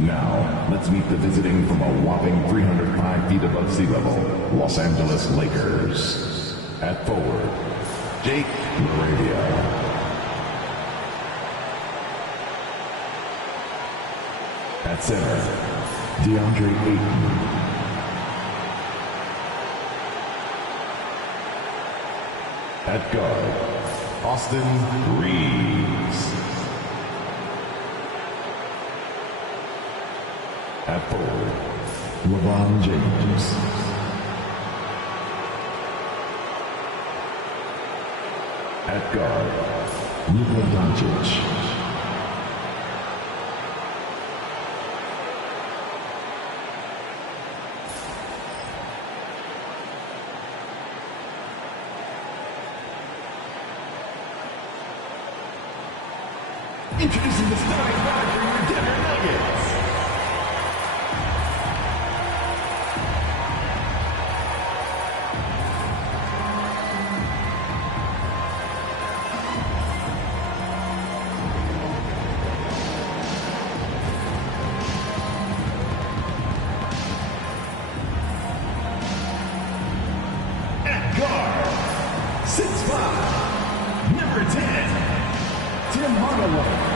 Now, let's meet the visiting from a whopping 305 feet above sea level, Los Angeles Lakers. At forward, Jake Laravia. At center, DeAndre Ayton. At guard, Austin Reeves. At forward, LeBron James. At guard, Luka Doncic. Introducing the starting five for your Denver Nuggets. At guard, 6'5", number 10, Tim Hardaway.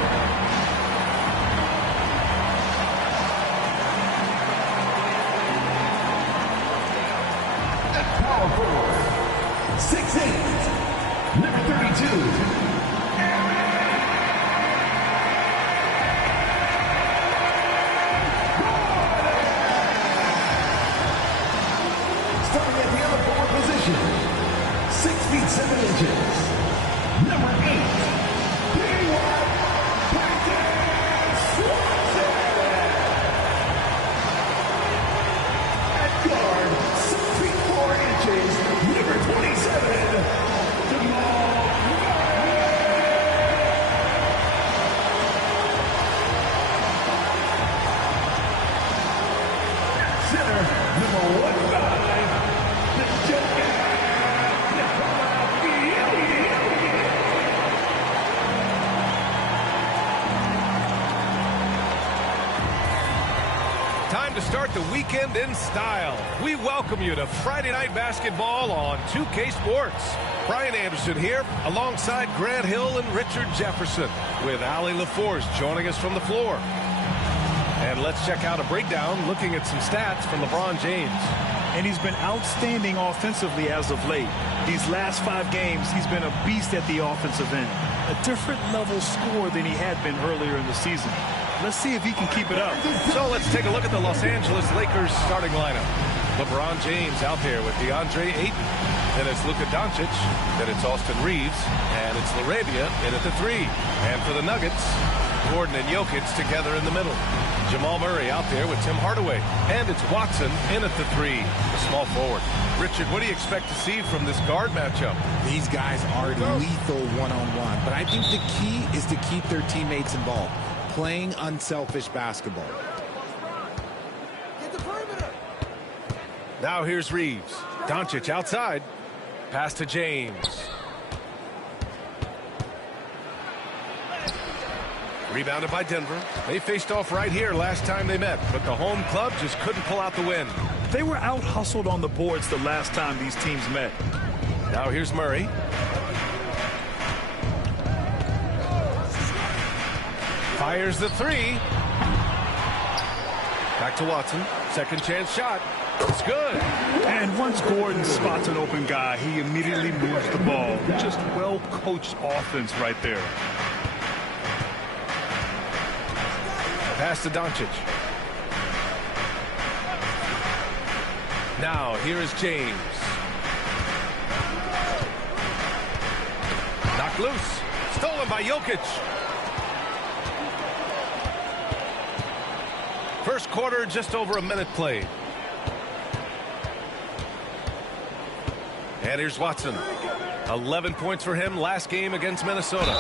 Power forward, 6'8", number 32. Starting at the other forward position, 6 feet 7 inches, number 8. At guard, 6 feet 4 inches, number 27. At center, number 15, the jackask. Time to start the weekend in style. We welcome you to Friday Night Basketball on 2K Sports. Brian Anderson here, alongside Grant Hill and Richard Jefferson, with Allie LaForce joining us from the floor. And let's check out a breakdown looking at some stats from LeBron James. And he's been outstanding offensively as of late. These last 5 games, he's been a beast at the offensive end. A different level score than he had been earlier in the season. Let's see if he can keep it up. So let's take a look at the Los Angeles Lakers starting lineup. LeBron James out there with DeAndre Ayton. Then it's Luka Doncic. Then it's Austin Reeves. And it's Laravia in at the 3. And for the Nuggets, Gordon and Jokic together in the middle. Jamal Murray out there with Tim Hardaway. And it's Watson in at the 3, the small forward. Richard, what do you expect to see from this guard matchup? These guys are lethal one-on-one. But I think the key is to keep their teammates involved. Playing unselfish basketball. Now here's Reeves. Doncic outside. Pass to James. Rebounded by Denver. They faced off right here last time they met, but the home club just couldn't pull out the win. They were out-hustled on the boards the last time these teams met. Now here's Murray. Fires the 3. Back to Watson. Second chance shot. It's good. And once Gordon spots an open guy, he immediately moves the ball. Just well-coached offense right there. Pass to Doncic. Now here is James. Knocked loose. Stolen by Jokic. First quarter, just over a minute played. And here's Watson. 11 points for him last game against Minnesota.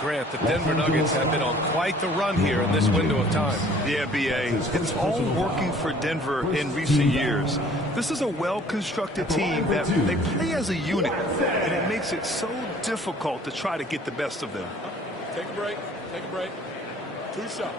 Grant, the Denver Nuggets have been on quite the run here in this window of time. Yeah, B.A. It's all working for Denver in recent years. This is a well-constructed team that they play as a unit, and it makes it so difficult to try to get the best of them. Take a break. Take a break. 2 shots.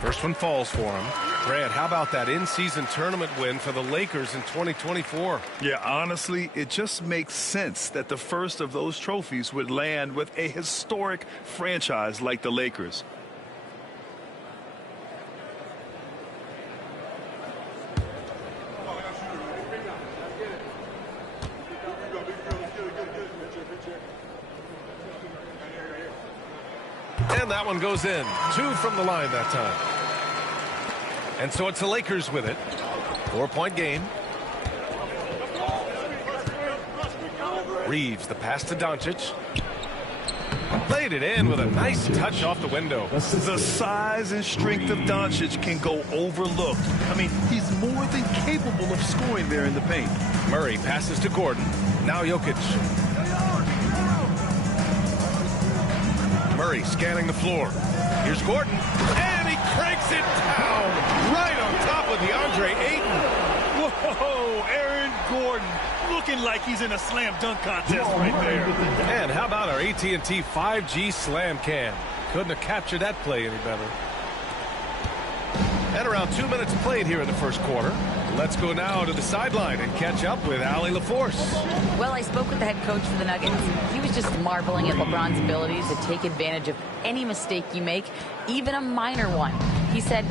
First one falls for him. Grant, how about that in-season tournament win for the Lakers in 2024? Yeah, honestly, it just makes sense that the first of those trophies would land with a historic franchise like the Lakers. And that one goes in. 2 from the line that time. And so it's the Lakers with it. 4-point game. Reeves, the pass to Doncic. Played it in with a nice touch off the window. The size and strength of Doncic can go overlooked. I mean, he's more than capable of scoring there in the paint. Murray passes to Gordon. Now Jokic. Murray scanning the floor. Here's Gordon. And he cranks it down right on top of DeAndre Ayton. Whoa, Aaron Gordon looking like he's in a slam dunk contest right there. And how about our AT&T 5G slam cam? Couldn't have captured that play any better. And around 2 minutes played here in the first quarter. Let's go now to the sideline and catch up with Allie LaForce. Well, I spoke with the head coach for the Nuggets. He was just marveling at LeBron's ability to take advantage of any mistake you make, even a minor one. He said,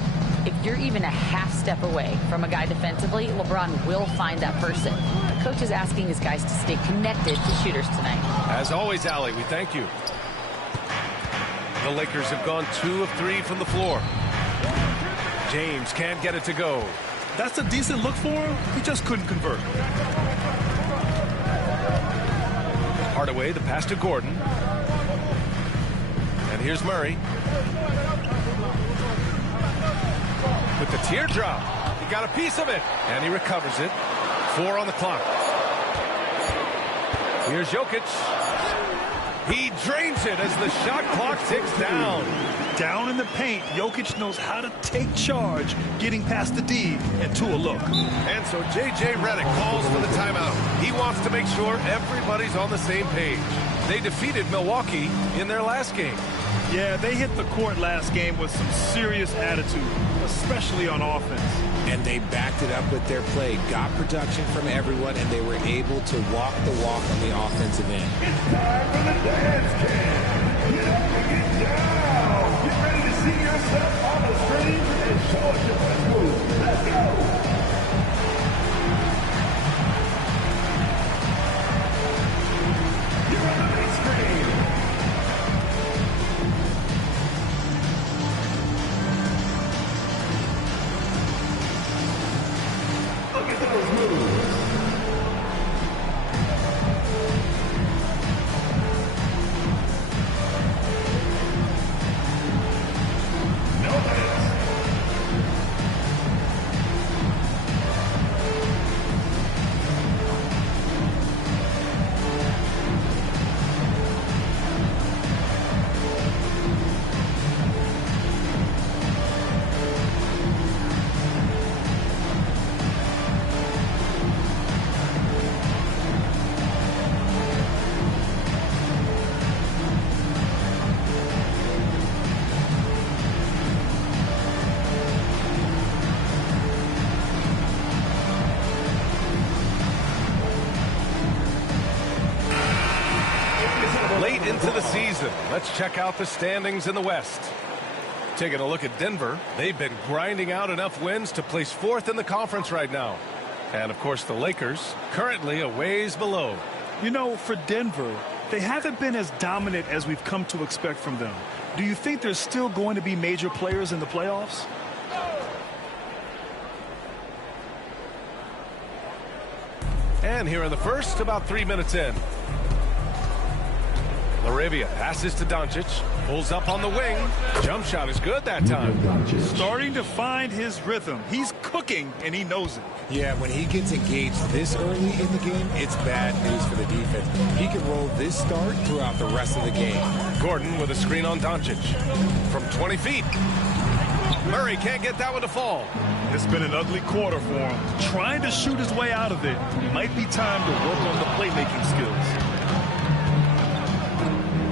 if you're even a half step away from a guy defensively, LeBron will find that person. The coach is asking his guys to stay connected to shooters tonight. As always, Allie, we thank you. The Lakers have gone 2 of 3 from the floor. James can't get it to go. That's a decent look for him. He just couldn't convert. Hardaway, the pass to Gordon. And here's Murray. With the teardrop. He got a piece of it. And he recovers it. 4 on the clock. Here's Jokic. He drains it as the shot clock ticks down. Down in the paint, Jokic knows how to take charge, getting past the D and to a look. And so J.J. Redick calls for the timeout. He wants to make sure everybody's on the same page. They defeated Milwaukee in their last game. Yeah, they hit the court last game with some serious attitude, especially on offense. And they backed it up with their play, got production from everyone, and they were able to walk the walk on the offensive end. It's time for the dance cam. Get up and get down. Get ready to see yourself on the screen and show us your best moves. Let's go. You're on the big screen. Look at those moves. No hits. Late into the season, let's check out the standings in the West. Taking a look at Denver, they've been grinding out enough wins to place 4th in the conference right now. And of course the Lakers, currently a ways below. You know, for Denver, they haven't been as dominant as we've come to expect from them. Do you think there's still going to be major players in the playoffs? And here in the first, about 3 minutes in. Laravia passes to Doncic, pulls up on the wing. Jump shot is good that time. Starting to find his rhythm. He's cooking, and he knows it. Yeah, when he gets engaged this early in the game, it's bad news for the defense. He can roll this start throughout the rest of the game. Gordon with a screen on Doncic. From 20 feet. Murray can't get that one to fall. It's been an ugly quarter for him. Trying to shoot his way out of it. Might be time to work on the playmaking skills.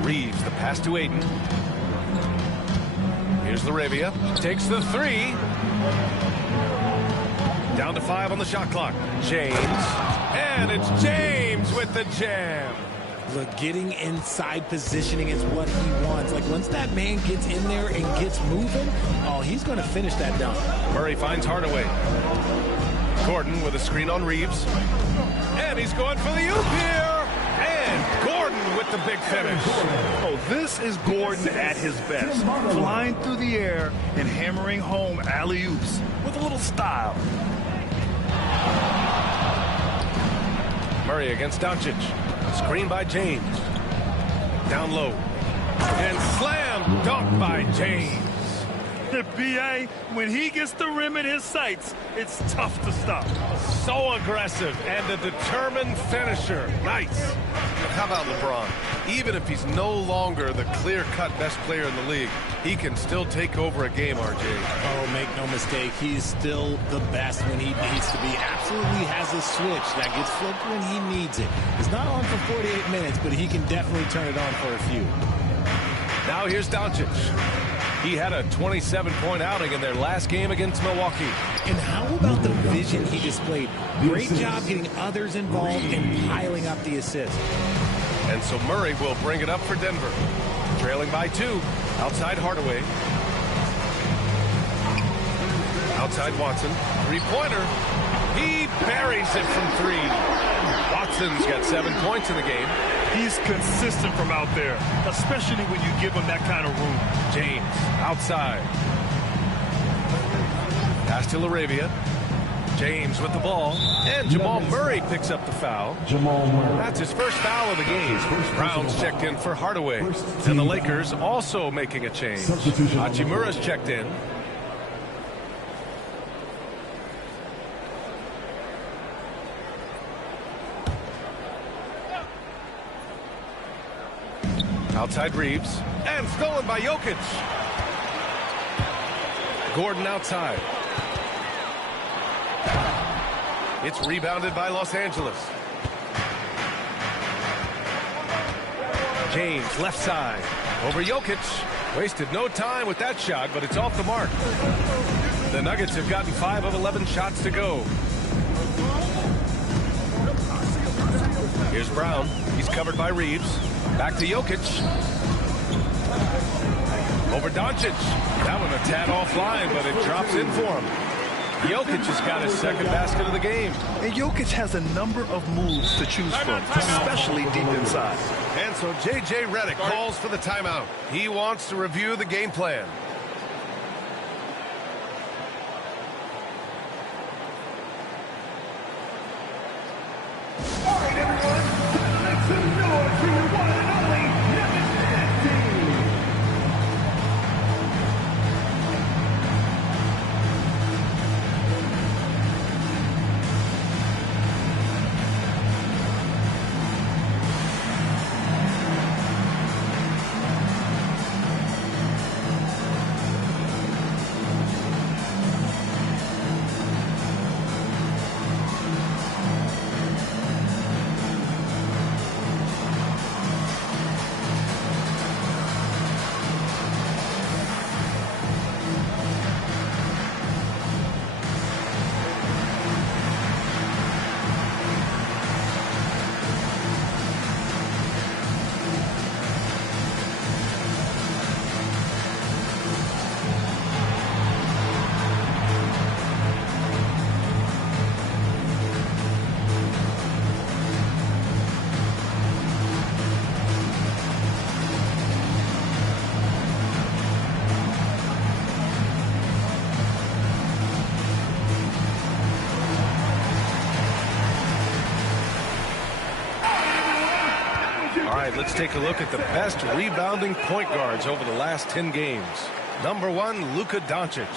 Reeves, the pass to Ayton. Here's Laravia. Takes the three. Down to 5 on the shot clock. James. And it's James with the jam. Look, getting inside positioning is what he wants. Like, once that man gets in there and gets moving, oh, he's going to finish that dunk. Murray finds Hardaway. Gordon with a screen on Reeves. And he's going for the oop here. And Gordon with the big finish. Oh, this is Gordon at his best. Flying through the air and hammering home alley-oops with a little style. Murray against Doncic. Screen by James. Down low. And slam dunk by James. The BA, when he gets the rim in his sights, it's tough to stop. So aggressive and a determined finisher. Nice. But how about LeBron? Even if he's no longer the clear-cut best player in the league, he can still take over a game, RJ. Oh, make no mistake, he's still the best when he needs to be. Absolutely has a switch that gets flipped when he needs it. It's not on for 48 minutes, but he can definitely turn it on for a few. Now here's Doncic. He had a 27-point outing in their last game against Milwaukee. And how about the vision he displayed? Great job getting others involved and piling up the assists. And so Murray will bring it up for Denver. Trailing by 2. Outside Hardaway. Outside Watson. Three-pointer. He buries it from 3. Watson's got 7 points in the game. He's consistent from out there, especially when you give him that kind of room. James outside. Pass to Laravia. James with the ball. And Jamal Murray picks up the foul. That's his first foul of the game. Brown's checked in for Hardaway. And the Lakers also making a change. Hachimura's checked in. Outside Reeves. And stolen by Jokic. Gordon outside. It's rebounded by Los Angeles. James left side. Over Jokic. Wasted no time with that shot, but it's off the mark. The Nuggets have gotten 5 of 11 shots to go. Here's Brown. He's covered by Reeves. Back to Jokic. Over Doncic. That one a tad offline, but it drops in for him. Jokic has got his second basket of the game. And Jokic has a number of moves to choose from, especially deep inside. And so J.J. Redick calls for the timeout. He wants to review the game plan. All right, everyone, make some noise for your one and only Nuggets team. Let's take a look at the best rebounding point guards over the last 10 games. Number 1, Luka Doncic.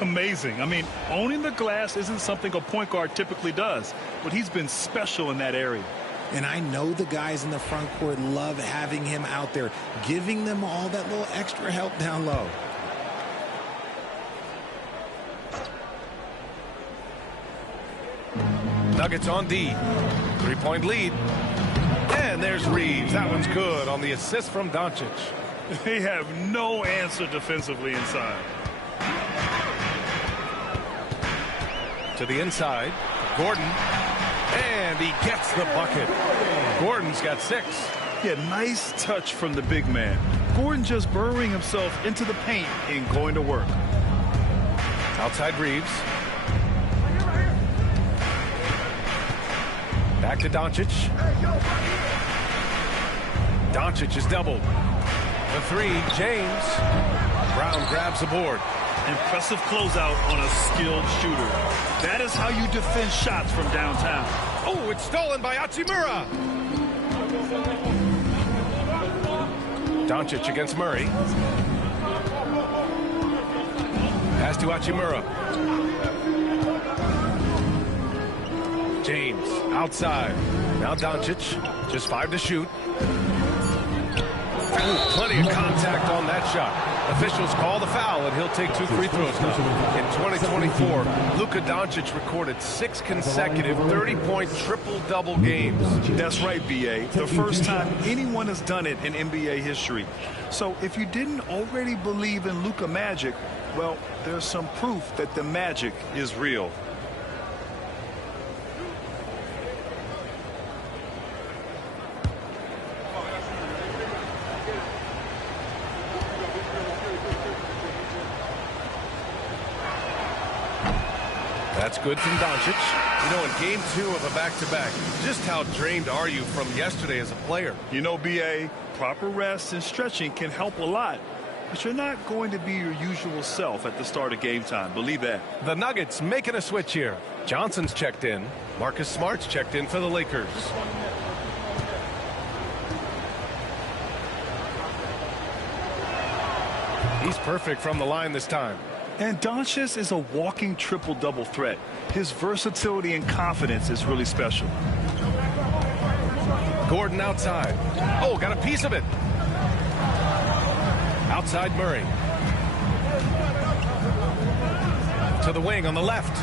Amazing. I mean, owning the glass isn't something a point guard typically does, but he's been special in that area. And I know the guys in the front court love having him out there, giving them all that little extra help down low. Nuggets on D. 3-point lead. And there's Reeves. That one's good on the assist from Doncic. They have no answer defensively inside. To the inside, Gordon, and he gets the bucket. Gordon's got 6. Yeah, nice touch from the big man. Gordon just burrowing himself into the paint and going to work. Outside Reeves. Back to Doncic. Doncic is doubled. The 3, James. Brown grabs the board. Impressive closeout on a skilled shooter. That is how you defend shots from downtown. Oh, it's stolen by Hachimura. Doncic against Murray. Pass to Hachimura. James outside. Now Doncic. Just 5 to shoot. Ooh, plenty of contact on that shot. Officials call the foul, and he'll take 2 free throws now. In 2024, Luka Doncic recorded 6 consecutive 30-point triple-double games. That's right, B.A. The first time anyone has done it in NBA history. So if you didn't already believe in Luka magic, well, there's some proof that the magic is real. That's good from Doncic. You know, in game 2 of a back-to-back, just how drained are you from yesterday as a player? You know, B.A., proper rest and stretching can help a lot, but you're not going to be your usual self at the start of game time. Believe that. The Nuggets making a switch here. Johnson's checked in. Marcus Smart's checked in for the Lakers. He's perfect from the line this time. And Doncic is a walking triple-double threat. His versatility and confidence is really special. Gordon outside. Oh, got a piece of it. Outside Murray. To the wing on the left.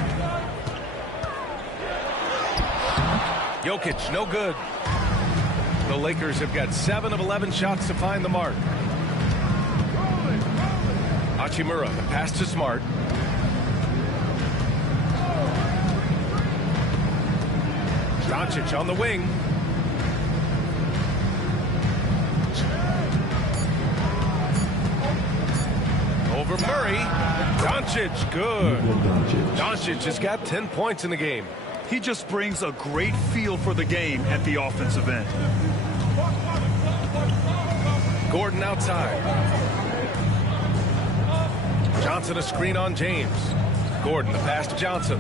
Jokic, no good. The Lakers have got 7 of 11 shots to find the mark. Hachimura, the pass to Smart. Doncic on the wing. Over Murray. Doncic, good. Doncic has got 10 points in the game. He just brings a great feel for the game at the offensive end. Gordon outside. Johnson a screen on James. Gordon the pass to Johnson.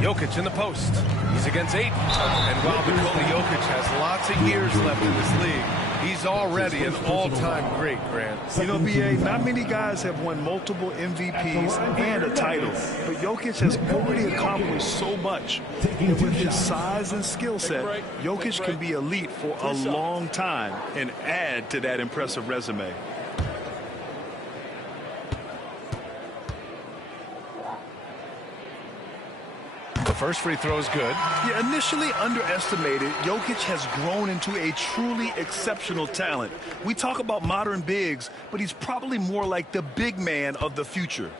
Jokic in the post. He's against 8. And while Nikola Jokic has lots of years left in this league, he's already an all-time great, Grant. You know, B.A., not many guys have won multiple MVPs and a title, but Jokic has already accomplished so much. And with his size and skill set, Jokic can be elite for a long time and add to that impressive resume. The first free throw is good. Yeah, initially underestimated, Jokic has grown into a truly exceptional talent. We talk about modern bigs, but he's probably more like the big man of the future.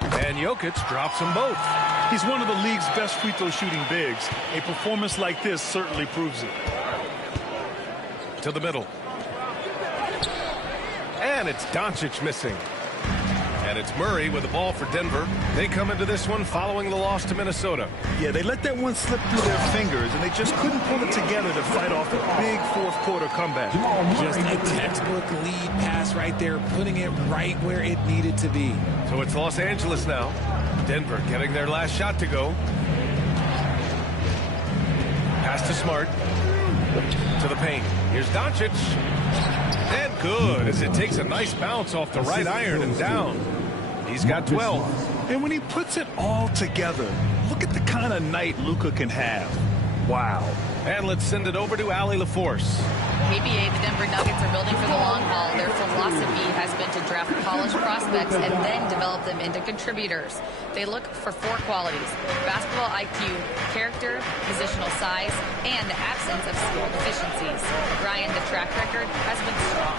And Jokic drops them both. He's one of the league's best free throw shooting bigs. A performance like this certainly proves it. To the middle. And it's Doncic missing. And it's Murray with the ball for Denver. They come into this one following the loss to Minnesota. Yeah, they let that one slip through their fingers, and they just couldn't pull it together to fight off a big fourth-quarter comeback. Just a textbook lead pass right there, putting it right where it needed to be. So it's Los Angeles now. Denver getting their last shot to go. Pass to Smart. To the paint. Here's Doncic. And good, as it takes a nice bounce off the right iron and down. He's got 12. And when he puts it all together, look at the kind of night Luka can have. Wow. And let's send it over to Allie LaForce. KBA, the Denver Nuggets are building for the long haul. Their philosophy has been to draft polished prospects and then develop them into contributors. They look for 4 qualities: basketball IQ, character, positional size, and the absence of skill deficiencies. Brian, the track record has been strong.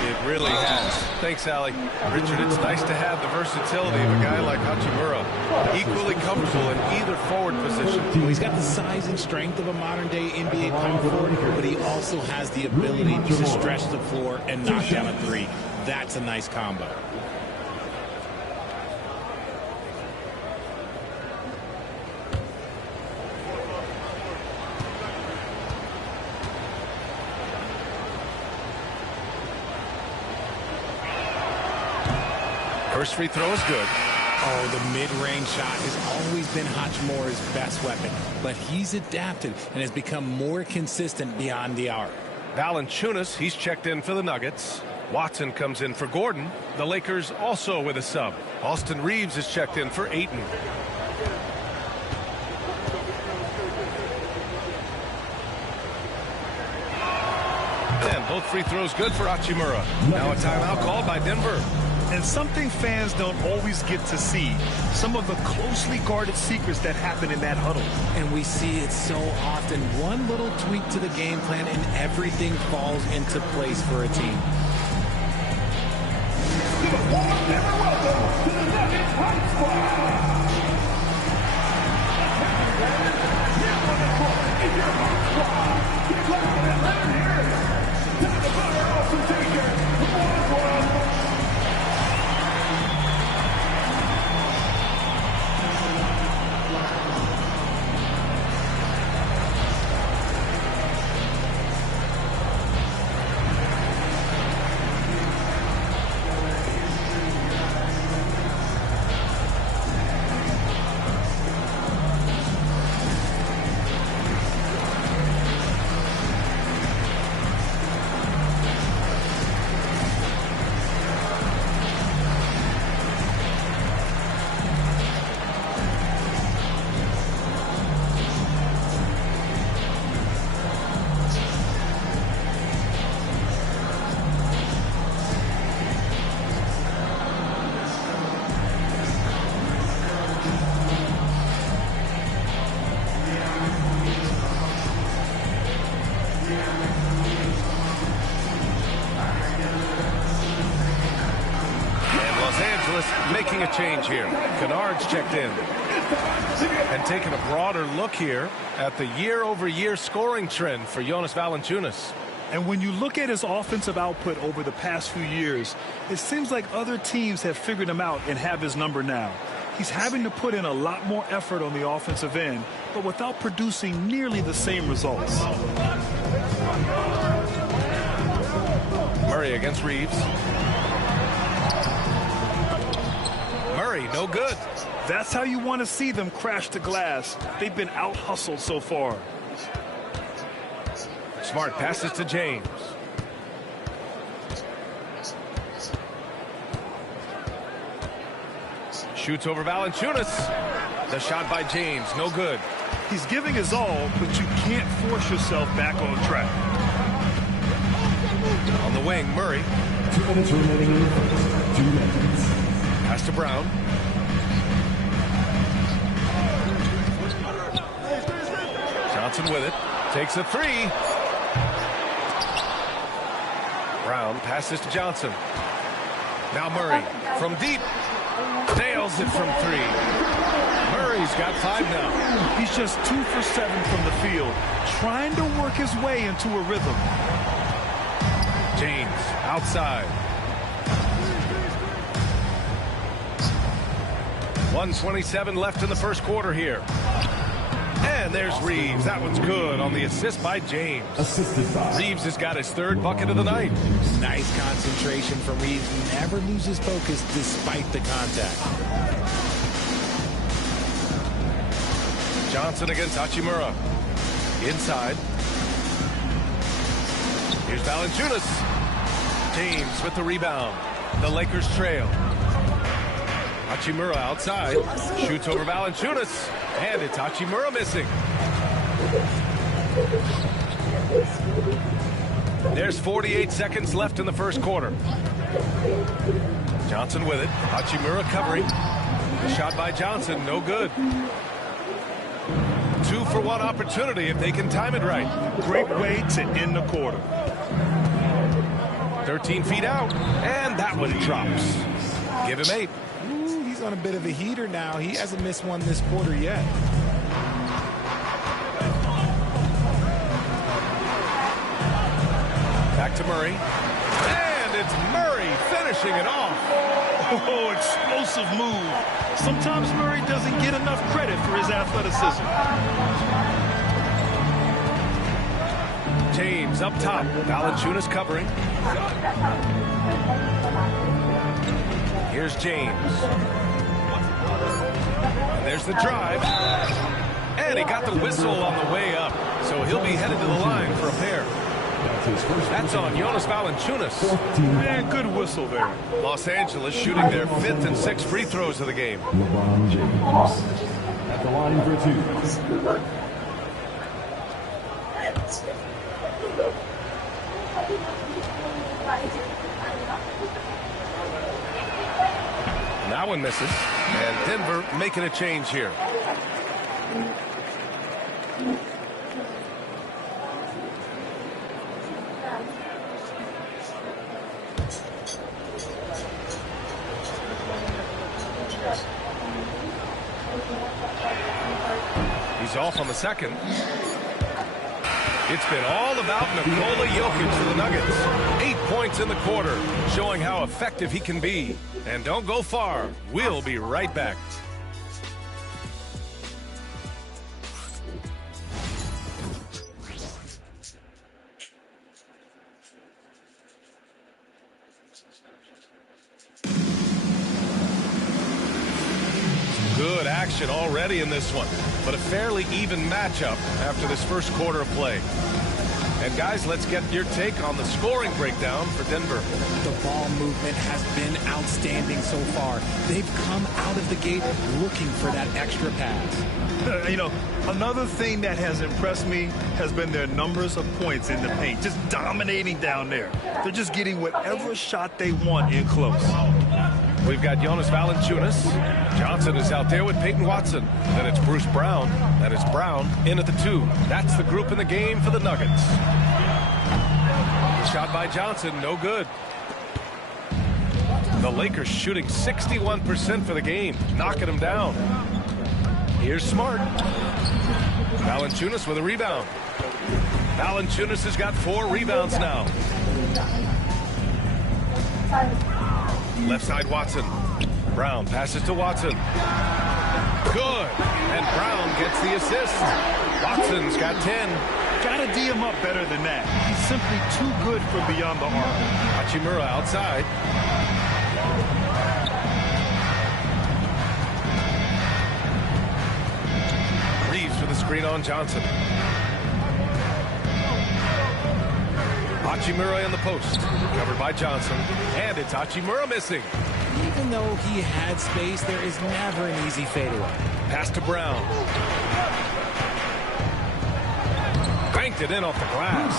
It really has. Thanks, Allie. Richard, it's nice to have the versatility of a guy like Hachimura, equally comfortable in either forward position. Well, he's got the size and strength of a modern-day NBA power forward, but he also has the ability to stretch the floor and knock down a 3. That's a nice combo. First free throw is good. Oh, the mid-range shot has always been Hachimura's best weapon, but he's adapted and has become more consistent beyond the arc. Valanciunas, he's checked in for the Nuggets. Watson comes in for Gordon. The Lakers also with a sub. Austin Reeves is checked in for Ayton. And both free throws good for Hachimura. Now a timeout called by Denver. And something fans don't always get to see, some of the closely guarded secrets that happen in that huddle. And we see it so often. One little tweak to the game plan and everything falls into place for a team. Welcome to the Nuggets Hype Squad. Here on the court is your Hype Squad. Keep laughing and let her hear it. Time to put our awesome t-shirt. Come on, Making a change here. Kennard's checked in. And taking a broader look here at the year-over-year scoring trend for Jonas Valanciunas. And when you look at his offensive output over the past few years, it seems like other teams have figured him out and have his number now. He's having to put in a lot more effort on the offensive end, but without producing nearly the same results. Murray against Reeves. Murray, no good. That's how you want to see them crash the glass. They've been out-hustled so far. Smart passes to James. Shoots over Valanciunas. The shot by James, no good. He's giving his all, but you can't force yourself back on track. On the wing, Murray. 2 minutes remaining in the first. 2 minutes. Pass to Brown. Johnson with it. Takes a 3. Brown passes to Johnson. Now Murray from deep. Nails it from 3. Murray's got 5 now. He's just 2 for 7 from the field, trying to work his way into a rhythm. James outside. 1:27 left in the first quarter here. And there's Reeves. That one's good on the assist by James. Assisted by Reeves has got his 3rd bucket of the night. Nice concentration from Reeves. Never loses focus despite the contact. Johnson against Hachimura. Inside. Here's Valanciunas. James with the rebound. The Lakers trail. Hachimura outside. Shoots over Valanciunas. And it's Hachimura missing. There's 48 seconds left in the first quarter. Johnson with it. Hachimura covering. The shot by Johnson, no good. 2-for-1 opportunity if they can time it right. Great way to end the quarter. 13 feet out, and that one drops. Give him 8. Ooh, he's on a bit of a heater now. He hasn't missed one this quarter yet. Back to Murray. And it's Murray finishing it off. Oh, explosive move. Sometimes Murray doesn't get enough credit for his athleticism. James up top. Valanciunas covering. Here's James. And there's the drive. And he got the whistle on the way up. So he'll be headed to the line for a pair. That's on Jonas Valanciunas. Man, good whistle there. Los Angeles shooting their 5th and 6th free throws of the game. LeBron James at the line for 2. That one misses. And Denver making a change here. He's off on the second. It's been all about Nikola Jokic for the Nuggets. 8 points in the quarter, showing how effective he can be. And don't go far. We'll be right back. Good action already in this one, but a fairly even matchup after this first quarter of play. And guys, let's get your take on the scoring breakdown for Denver. The ball movement has been outstanding so far. They've come out of the gate looking for that extra pass. You know, another thing that has impressed me has been their numbers of points in the paint, just dominating down there. They're just getting whatever shot they want in close. We've got Jonas Valanciunas. Johnson is out there with Peyton Watson. Then it's Bruce Brown. That is Brown in at the 2. That's the group in the game for the Nuggets. The shot by Johnson, no good. The Lakers shooting 61% for the game, knocking them down. Here's Smart. Valanciunas with a rebound. Valanciunas has got 4 rebounds now. Left side Watson. Brown passes to Watson. Good. And Brown gets the assist. Watson's got 10. Gotta D him up better than that. He's simply too good for beyond the arc. Hachimura outside. Reeves with a screen on Johnson. Hachimura in the post. Covered by Johnson. And it's Hachimura missing. Even though he had space, there is never an easy fadeaway. Pass to Brown. Banked it in off the glass.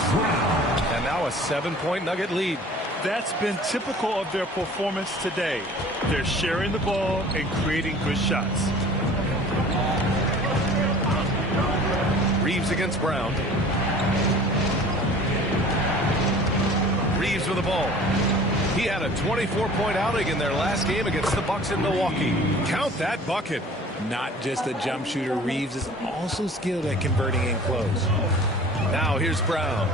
And now a 7-point Nugget lead. That's been typical of their performance today. They're sharing the ball and creating good shots. Reeves against Brown. Reeves with the ball. He had a 24-point outing in their last game against the Bucks in Milwaukee. Count that bucket. Not just a jump shooter, Reeves is also skilled at converting in close. Now here's Brown.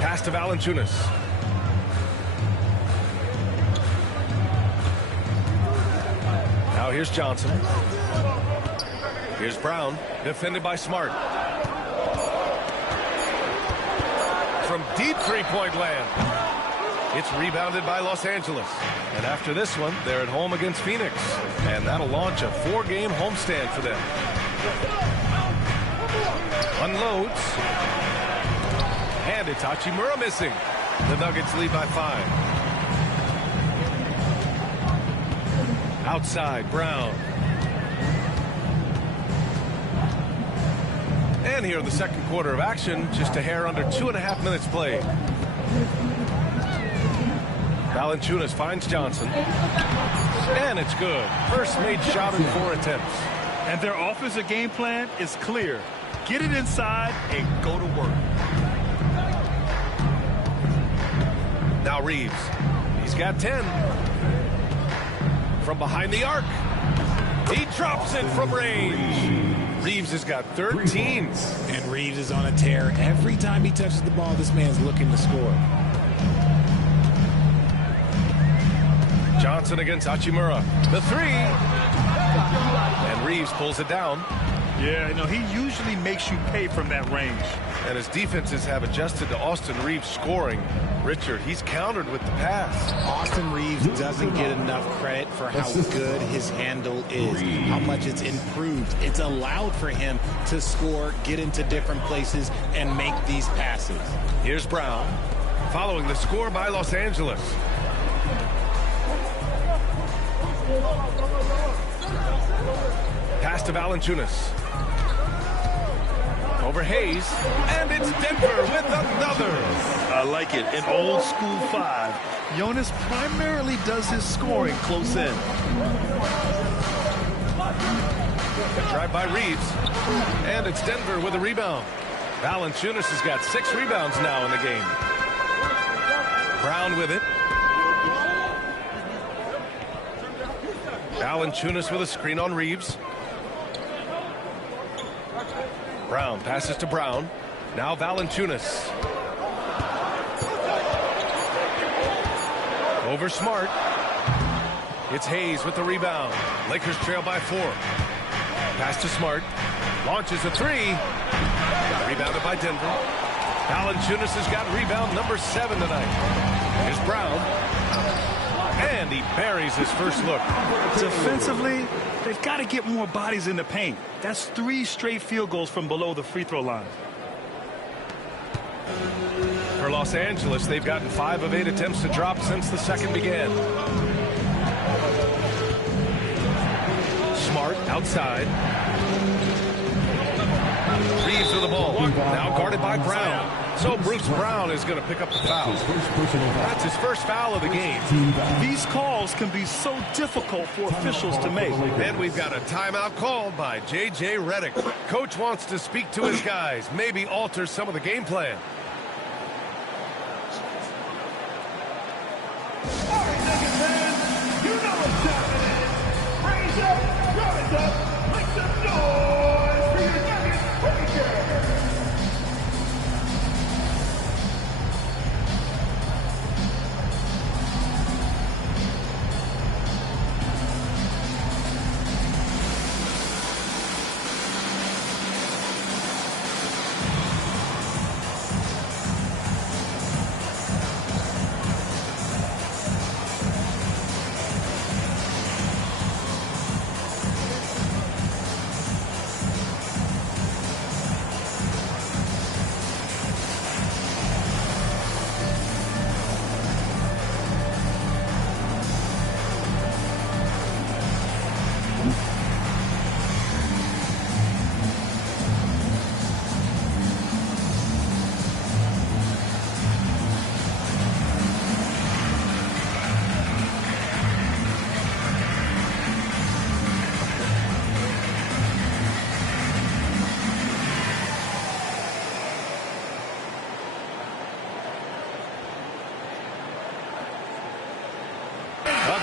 Pass to Valanciunas. Now here's Johnson. Here's Brown, defended by Smart. From deep three-point land. It's rebounded by Los Angeles. And after this one, they're at home against Phoenix. And that'll launch a 4-game homestand for them. Unloads. And it's Hachimura missing. The Nuggets lead by 5. Outside, Brown. And here in the second quarter of action, just a hair under 2.5 minutes played. Valanciunas finds Johnson. And it's good. First made shot in 4 attempts. And their offensive game plan is clear. Get it inside and go to work. Now Reeves. He's got 10. From behind the arc. He drops it from range. Reeves has got 13. And Reeves is on a tear. Every time he touches the ball, this man's looking to score. Johnson against Hachimura. The 3. And Reeves pulls it down. Yeah, you know, he usually makes you pay from that range. And his defenses have adjusted to Austin Reeves scoring. Richard, he's countered with the pass. Austin Reeves doesn't get enough credit for how good his handle is, how much it's improved. It's allowed for him to score, get into different places, and make these passes. Here's Brown, following the score by Los Angeles. Pass to Valanciunas. Over Hayes, and it's Denver with another. I like it. In old school 5, Jonas primarily does his scoring close in. Drive by Reeves, and it's Denver with a rebound. Valanciunas has got 6 rebounds now in the game. Brown with it. Valanciunas with a screen on Reeves. Brown passes to Brown. Now Valanciunas. Over Smart. It's Hayes with the rebound. Lakers trail by 4. Pass to Smart. Launches a 3. Rebounded by Denver. Valanciunas has got rebound number 7 tonight. Here's Brown. And he buries his first look. Defensively, they've got to get more bodies in the paint. That's 3 straight field goals from below the free throw line. For Los Angeles, they've gotten 5 of 8 attempts to drop since the second began. Smart outside. Reeves with the ball. Now guarded by Brown. So Bruce Brown is going to pick up the foul. That's his first foul of the game. These calls can be so difficult for officials to make. And we've got a timeout called by J.J. Redick. Coach wants to speak to his guys, maybe alter some of the game plan. All right, Nuggets fans, you know what's happening. Raise up, rise up, make some noise for your Nuggets Rangers.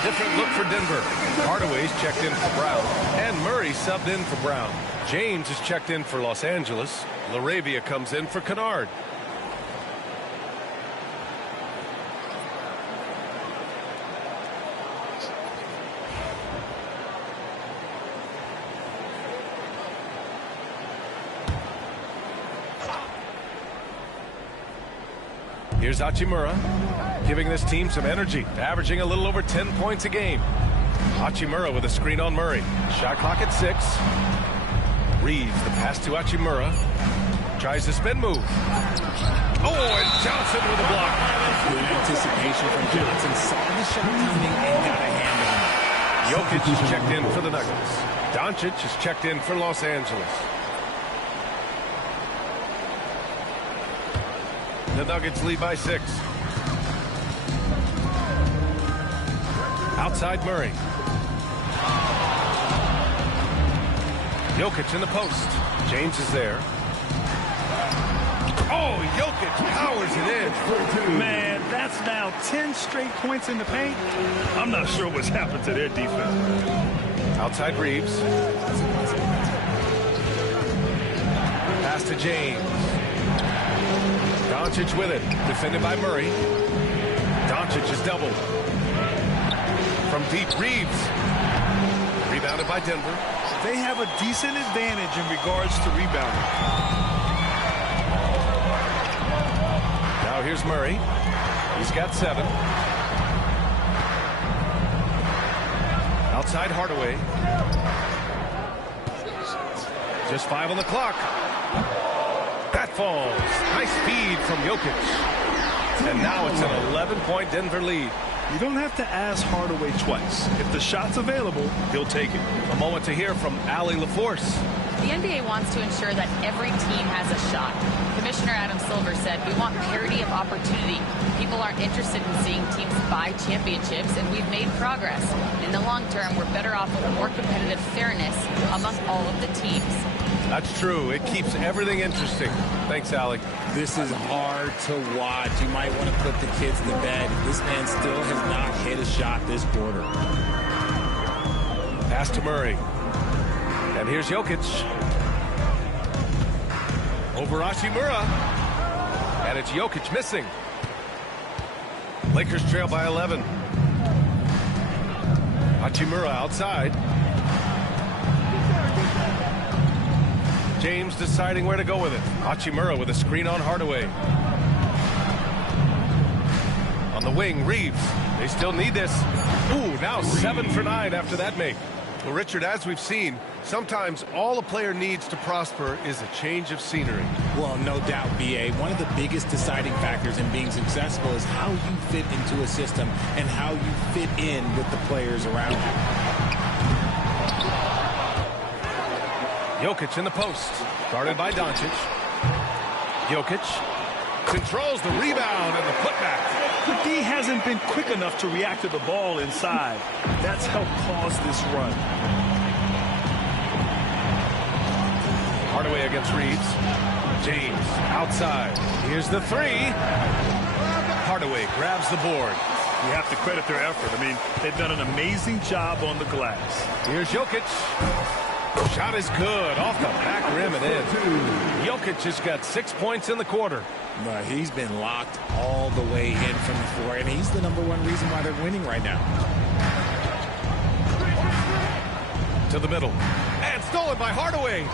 Different look for Denver. Hardaway's checked in for Brown, and Murray subbed in for Brown. James is checked in for Los Angeles. LaRavia comes in for Kennard. Here's Hachimura, giving this team some energy, averaging a little over 10 points a game. Hachimura with a screen on Murray. Shot clock at 6. Reeves, the pass to Hachimura. Tries the spin move. Oh, and Johnson with a block. Good anticipation from Johnson. Saw the shot coming and got a hand on it. Jokic is checked in for the Nuggets. Doncic is checked in for Los Angeles. Nuggets lead by 6. Outside Murray. Jokic in the post. James is there. Oh, Jokic powers it in. Man, that's now 10 straight points in the paint. I'm not sure what's happened to their defense. Outside Reeves. Pass to James. Doncic with it. Defended by Murray. Doncic is doubled. From deep, Reeves. Rebounded by Denver. They have a decent advantage in regards to rebounding. Now here's Murray. He's got 7. Outside Hardaway. Just 5 on the clock. That falls. Nice feed from Jokic. And now it's an 11-point Denver lead. You don't have to ask Hardaway twice. If the shot's available, he'll take it. A moment to hear from Allie LaForce. The NBA wants to ensure that every team has a shot. Commissioner Adam Silver said, we want parity of opportunity. People aren't interested in seeing teams buy championships, and we've made progress. In the long term, we're better off with a more competitive fairness among all of the teams. That's true. It keeps everything interesting. Thanks, Allie. This is hard to watch. You might want to put the kids to bed. This man still has not hit a shot this quarter. Pass to Murray. And here's Jokic. Over Hachimura. And it's Jokic missing. Lakers trail by 11. Hachimura outside. James deciding where to go with it. Hachimura with a screen on Hardaway. On the wing, Reeves. They still need this. Ooh, now 7 for 9 after that make. Well, Richard, as we've seen, sometimes all a player needs to prosper is a change of scenery. Well, no doubt, B.A. One of the biggest deciding factors in being successful is how you fit into a system and how you fit in with the players around you. Jokic in the post. Guarded by Doncic. Jokic controls the rebound and the putback. The D hasn't been quick enough to react to the ball inside. That's helped cause this run. Hardaway against Reeves. James outside. Here's the 3. Hardaway grabs the board. You have to credit their effort. I mean, they've done an amazing job on the glass. Here's Jokic. Shot is good. Off the back rim and in. Jokic has got 6 points in the quarter. But he's been locked all the way in from the floor, and he's the #1 reason why they're winning right now. To the middle. And stolen by Hardaway.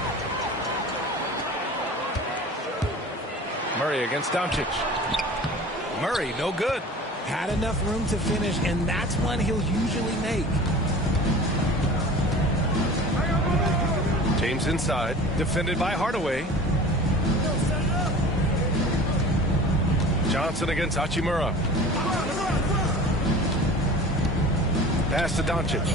Murray against Doncic. Murray, no good. Had enough room to finish, and that's one he'll usually make. James inside. Defended by Hardaway. Johnson against Hachimura. Pass to Doncic.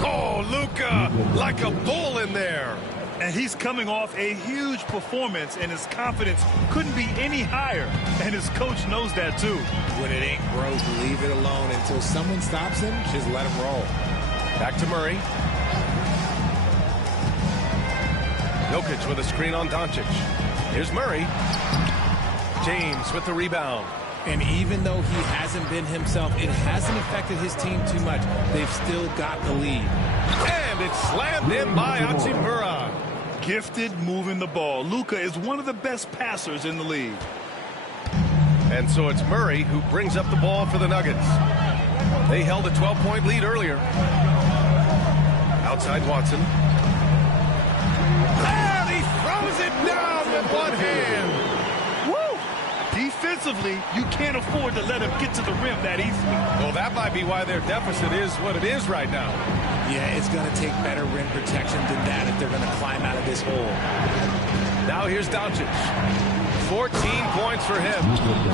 Oh, Luka, like a bull in there. And he's coming off a huge performance, and his confidence couldn't be any higher. And his coach knows that, too. When it ain't broke, leave it alone. Until someone stops him, just let him roll. Back to Murray. Jokic with a screen on Doncic. Here's Murray. James with the rebound. And even though he hasn't been himself, it hasn't affected his team too much. They've still got the lead. And it's slammed in by Hachimura. Gifted moving the ball. Luka is one of the best passers in the league. And so it's Murray who brings up the ball for the Nuggets. They held a 12-point lead earlier. Outside Watson. And he throws it down with one hand. Defensively, you can't afford to let him get to the rim that easily. Well, that might be why their deficit is what it is right now. Yeah, it's going to take better rim protection than that if they're going to climb out of this hole. Now here's Doncic. 14 points for him.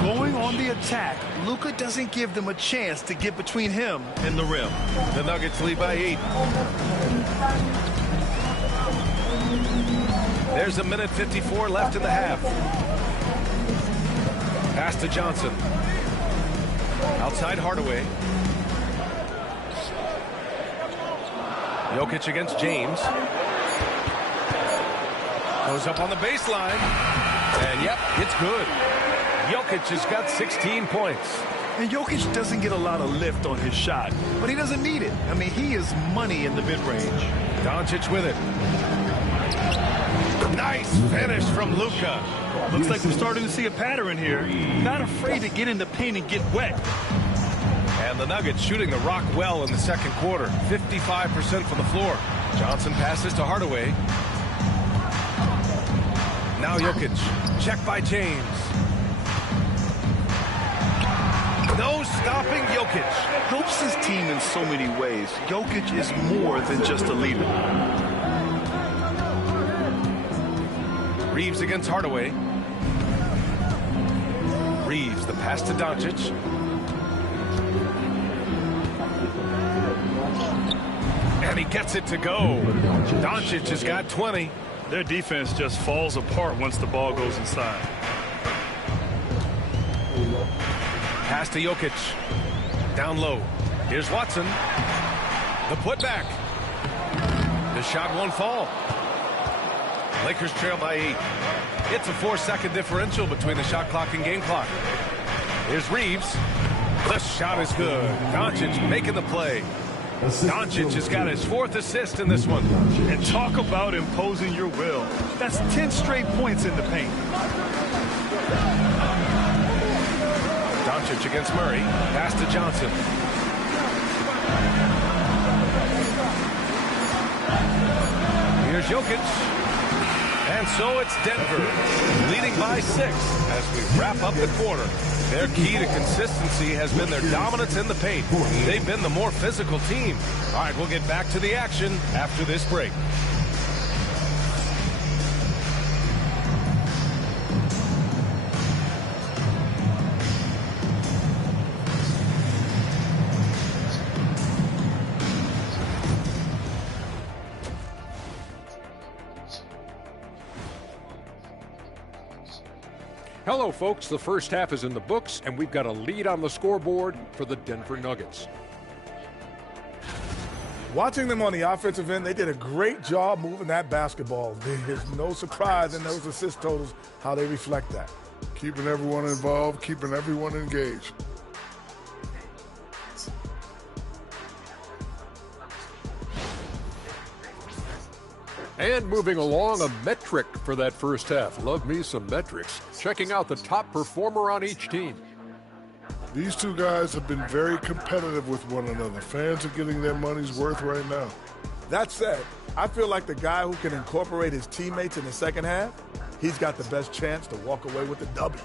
Going on the attack, Luka doesn't give them a chance to get between him and the rim. The Nuggets lead by 8. There's a minute 54 left in the half. Pass to Johnson. Outside Hardaway. Jokic against James. Goes up on the baseline. And yep, it's good. Jokic has got 16 points. And Jokic doesn't get a lot of lift on his shot, but he doesn't need it. I mean, he is money in the mid-range. Doncic with it. Nice finish from Luka. Looks like we're starting to see a pattern here. Not afraid to get in the paint and get wet. And the Nuggets shooting the rock well in the second quarter. 55% from the floor. Johnson passes to Hardaway. Now Jokic. Check by James. No stopping Jokic. Helps his team in so many ways. Jokic is more than just a leader. Reeves against Hardaway. Reeves, the pass to Doncic. And he gets it to go. Doncic has got 20. Their defense just falls apart once the ball goes inside. Pass to Jokic. Down low. Here's Watson. The putback. The shot won't fall. Lakers trail by 8. It's a 4-second differential between the shot clock and game clock. Here's Reeves. The shot is good. Doncic making the play. Doncic has got his 4th assist in this one. And talk about imposing your will. That's 10 straight points in the paint. Doncic against Murray. Pass to Johnson. Here's Jokic. And so it's Denver leading by 6 as we wrap up the quarter. Their key to consistency has been their dominance in the paint. They've been the more physical team. All right, we'll get back to the action after this break. Hello, folks. The first half is in the books, and we've got a lead on the scoreboard for the Denver Nuggets. Watching them on the offensive end, they did a great job moving that basketball. There's no surprise in those assist totals, how they reflect that. Keeping everyone involved, keeping everyone engaged. And moving along, a metric for that first half. Love me some metrics. Checking out the top performer on each team. These two guys have been very competitive with one another. Fans are getting their money's worth right now. That said, I feel like the guy who can incorporate his teammates in the second half, he's got the best chance to walk away with the W.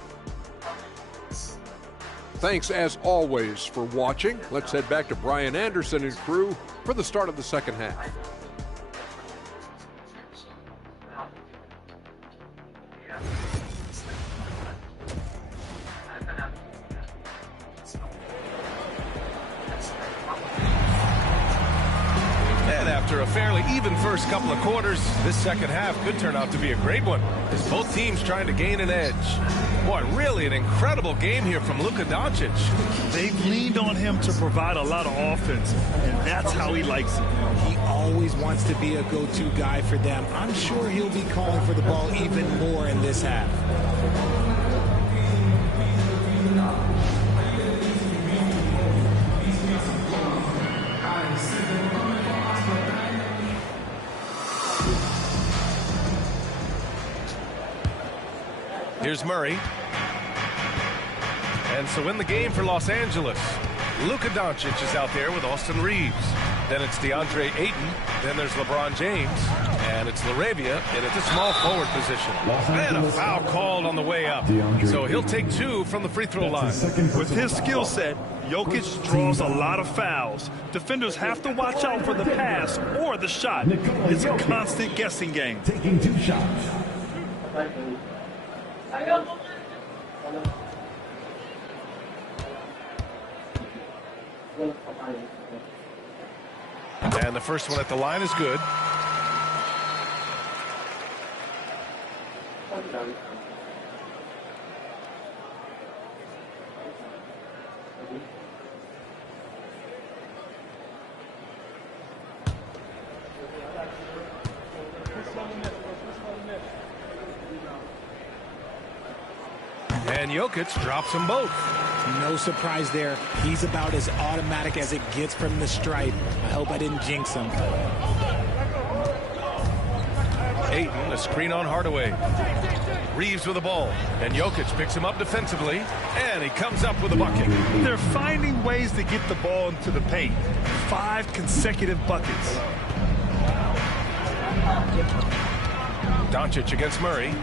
Thanks, as always, for watching. Let's head back to Brian Anderson and crew for the start of the second half. After a fairly even first couple of quarters, this second half could turn out to be a great one, as both teams trying to gain an edge. Boy, really an incredible game here from Luka Doncic. They've leaned on him to provide a lot of offense, and that's how he likes it. He always wants to be a go-to guy for them. I'm sure he'll be calling for the ball even more in this half. Here's Murray. And so in the game for Los Angeles, Luka Doncic is out there with Austin Reeves. Then it's DeAndre Ayton. Then there's LeBron James. And it's LaRavia in at the small forward position. And a foul called on the way up. So he'll take 2 from the free throw line. With his skill set, Jokic draws a lot of fouls. Defenders have to watch out for the pass or the shot. It's a constant guessing game. Taking 2 shots. And the first one at the line is good. And Jokic drops them both. No surprise there. He's about as automatic as it gets from the stripe. I hope I didn't jinx him. Ayton, a screen on Hardaway. Reeves with the ball. And Jokic picks him up defensively. And he comes up with a bucket. They're finding ways to get the ball into the paint. 5 consecutive buckets. Doncic against Murray.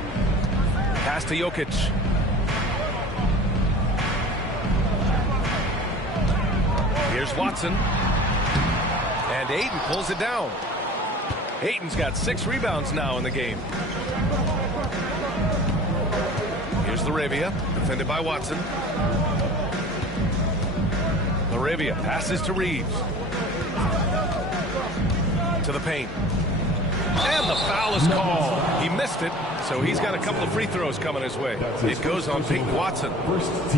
Pass to Jokic. Here's Watson. And Ayton pulls it down. Ayton's got 6 rebounds now in the game. Here's Laravia, defended by Watson. Laravia passes to Reeves. To the paint. And the foul is called. He missed it, so he's got a couple of free throws coming his way. It goes on Peyton Watson.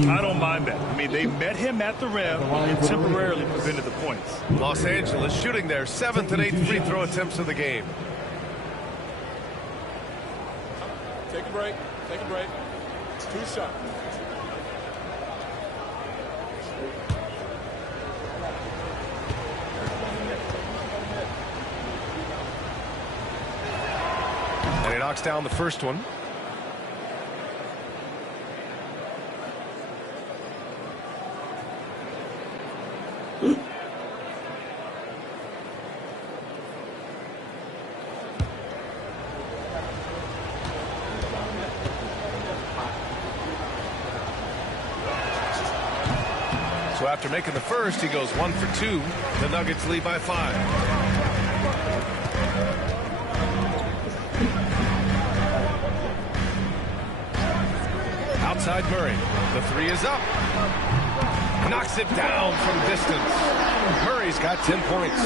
I don't mind that. I mean, they met him at the rim and temporarily prevented the points. Los Angeles shooting their 7th and 8th free throw attempts of the game. Take a break. Take a break. 2 shots. And he knocks down the first one. So after making the first, he goes 1 for 2. The Nuggets lead by 5. Outside Murray. The 3 is up. Knocks it down from distance. Murray's got 10 points.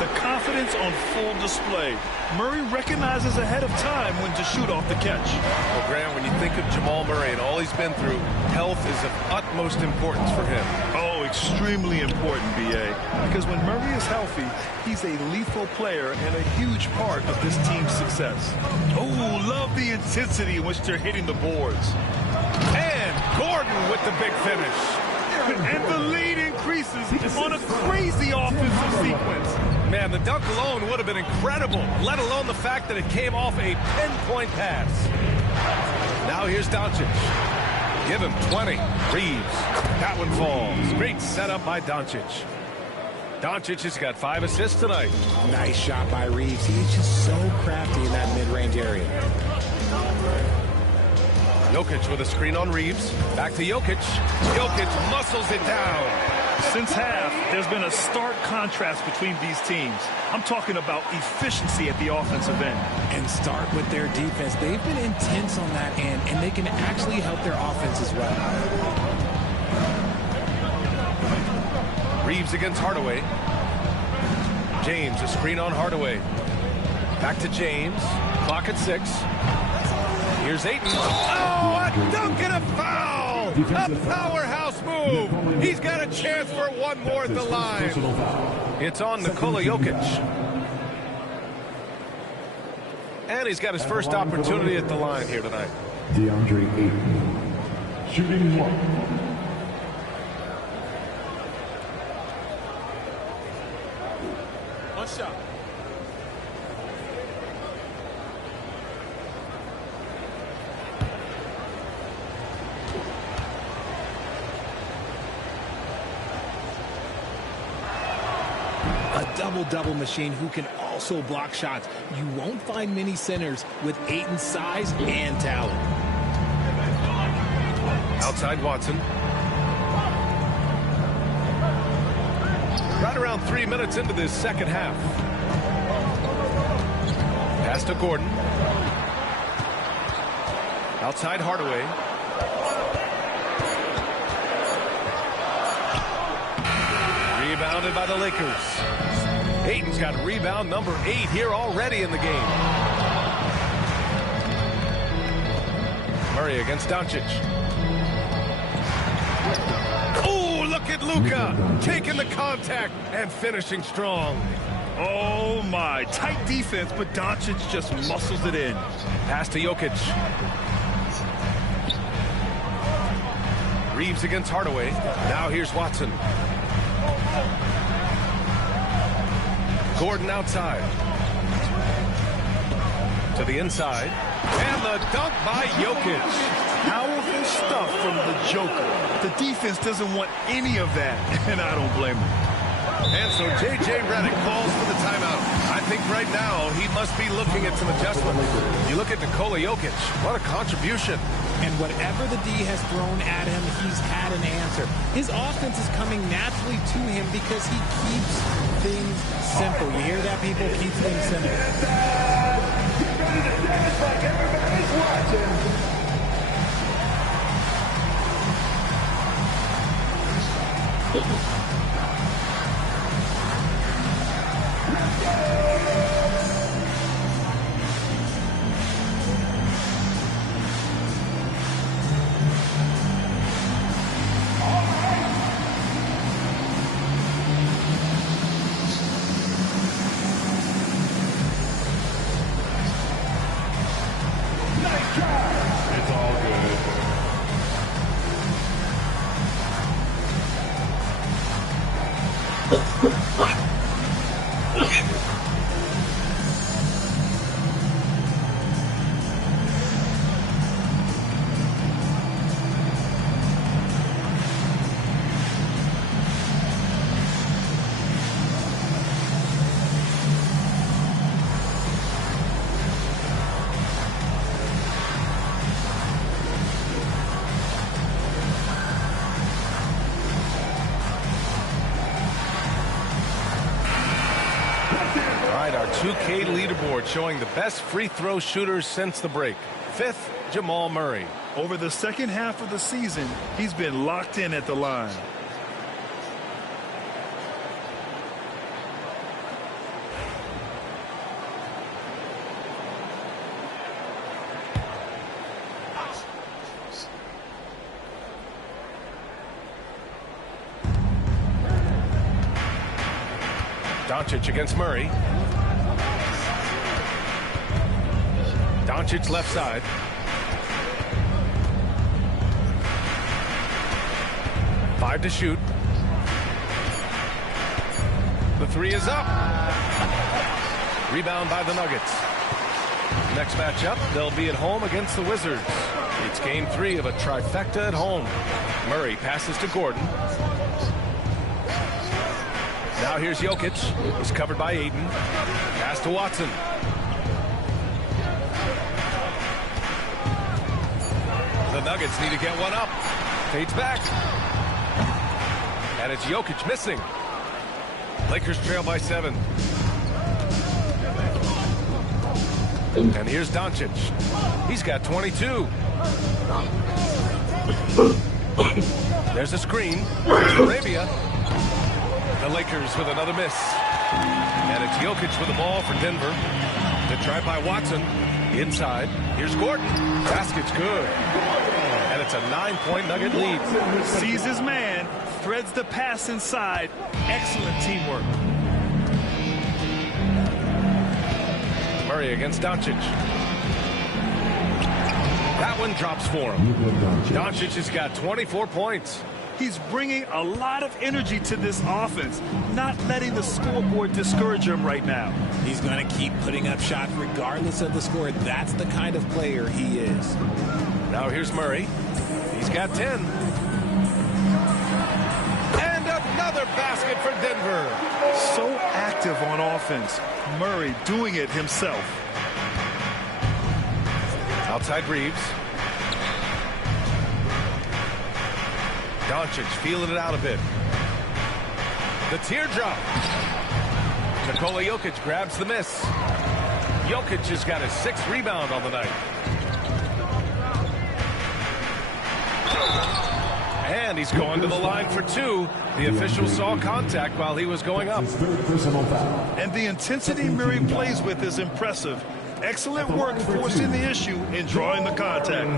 The confidence on full display. Murray recognizes ahead of time when to shoot off the catch. Well, Graham, when you think of Jamal Murray and all he's been through, health is of utmost importance for him. Oh, extremely important, B.A. Because when Murray is healthy, he's a lethal player and a huge part of this team's success. Oh, love the intensity in which they're hitting the boards. And Gordon with the big finish. And the lead increases on a crazy offensive sequence. Man, the dunk alone would have been incredible, let alone the fact that it came off a pinpoint pass. Now here's Doncic. Give him 20. Reeves. That one falls. Great setup by Doncic. Doncic has got 5 assists tonight. Nice shot by Reeves. He's just so crafty in that mid-range area. Jokic with a screen on Reeves. Back to Jokic. Jokic muscles it down. Since half, there's been a stark contrast between these teams. I'm talking about efficiency at the offensive end. And start with their defense. They've been intense on that end, and they can actually help their offense as well. Reeves against Hardaway. James, a screen on Hardaway. Back to James. Clock at 6. Here's Ayton. Oh, a dunk and a foul! A powerhouse move! He's got a chance for one more at the line. It's on Nikola Jokic. And he's got his first opportunity at the line here tonight. DeAndre Ayton, shooting 1. One shot. A double-double machine who can also block shots. You won't find many centers with Ayton's size and talent. Outside Watson. Right around 3 minutes into this second half. Pass to Gordon. Outside Hardaway. Rebounded by the Lakers. Ayton's got rebound number 8 here already in the game. Murray against Doncic. Oh, look at Luka taking the contact and finishing strong. Oh, my. Tight defense, but Doncic just muscles it in. Pass to Jokic. Reeves against Hardaway. Now here's Watson. Gordon outside. To the inside. And the dunk by Jokic. Powerful stuff from the Joker. The defense doesn't want any of that, and I don't blame him. And so J.J. Redick calls for the timeout. I think right now he must be looking at some adjustments. You look at Nikola Jokic. What a contribution. And whatever the D has thrown at him, he's had an answer. His offense is coming naturally to him because he keeps things simple. You hear that, people? Keeps things simple. Get ready to dance like everybody's watching. It's all good. Our 2K leaderboard showing the best free throw shooters since the break. 5th, Jamal Murray. Over the second half of the season, he's been locked in at the line. Doncic against Murray. Doncic left side. Five to shoot. The three is up. Rebound by the Nuggets. Next matchup, they'll be at home against the Wizards. It's game 3 of a trifecta at home. Murray passes to Gordon. Now here's Jokic. He's covered by Aiden. Pass to Watson. The Nuggets need to get one up. Fades back. And it's Jokic missing. Lakers trail by 7. And here's Doncic. He's got 22. There's a screen. There's Arabia. The Lakers with another miss. And it's Jokic with the ball for Denver. To try by Watson. Inside. Here's Gordon. Basket's good. And it's a 9-point Nugget lead. Sees his man. Threads the pass inside. Excellent teamwork. Murray against Doncic. That one drops for him. Doncic has got 24 points. He's bringing a lot of energy to this offense, not letting the scoreboard discourage him right now. He's going to keep putting up shots regardless of the score. That's the kind of player he is. Now here's Murray. He's got 10. And another basket for Denver. So active on offense. Murray doing it himself. Outside Reeves. Doncic feeling it out a bit. The teardrop. Nikola Jokic grabs the miss. Jokic has got his 6th rebound on the night. And he's going to the line for 2. The official saw contact while he was going up. And the intensity Murray plays with is impressive. Excellent work forcing the issue and drawing the contact.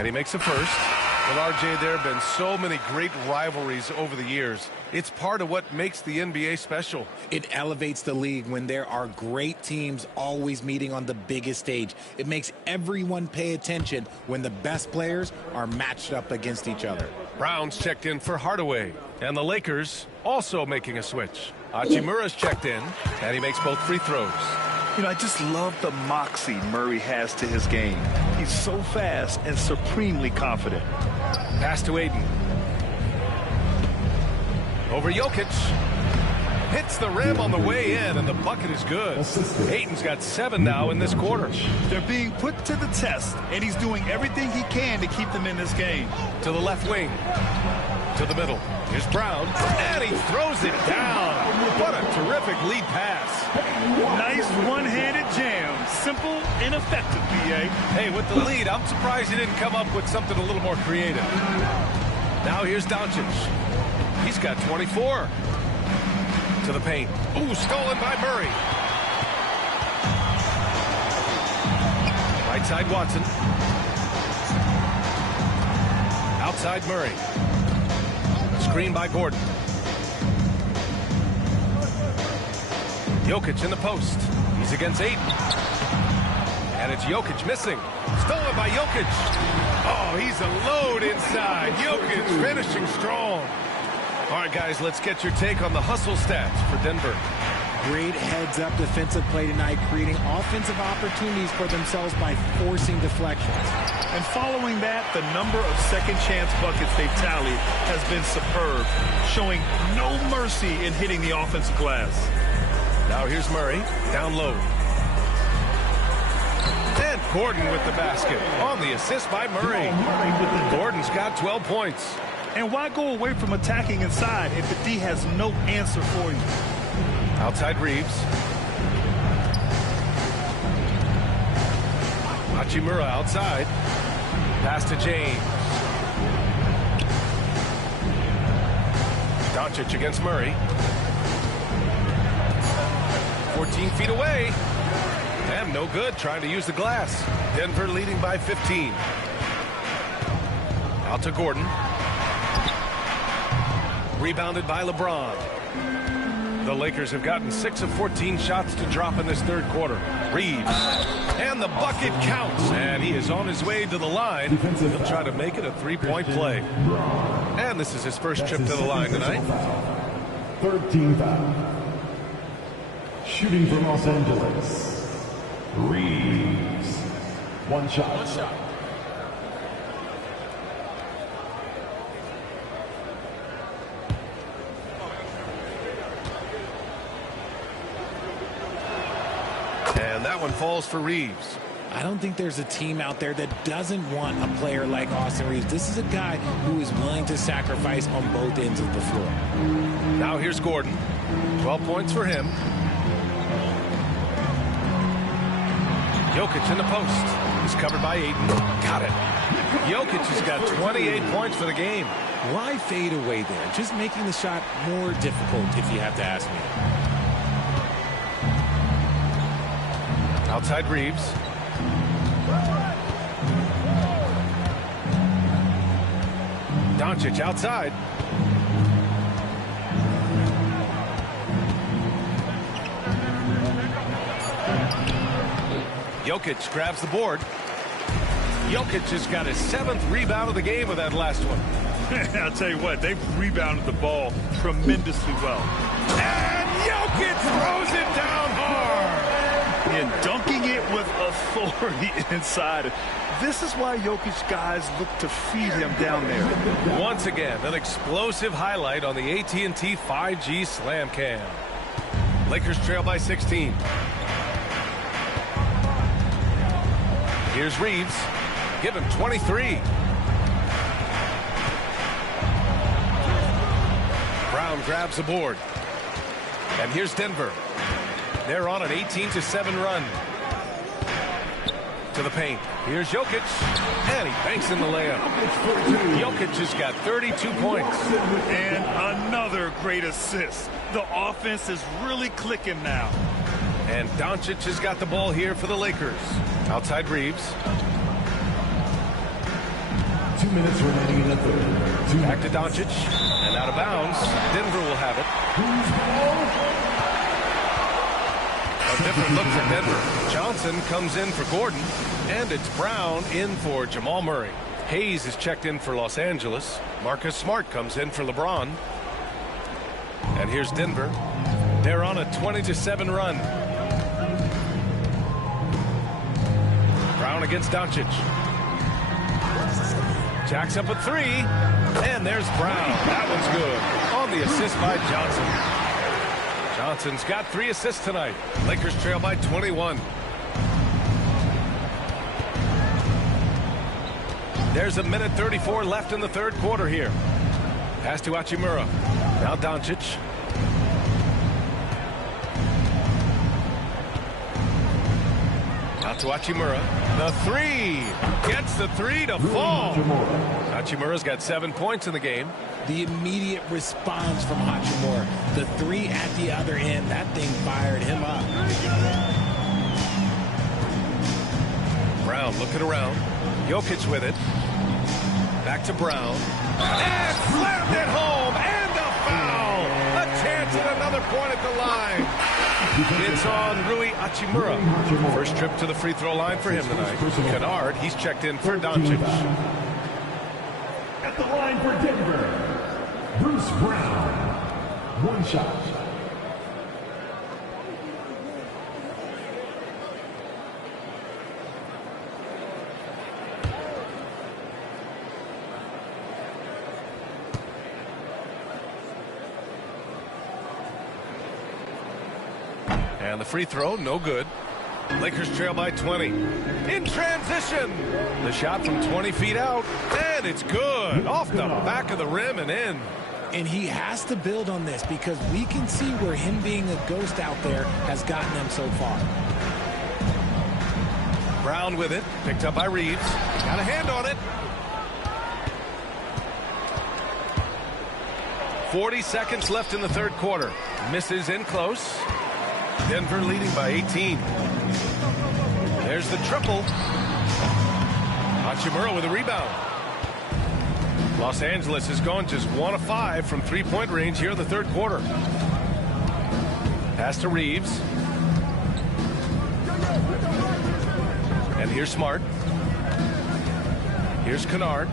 And he makes a first. Well, RJ, there have been so many great rivalries over the years. It's part of what makes the NBA special. It elevates the league when there are great teams always meeting on the biggest stage. It makes everyone pay attention when the best players are matched up against each other. Brown's checked in for Hardaway. And the Lakers also making a switch. Hachimura's checked in, and he makes both free throws. You know, I just love the moxie Murray has to his game. He's so fast and supremely confident. Pass to Aiden. Over Jokic. Hits the rim on the way in, and the bucket is good. Aiden's got 7 now in this quarter. They're being put to the test, and he's doing everything he can to keep them in this game. To the left wing. To the middle. Here's Brown, and he throws it down. What a terrific lead pass. Nice one-handed jam. Simple and effective, B.A. Hey, with the lead, I'm surprised he didn't come up with something a little more creative. Now here's Doncic. He's got 24. To the paint. Ooh, stolen by Murray. Right side Watson. Outside Murray. Screen by Gordon. Jokic in the post. He's against Aiden. And it's Jokic missing. Stolen by Jokic. Oh, he's a load inside. Jokic finishing strong. All right, guys, let's get your take on the hustle stats for Denver. Great heads-up defensive play tonight, creating offensive opportunities for themselves by forcing deflections. And following that, the number of second-chance buckets they've tallied has been superb, showing no mercy in hitting the offensive glass. Now here's Murray, down low. And Gordon with the basket on the assist by Murray. Gordon's got 12 points. And why go away from attacking inside if the D has no answer for you? Outside Reeves. Hachimura outside. Pass to James. Doncic against Murray. 14 feet away. And no good, trying to use the glass. Denver leading by 15. Out to Gordon. Rebounded by LeBron. The Lakers have gotten 6 of 14 shots to drop in this third quarter. Reeves. And the bucket counts. And he is on his way to the line. He'll try to make it a three-point play. And this is his first trip to the line tonight. 13 foul. Shooting for Los Angeles. Reeves. One shot. And that one falls for Reeves. I don't think there's a team out there that doesn't want a player like Austin Reeves. This is a guy who is willing to sacrifice on both ends of the floor. Now here's Gordon. 12 points for him. Jokic in the post. He's covered by Aiden. Got it. Jokic has got 28 points for the game. Why fade away there? Just making the shot more difficult, if you have to ask me. Outside Reeves. Doncic outside. Jokic grabs the board. Jokic has got his 7th rebound of the game with that last one. I'll tell you what, they've rebounded the ball tremendously well. And Jokic throws it down hard. And dunking it with authority inside. This is why Jokic guys look to feed him down there. Once again, an explosive highlight on the AT&T 5G Slam Cam. Lakers trail by 16. Here's Reeves. Give him 23. Brown grabs the board. And here's Denver. They're on an 18-7 run. To the paint. Here's Jokic. And he banks in the layup. Jokic has got 32 points. And another great assist. The offense is really clicking now. And Doncic has got the ball here for the Lakers. Outside Reeves. 2 minutes remaining in the third. Back to Doncic, and out of bounds. Denver will have it. A different look for Denver. Johnson comes in for Gordon, and it's Brown in for Jamal Murray. Hayes is checked in for Los Angeles. Marcus Smart comes in for LeBron. And here's Denver. They're on a 20-7 run. Brown against Doncic. Jacks up a three, and there's Brown. That one's good. On the assist by Johnson. Johnson's got 3 assists tonight. Lakers trail by 21. There's a minute 34 left in the third quarter here. Pass to Hachimura. Now Doncic. Out to Hachimura. The three. Gets the three to fall. Hachimura's got 7 points in the game. The immediate response from Hachimura. The three at the other end. That thing fired him up. Brown looking around. Jokic with it. Back to Brown. And slammed it home. And a foul. A chance at another point at the line. It's on Rui Hachimura. First trip to the free throw line for him tonight. Kennard, he's checked in for Doncic. At the line for Denver, Bruce Brown. 1 shot. And the free throw, no good. Lakers trail by 20. In transition. The shot from 20 feet out. And it's good. Off the back of the rim and in. And he has to build on this because we can see where him being a ghost out there has gotten them so far. Brown with it. Picked up by Reeves. Got a hand on it. 40 seconds left in the third quarter. Misses in close. Denver leading by 18. There's the triple. Hachimura with a rebound. Los Angeles has gone just 1 of 5 from three-point range here in the third quarter. Pass to Reeves. And here's Smart. Here's Kennard.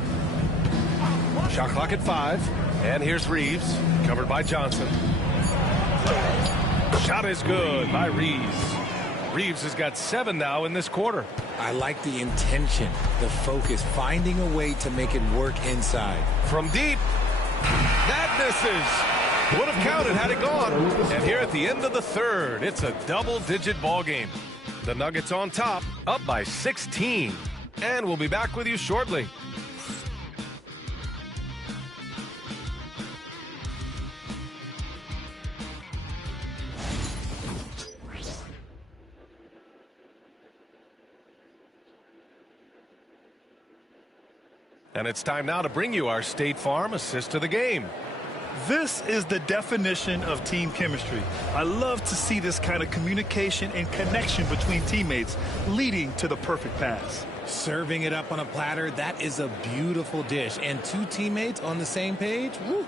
Shot clock at 5. And here's Reeves. Covered by Johnson. Shot is good by Reeves. Reeves has got 7 now in this quarter. I like the intention, the focus, finding a way to make it work inside. From deep. That misses. Would have counted had it gone. And here at the end of the third, it's a double-digit ball game. The Nuggets on top, up by 16. And we'll be back with you shortly. And it's time now to bring you our State Farm assist of the game. This is the definition of team chemistry. I love to see this kind of communication and connection between teammates leading to the perfect pass. Serving it up on a platter, that is a beautiful dish. And 2 teammates on the same page. Woo.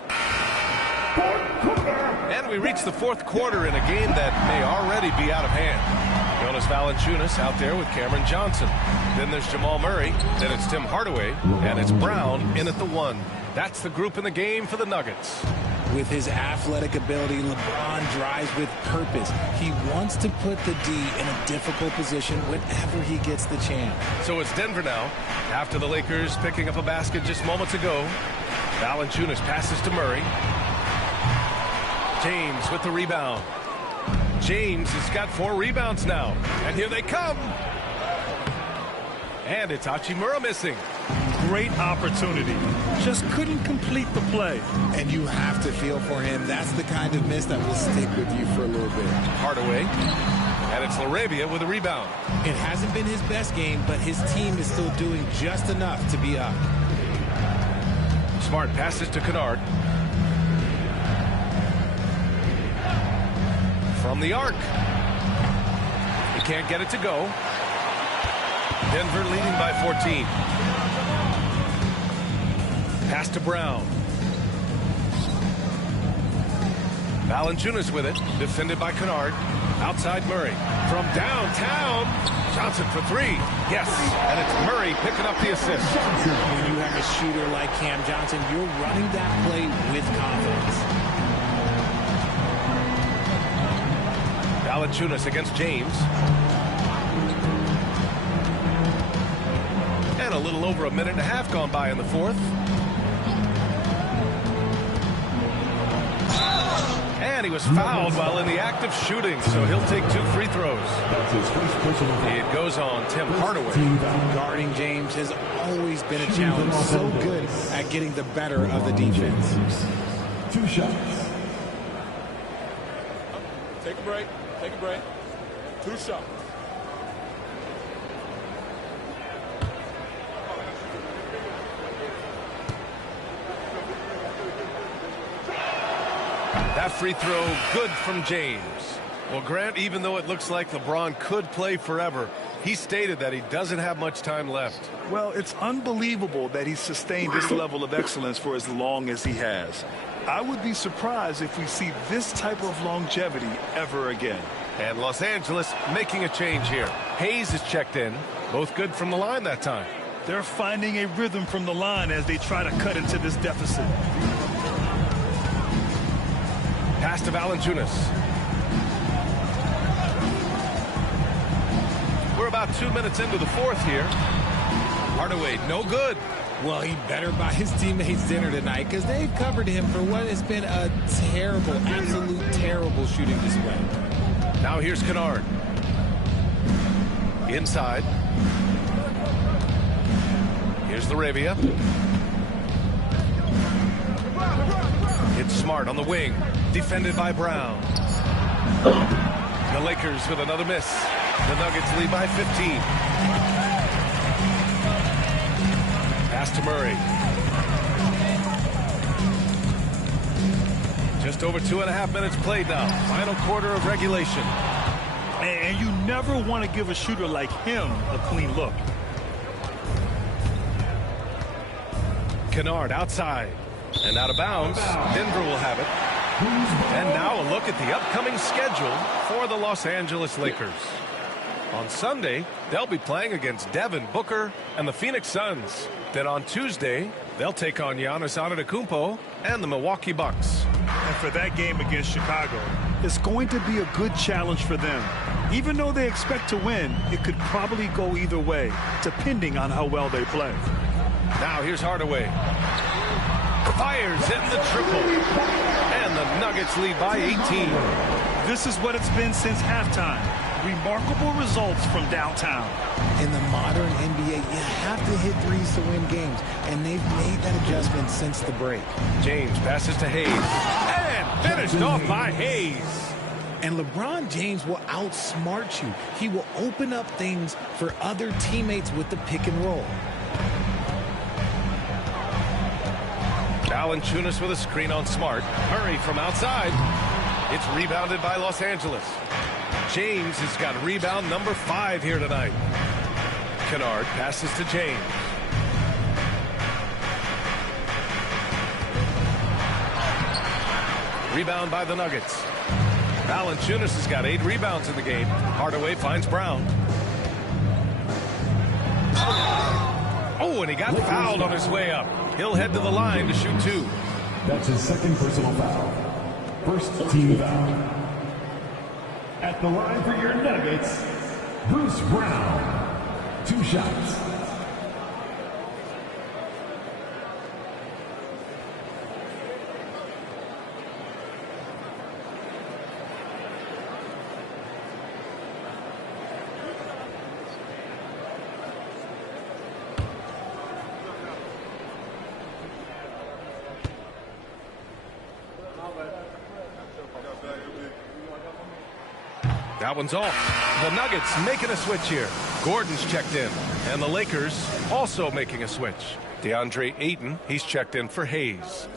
And we reach the fourth quarter in a game that may already be out of hand. Jonas Valanciunas out there with Cameron Johnson. Then there's Jamal Murray. Then it's Tim Hardaway. And it's Brown in at the 1. That's the group in the game for the Nuggets. With his athletic ability, LeBron drives with purpose. He wants to put the D in a difficult position whenever he gets the chance. So it's Denver now. After the Lakers picking up a basket just moments ago. Valanciunas passes to Murray. James with the rebound. James has got 4 rebounds now. And here they come. And it's Hachimura missing. Great opportunity. Just couldn't complete the play. And you have to feel for him. That's the kind of miss that will stick with you for a little bit. Hardaway. And it's LaRavia with a rebound. It hasn't been his best game, but his team is still doing just enough to be up. Smart passes to Kennard. From the arc. He can't get it to go. Denver leading by 14. Pass to Brown. Valanciunas with it. Defended by Kennard. Outside Murray. From downtown. Johnson for three. Yes. And it's Murray picking up the assist. When you have a shooter like Cam Johnson, you're running that play with confidence. Valanciunas against James. And a little over a minute and a half gone by in the fourth. And he was fouled while in the act of shooting, so he'll take 2 free throws. That's his first personal foul. It goes on Tim Hardaway. Guarding James has always been a challenge. So good at getting the better of the defense. 2 shots. Take a break. Take a break. 2 shots. That free throw good from James. Well, Grant, even though it looks like LeBron could play forever, he stated that he doesn't have much time left. Well, it's unbelievable that he's sustained this level of excellence for as long as he has. I would be surprised if we see this type of longevity ever again. And Los Angeles making a change here. Hayes is checked in. Both good from the line that time. They're finding a rhythm from the line as they try to cut into this deficit. Pass to Valanciunas. We're about 2 minutes into the fourth here. Hardaway, no good. Well, he better buy his teammates dinner tonight because they've covered him for what has been a terrible, absolute terrible shooting display. Now here's Kennard. Inside. Here's Laravia. It's Smart on the wing. Defended by Brown. The Lakers with another miss. The Nuggets lead by 15. Pass to Murray. Just over 2.5 minutes played now. Final quarter of regulation. And you never want to give a shooter like him a clean look. Kennard outside. And out of bounds. Denver will have it. And now a look at the upcoming schedule for the Los Angeles Lakers. On Sunday, they'll be playing against Devin Booker and the Phoenix Suns. Then on Tuesday, they'll take on Giannis Antetokounmpo and the Milwaukee Bucks. And for that game against Chicago, it's going to be a good challenge for them. Even though they expect to win, it could probably go either way, depending on how well they play. Now here's Hardaway. Fires in the triple. And the Nuggets lead by 18. This is what it's been since halftime. Remarkable results from downtown. In the modern NBA, you have to hit threes to win games, and they've made that adjustment since the break. James passes to Hayes. And finished off by Hayes. And LeBron James will outsmart you. He will open up things for other teammates with the pick and roll. Valanciunas with a screen on Smart. Murray from outside. It's rebounded by Los Angeles. James has got rebound number 5 here tonight. Kennard passes to James. Rebound by the Nuggets. Valanciunas has got 8 rebounds in the game. Hardaway finds Brown. Oh, and he got fouled on his way up. He'll head to the line to shoot 2. That's his second personal foul. First team foul. At the line for your Nuggets, Bruce Brown. 2 shots. That one's off. The Nuggets making a switch here. Gordon's checked in. And the Lakers also making a switch. DeAndre Ayton, he's checked in for Hayes.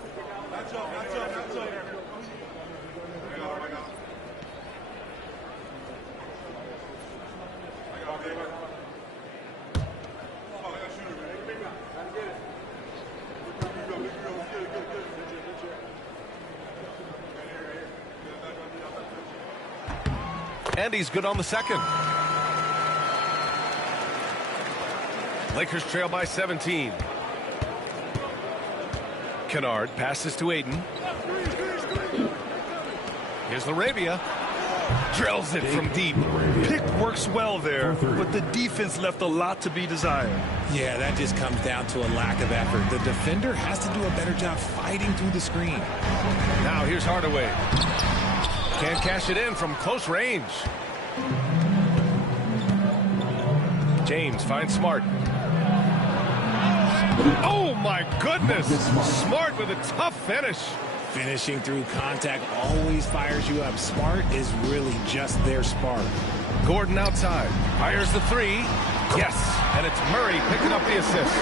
And he's good on the second. Lakers trail by 17. Kennard passes to Aiden. Here's Laravia. Drills it from deep. Pick works well there, but the defense left a lot to be desired. Yeah, that just comes down to a lack of effort. The defender has to do a better job fighting through the screen. Now here's Hardaway. Can't cash it in from close range. James finds Smart. Oh my goodness! Smart with a tough finish. Finishing through contact always fires you up. Smart is really just their spark. Gordon outside. Fires the three. Yes, and it's Murray picking up the assist.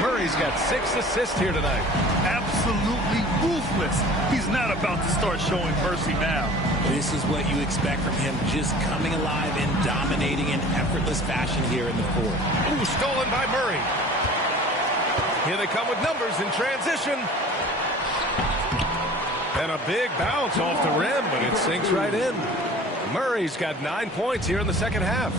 Murray's got 6 assists here tonight. Absolutely ruthless. He's not about to start showing mercy now. This is what you expect from him, just coming alive and dominating in effortless fashion here in the fourth. Ooh, stolen by Murray. Here they come with numbers in transition. And a big bounce off the rim, but it sinks right in. Murray's got 9 points here in the second half.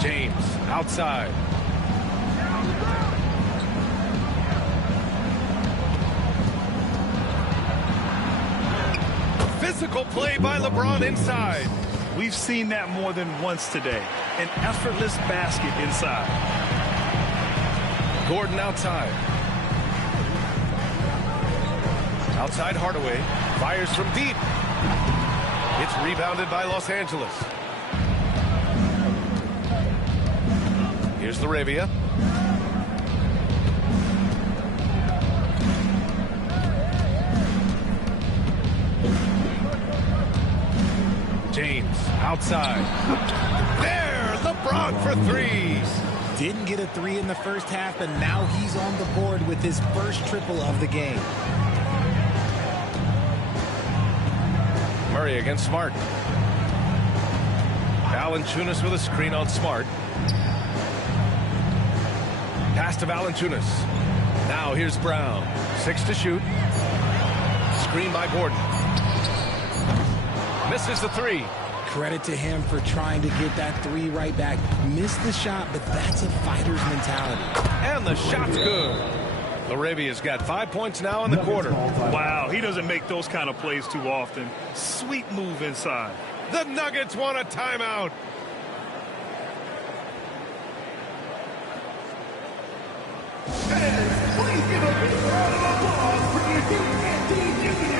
James outside. Physical play by LeBron inside. We've seen that more than once today. An effortless basket inside. Gordon outside. Outside Hardaway. Fires from deep. It's rebounded by Los Angeles. Here's Laravia. James outside. There, LeBron for 3. Didn't get a 3 in the first half, but now he's on the board with his first triple of the game. Murray against Smart. Valanciunas with a screen on Smart. Pass to Valanciunas. Now here's Brown. 6 to shoot. Screen by Gordon. Misses the 3. Credit to him for trying to get that 3 right back. Missed the shot, but that's a fighter's mentality. And the shot's good. Laravia's got 5 points now in the quarter. Wow, he doesn't make those kind of plays too often. Sweet move inside. The Nuggets want a timeout. Please give a big round of applause for your D&D Junior.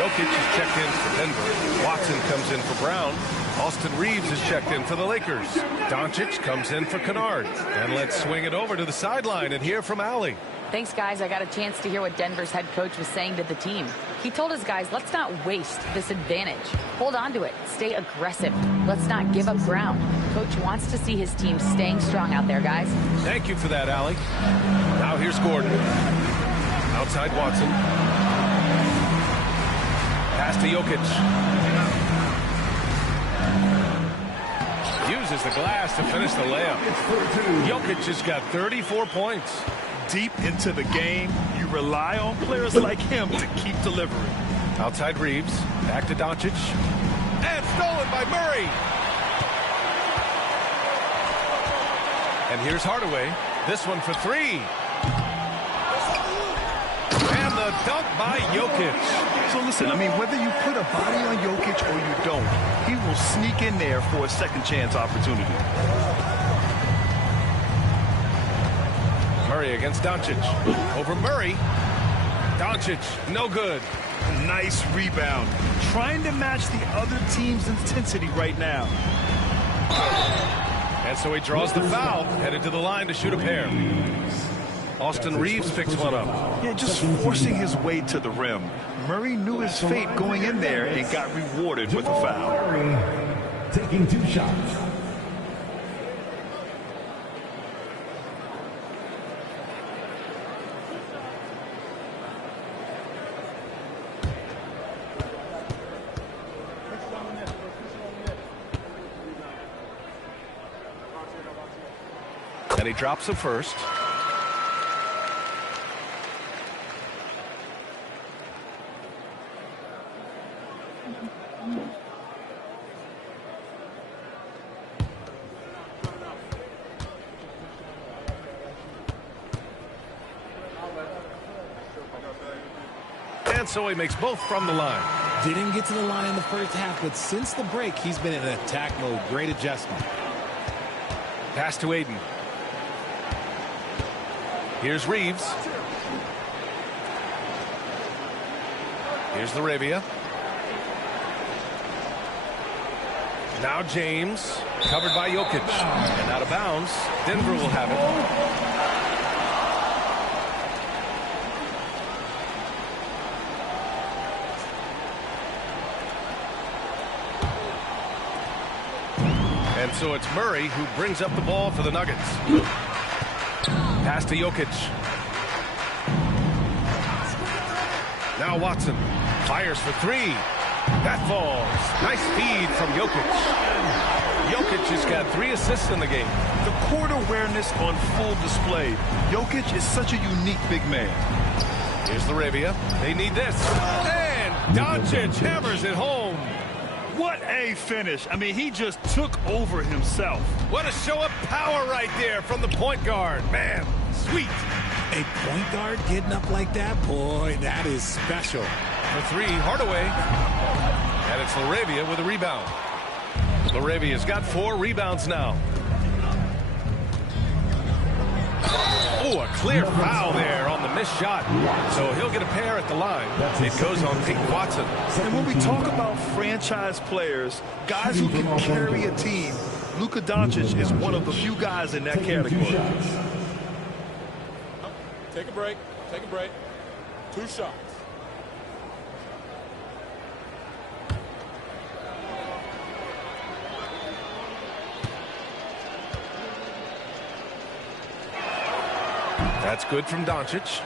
Jokic is checked in for Denver. Watson comes in for Brown. Austin Reeves is checked in for the Lakers. Doncic comes in for Kennard. And let's swing it over to the sideline and hear from Allie. Thanks, guys. I got a chance to hear what Denver's head coach was saying to the team. He told his guys, let's not waste this advantage. Hold on to it. Stay aggressive. Let's not give up ground. Coach wants to see his team staying strong out there, guys. Thank you for that, Allie. Now here's Gordon. Outside Watson. Pass to Jokic. Uses the glass to finish the layup. Jokic has got 34 points. Deep into the game, you rely on players like him to keep delivering. Outside Reeves. Back to Doncic. And stolen by Murray. And here's Hardaway. This one for three. And the dunk by Jokic. So listen, I mean, whether you put a body on Jokic or you don't, he will sneak in there for a second chance opportunity. Murray against Doncic. Over Murray. Doncic, no good. Nice rebound. Trying to match the other team's intensity right now. And so he draws the foul, headed to the line to shoot a pair. Austin Reeves picks one up. Yeah, just forcing his way to the rim. Murray knew his fate going in there and got rewarded with a foul. Murray taking 2 shots. And he drops the first. And so he makes both from the line. Didn't get to the line in the first half, but since the break, he's been in attack mode. Great adjustment. Pass to Aiden. Here's Reeves. Here's Laravia. Now James, covered by Jokic. And out of bounds. Denver will have it. And so it's Murray who brings up the ball for the Nuggets. Pass to Jokic. Now Watson fires for three. That falls. Nice feed from Jokic. Jokic has got 3 assists in the game. The court awareness on full display. Jokic is such a unique big man. Here's Laravia. They need this. And Doncic hammers it home. What a finish. I mean, he just took over himself. What a show of power right there from the point guard. Man, sweet. A point guard getting up like that? Boy, that is special. For three, Hardaway. And it's Laravia with a rebound. Laravia's got 4 rebounds now. Oh, a clear foul there on the missed shot. So he'll get a pair at the line. It goes on Pete Watson. And when we talk about franchise players, guys who can carry a team, Luka Doncic is one of the few guys in that category. Take a break. Take a break. 2 shots. That's good from Doncic.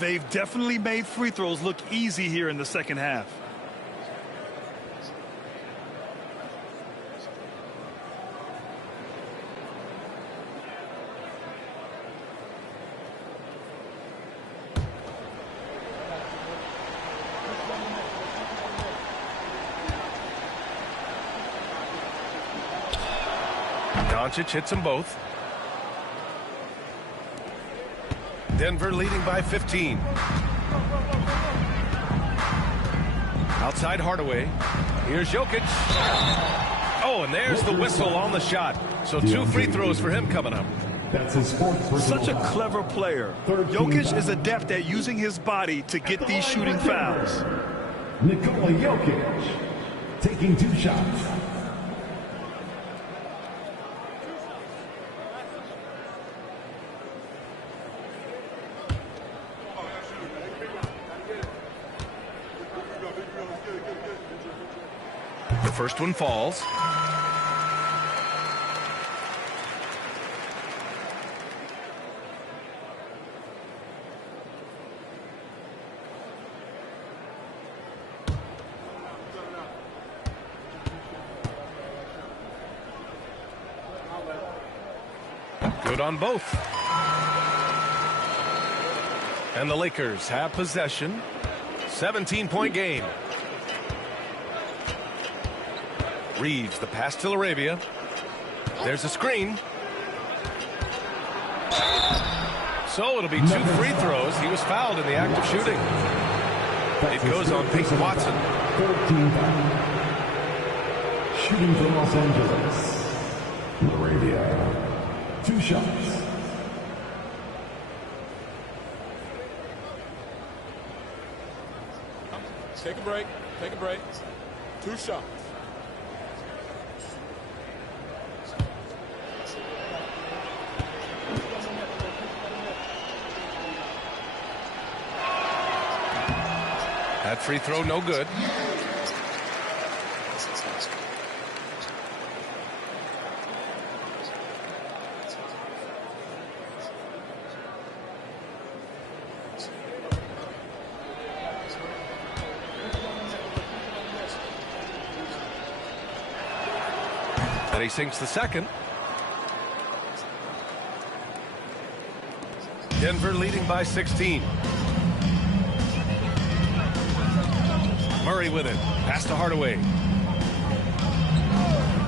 They've definitely made free throws look easy here in the second half. Doncic hits them both. Denver leading by 15. Outside Hardaway. Here's Jokic. Oh, and there's the whistle on the shot. So 2 free throws for him coming up. That's his 4th personal Such a foul. clever player. Jokic is adept at using his body to get these shooting fouls. Nikola Jokic taking 2 shots. The first one falls. Good on both. And the Lakers have possession. 17-point game. Reeves, the pass to Laravia. There's a screen. So it'll be 2 free throws. He was fouled in the act of shooting. It goes on Peyton Watson. 13 foul. Shooting from Los Angeles. LaRavia. 2 shots. Take a break. Take a break. 2 shots. That free throw no good. And he sinks the second. Denver leading by 16. Murray with it. Pass to Hardaway.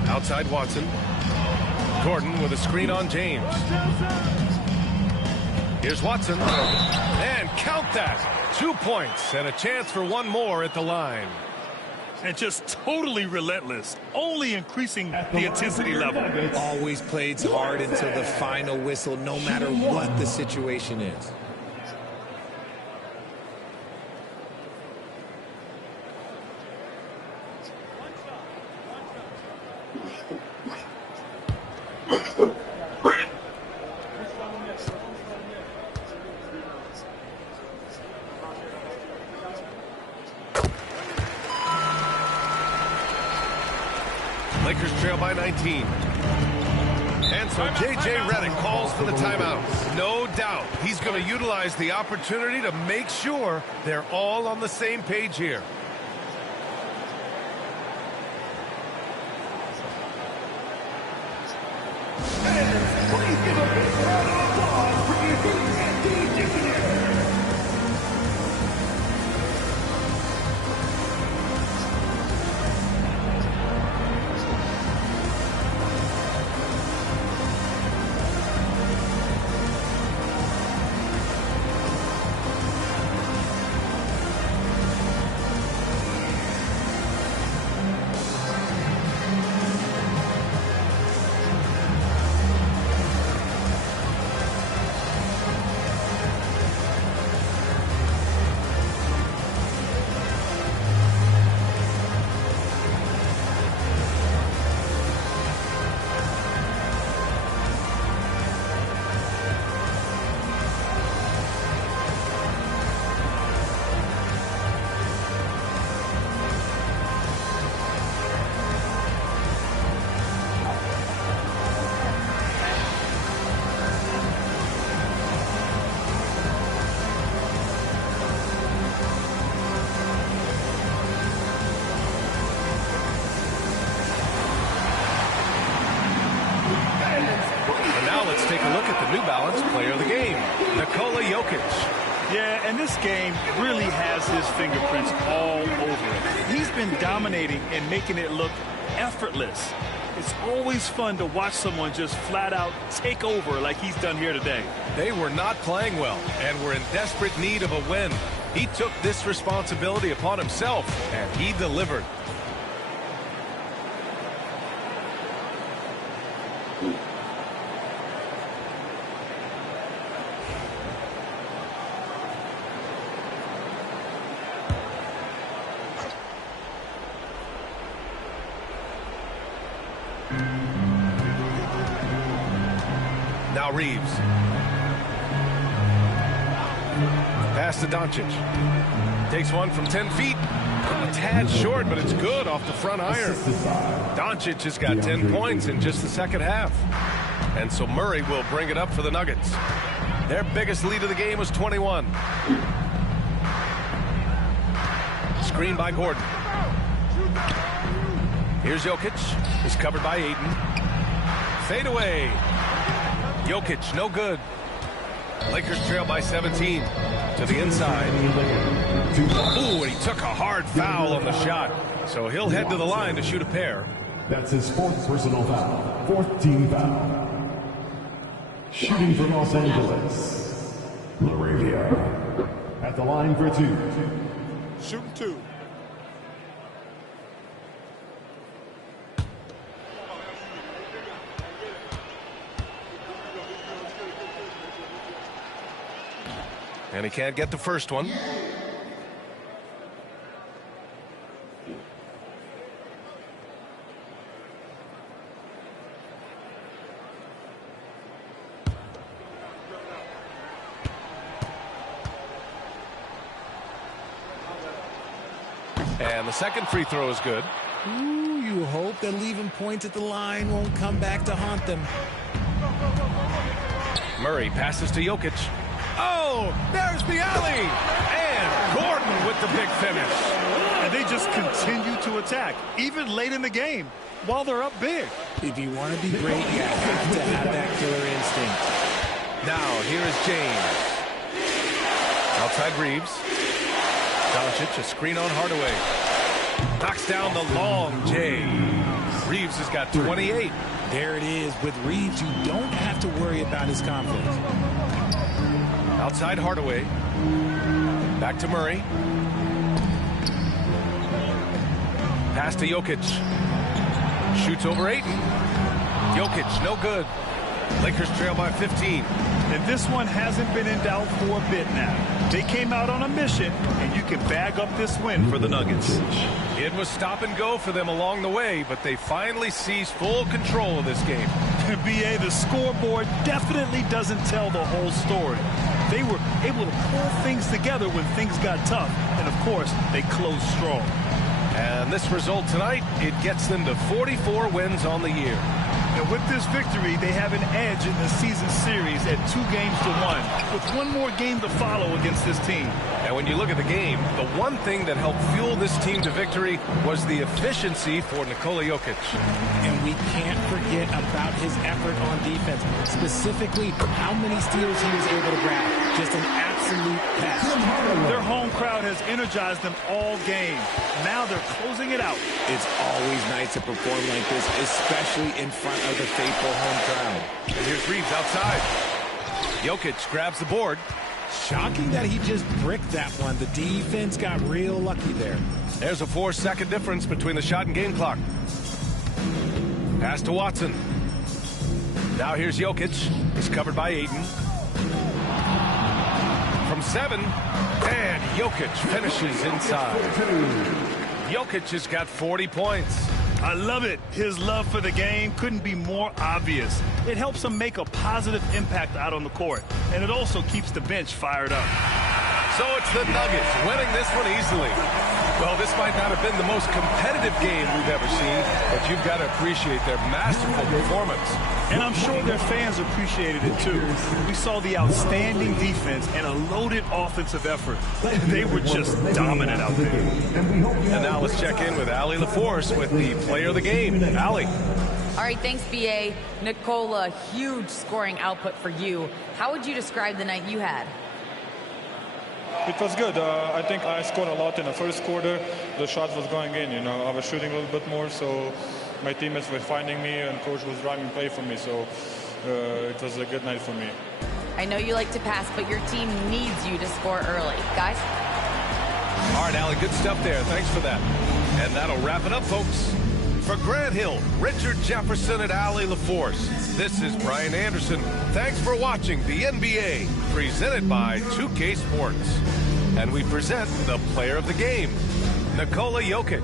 Outside Watson. Gordon with a screen on James. Here's Watson. And count that. 2 points and a chance for one more at the line. And just totally relentless, only increasing the intensity level. Always plays hard until the final whistle, no matter what the situation is. Lakers trail by 19. And so J.J. Redick calls for the timeout. No doubt he's going to utilize the opportunity to make sure they're all on the same page here. Please give a big round of applause for your Andy Dictionary. Take a look at the New Balance player of the game, Nikola Jokic. Yeah, and this game really has his fingerprints all over it. He's been dominating and making it look effortless. It's always fun to watch someone just flat out take over like he's done here today. They were not playing well and were in desperate need of a win. He took this responsibility upon himself, and he delivered. Now Reeves. Pass to Doncic. Takes one from 10 feet. A tad short, but it's good off the front iron. Doncic has got 10 points in just the second half. And so Murray will bring it up for the Nuggets. Their biggest lead of the game was 21. Screen by Gordon. Here's Jokic. Is covered by Ayton. Fade away. Jokic, no good. Lakers trail by 17 to the inside. Ooh, and he took a hard foul on the shot. So he'll head to the line to shoot a pair. That's his 4th personal foul. 4th team foul. Shooting for Los Angeles. Laravia at the line for 2. Shooting 2. And he can't get the first one. And the second free throw is good. Ooh, you hope that leaving points at the line won't come back to haunt them. Murray passes to Jokic. Oh, there's the alley. And Gordon with the big finish. And they just continue to attack, even late in the game, while they're up big. If you want to be great, you have to have that killer instinct. Now, here is James. Outside Reeves. Doncic, a screen on Hardaway. Knocks down the long J. Reeves has got 28. There it is. With Reeves, you don't have to worry about his confidence. Outside Hardaway. Back to Murray. Pass to Jokic. Shoots over Ayton. Jokic, no good. Lakers trail by 15. And this one hasn't been in doubt for a bit now. They came out on a mission, and you can bag up this win for the Nuggets. It was stop and go for them along the way, but they finally seized full control of this game. BA, the scoreboard definitely doesn't tell the whole story. They were able to pull things together when things got tough, and of course, they closed strong. And this result tonight, it gets them to 44 wins on the year. And with this victory, they have an edge in the season series at 2-1, with one more game to follow against this team. And when you look at the game, the one thing that helped fuel this team to victory was the efficiency for Nikola Jokic. And we can't forget about his effort on defense, specifically how many steals he was able to grab. Just an absolute pest. Their home crowd has energized them all game. Now they're closing it out. It's always nice to perform like this, especially in front of the faithful home crowd. And here's Reeves outside. Jokic grabs the board. Shocking that he just bricked that one. The defense got real lucky there. There's a 4-second difference between the shot and game clock. Pass to Watson. Now here's Jokic. He's covered by Ayton. From 7, and Jokic finishes inside. Jokic has got 40 points. I love it. His love for the game couldn't be more obvious. It helps him make a positive impact out on the court, and it also keeps the bench fired up. So it's the Nuggets winning this one easily. Well, this might not have been the most competitive game we've ever seen, but you've got to appreciate their masterful performance. And I'm sure their fans appreciated it too. We saw the outstanding defense and a loaded offensive effort. They were just dominant out there. And now let's check in with Allie LaForce with the player of the game. Allie. All right, thanks, BA. Nikola, huge scoring output for you. How would you describe the night you had? It was good. I think I scored a lot in the first quarter. The shot was going in, I was shooting a little bit more, so my teammates were finding me and coach was driving play for me, so it was a good night for me. I know you like to pass, but your team needs you to score early. Guys? All right, Allie, good stuff there. Thanks for that. And that'll wrap it up, folks. For Grant Hill, Richard Jefferson, and Allie LaForce, this is Brian Anderson. Thanks for watching the NBA, presented by 2K Sports. And we present the player of the game, Nikola Jokic.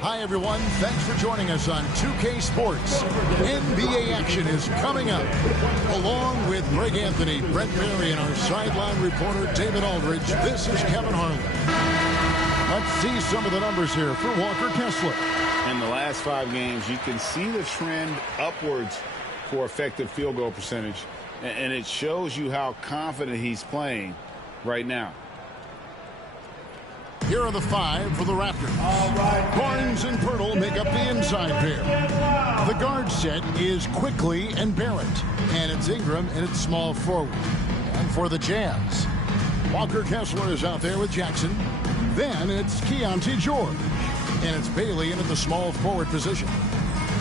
Hi, everyone. Thanks for joining us on 2K Sports. NBA action is coming up. Along with Greg Anthony, Brent Berry, and our sideline reporter, David Aldridge, this is Kevin Harlan. Let's see some of the numbers here for Walker Kessler. In the last 5 games, you can see the trend upwards for effective field goal percentage. And it shows you how confident he's playing. right now. Here are the 5 for the Raptors. Barnes and Pirtle make up the inside pair. The guard set is Quickly and Barrett. And it's Ingram and it's small forward. And for the Jazz, Walker Kessler is out there with Jackson. Then it's Keontae George. And it's Bailey in at the small forward position.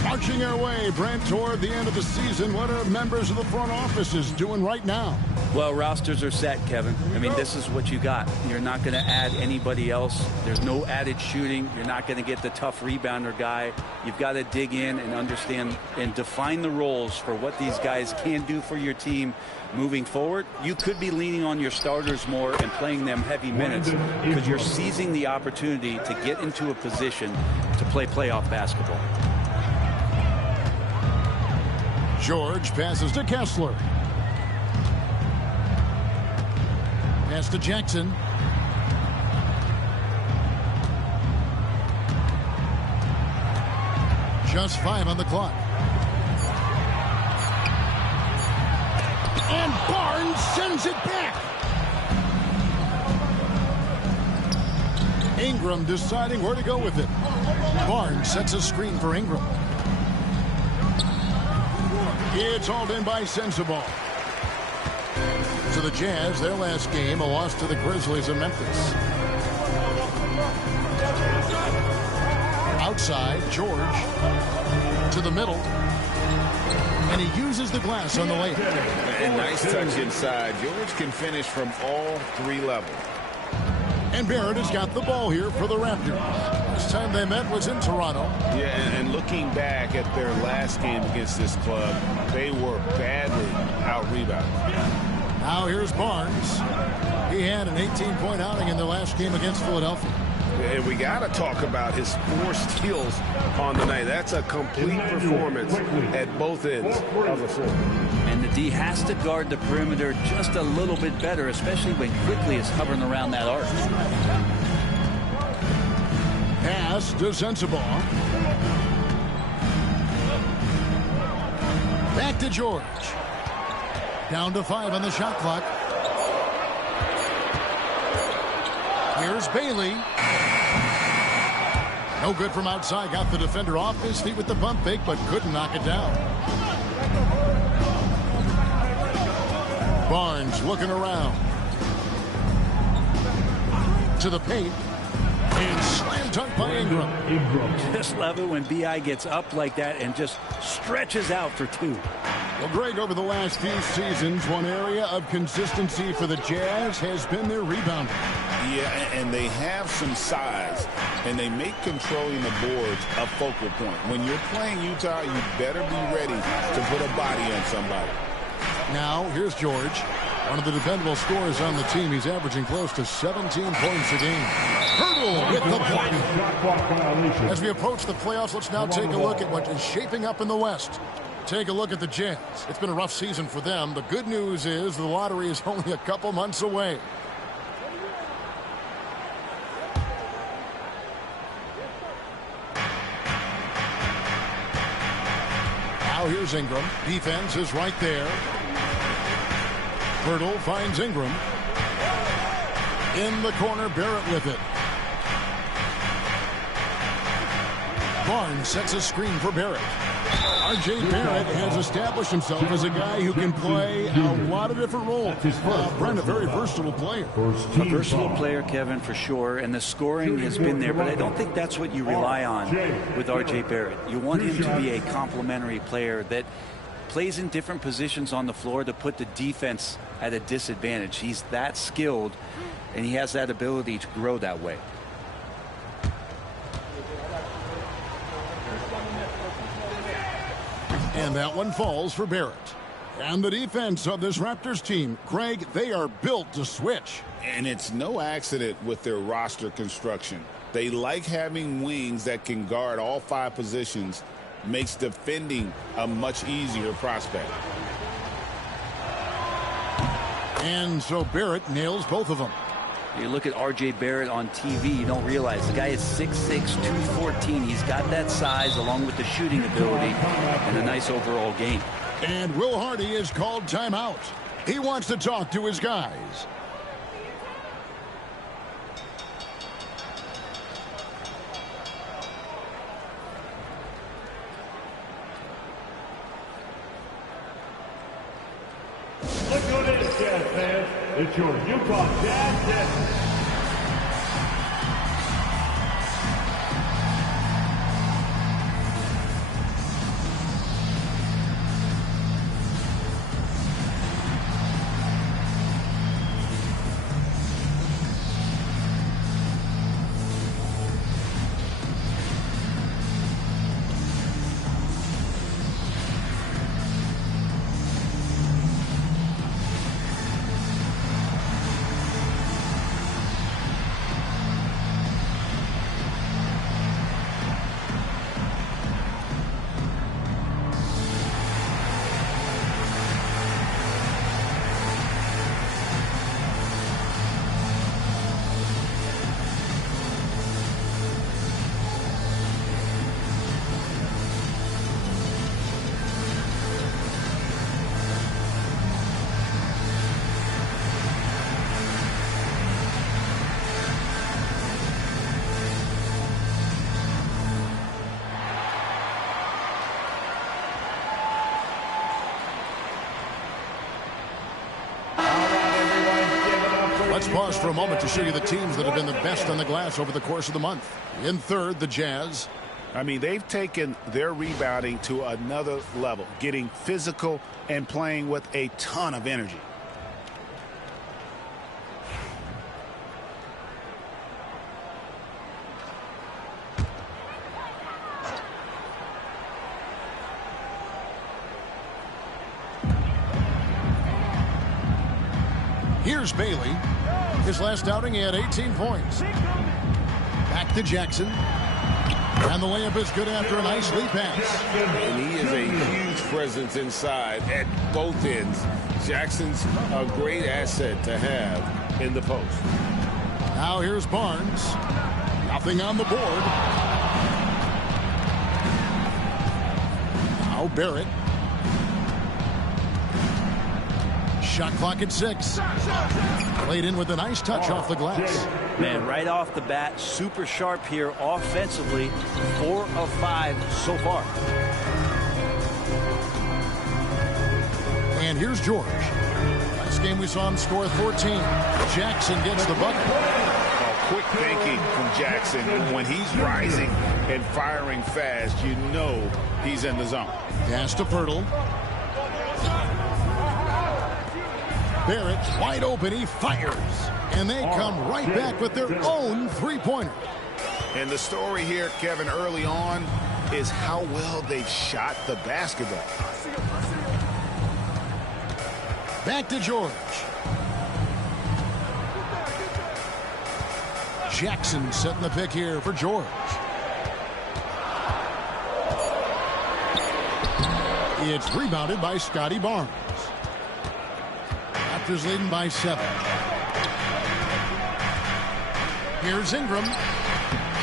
Marching our way, Brent, toward the end of the season. What are members of the front offices doing right now? Well, rosters are set, Kevin. I mean, this is what you got. You're not going to add anybody else. There's no added shooting. You're not going to get the tough rebounder guy. You've got to dig in and understand and define the roles for what these guys can do for your team moving forward. You could be leaning on your starters more and playing them heavy minutes because you're seizing the opportunity to get into a position to play playoff basketball. George passes to Kessler. Pass to Jackson. Just 5 on the clock. And Barnes sends it back. Ingram deciding where to go with it. Barnes sets a screen for Ingram. It's hauled in by Sensabaugh. So the Jazz, their last game, a loss to the Grizzlies of Memphis. Outside, George to the middle. And he uses the glass on the layup. And nice touch inside. George can finish from all 3 levels. And Barrett has got the ball here for the Raptors. Last time they met was in Toronto. Yeah, and looking back at their last game against this club, they were badly out-rebounded. Now here's Barnes. He had an 18-point outing in their last game against Philadelphia. And we got to talk about his 4 steals on the night. That's a complete performance at both ends of the floor. And the D has to guard the perimeter just a little bit better, especially when Quickly is hovering around that arc. Pass to Sensabaugh. Back to George. Down to 5 on the shot clock. Here's Bailey. No good from outside. Got the defender off his feet with the pump fake, but couldn't knock it down. Barnes looking around. To the paint. And slam dunk by Ingram. Just love it when B.I. gets up like that and just stretches out for 2. Well, Greg, over the last few seasons, one area of consistency for the Jazz has been their rebounding. Yeah, and they have some size, and they make controlling the boards a focal point. When you're playing Utah, you better be ready to put a body on somebody. Now, here's George. One of the dependable scorers on the team. He's averaging close to 17 points a game. Hurdle with the block. As we approach the playoffs, let's now take a look at what is shaping up in the West. Take a look at the Jazz. It's been a rough season for them. The good news is the lottery is only a couple months away. Now here's Ingram. Defense is right there. Hurdle finds Ingram. In the corner, Barrett with it. Barnes sets a screen for Barrett. R.J. Barrett has established himself as a guy who can play a lot of different roles. Brent, a very versatile player. A versatile player, Kevin, for sure, and the scoring has been there, but I don't think that's what you rely on with R.J. Barrett. You want him to be a complementary player that plays in different positions on the floor to put the defense at a disadvantage. He's that skilled, and he has that ability to grow that way. And that one falls for Barrett. And the defense of this Raptors team, Craig, they are built to switch. And it's no accident with their roster construction. They like having wings that can guard all 5 positions. Makes defending a much easier prospect. And so Barrett nails both of them. You look at R.J. Barrett on TV, you don't realize the guy is 6'6", 214. He's got that size along with the shooting ability and a nice overall game. And Will Hardy is called timeout. He wants to talk to his guys. it's your Utah Jazz Jets. Let's pause for a moment to show you the teams that have been the best on the glass over the course of the month. In third, the Jazz. I mean, they've taken their rebounding to another level, getting physical and playing with a ton of energy. Here's Bailey. His last outing, he had 18 points. Back to Jackson. And the layup is good after a nice lead pass. And he is a huge presence inside at both ends. Jackson's a great asset to have in the post. Now here's Barnes. Nothing on the board. Now Barrett. Shot clock at 6. Played in with a nice touch off the glass. Man, right off the bat, super sharp here offensively. 4 of 5 so far. And here's George. Last game we saw him score 14. Jackson gets the bucket. Quick thinking from Jackson. When he's rising and firing fast, you know he's in the zone. Pass to Pirtle. Barrett wide open. He fires. And they come right back with their own three-pointer. And the story here, Kevin, early on is how well they've shot the basketball. Back to George. Jackson setting the pick here for George. It's rebounded by Scotty Barnes. Raptors leading by 7. Here's Ingram.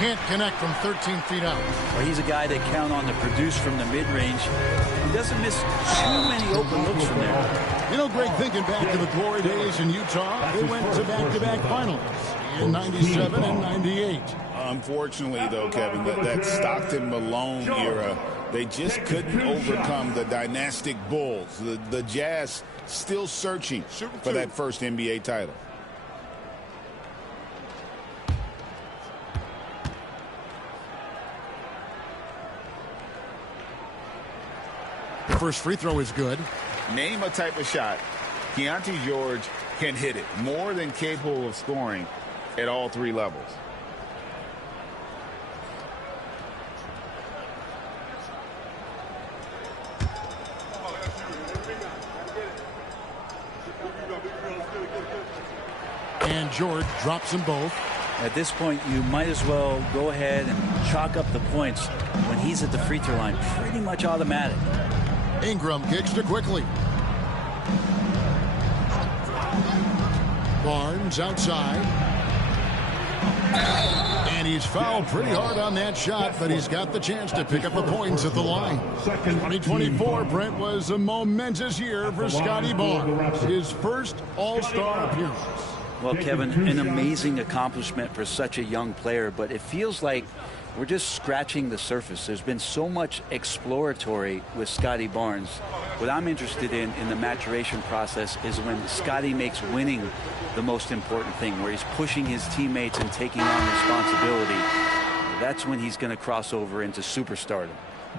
Can't connect from 13 feet out. Well, he's a guy they count on to produce from the mid-range. He doesn't miss too many open looks from there. You know, Greg, thinking back to the glory days in Utah, they went to back-to-back finals in 97 and 98. Unfortunately, though, Kevin, that Stockton-Malone era, they just couldn't overcome the dynastic Bulls. The Jazz still searching for that first NBA title. The first free throw is good. Name a type of shot Keontae George can hit it, more than capable of scoring at all 3 levels. And George drops them both. At this point, you might as well go ahead and chalk up the points when he's at the free throw line. Pretty much automatic. Ingram kicks to quickly. Barnes outside. And he's fouled pretty hard on that shot, but he's got the chance to pick up the points at the line. 2024, Brent, was a momentous year for Scotty Barnes. His first All-Star appearance. Well, Kevin, an amazing accomplishment for such a young player, but it feels like we're just scratching the surface. There's been so much exploratory with Scotty Barnes. What I'm interested in the maturation process is when Scotty makes winning the most important thing, where he's pushing his teammates and taking on responsibility. That's when he's going to cross over into superstardom.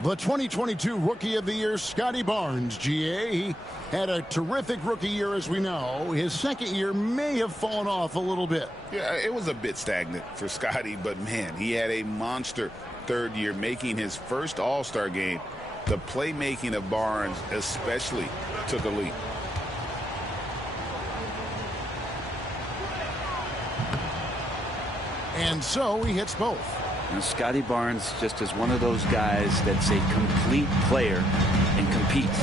The 2022 Rookie of the Year, Scotty Barnes, GA. He had a terrific rookie year, as we know. His second year may have fallen off a little bit. Yeah, it was a bit stagnant for Scotty, but man, he had a monster third year, making his first All-Star game. The playmaking of Barnes especially took a leap. And so he hits both. And Scotty Barnes just is one of those guys that's a complete player and competes.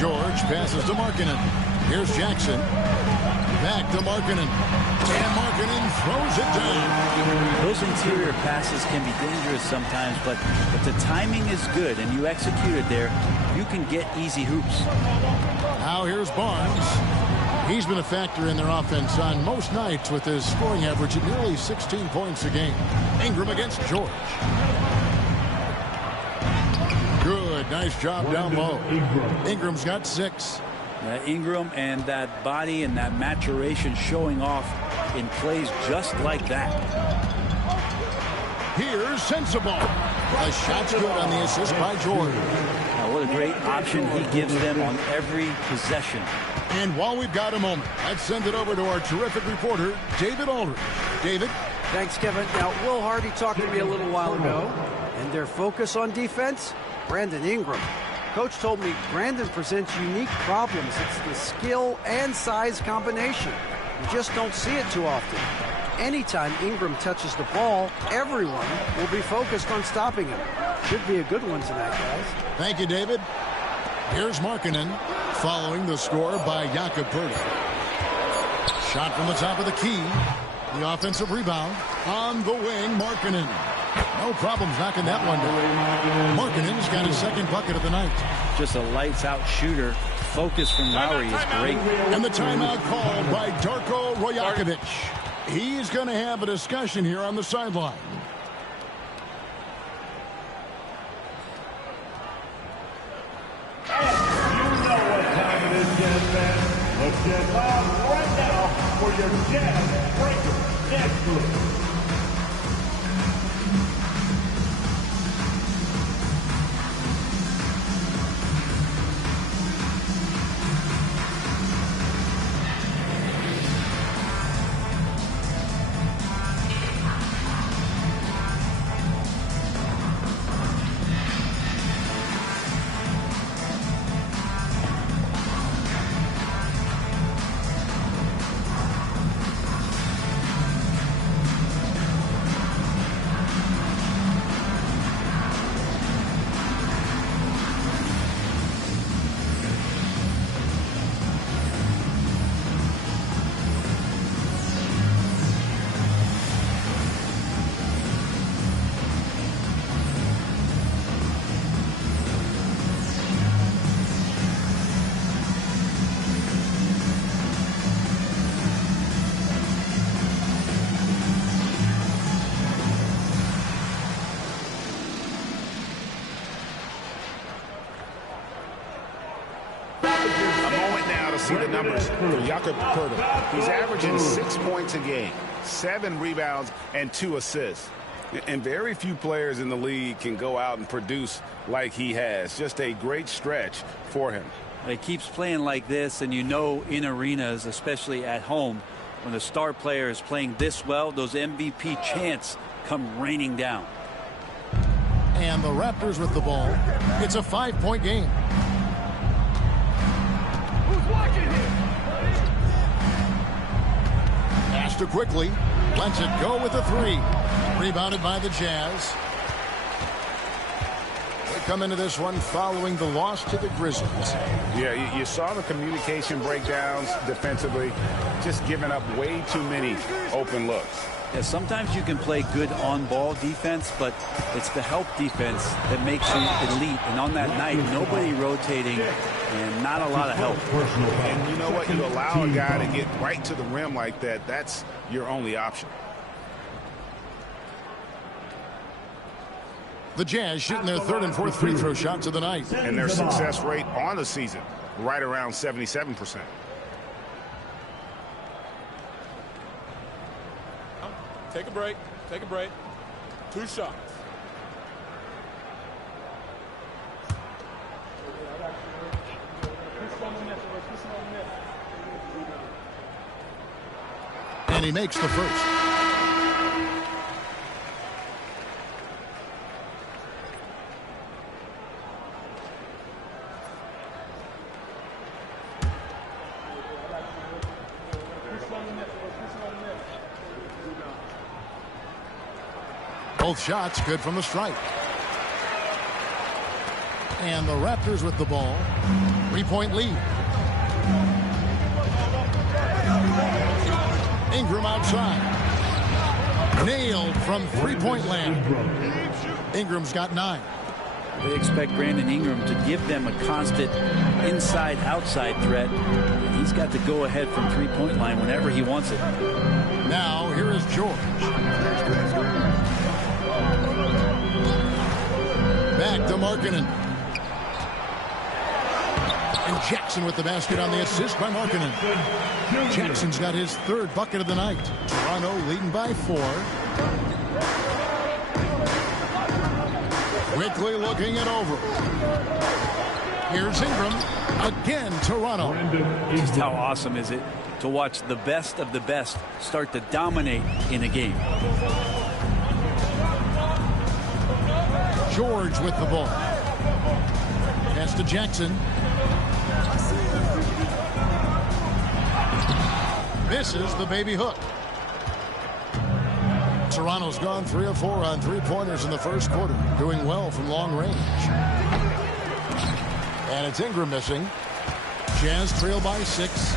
George passes to Markkanen. Here's Jackson. Back to Markkanen. And Markkanen throws it down. Those interior passes can be dangerous sometimes, but if the timing is good and you execute it there, you can get easy hoops. Now here's Barnes. He's been a factor in their offense on most nights with his scoring average at nearly 16 points a game. Ingram against George. Good. Nice job down low. Ingram's got 6. Ingram and that body and that maturation showing off in plays just like that. Here's Sensible. The shot's good on the assist by George. Now, what a great option he gives them on every possession. And while we've got a moment, let's send it over to our terrific reporter, David Aldridge. David? Thanks, Kevin. Now, Will Hardy talked to me a little while ago, and their focus on defense, Brandon Ingram. Coach told me Brandon presents unique problems. It's the skill and size combination. You just don't see it too often. Anytime Ingram touches the ball, everyone will be focused on stopping him. Should be a good one tonight, guys. Thank you, David. Here's Markkanen, following the score by Jakob Poeltl. Shot from the top of the key. The offensive rebound on the wing, Markkanen. No problems knocking that one down. Markkanen's got his second bucket of the night. Just a lights-out shooter. Focus from Lowry is great. And the timeout called by Darko Rajakovic. He's going to have a discussion here on the sideline. Let's get loud right now for your Jazz Breaker Dance Group. See the numbers for Jakob Poeltl. He's averaging 6 points a game, 7 rebounds, and 2 assists. And very few players in the league can go out and produce like he has. Just a great stretch for him. He keeps playing like this, and you know in arenas, especially at home, when the star player is playing this well, those MVP chants come raining down. And the Raptors with the ball. It's a 5-point game. Master quickly lets it go with a 3. Rebounded by the Jazz. They come into this one following the loss to the Grizzlies. Yeah, you saw the communication breakdowns defensively, just giving up way too many open looks. Yeah, sometimes you can play good on-ball defense, but it's the help defense that makes you elite. And on that night, nobody rotating and not a lot of help. And you know what? You allow a guy to get right to the rim like that, that's your only option. The Jazz shooting their third and fourth free throw shots of the night. And their success rate on the season, right around 77%. Take a break. Take a break. 2 shots. And he makes the first. Both shots good from the stripe. And the Raptors with the ball. 3-point lead. Ingram outside. Nailed from three-point land. Ingram's got 9. They expect Brandon Ingram to give them a constant inside-outside threat. He's got to go ahead from three-point line whenever he wants it. Now here is George. Back to Markkanen. And Jackson with the basket on the assist by Markkanen. Jackson's got his third bucket of the night. Toronto leading by 4. Quickly looking it over. Here's Ingram. Again, Toronto. Just how awesome is it to watch the best of the best start to dominate in a game. George with the ball. Pass to Jackson. Misses the baby hook. Toronto's gone 3 of 4 on three-pointers in the first quarter. Doing well from long range. And it's Ingram missing. Jazz trail by 6.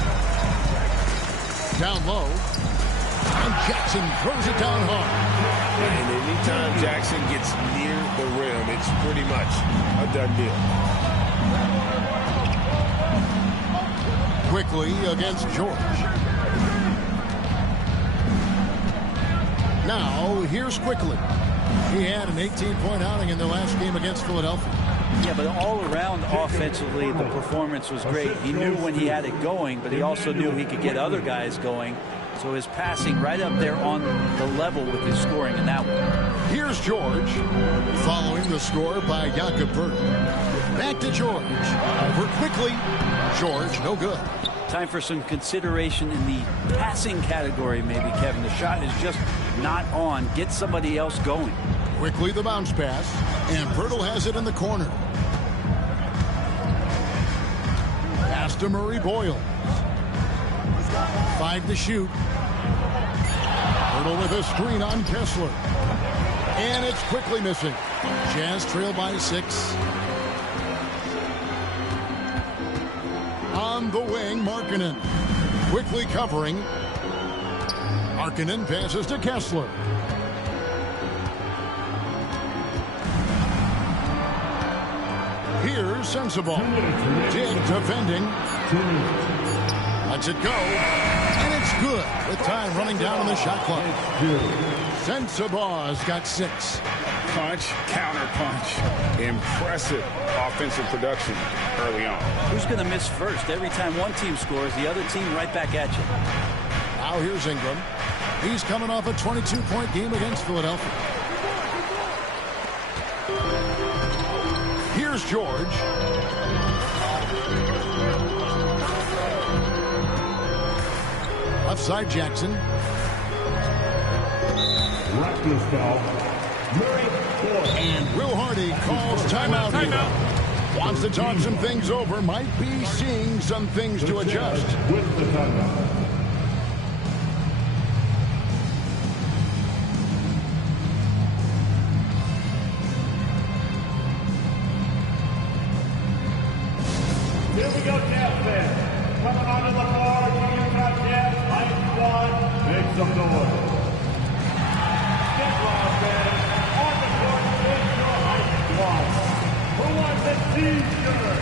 Down low. And Jackson throws it down hard. And anytime Jackson gets near the rim, it's pretty much a done deal. Quickly against George. Now, here's Quickly. He had an 18-point outing in the last game against Philadelphia. Yeah, but all around offensively, the performance was great. He knew when he had it going, but he also knew he could get other guys going. So his passing right up there on the level with his scoring in that one. Here's George. Following the score by Jakob Poeltl. Back to George. Over Quickly. George, no good. Time for some consideration in the passing category, maybe, Kevin. The shot is just not on. Get somebody else going. Quickly the bounce pass. And Poeltl has it in the corner. Pass to Murray Boyle. 5 to shoot. Poeltl with a screen on Kessler. And it's Quickly missing. Jazz trail by 6. On the wing, Markkanen. Quickly covering. Markkanen passes to Kessler. Here's Sensabaugh. Dig defending. Lets it go. And it's good with time running down on the shot clock. Sensabaugh's got 6. Punch, counter punch. Impressive offensive production early on. Who's going to miss first? Every time one team scores, the other team right back at you. Now here's Ingram. He's coming off a 22-point game against Philadelphia. Here's George. Left side Jackson. Raptors foul. And Will Hardy calls timeout. Wants to talk some things over. Might be seeing some things to adjust. With the timeout. Here we go, Jazz fans. Coming onto the floor, Utah Jazz, Mike Swan, make some noise. Get loud, fans. On the court, is your Mike Swan. Who wants a t-shirt?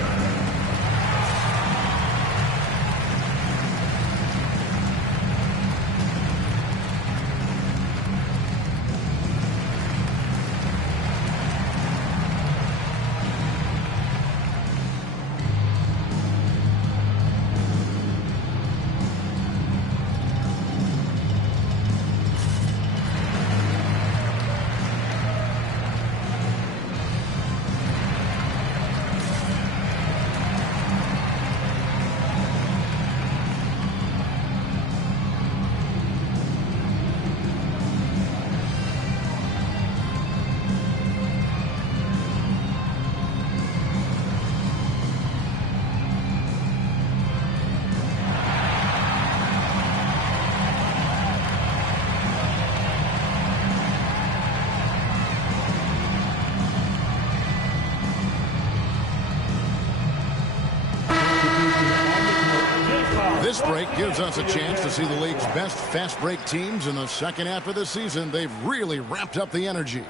This break gives us a chance to see the league's best fast break teams in the second half of the season. They've really ramped up the energy.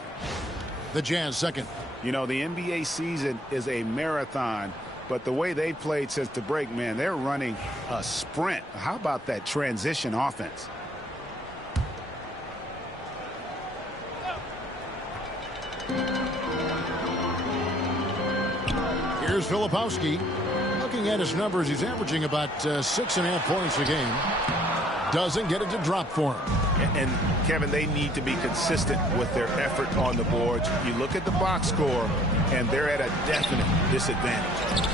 The Jazz second. You know, the NBA season is a marathon, but the way they played since the break, man, they're running a sprint. How about that transition offense? Here's Filipowski. Looking at his numbers, he's averaging about 6.5 points a game. Doesn't get it to drop for him. And Kevin, they need to be consistent with their effort on the boards. You look at the box score, and they're at a definite disadvantage.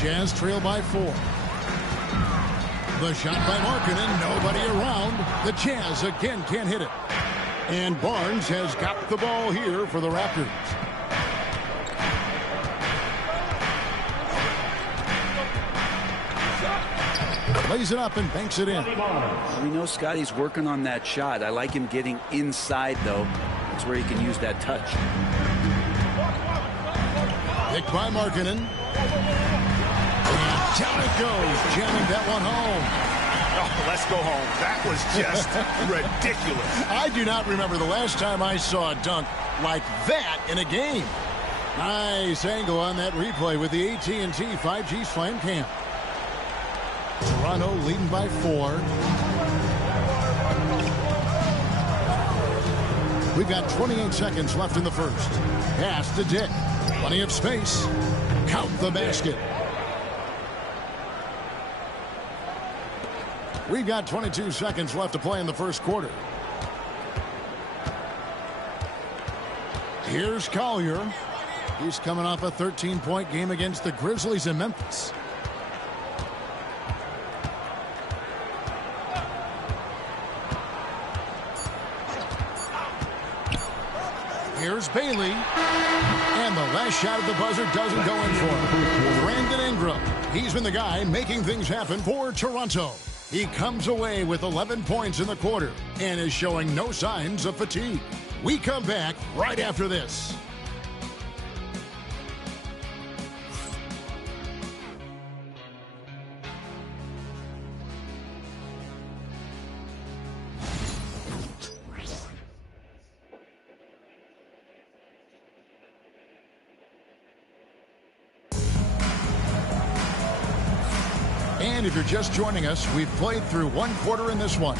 Jazz trail by 4. The shot by Markkanen, nobody around. The Jazz again can't hit it. And Barnes has got the ball here for the Raptors. Lays it up and banks it in. We know Scotty's working on that shot. I like him getting inside, though. That's where he can use that touch. Picked by Markkanen. And down it goes, jamming that one home. Oh, let's go home. That was just ridiculous. I do not remember the last time I saw a dunk like that in a game. Nice angle on that replay with the AT&T 5G Slam Cam. Toronto leading by 4. We've got 28 seconds left in the first. Pass to Dick. Plenty of space. Count the basket. We've got 22 seconds left to play in the first quarter. Here's Collier. He's coming off a 13-point game against the Grizzlies in Memphis. Here's Bailey. And the last shot at the buzzer doesn't go in for him. Brandon Ingram. He's been the guy making things happen for Toronto. He comes away with 11 points in the quarter and is showing no signs of fatigue. We come back right after this. And if you're just joining us, we've played through one quarter in this one.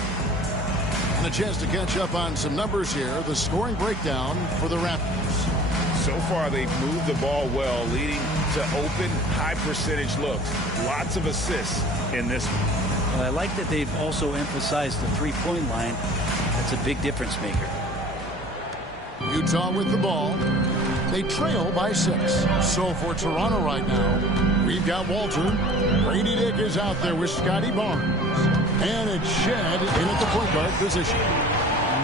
And a chance to catch up on some numbers here. The scoring breakdown for the Raptors. So far, they've moved the ball well, leading to open, high-percentage looks. Lots of assists in this one. Well, I like that they've also emphasized the three-point line. That's a big difference maker. Utah with the ball. They trail by 6. So for Toronto right now, we've got Walter. Brady Dick is out there with Scotty Barnes. And it's Shed in at the point guard position.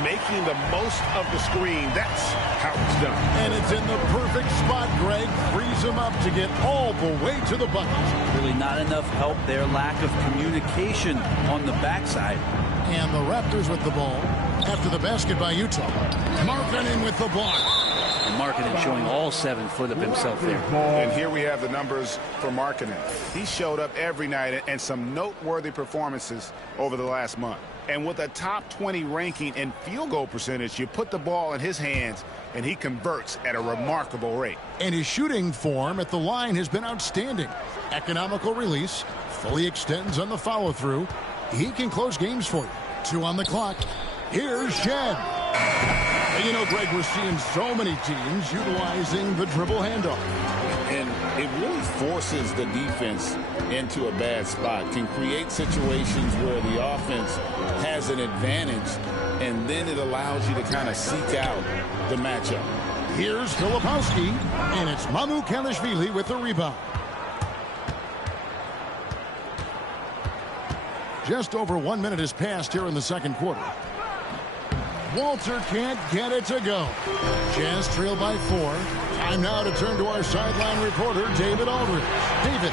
Making the most of the screen. That's how it's done. And it's in the perfect spot, Greg. Frees him up to get all the way to the bucket. Really not enough help there. Lack of communication on the backside. And the Raptors with the ball after the basket by Utah. Markkanen with the block. And Markkanen showing all 7 foot of himself there. And here we have the numbers for Markkanen. He showed up every night and some noteworthy performances over the last month. And with a top 20 ranking in field goal percentage, you put the ball in his hands and he converts at a remarkable rate. And his shooting form at the line has been outstanding. Economical release, fully extends on the follow-through. He can close games for you. 2 on the clock. Here's Shed. You know, Greg, we're seeing so many teams utilizing the dribble handoff. And it really forces the defense into a bad spot. Can create situations where the offense has an advantage, and then it allows you to kind of seek out the matchup. Here's Filipowski, and it's Mamukelashvili with the rebound. Just over 1 minute has passed here in the second quarter. Walter can't get it to go. Jazz trail by 4. Time now to turn to our sideline reporter, David Aldridge. David.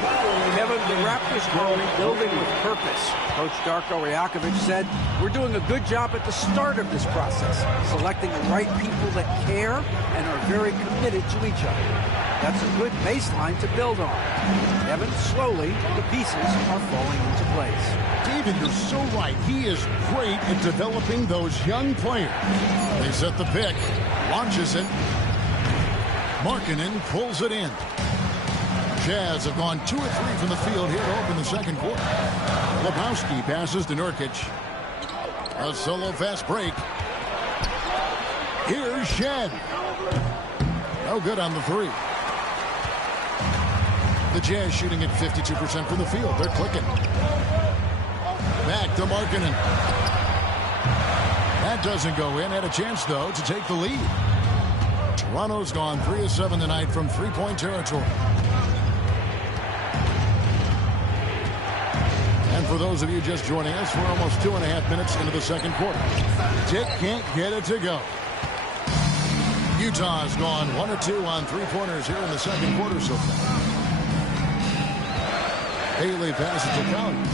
Kevin, the Raptors are building with purpose. Coach Darko Rajakovic said, we're doing a good job at the start of this process, selecting the right people that care and are very committed to each other. That's a good baseline to build on. Evan, slowly, the pieces are falling into place. David, you're so right. He is great at developing those young players. They set the pick, launches it. Markkanen pulls it in. Jazz have gone 2 or 3 from the field here to open the second quarter. Lebowski passes to Nurkic. A solo fast break. Here's Shed. No good on the 3. The Jazz shooting at 52% from the field. They're clicking. Back to Markkanen. That doesn't go in. Had a chance, though, to take the lead. Toronto's gone 3 of 7 tonight from three-point territory. And for those of you just joining us, we're almost 2.5 minutes into the second quarter. Dick can't get it to go. Utah's gone 1 or 2 on three-pointers here in the second quarter so far. Haley passes to Collier.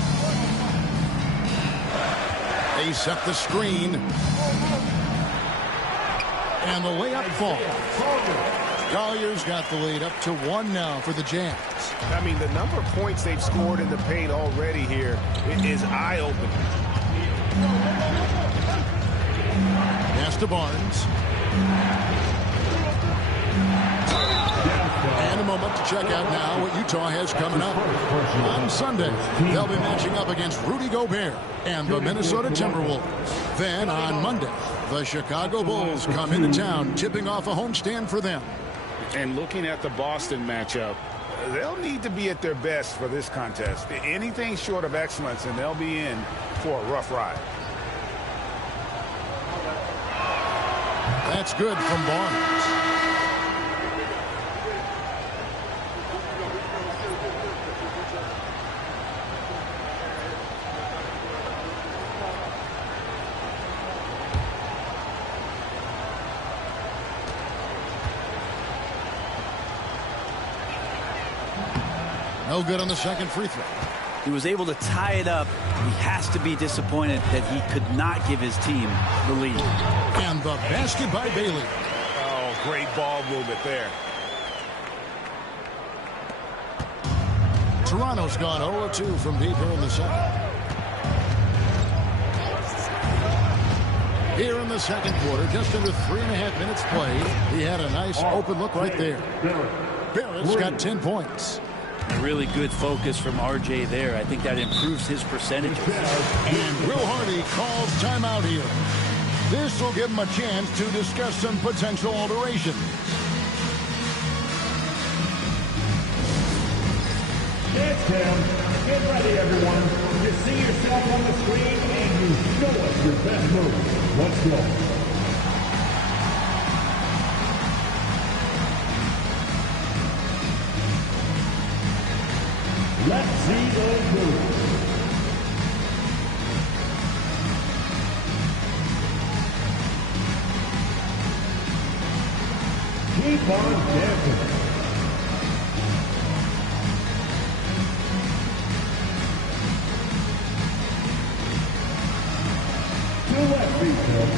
They set the screen. And the layup falls. Collier's got the lead up to 1 now for the Jazz. I mean, the number of points they've scored in the paint already here is eye-opening. Pass to Barnes. And a moment to check out now what Utah has coming up. On Sunday, they'll be matching up against Rudy Gobert and the Minnesota Timberwolves. Then on Monday, the Chicago Bulls come into town, tipping off a homestand for them. And looking at the Boston matchup, they'll need to be at their best for this contest. Anything short of excellence, and they'll be in for a rough ride. That's good from Barnes. No good on the second free throw. He was able to tie it up. He has to be disappointed that he could not give his team the lead. And the basket by Bailey. Oh, great ball movement there. Toronto's gone 0-2 from deep here in the second. Here in the second quarter, just under 3.5 minutes played, he had a nice open look right there. Barrett's got 10 points. Really good focus from RJ there. I think that improves his percentage. And Will Hardy calls timeout here. This will give him a chance to discuss some potential alterations. It's Tim. Get ready, everyone. You see yourself on the screen and you show us your best move. Let's go. Let's see those moves. Keep on dancing. Two left feet, Phil.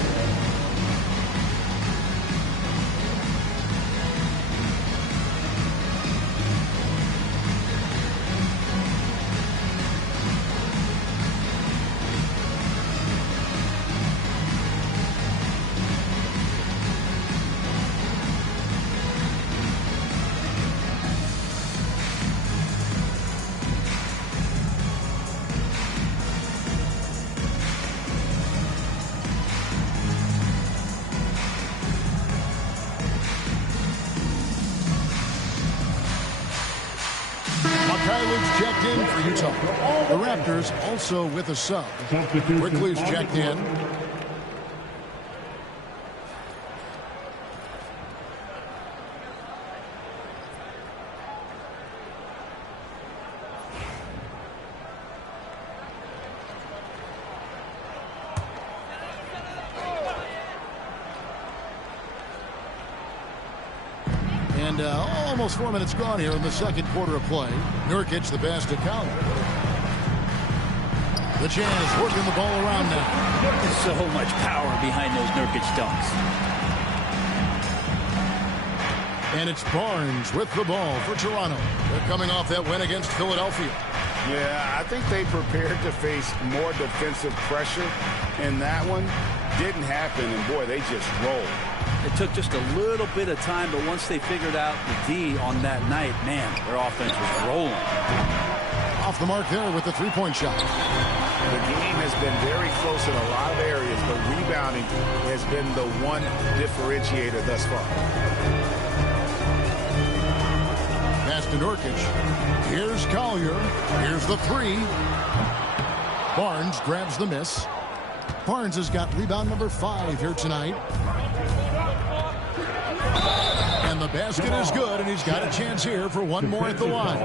Checked in for Utah. The Raptors also with a sub. Quickly's checked in. And almost 4 minutes gone here in the second quarter of play. Nurkic the pass to Collier. The Jazz working the ball around now. There's so much power behind those Nurkic dunks. And it's Barnes with the ball for Toronto. They're coming off that win against Philadelphia. Yeah, I think they prepared to face more defensive pressure, and that one didn't happen, and boy, they just rolled. It took just a little bit of time, but once they figured out the D on that night, man, their offense was rolling. Off the mark there with the three-point shot. The game has been very close in a lot of areas, but rebounding has been the one differentiator thus far. Pass to Nurkic. Here's Collier. Here's the three. Barnes grabs the miss. Barnes has got rebound number 5 here tonight. And the basket is good, and he's got a chance here for one more at the line.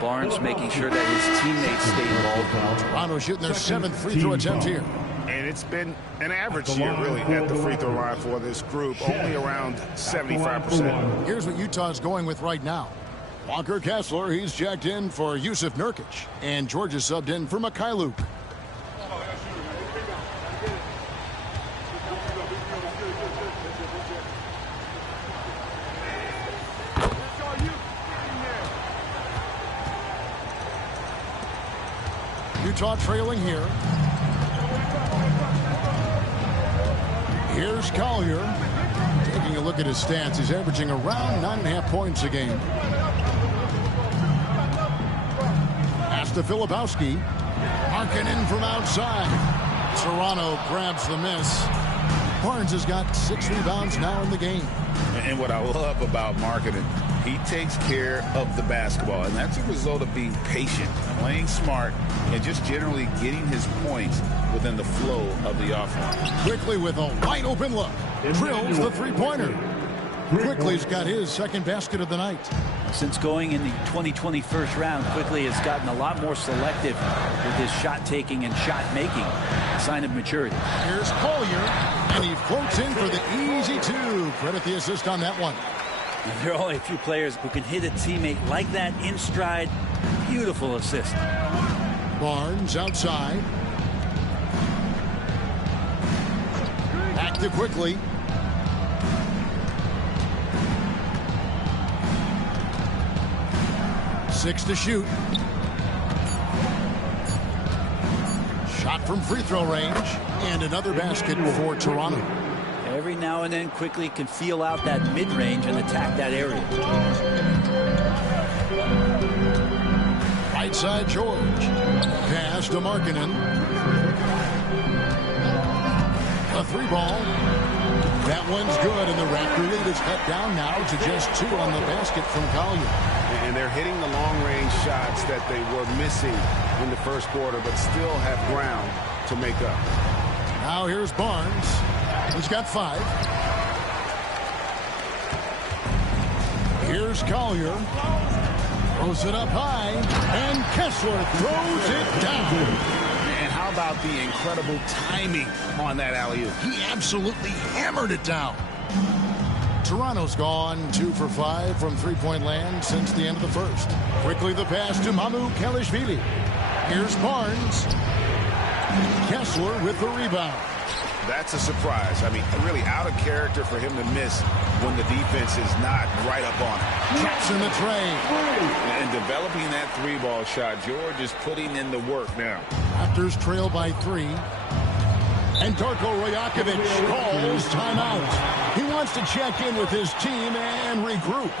Barnes making sure that his teammates stay involved. Toronto shooting their 7th free throw attempt here. And it's been an average year, really, at the free throw line for this group, only around 75%. Here's what Utah's going with right now. Walker Kessler, he's checked in for Yusuf Nurkic. And Georgia subbed in for Mikhailuk. Utah trailing here. Here's Collier. Taking a look at his stats, he's averaging around 9.5 points a game. Pass to Filipowski. Markkanen from outside. Toronto grabs the miss. Barnes has got 6 rebounds now in the game. And what I love about Markkanen, he takes care of the basketball, and that's a result of being patient, playing smart, and just generally getting his points within the flow of the offense. Quickly with a wide open look. Drills the three-pointer. Quickly's got his 2nd basket of the night. Since going in the 2020 first round, Quickly has gotten a lot more selective with his shot taking and shot making. A sign of maturity. Here's Collier, and he floats in for the easy 2. Credit the assist on that one. There are only a few players who can hit a teammate like that in stride. Beautiful assist. Barnes outside. Back to Quickly. Six to shoot. Shot from free throw range. And another basket for Toronto. Every now and then Quickly can feel out that mid-range and attack that area. Right side George. Pass to Markkanen. A 3-ball. That one's good, and the Raptor lead is cut down now to just 2 on the basket from Collier. And they're hitting the long-range shots that they were missing in the first quarter, but still have ground to make up. Now here's Barnes. He's got 5. Here's Collier. Throws it up high, and Kessler throws it down. And how about the incredible timing on that alley-oop? He absolutely hammered it down. Toronto's gone 2 for 5 from three-point land since the end of the first. Quickly the pass to Mamu Kalishvili. Here's Barnes. Kessler with the rebound. That's a surprise. I mean, really out of character for him to miss when the defense is not right up on him. Traps in the tray. And developing that 3-ball shot, George is putting in the work now. Raptors trail by 3. And Darko Rajakovic calls timeout. He wants to check in with his team and regroup.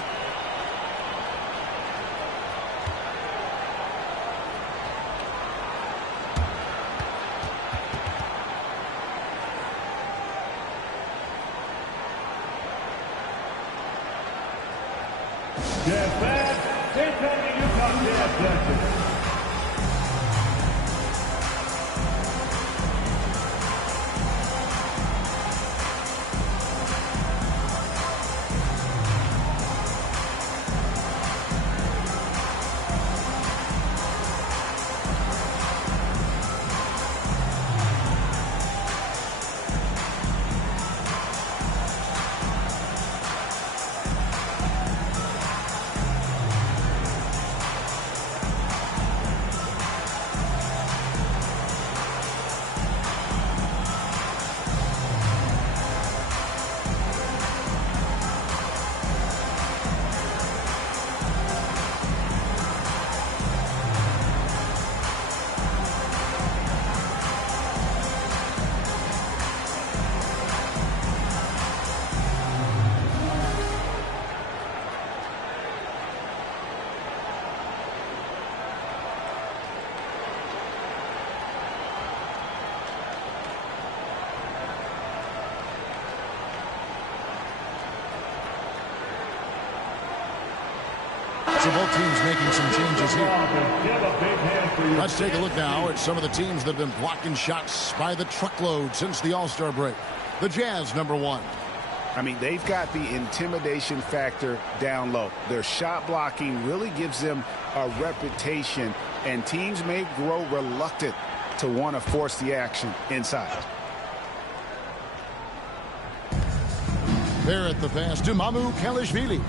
Get back. Get back to Utah Jazz. So both teams making some changes here. Let's take a look now at some of the teams that have been blocking shots by the truckload since the All-Star break. The Jazz, number 1. I mean, they've got the intimidation factor down low. Their shot blocking really gives them a reputation, and teams may grow reluctant to want to force the action inside. There at the pass to Mamu Kalishvili.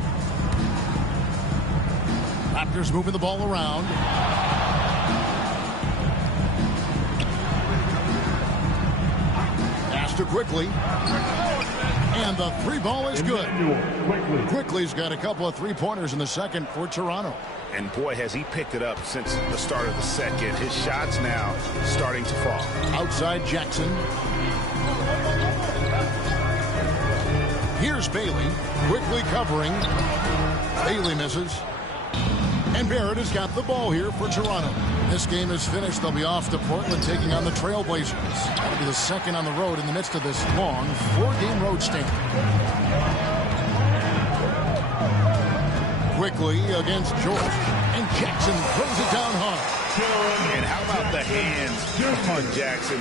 Raptors moving the ball around. Pass to Quickly. And the three ball is good. Quickly's got a couple of three-pointers in the second for Toronto. And boy, has he picked it up since the start of the second. His shots now starting to fall. Outside Jackson. Here's Bailey. Quickly covering. Bailey misses. And Barrett has got the ball here for Toronto. This game is finished. They'll be off to Portland taking on the Trailblazers. That'll be the second on the road in the midst of this long 4-game road stint. Quickly against George. And Jackson throws it down hard. And how about the hands on Jackson?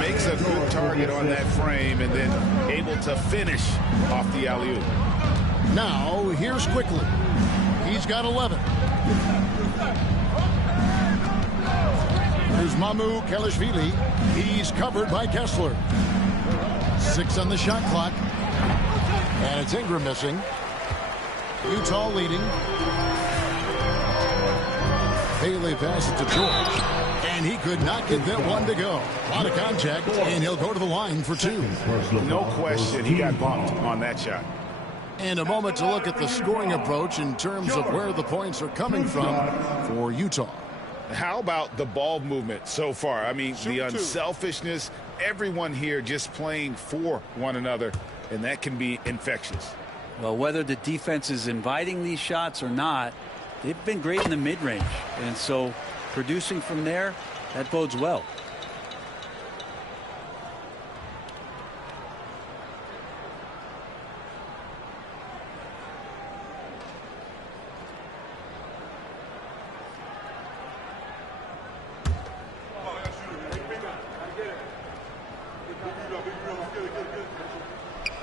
Makes a good target on that frame and then able to finish off the alley-oop. Now, here's Quickly. He's got 11. Here's Mamu Kalishvili. He's covered by Kessler. 6 on the shot clock. And it's Ingram missing. Utah leading. Bailey passes to George. And he could not get that one to go. A lot of contact, and he'll go to the line for 2. No question, he got bumped on that shot. And a moment to look at the scoring approach in terms of where the points are coming from for Utah. How about the ball movement so far? I mean, the unselfishness, everyone here just playing for one another, and that can be infectious. Well, whether the defense is inviting these shots or not, they've been great in the mid-range. And so producing from there, that bodes well.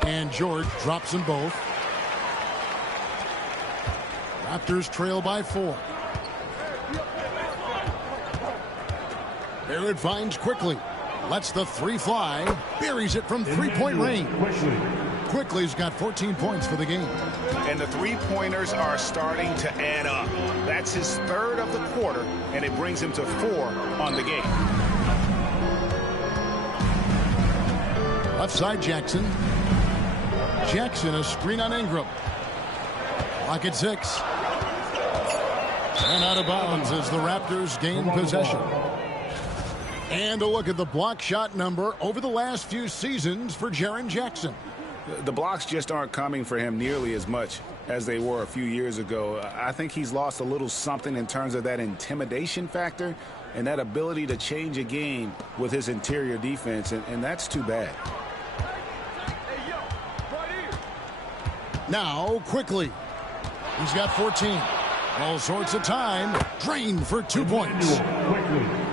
And George drops them both. Raptors trail by 4. Barrett finds Quickly. Lets the 3 fly. Buries it from 3-point range. Quickly's got 14 points for the game. And the 3-pointers are starting to add up. That's his 3rd of the quarter, and it brings him to 4 on the game. Left side Jackson. Jackson, a screen on Ingram. Clock at 6. And out of bounds as the Raptors gain possession. And a look at the block shot number over the last few seasons for Jaren Jackson. The blocks just aren't coming for him nearly as much as they were a few years ago. I think he's lost a little something in terms of that intimidation factor and that ability to change a game with his interior defense, and that's too bad. Now, Quickly. He's got 14. All sorts of time. Drained for 2 points.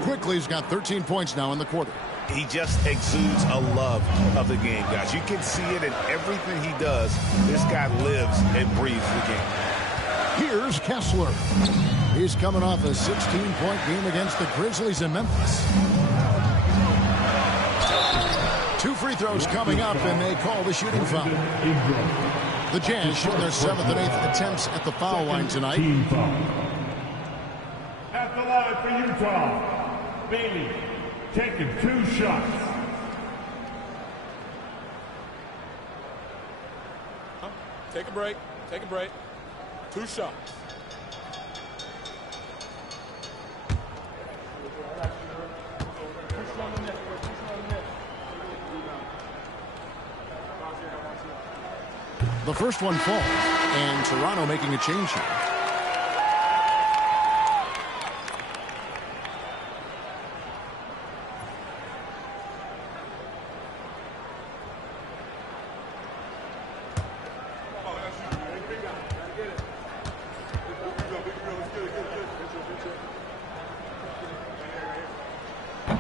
Quickly's got 13 points now in the quarter. He just exudes a love of the game, guys. You can see it in everything he does. This guy lives and breathes the game. Here's Kessler. He's coming off a 16-point game against the Grizzlies in Memphis. 2 free throws coming up, and they call the shooting foul. The Jazz shooting their 7th and 8th attempts at the foul line tonight. At the line for Utah, Bailey taking 2 shots. Take a break. Take a break. 2 shots. The first one falls, and Toronto making a change here.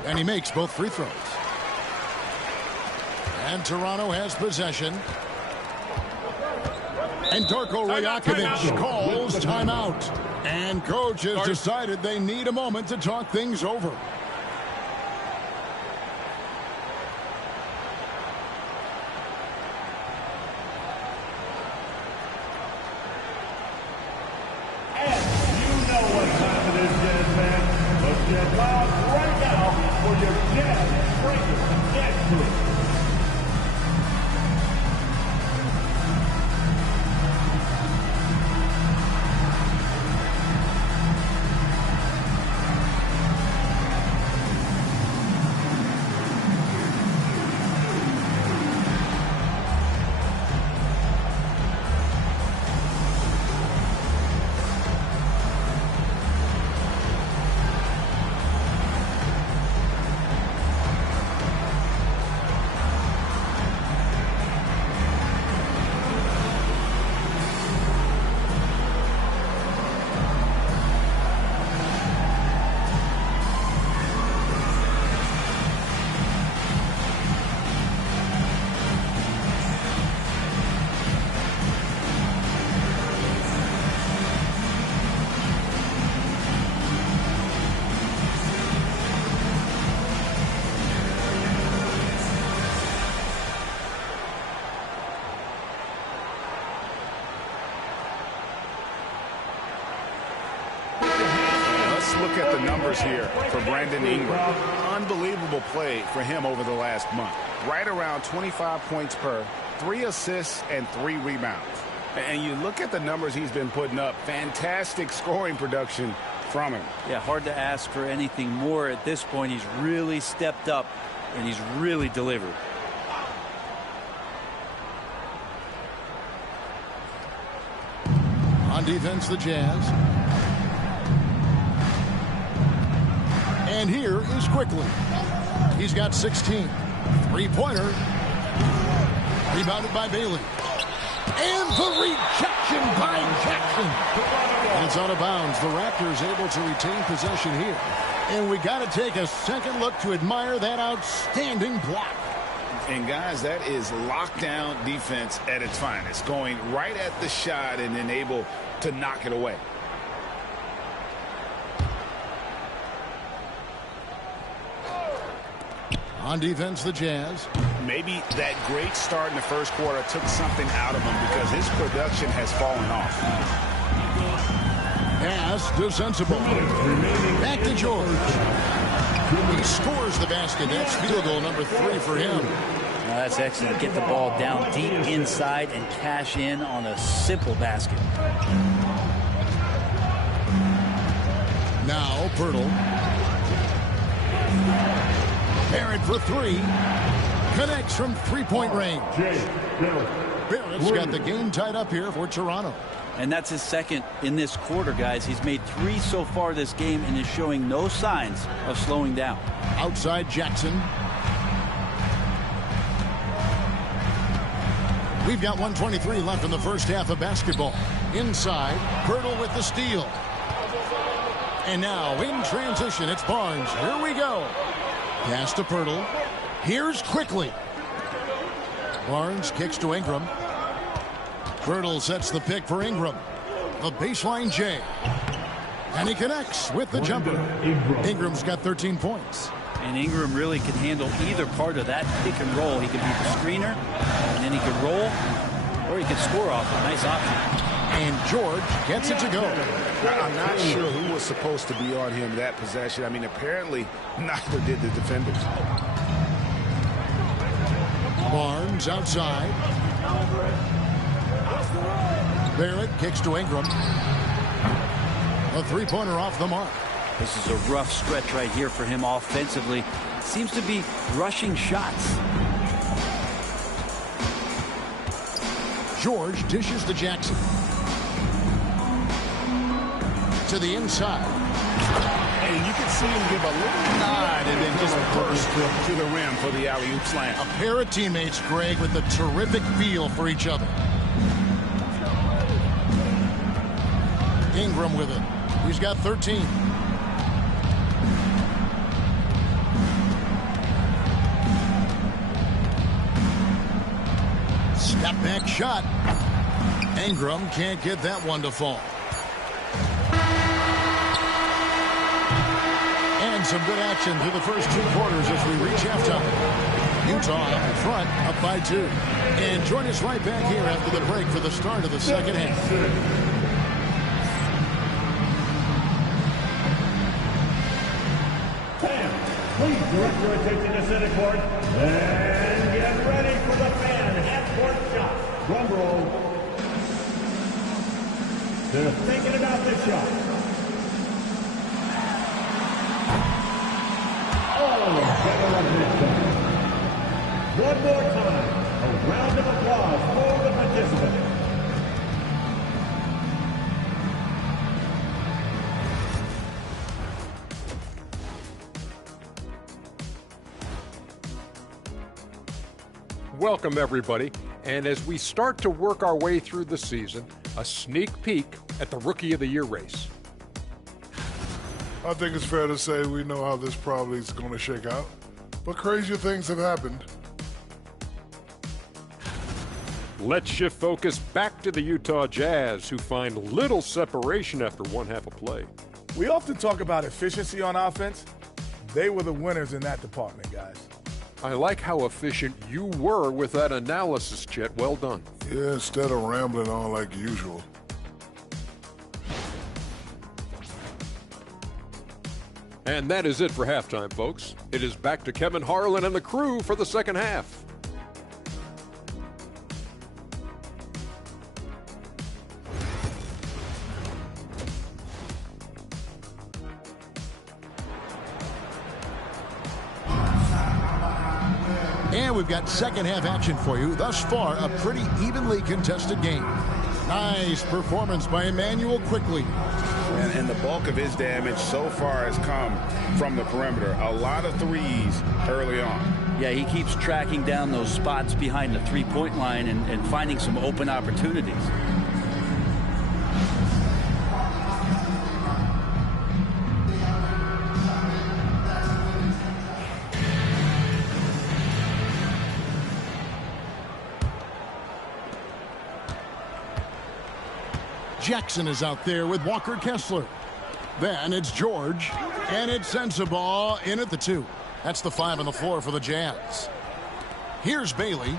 And he makes both free throws. And Toronto has possession. And Darko Rajakovic calls timeout. And coach has decided they need a moment to talk things over. Get loud right now for your Jazz Breakers Dance Group. Look at the numbers here for Brandon Ingram. Unbelievable play for him over the last month. Right around 25 points per, 3 assists, and 3 rebounds. And you look at the numbers he's been putting up. Fantastic scoring production from him. Yeah, hard to ask for anything more at this point. He's really stepped up, and he's really delivered. On defense, the Jazz. And here is Quickly. He's got 16. Three-pointer. Rebounded by Bailey. And the rejection by Jackson. And it's out of bounds. The Raptors able to retain possession here. And we got to take a second look to admire that outstanding block. And guys, that is lockdown defense at its finest. Going right at the shot and then able to knock it away. On defense, the Jazz. Maybe that great start in the first quarter took something out of him because his production has fallen off. Pass to Sensible. Back to George. He scores the basket. That's field goal number 3 for him. Now that's excellent. Get the ball down deep inside and cash in on a simple basket. Now Pirtle. Barrett for 3. Connects from three-point range. Barrett's got the game tied up here for Toronto. And that's his second in this quarter, guys. He's made 3 so far this game and is showing no signs of slowing down. Outside Jackson. We've got 1:23 left in the first half of basketball. Inside, Pirtle with the steal. And now in transition, it's Barnes. Here we go. Pass to Pirtle. Here's Quickly. Barnes kicks to Ingram. Pirtle sets the pick for Ingram. The baseline J. And he connects with the jumper. Ingram's got 13 points. And Ingram really can handle either part of that pick and roll. He can be the screener, and then he can roll, or he can score off a nice option. And George gets it to go. I'm not sure who was supposed to be on him that possession. I mean, apparently neither did the defenders. Barnes outside. Barrett kicks to Ingram. A three-pointer off the mark. This is a rough stretch right here for him offensively. Seems to be rushing shots. George dishes to Jackson. To the inside. And you can see him give a little nod and then just burst to the rim for the alley-oop slam. A pair of teammates, Greg, with a terrific feel for each other. Ingram with it. He's got 13. Step back shot. Ingram can't get that one to fall. And some good action through the first 2 quarters as we reach halftime. Utah up in front, up by 2. And join us right back here after the break for the start of the second half. Please direct your attention to center court and get ready for the fan half-court shot. Drum roll. They're thinking about the shot. Oh, better on this time. One more time. A round of applause for the participants. Welcome, everybody. And as we start to work our way through the season, a sneak peek at the Rookie of the Year race. I think it's fair to say we know how this probably is going to shake out, but crazier things have happened. Let's shift focus back to the Utah Jazz, who find little separation after one half of play. We often talk about efficiency on offense. They were the winners in that department, guys. I like how efficient you were with that analysis, Chet. Well done. Yeah, instead of rambling on like usual. And that is it for halftime, folks. It is back to Kevin Harlan and the crew for the second half. And we've got second half action for you. Thus far, a pretty evenly contested game. Nice performance by Emmanuel Quickly. And the bulk of his damage so far has come from the perimeter. A lot of threes early on. Yeah, he keeps tracking down those spots behind the three-point line and finding some open opportunities. Jackson is out there with Walker Kessler. Then it's George, and it's Sensabaugh in at the 2. That's the 5 on the floor for the Jazz. Here's Bailey.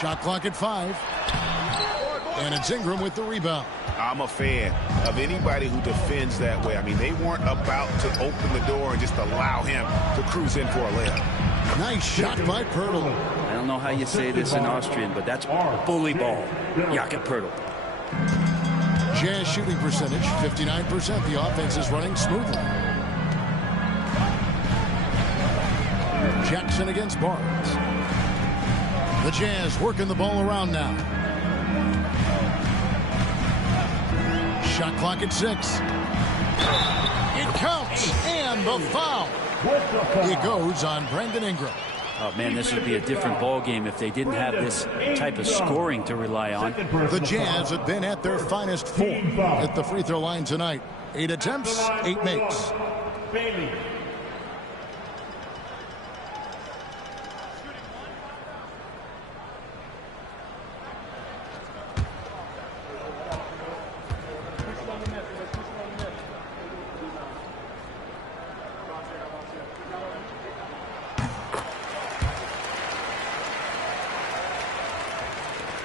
Shot clock at 5. And it's Ingram with the rebound. I'm a fan of anybody who defends that way. I mean, they weren't about to open the door and just allow him to cruise in for a layup. Nice shot by Pirtle. I don't know how you say this in Austrian, but that's bully ball. Jakob Pirtle. Jazz shooting percentage, 59%. The offense is running smoothly. Jackson against Barnes. The Jazz working the ball around now. Shot clock at 6. It counts, and the foul. It goes on Brandon Ingram. Oh, man, this would be a different ball game if they didn't have this type of scoring to rely on. The Jazz have been at their finest form at the free throw line tonight. 8 attempts, 8 makes.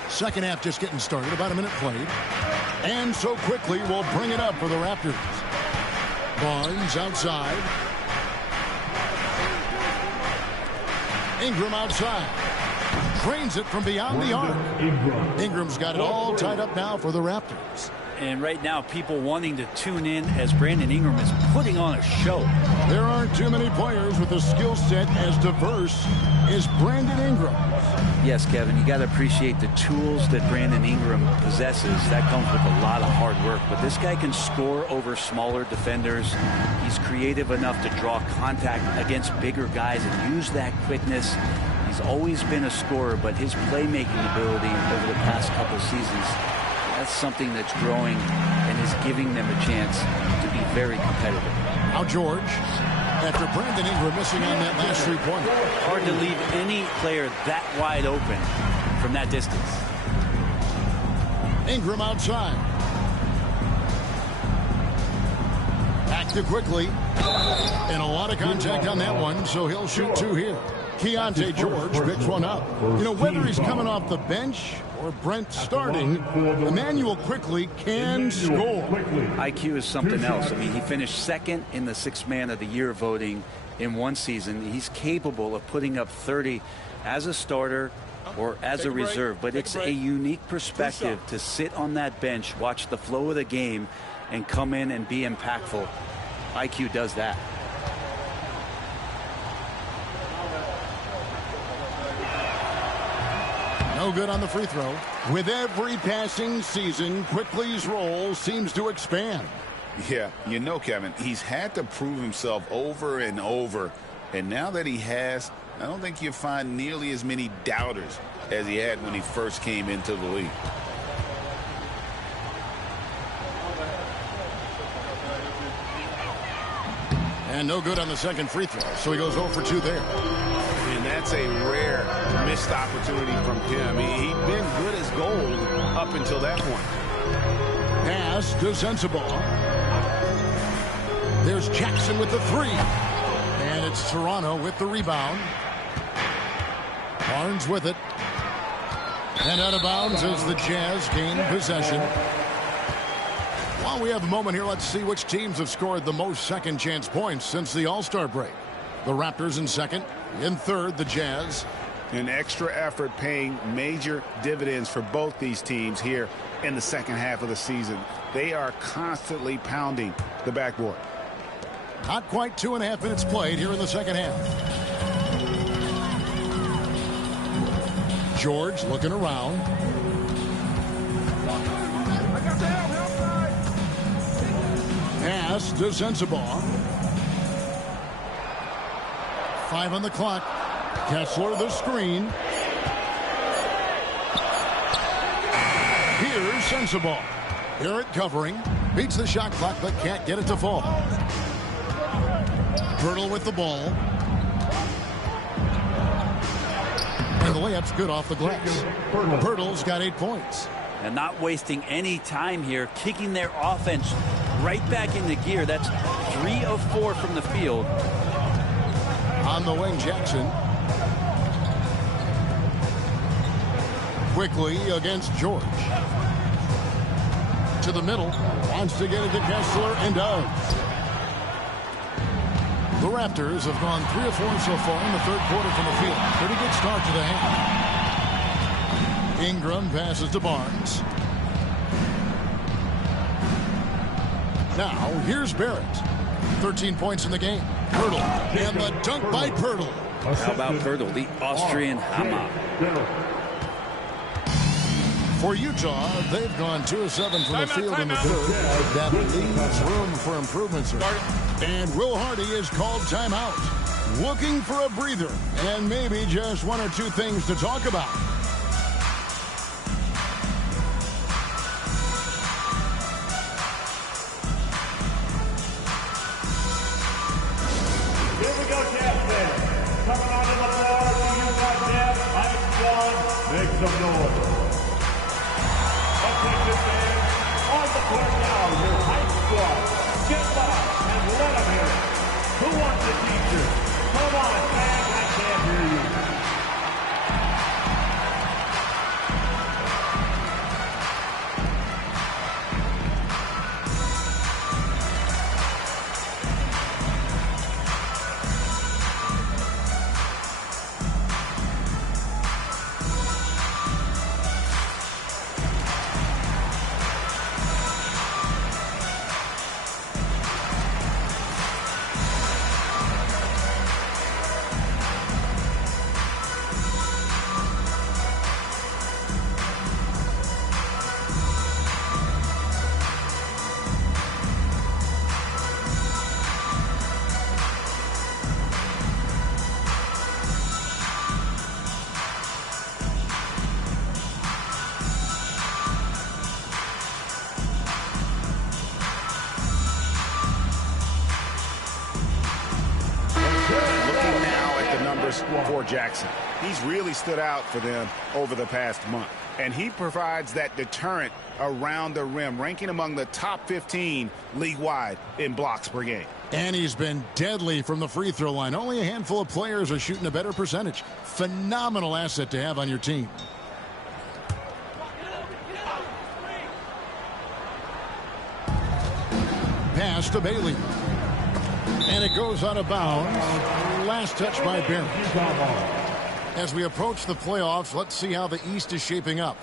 Second half just getting started, about a minute played. And so Quickly will bring it up for the Raptors. Barnes outside. Ingram outside. Drains it from beyond the arc. Ingram's got it all tied up now for the Raptors. And right now, people wanting to tune in as Brandon Ingram is putting on a show. There aren't too many players with a skill set as diverse as Brandon Ingram. Yes, Kevin, you got to appreciate the tools that Brandon Ingram possesses. That comes with a lot of hard work. But this guy can score over smaller defenders. He's creative enough to draw contact against bigger guys and use that quickness. He's always been a scorer, but his playmaking ability over the past couple seasons, that's something that's growing and is giving them a chance to be very competitive. Now George, after Brandon Ingram missing on that last three-pointer. Hard to leave any player that wide open from that distance. Ingram outside. Active quickly. And a lot of contact on that one, so he'll shoot two here. Keontae George picks one up. You know, whether he's coming off the bench or Brent starting, Emmanuel Quickley can score. IQ is something else. I mean, he finished second in the Sixth Man of the Year voting in one season. He's capable of putting up 30 as a starter or as a reserve, but it's a unique perspective to sit on that bench, watch the flow of the game, and come in and be impactful. IQ does that. No good on the free throw. With every passing season, Quickley's role seems to expand. Yeah, you know, Kevin, he's had to prove himself over and over. And now that he has, I don't think you'll find nearly as many doubters as he had when he first came into the league. And no good on the second free throw, so he goes 0 for 2 there. And that's a rare missed opportunity from him. He'd been good as gold up until that point. Pass to Sensabaugh. There's Jackson with the three. And it's Toronto with the rebound. Barnes with it. And out of bounds as the Jazz gain possession. While we have a moment here, let's see which teams have scored the most second chance points since the All-Star break. The Raptors in second. In third, the Jazz. An extra effort paying major dividends for both these teams here in the second half of the season. They are constantly pounding the backboard. Not quite 2.5 minutes played here in the second half. George looking around. Pass to Sensabaugh. 5 on the clock. Kessler the screen. Here's Sensabaugh. Barrett covering. Beats the shot clock but can't get it to fall. Pirtle with the ball. And the layup's good off the glass. Pirtle's got 8 points. And not wasting any time here, kicking their offense right back into gear. That's 3 of 4 from the field. On the wing, Jackson. Quickly against George. To the middle. Wants to get it to Kessler and does. The Raptors have gone 3 of 4 so far in the third quarter from the field. Pretty good start to the half. Ingram passes to Barnes. Now, here's Barrett. 13 points in the game. Pirtle. And the dunk by Pirtle. How about Pirtle, the Austrian Hammer? For Utah, they've gone 2 of 7 from the field in the third. That leaves room for improvement, sir. And Will Hardy is called timeout. Looking for a breather and maybe just 1 or 2 things to talk about. Here we go, Jazz fans. Coming onto the floor, the Utah Jazz Ice Squad. Make some noise. Attention fans, on the court now, your Ice Squad. Get loud and let them hear it. Who wants a t-shirt? Come on, fans, I can't hear you. points for Jackson. He's really stood out for them over the past month. And he provides that deterrent around the rim, ranking among the top 15 league-wide in blocks per game. And he's been deadly from the free throw line. Only a handful of players are shooting a better percentage. Phenomenal asset to have on your team. Pass to Bailey. And it goes out of bounds. Last touch by Barrett. As we approach the playoffs, let's see how the East is shaping up.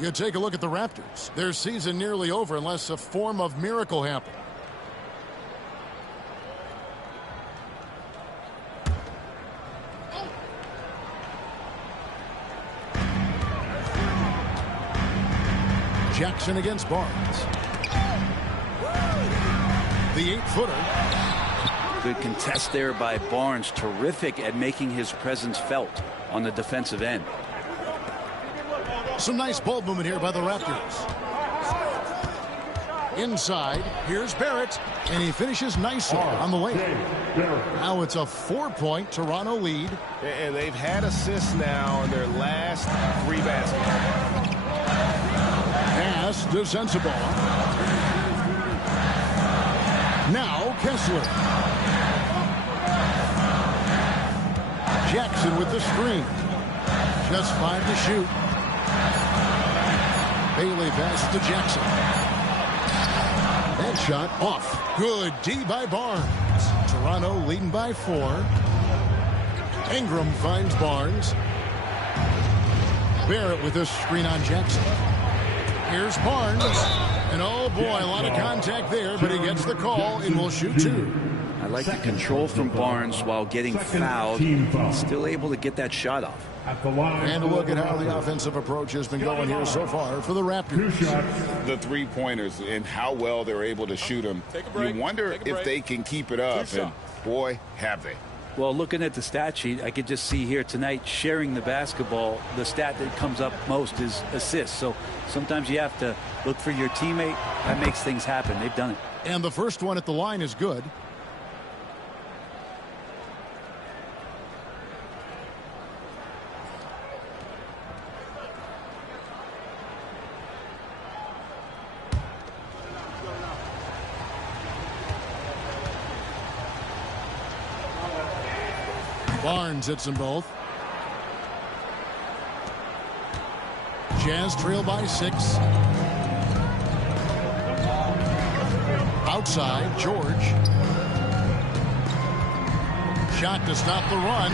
You take a look at the Raptors. Their season nearly over unless a form of miracle happens. Jackson against Barnes. The 8-footer. Good contest there by Barnes. Terrific at making his presence felt on the defensive end. Some nice ball movement here by the Raptors. Inside, here's Barrett, and he finishes nicely on the way. Now it's a 4-point Toronto lead. And they've had assists now in their last 3 baskets. Pass to Sensabaugh. Now Kessler. Jackson with the screen. Just 5 to shoot. Bailey passes to Jackson. That shot off. Good D by Barnes. Toronto leading by 4. Ingram finds Barnes. Barrett with a screen on Jackson. Here's Barnes. And oh boy, a lot of contact there, but he gets the call and will shoot 2. I like the control from Barnes while getting fouled. Still able to get that shot off. And a look at how the offensive approach has been going here so far for the Raptors. The 3-pointers and how well they're able to shoot them. You wonder if they can keep it up, and boy, have they. Well, looking at the stat sheet, I could just see here tonight sharing the basketball. The stat that comes up most is assists. So sometimes you have to look for your teammate. That makes things happen. They've done it. And the first one at the line is good. Barnes hits them both. Jazz trail by 6. Outside, George. Shot to stop the run.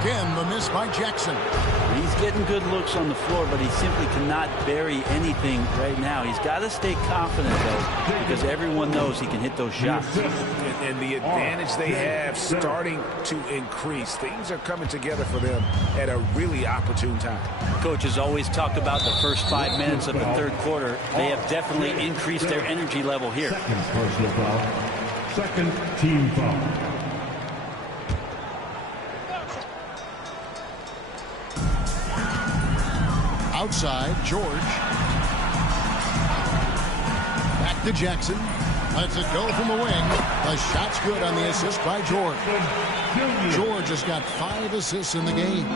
Again, the miss by Jackson. He's getting good looks on the floor, but he simply cannot bury anything right now. He's got to stay confident, though, because everyone knows he can hit those shots. And the advantage they have starting to increase. Things are coming together for them at a really opportune time. Coach has always talked about the first 5 minutes of the third quarter. They have definitely increased their energy level here. Second personal foul. Second team foul. Outside, George. Back to Jackson. Lets it go from the wing. The shot's good on the assist by George. George has got 5 assists in the game.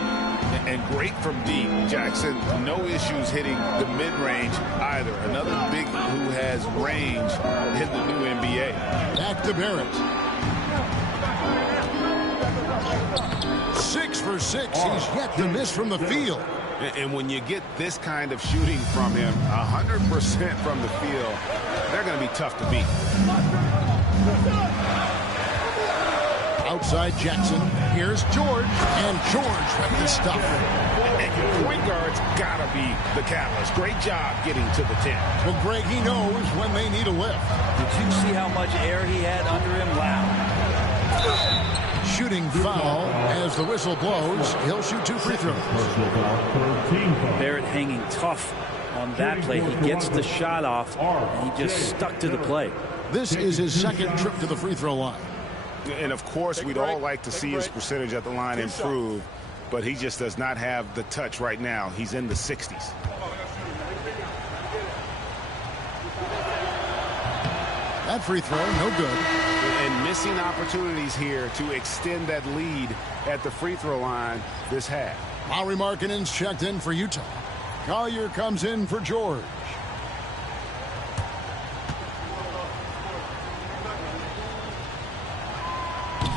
And great from deep. Jackson, no issues hitting the mid-range either. Another big who has range in the new NBA. Back to Barrett. 6 for 6. He's yet to miss from the field. And when you get this kind of shooting from him, 100% from the field, they're going to be tough to beat. Outside Jackson. Here's George. And George with the stuff. And your point guard's got to be the catalyst. Great job getting to the 10. Well, Greg, he knows when they need a lift. Did you see how much air he had under him? Wow. Shooting foul as the whistle blows. He'll shoot 2 free throws. Barrett hanging tough on that play. He gets the shot off, and he just stuck to the play. This is his second trip to the free throw line. And, of course, we'd all like to see his percentage at the line improve, but he just does not have the touch right now. He's in the 60s. That free throw, no good. And missing opportunities here to extend that lead at the free throw line this half. Lauri Markkanen's checked in for Utah. Collier comes in for George.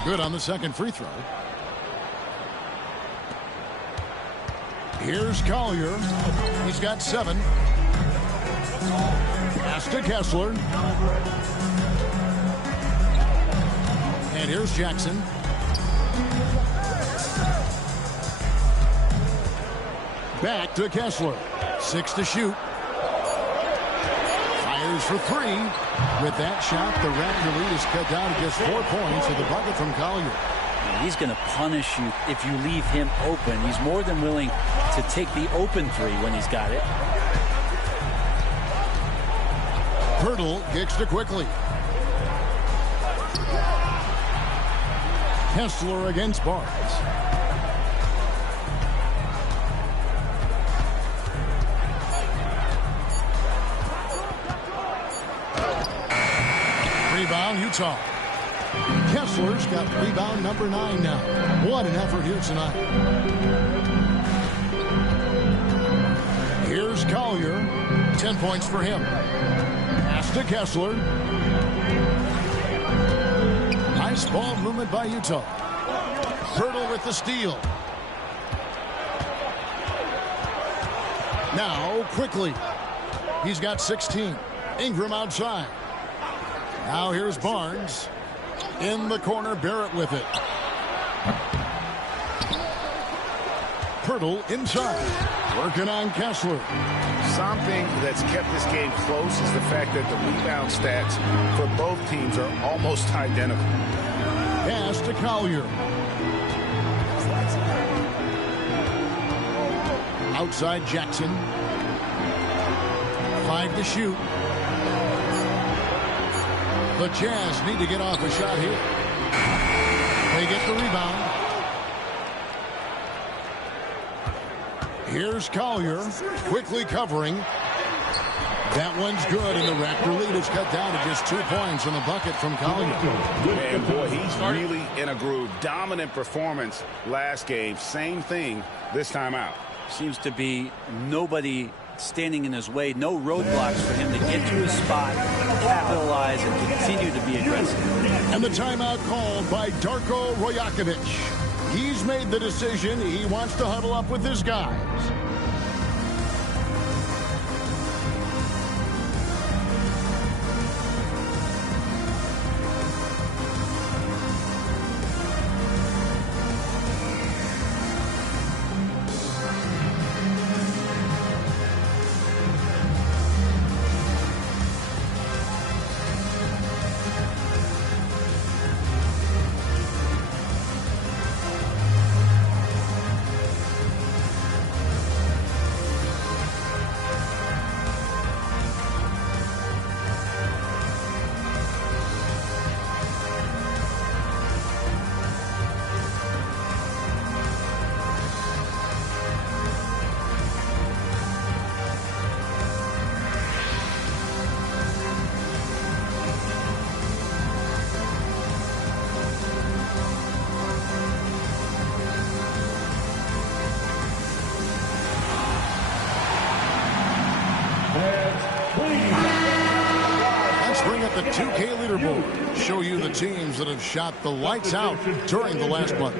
Good on the second free throw. Here's Collier. He's got 7. Pass to Kessler. And here's Jackson. Back to Kessler. 6 to shoot. Fires for 3. With that shot, the Raptor lead is cut down to just 4 points with a bucket from Collier. He's going to punish you if you leave him open. He's more than willing to take the open 3 when he's got it. Hurdle kicks to quickly. Kessler against Barnes. Rebound, Utah. Kessler's got rebound number 9 now. What an effort here tonight. Here's Collier. 10 points for him. Pass to Kessler. Nice ball movement by Utah. Hurdle with the steal. Now quickly. He's got 16. Ingram outside. Now here's Barnes. In the corner, Barrett with it. Hurdle inside. Working on Kessler. Something that's kept this game close is the fact that the rebound stats for both teams are almost identical. Pass to Collier. Outside Jackson. 5 to shoot. The Jazz need to get off a shot here. They get the rebound. Here's Collier, quickly covering. That one's good, and the Raptor lead is cut down to just 2 points on the bucket from Collier. And boy, he's really in a groove. Dominant performance last game. Same thing this time out. Seems to be nobody standing in his way. No roadblocks for him to get to his spot, capitalize, and continue to be aggressive. And the timeout called by Darko Rajakovic. He's made the decision. He wants to huddle up with his guys. The 2K leaderboard show you the teams that have shot the lights out during the last month.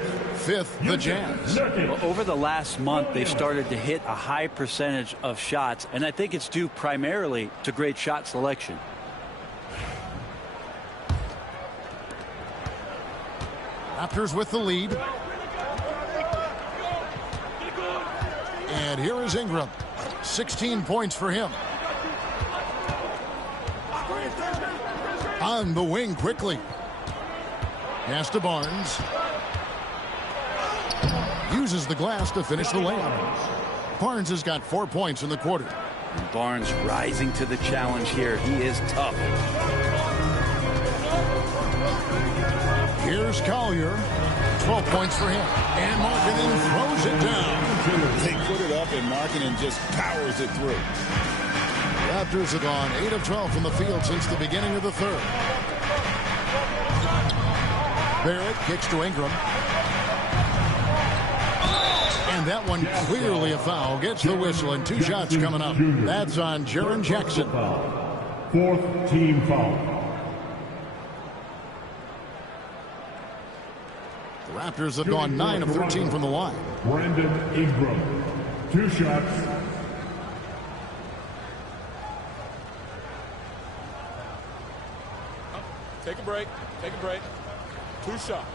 5th, the Jazz. Well, over the last month, they started to hit a high percentage of shots, and I think it's due primarily to great shot selection. Raptors with the lead. And here is Ingram. 16 points for him. On the wing quickly. Pass to Barnes. Uses the glass to finish the layup. Barnes has got 4 points in the quarter. And Barnes rising to the challenge here. He is tough. Here's Collier. 12 points for him. And Markkanen throws it down. They put it up and Markkanen just powers it through. Raptors have gone 8 of 12 from the field since the beginning of the third. Barrett kicks to Ingram. And that one clearly a foul. Gets the whistle and 2 shots coming up. That's on Jaren Jackson. 4th team foul. The Raptors have gone 9 of 13 from the line. Brandon Ingram. 2 shots. Take a break. Take a break. 2 shots.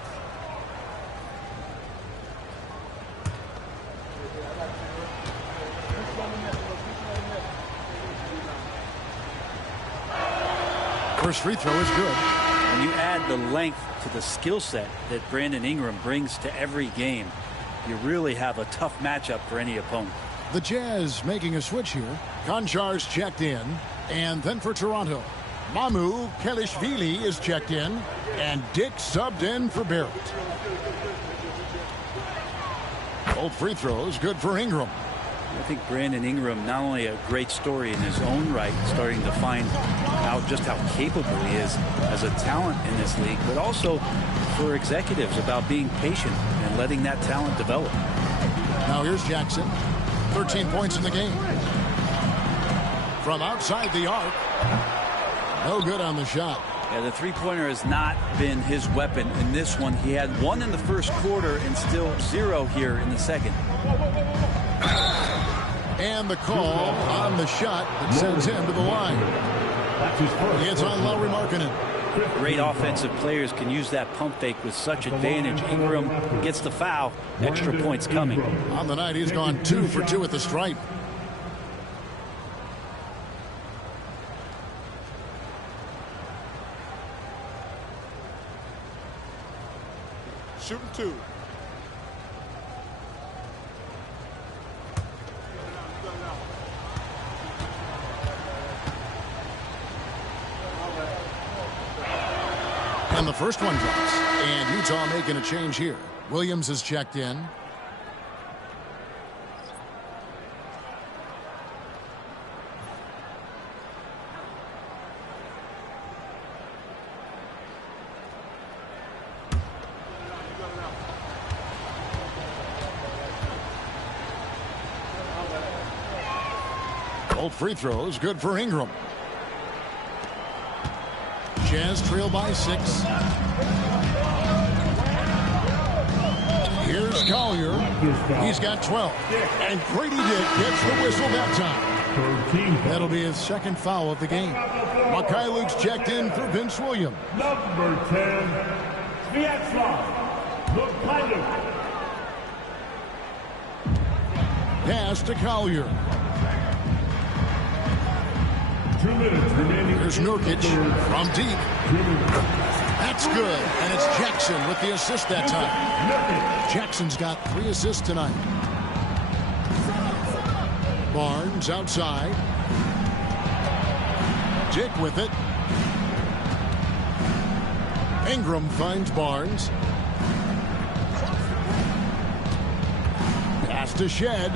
First free throw is good. When you add the length to the skill set that Brandon Ingram brings to every game, you really have a tough matchup for any opponent. The Jazz making a switch here. Konchar's checked in. And then for Toronto, Mamu Kelishvili is checked in. And Dick subbed in for Barrett. Both free throws good for Ingram. I think Brandon Ingram, not only a great story in his own right, starting to find out just how capable he is as a talent in this league, but also for executives about being patient and letting that talent develop. Now here's Jackson. 13 points in the game. From outside the arc. No good on the shot. Yeah, the three-pointer has not been his weapon in this one. He had 1 in the first quarter and still 0 here in the second. And the call on the shot that sends him to the line. It's on Lauri Markkanen. Great offensive players can use that pump fake with such advantage. Ingram gets the foul. Extra points coming. On the night, he's gone 2 for 2 at the stripe. Shooting 2. And the first one drops. And Utah making a change here. Williams is checked in. Both free throws good for Ingram. Jazz trail by 6. Here's Collier. He's got 12. And Grady Dick gets the whistle that time. That'll be his second foul of the game. Mikhailuk's checked in for Vince Williams. Number 10, Sviatoslav Mikhailuk. Pass to Collier. 2 minutes remaining. Here's Nurkic from deep. That's good. And it's Jackson with the assist that time. Jackson's got 3 assists tonight. Barnes outside. Dick with it. Ingram finds Barnes. Pass to Shed.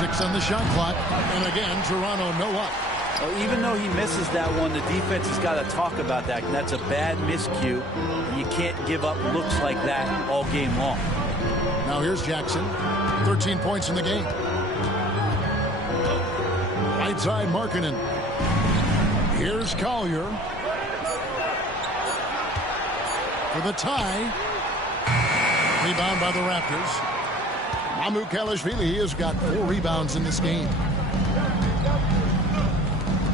6 on the shot clock. And again, Toronto no up. Well, even though he misses that one, the defense has got to talk about that. That's a bad miscue. You can't give up looks like that all game long. Now here's Jackson. 13 points in the game. Right side Markkanen. Here's Collier. For the tie. Rebound by the Raptors. Mamu Kelishvili has got 4 rebounds in this game.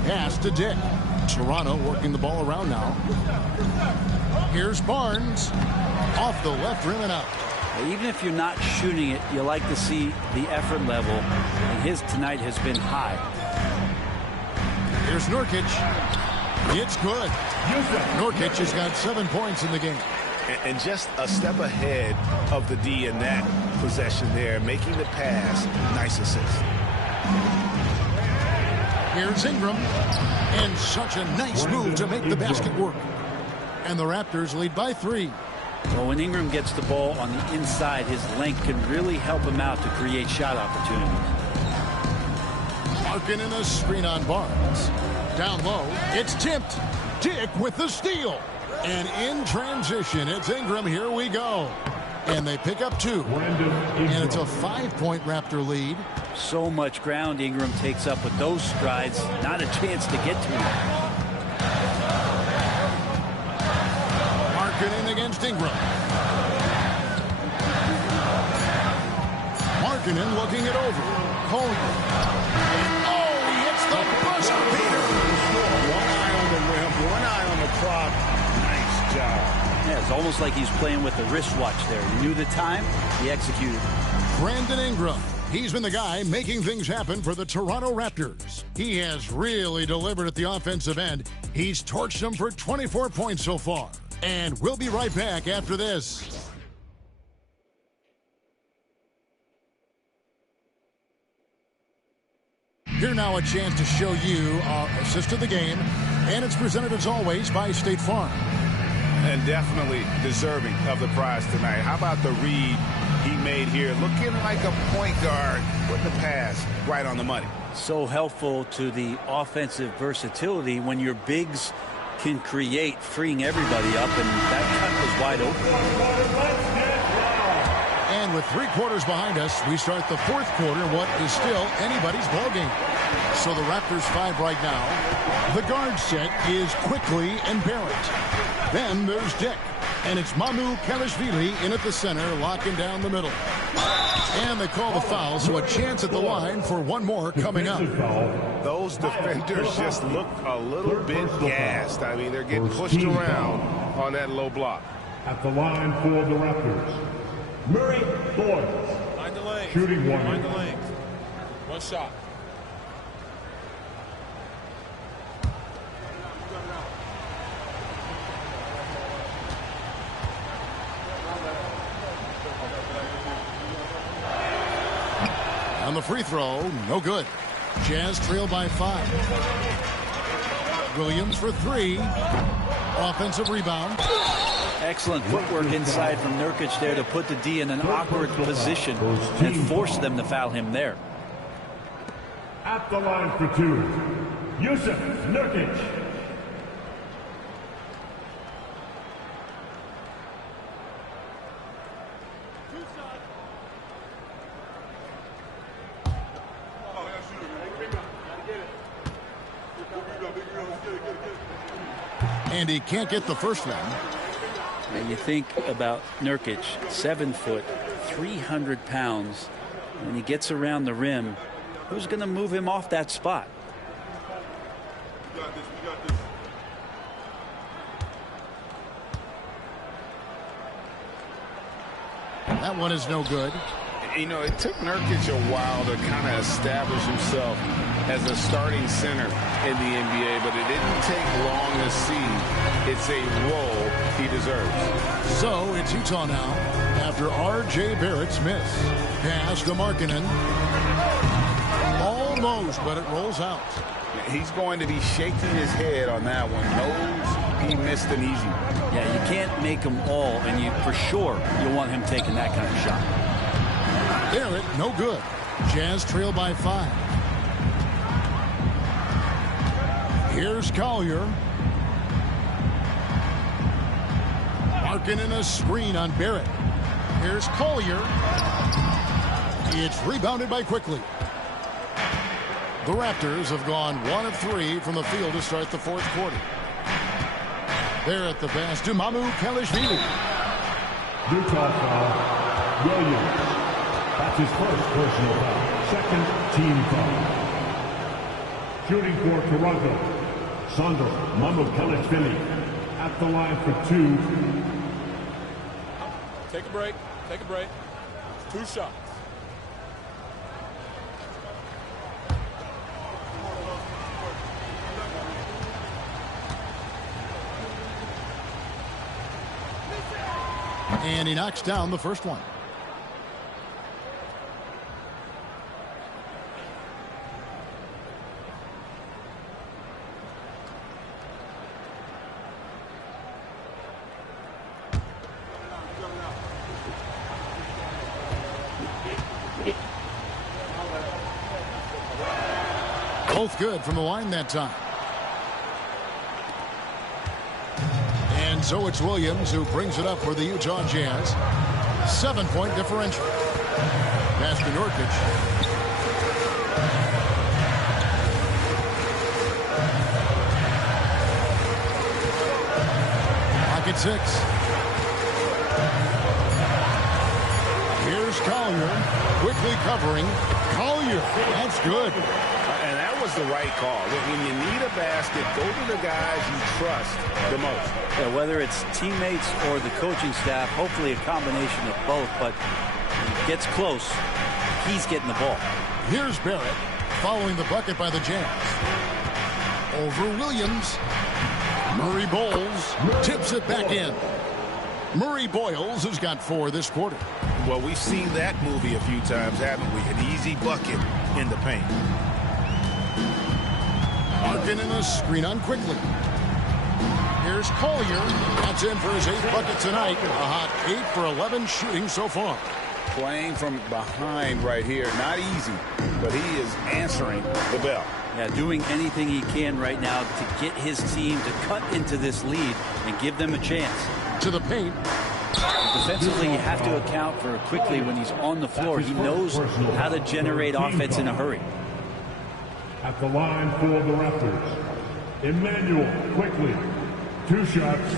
Pass to Dick. Toronto working the ball around now. Here's Barnes. Off the left rim and out. Even if you're not shooting it, you like to see the effort level. And his tonight has been high. Here's Nurkic. It's good. Nurkic has got 7 points in the game. And just a step ahead of the D in that possession there, making the pass. Nice assist. Here's Ingram. And such a nice move to make the basket work. And the Raptors lead by 3. Well, when Ingram gets the ball on the inside, his length can really help him out to create shot opportunities. Markkanen a screen on Barnes. Down low. It's tipped. Dick with the steal. And in transition, it's Ingram. Here we go. And they pick up 2. And it's a 5-point Raptor lead. So much ground Ingram takes up with those strides. Not a chance to get to him. Markkanen against Ingram. Markkanen looking it over. Collier. Oh, he hits the buzzer beater. One eye on the rim, one eye on the clock. Nice job. Yeah, it's almost like he's playing with the wristwatch there. He knew the time, he executed. Brandon Ingram. He's been the guy making things happen for the Toronto Raptors. He has really delivered at the offensive end. He's torched them for 24 points so far. And we'll be right back after this. Here now a chance to show you our assist of the game. And it's presented as always by State Farm. And definitely deserving of the prize tonight. How about the read he made here? Looking like a point guard with the pass right on the money. So helpful to the offensive versatility when your bigs can create, freeing everybody up, and that cut was wide open. And with 3 quarters behind us, we start the 4th quarter, what is still anybody's ballgame. So the Raptors 5 right now. The guard set is Quickly and Barrett. Then there's Dick. And it's Mamu Kalashvili in at the center, locking down the middle. And they call the foul, so a chance at the line for one more coming up. Those defenders just look a little bit gassed. I mean, they're getting pushed around on that low block. At the line for the Raptors, Murray Boyles. Mind the lanes. Shooting one. Mind the lanes. One shot. On the free throw, no good. Jazz trail by 5. Williams for 3. Offensive rebound. Excellent footwork inside from Nurkic there to put the D in an awkward position and force them to foul him there. At the line for 2, Yusuf Nurkic. And he can't get the first one. And you think about Nurkic, 7 foot, 300 pounds. When he gets around the rim, who's going to move him off that spot? That one is no good. You know, it took Nurkic a while to kind of establish himself as a starting center in the NBA, but it didn't take long to see it's a role he deserves. So it's Utah now after R.J. Barrett's miss. Pass to Markkanen. Almost, but it rolls out. He's going to be shaking his head on that one. Knows he missed an easy one. Yeah, you can't make them all, and you for sure you want him taking that kind of shot. Barrett, no good. Jazz trail by 5. Here's Collier. Markkanen a screen on Barrett. Here's Collier. It's rebounded by Quickly. The Raptors have gone 1 of 3 from the field to start the 4th quarter. There at the pass to Mamu Kalashvili. Utah foul, Williams. That's his first personal foul. Second team foul. Shooting for Toronto, Sandro Mamukelashvili. At the line for 2. Take a break. Take a break. 2 shots. And he knocks down the first one. Both good from the line that time. And So it's Williams who brings it up for the Utah Jazz. 7-point differential. Pass to Nurkic. Pocket 6. Here's Collier. Quickly covering. Collier. That's good. And that was the right call. When you need a basket, go to the guys you trust the most. Yeah, whether it's teammates or the coaching staff, hopefully a combination of both, but when it gets close, he's getting the ball. Here's Barrett following the bucket by the Jazz. Over Williams. Murray Bowles tips it back in. Murray Boyles has got 4 this quarter. Well, we've seen that movie a few times, haven't we? An easy bucket in the paint. Arkin in a screen on quickly. Here's Collier. That's in for his 8th bucket tonight. A hot 8 for 11 shooting so far. Playing from behind right here. Not easy, but he is answering the bell. Yeah, doing anything he can right now to get his team to cut into this lead and give them a chance. To the paint. Defensively, you have to account for quickly when he's on the floor. He knows how to generate offense in a hurry. At the line for the Raptors, Emmanuel quickly. 2 shots.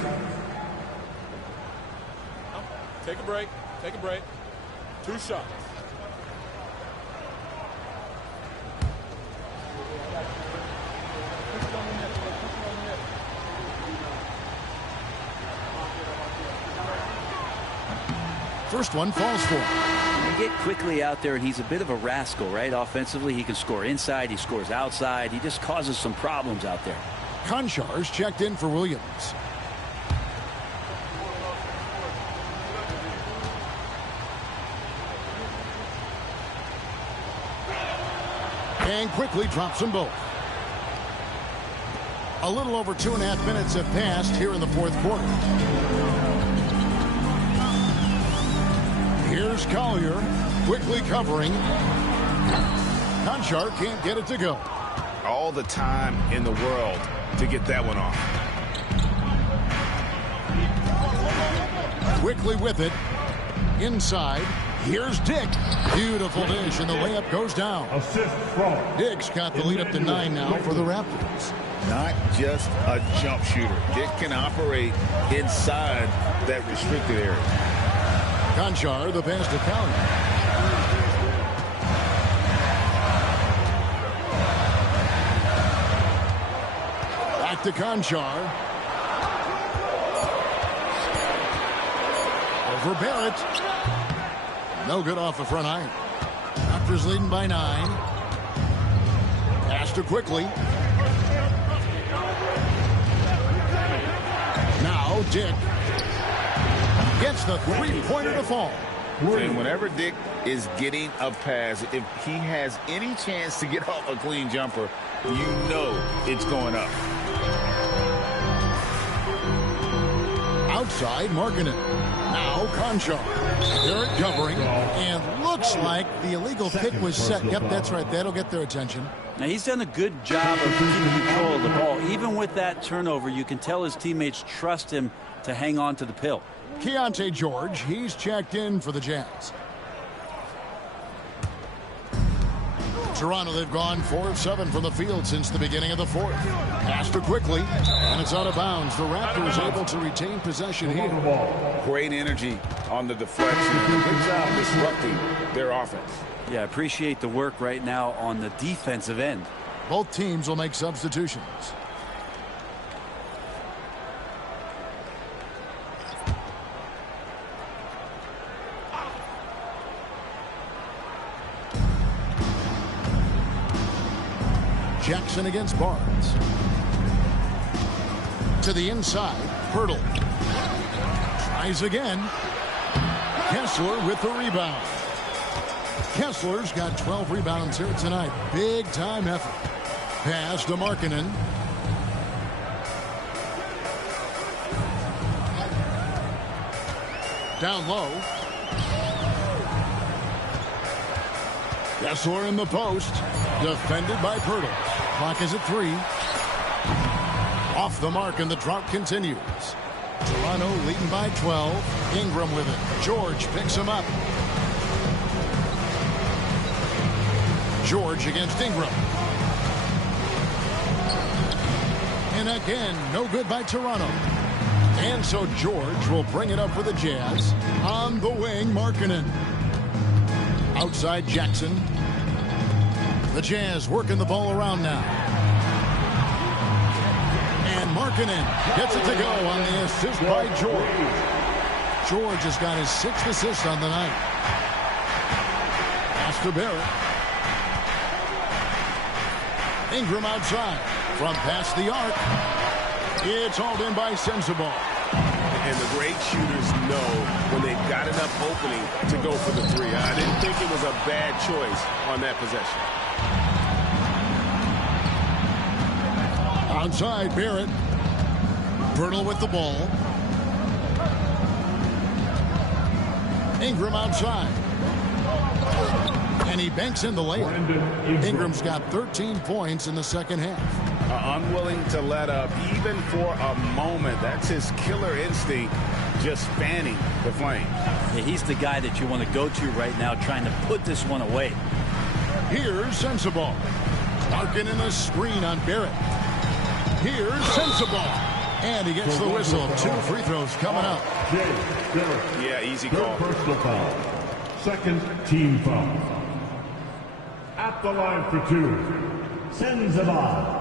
Take a break. Take a break. 2 shots. First one falls for him. You get quickly out there, and he's a bit of a rascal, right? Offensively, he can score inside, he scores outside. He just causes some problems out there. Konchar's checked in for Williams. And quickly drops them both. A little over 2.5 minutes have passed here in the 4th quarter. Here's Collier, quickly covering. Konchar can't get it to go. All the time in the world to get that one off. Quickly with it. Inside. Here's Dick. Beautiful dish, and the layup goes down. Assist from Dick's got the lead up to 9 now for the Raptors. Not just a jump shooter. Dick can operate inside that restricted area. Konchar, the pass to Collier. Back to Konchar. Over Barrett. No good off the front iron. Raptors leading by 9. Pass to quickly. Now Dick gets the 3-pointer to fall. And whenever Dick is getting a pass, if he has any chance to get off a clean jumper, you know it's going up. Outside, Markkanen. Now Konchar. Barrett covering, and looks like the illegal pick was set. Yep, that's right. That'll get their attention. Now, he's done a good job of keeping control of the ball. Even with that turnover, you can tell his teammates trust him to hang on to the pill. Keontae George, he's checked in for the Jazz. Toronto, they've gone 4 of 7 from the field since the beginning of the 4th. Pass to quickly, and it's out of bounds. The Raptors able to retain possession here. Great energy on the deflection. Good job disrupting their offense. Yeah, appreciate the work right now on the defensive end. Both teams will make substitutions. Jackson against Barnes. To the inside, Pirtle. Tries again. Kessler with the rebound. Kessler's got 12 rebounds here tonight. Big time effort. Pass to Markkanen. Down low. Kessler in the post. Defended by Pirtle. Clock is at 3. Off the mark, and the drought continues. Toronto leading by 12. Ingram with it. George picks him up. George against Ingram. And again, no good by Toronto. And so George will bring it up for the Jazz. On the wing, Markkanen. Outside Jackson. The Jazz working the ball around now. And Markkanen gets it to go on the assist by George. George has got his 6th assist on the night. Pass to Barrett. Ingram outside. From past the arc. It's hauled in by Sensabaugh. And the great shooters know when they've got enough opening to go for the three. I didn't think it was a bad choice on that possession. Outside, Barrett. Pirtle with the ball. Ingram outside. And he banks in the layup. Ingram's got 13 points in the second half. Unwilling to let up even for a moment. That's his killer instinct, just fanning the flame. Yeah, he's the guy that you want to go to right now, trying to put this one away. Here's Sensabaugh. Larkin in a screen on Barrett. Here's Sensabaugh. And he gets the whistle. 2 free throws coming up. Yeah, easy call. Personal foul. Second team foul. At the line for 2, Sensabaugh.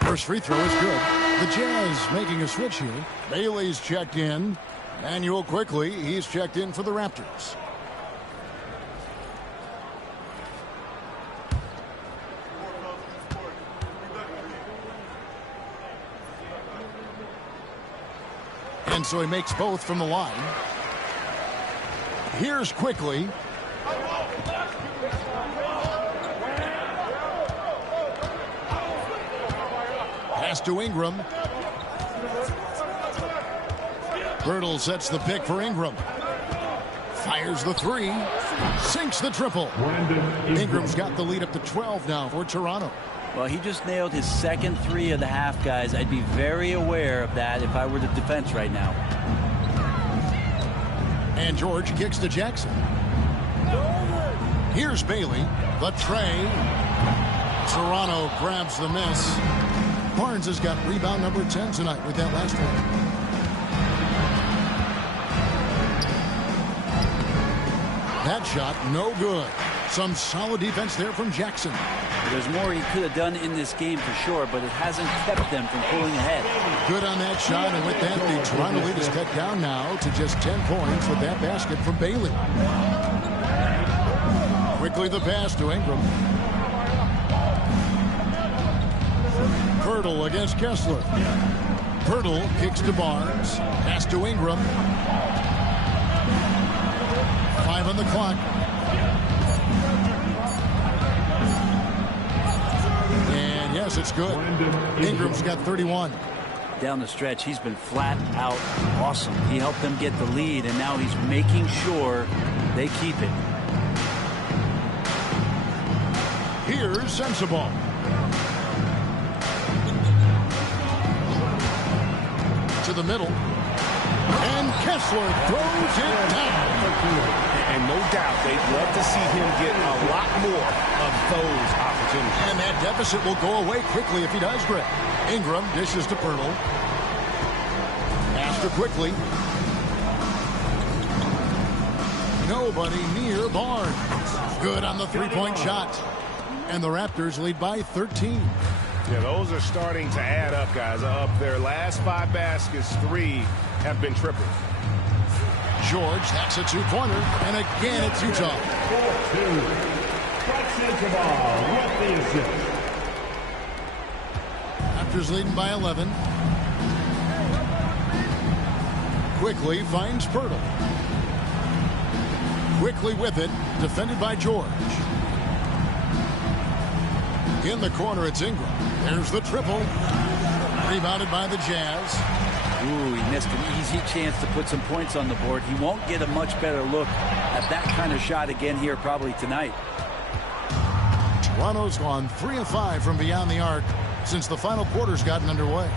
First free throw is good. The Jazz making a switch here. Bailey's checked in. Manuel quickly. He's checked in for the Raptors. And so he makes both from the line. Here's quickly. Pass to Ingram. Pirtle sets the pick for Ingram. Fires the 3. Sinks the triple. Ingram's got the lead up to 12 now for Toronto. Well, he just nailed his second 3 of the half, guys. I'd be very aware of that if I were the defense right now. And George kicks to Jackson. Here's Bailey. The tray. Toronto grabs the miss. Barnes has got rebound number 10 tonight with that last one. That shot, no good. Some solid defense there from Jackson. There's more he could have done in this game for sure, but it hasn't kept them from pulling ahead. Good on that shot, and with that, the Toronto lead is cut down now to just 10 points with that basket from Bailey. Quickly the pass to Ingram. Pirtle against Kessler. Pirtle kicks to Barnes. Pass to Ingram. 5 on the clock. And yes, it's good. Ingram's got 31. Down the stretch, he's been flat out awesome. He helped them get the lead, and now he's making sure they keep it. Here's Sensabaugh. To the middle. And Kessler throws it down. And no doubt they'd love to see him get a lot more of those opportunities. And that deficit will go away quickly if he does, Greg. Ingram dishes to Pirtle. Pass to quickly. Nobody near Barnes. Good on the three-point shot. And the Raptors lead by 13. Yeah, those are starting to add up, guys. Up their last 5 baskets, 3 have been triples. George, that's a 2-pointer. And again, it's Utah. 4-2. Sensabaugh with the assist. Raptors leading by 11. Quickly finds Pirtle. Quickly with it, defended by George. In the corner, it's Ingram. There's the triple. Rebounded by the Jazz. Ooh, he missed an easy chance to put some points on the board. He won't get a much better look at that kind of shot again here probably tonight. Toronto's gone 3 of 5 from beyond the arc since the final quarter's gotten underway.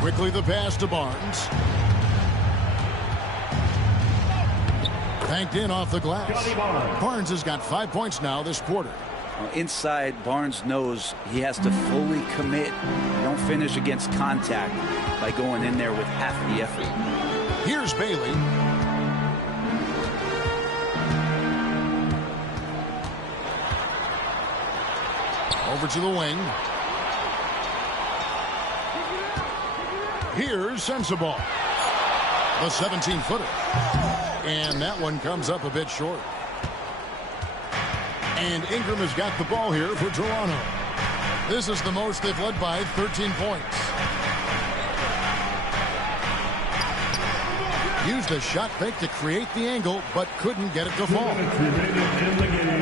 Quickly the pass to Barnes. Banked in off the glass. Barnes has got 5 points now this quarter. Inside, Barnes knows he has to fully commit. You don't finish against contact by going in there with half the effort. Here's Bailey. Over to the wing. Here's Sensabaugh. The 17-footer. And that one comes up a bit short. And Ingram has got the ball here for Toronto. This is the most they've led by 13 points. Used a shot fake to create the angle, but couldn't get it to fall.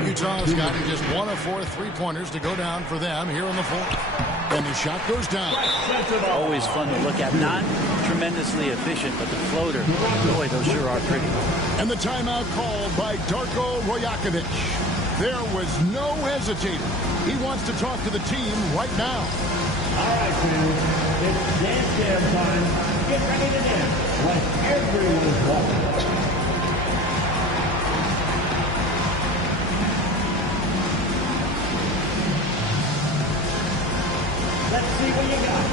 Utah's gotten just 1 of 4 3-pointers to go down for them here in the fourth. And the shot goes down. Always fun to look at. Not tremendously efficient, but the floater, boy, those sure are pretty. And the timeout called by Darko Rajakovic. There was no hesitating. He wants to talk to the team right now. All right, fans. It's dance jam time. Get ready to dance like everyone's walking. Let's see what you got.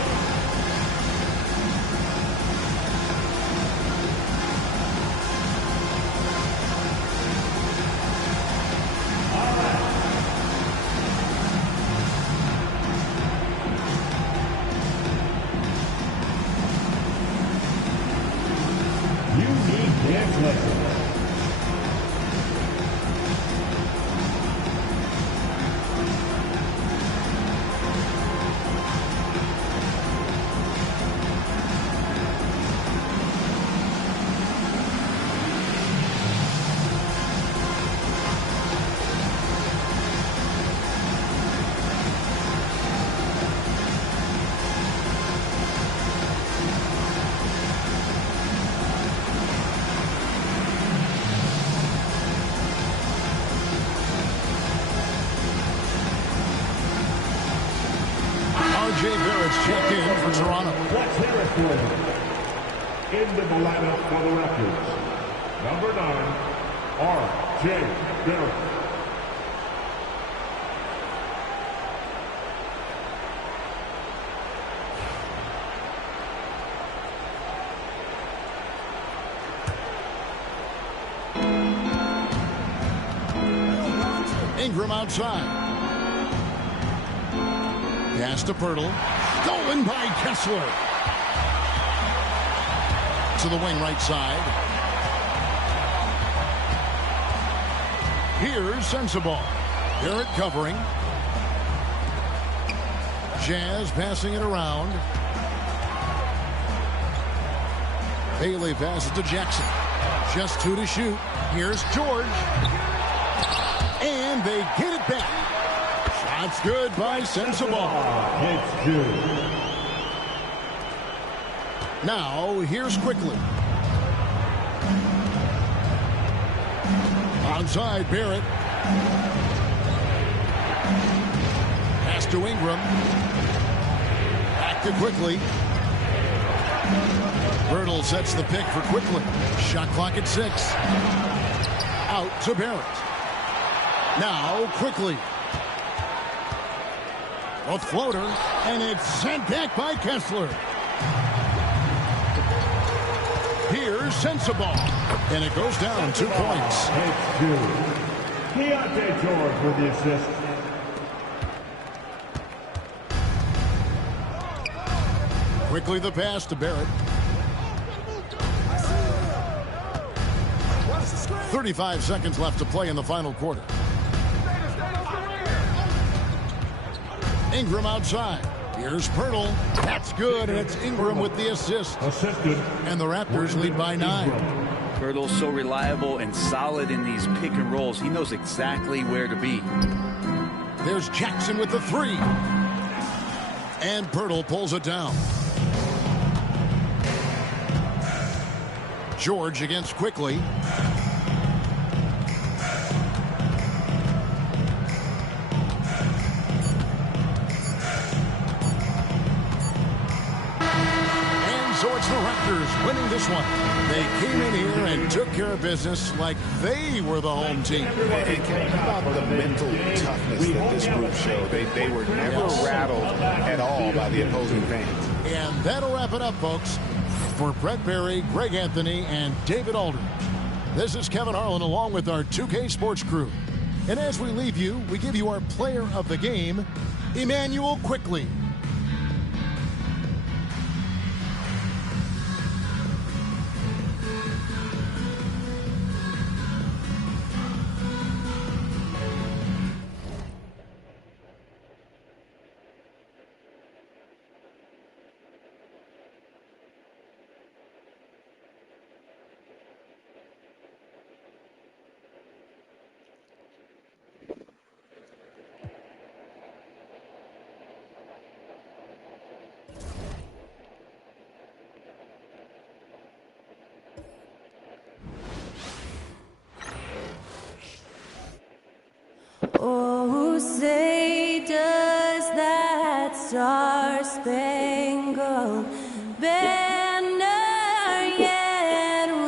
Checked in for Toronto. Let's hear it for him. Into the lineup for the Raptors. Number 9, R.J. Barrett. Ingram outside. Pass to Pirtle. Stolen by Kessler. To the wing right side. Here's Sensabaugh. Barrett covering. Jazz passing it around. Bailey passes to Jackson. Just 2 to shoot. Here's George. And they get it back. Shot's good by Sensabaugh. It's 2. Now, here's Quickly. Onside, Barrett. Pass to Ingram. Back to Quickly. Birtle sets the pick for Quickly. Shot clock at 6. Out to Barrett. Now, Quickly. A floater, and it's sent back by Kessler. Here's Sensabaugh, and it goes down 2 points. It's 2. Keontae George with the assist. Quickly the pass to Barrett. 35 seconds left to play in the final quarter. Ingram outside. Here's Pirtle. That's good, and it's Ingram with the assist. Assisted. And the Raptors lead by 9. Pirtle's so reliable and solid in these pick and rolls. He knows exactly where to be. There's Jackson with the three. And Pirtle pulls it down. George against Quickly. So it's the Raptors winning this one. They came in here and took care of business like they were the home team. And how about the mental toughness that this group showed? They were never rattled at all by the opposing fans. And that'll wrap it up, folks. For Brett Berry, Greg Anthony, and David Aldridge, this is Kevin Harlan along with our 2K Sports crew. And as we leave you, we give you our player of the game, Emmanuel Quickly. Oh, say does that star-spangled banner yet wave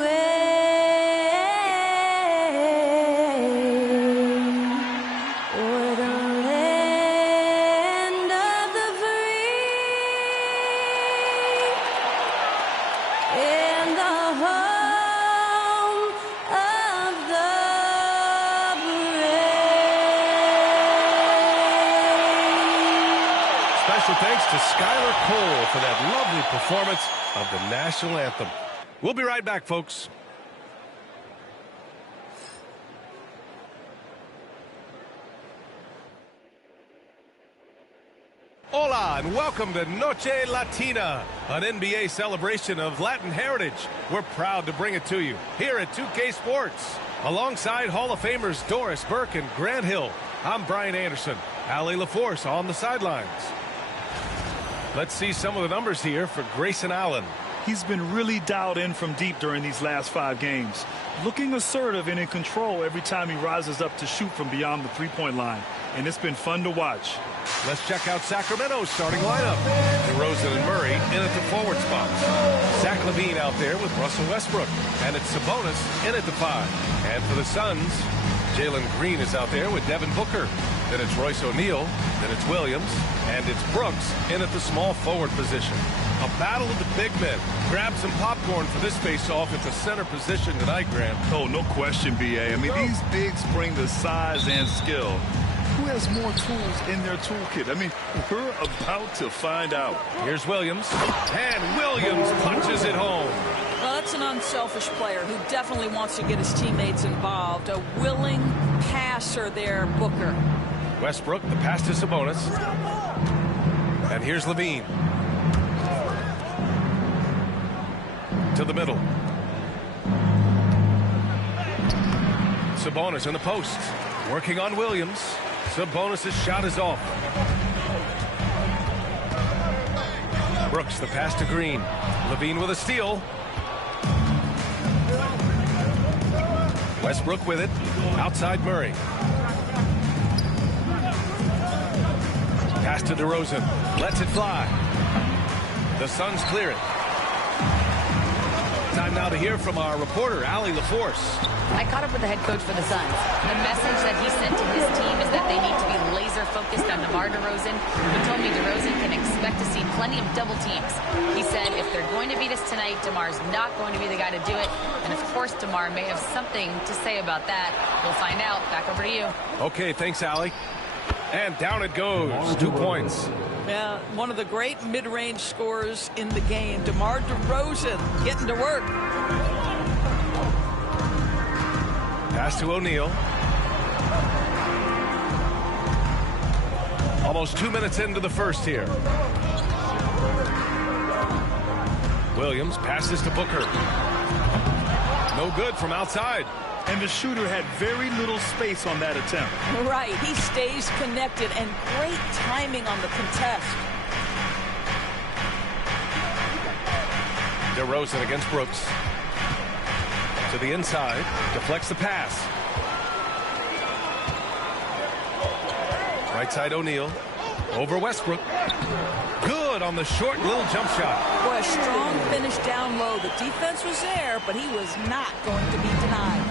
o'er the land of the free and the home of the Special thanks to Skylar Cole for that lovely performance of the national anthem. We'll be right back, folks. Hola and welcome to Noche Latina, an NBA celebration of Latin heritage. We're proud to bring it to you here at 2K Sports. Alongside Hall of Famers Doris Burke and Grant Hill, I'm Brian Anderson. Allie LaForce on the sidelines. Let's see some of the numbers here for Grayson Allen. He's been really dialed in from deep during these last 5 games. Looking assertive and in control every time he rises up to shoot from beyond the three-point line. And it's been fun to watch. Let's check out Sacramento's starting lineup. DeRozan and Murray in at the forward spots. Zach LaVine out there with Russell Westbrook. And it's Sabonis in at the 5. And for the Suns, Jalen Green is out there with Devin Booker. Then it's Royce O'Neal. Then it's Williams. And it's Brooks in at the small forward position. A battle of the big men. Grab some popcorn for this face-off at the center position tonight, Graham. Oh, no question, B.A. I mean, these bigs bring the size and skill. Who has more tools in their toolkit? I mean, we're about to find out. Here's Williams. And Williams punches it home. Well, that's an unselfish player who definitely wants to get his teammates involved. A willing passer there, Booker. Westbrook, the pass to Sabonis. And here's LaVine. To the middle. Sabonis in the post. Working on Williams. Sabonis' shot is off. Brooks, the pass to Green. LaVine with a steal. Westbrook with it. Outside Murray. Pass to DeRozan. Lets it fly. The Suns clear it. Time now to hear from our reporter, Allie LaForce. I caught up with the head coach for the Suns. The message that he sent to his team is that they need to be laser focused on DeMar DeRozan. He told me DeRozan can expect to see plenty of double teams. He said if they're going to beat us tonight, DeMar's not going to be the guy to do it. And of course, DeMar may have something to say about that. We'll find out. Back over to you. Okay, thanks, Allie. And down it goes. 2 points. Yeah, one of the great mid-range scorers in the game, DeMar DeRozan, getting to work. Pass to O'Neal. Almost 2 minutes into the first here. Williams passes to Booker. No good from outside. And the shooter had very little space on that attempt. Right. He stays connected, and great timing on the contest. DeRozan against Brooks. To the inside. Deflects the pass. Right side O'Neal. Over Westbrook. Good on the short little jump shot. Boy, a strong finish down low. The defense was there, but he was not going to be denied.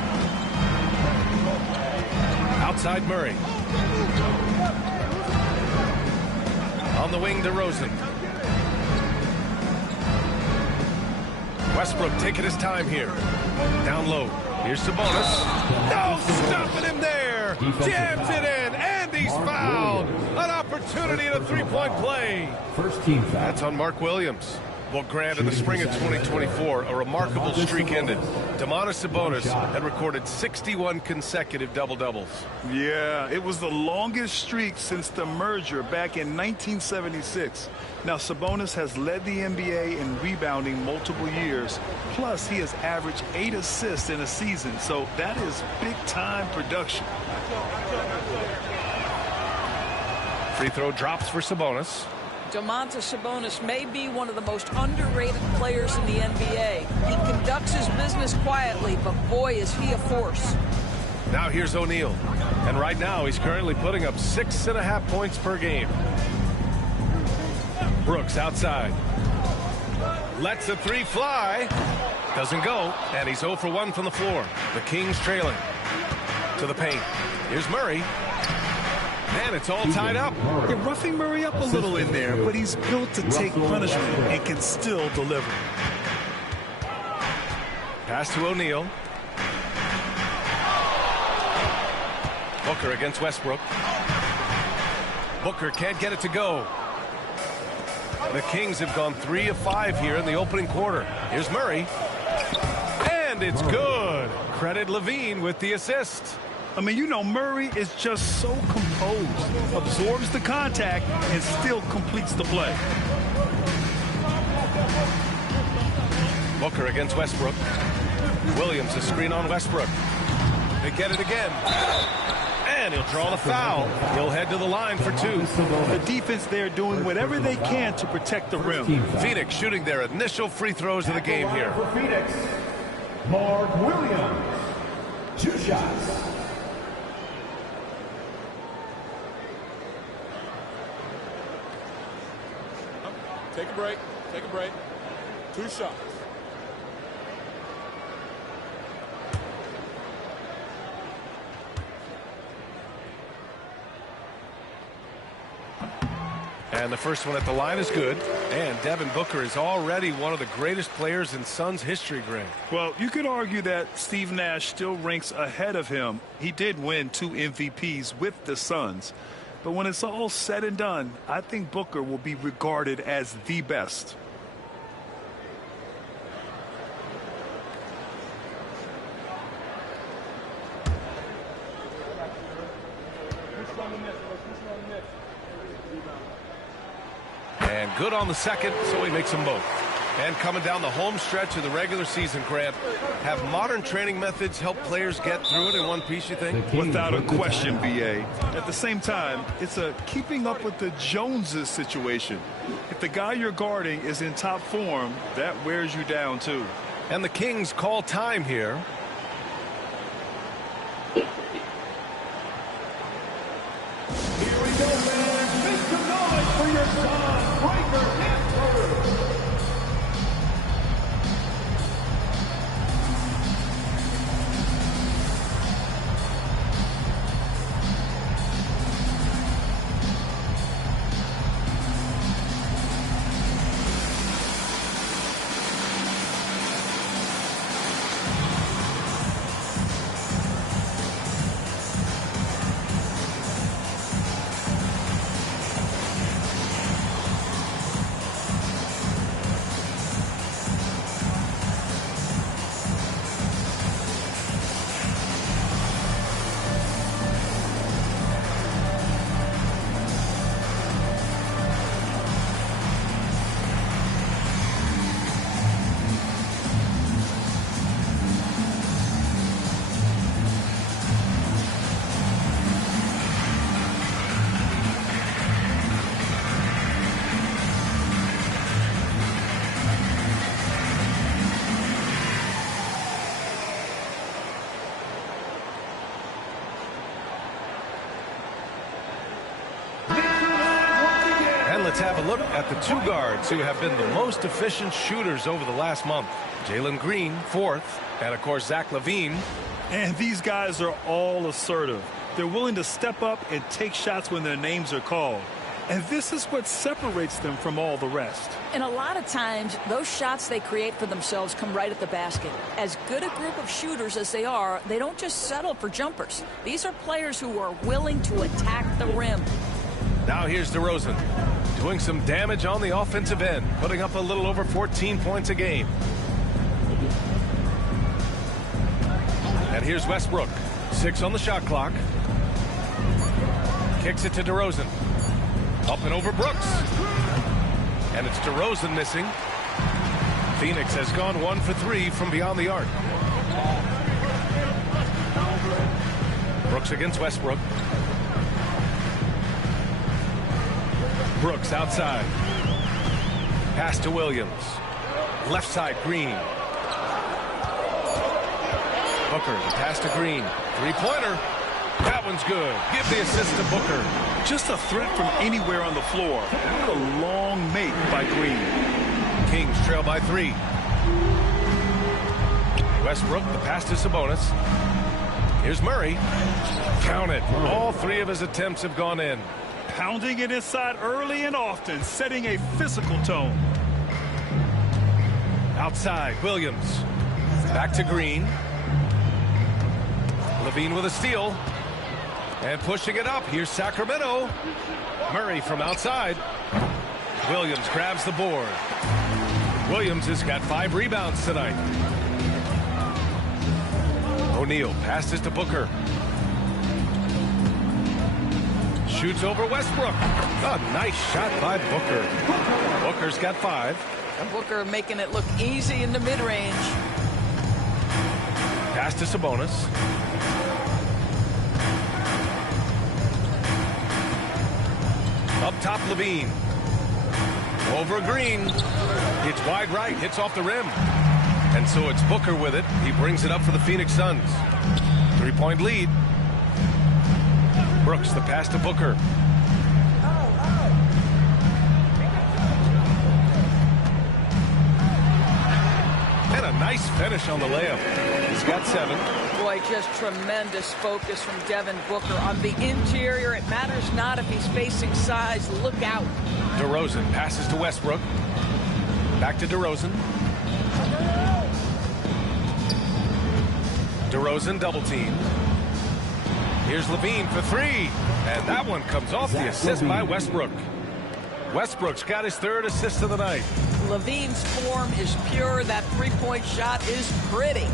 Outside Murray. On the wing, DeRozan. Westbrook taking his time here. Down low. Here's Sabonis. No stopping him there. Jams it in, and he's fouled. An opportunity in a three-point play. First team foul. That's on Mark Williams. Well, Grant, in the spring of 2024, a remarkable streak ended. Domantas Sabonis had recorded 61 consecutive double-doubles. Yeah, it was the longest streak since the merger back in 1976. Now, Sabonis has led the NBA in rebounding multiple years. Plus, he has averaged 8 assists in a season, so that is big-time production. Free throw drops for Sabonis. Domantas Sabonis may be one of the most underrated players in the NBA. He conducts his business quietly, but boy, is he a force. Now here's O'Neal. And right now, he's currently putting up 6.5 points per game. Brooks outside. Lets the three fly. Doesn't go. And he's 0 for 1 from the floor. The Kings trailing. To the paint. Here's Murray. Man, it's all tied up. They're roughing Murray up a little in there, but he's built to take punishment and can still deliver. Pass to O'Neal. Booker against Westbrook. Booker can't get it to go. The Kings have gone 3 of 5 here in the opening quarter. Here's Murray. And it's good. Credit Levine with the assist. I mean, you know, Murray is just so composed, absorbs the contact, and still completes the play. Booker against Westbrook. Williams, a screen on Westbrook. They get it again. And he'll draw the foul. He'll head to the line for 2. The defense there doing whatever they can to protect the rim. Phoenix shooting their initial free throws of the game here. For Phoenix, Mark Williams. 2 shots. Take a break. Take a break. 2 shots. And the first one at the line is good. And Devin Booker is already one of the greatest players in Suns history, Grant. Well, you could argue that Steve Nash still ranks ahead of him. He did win 2 MVPs with the Suns. But when it's all said and done, I think Booker will be regarded as the best. And good on the second, so he makes them both. And coming down the home stretch of the regular season, Grant, have modern training methods helped players get through it in one piece, you think? Without a question, BA. At the same time, it's a keeping up with the Joneses situation. If the guy you're guarding is in top form, that wears you down too. And the Kings call time here. Here we go, fans. Make some noise for your son, Riker Hansford. have a look at the two guards who have been the most efficient shooters over the last month. Jalen Green, 4th, and of course Zach LaVine. And these guys are all assertive. They're willing to step up and take shots when their names are called. And this is what separates them from all the rest. And a lot of times, those shots they create for themselves come right at the basket. As good a group of shooters as they are, they don't just settle for jumpers. These are players who are willing to attack the rim. Now here's DeRozan, doing some damage on the offensive end, putting up a little over 14 points a game. And here's Westbrook, 6 on the shot clock. Kicks it to DeRozan. Up and over Brooks. And it's DeRozan missing. Phoenix has gone 1 for 3 from beyond the arc. Brooks against Westbrook. Brooks outside. Pass to Williams. Left side, Green. Booker, the pass to Green. Three-pointer. That one's good. Give the assist to Booker. Just a threat from anywhere on the floor. What a long make by Green. Kings trail by 3. Westbrook, the pass to Sabonis. Here's Murray. Count it. All 3 of his attempts have gone in. Pounding it inside early and often, setting a physical tone. Outside, Williams. Back to Green. LaVine with a steal. And pushing it up. Here's Sacramento. Murray from outside. Williams grabs the board. Williams has got 5 rebounds tonight. O'Neal passes to Booker. Shoots over Westbrook. A nice shot by Booker. Booker's got 5. And Booker making it look easy in the mid-range. Pass to Sabonis. Up top, LaVine. Over Green. It's wide right. Hits off the rim. And so it's Booker with it. He brings it up for the Phoenix Suns. 3-point lead. Brooks, the pass to Booker. And a nice finish on the layup. He's got 7. Boy, just tremendous focus from Devin Booker. On the interior, it matters not if he's facing size. Look out. DeRozan passes to Westbrook. Back to DeRozan. DeRozan double team. Here's LaVine for 3. And that one comes off the assist by Westbrook. Westbrook's got his 3rd assist of the night. LaVine's form is pure. That 3-point shot is pretty.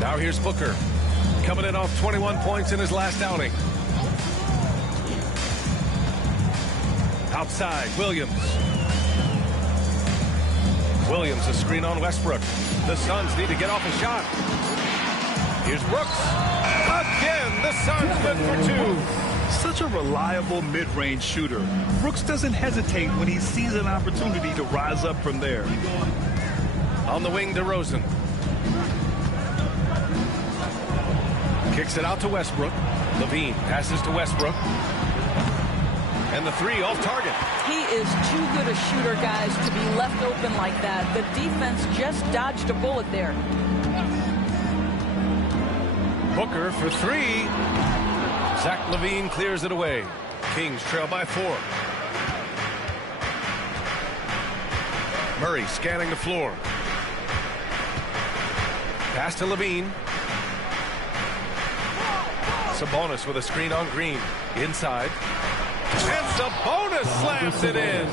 Now here's Booker. Coming in off 21 points in his last outing. Outside, Williams. Williams, a screen on Westbrook. The Suns need to get off a shot. Here's Brooks. Again, the Suns went for 2. Such a reliable mid-range shooter. Brooks doesn't hesitate when he sees an opportunity to rise up from there. On the wing, DeRozan. Kicks it out to Westbrook. LaVine passes to Westbrook. And the 3 off target. He is too good a shooter, guys, to be left open like that. The defense just dodged a bullet there. Booker for 3. Zach LaVine clears it away. Kings trail by 4. Murray scanning the floor. Pass to LaVine. Sabonis with a screen on Green. Inside. And Sabonis slams it in.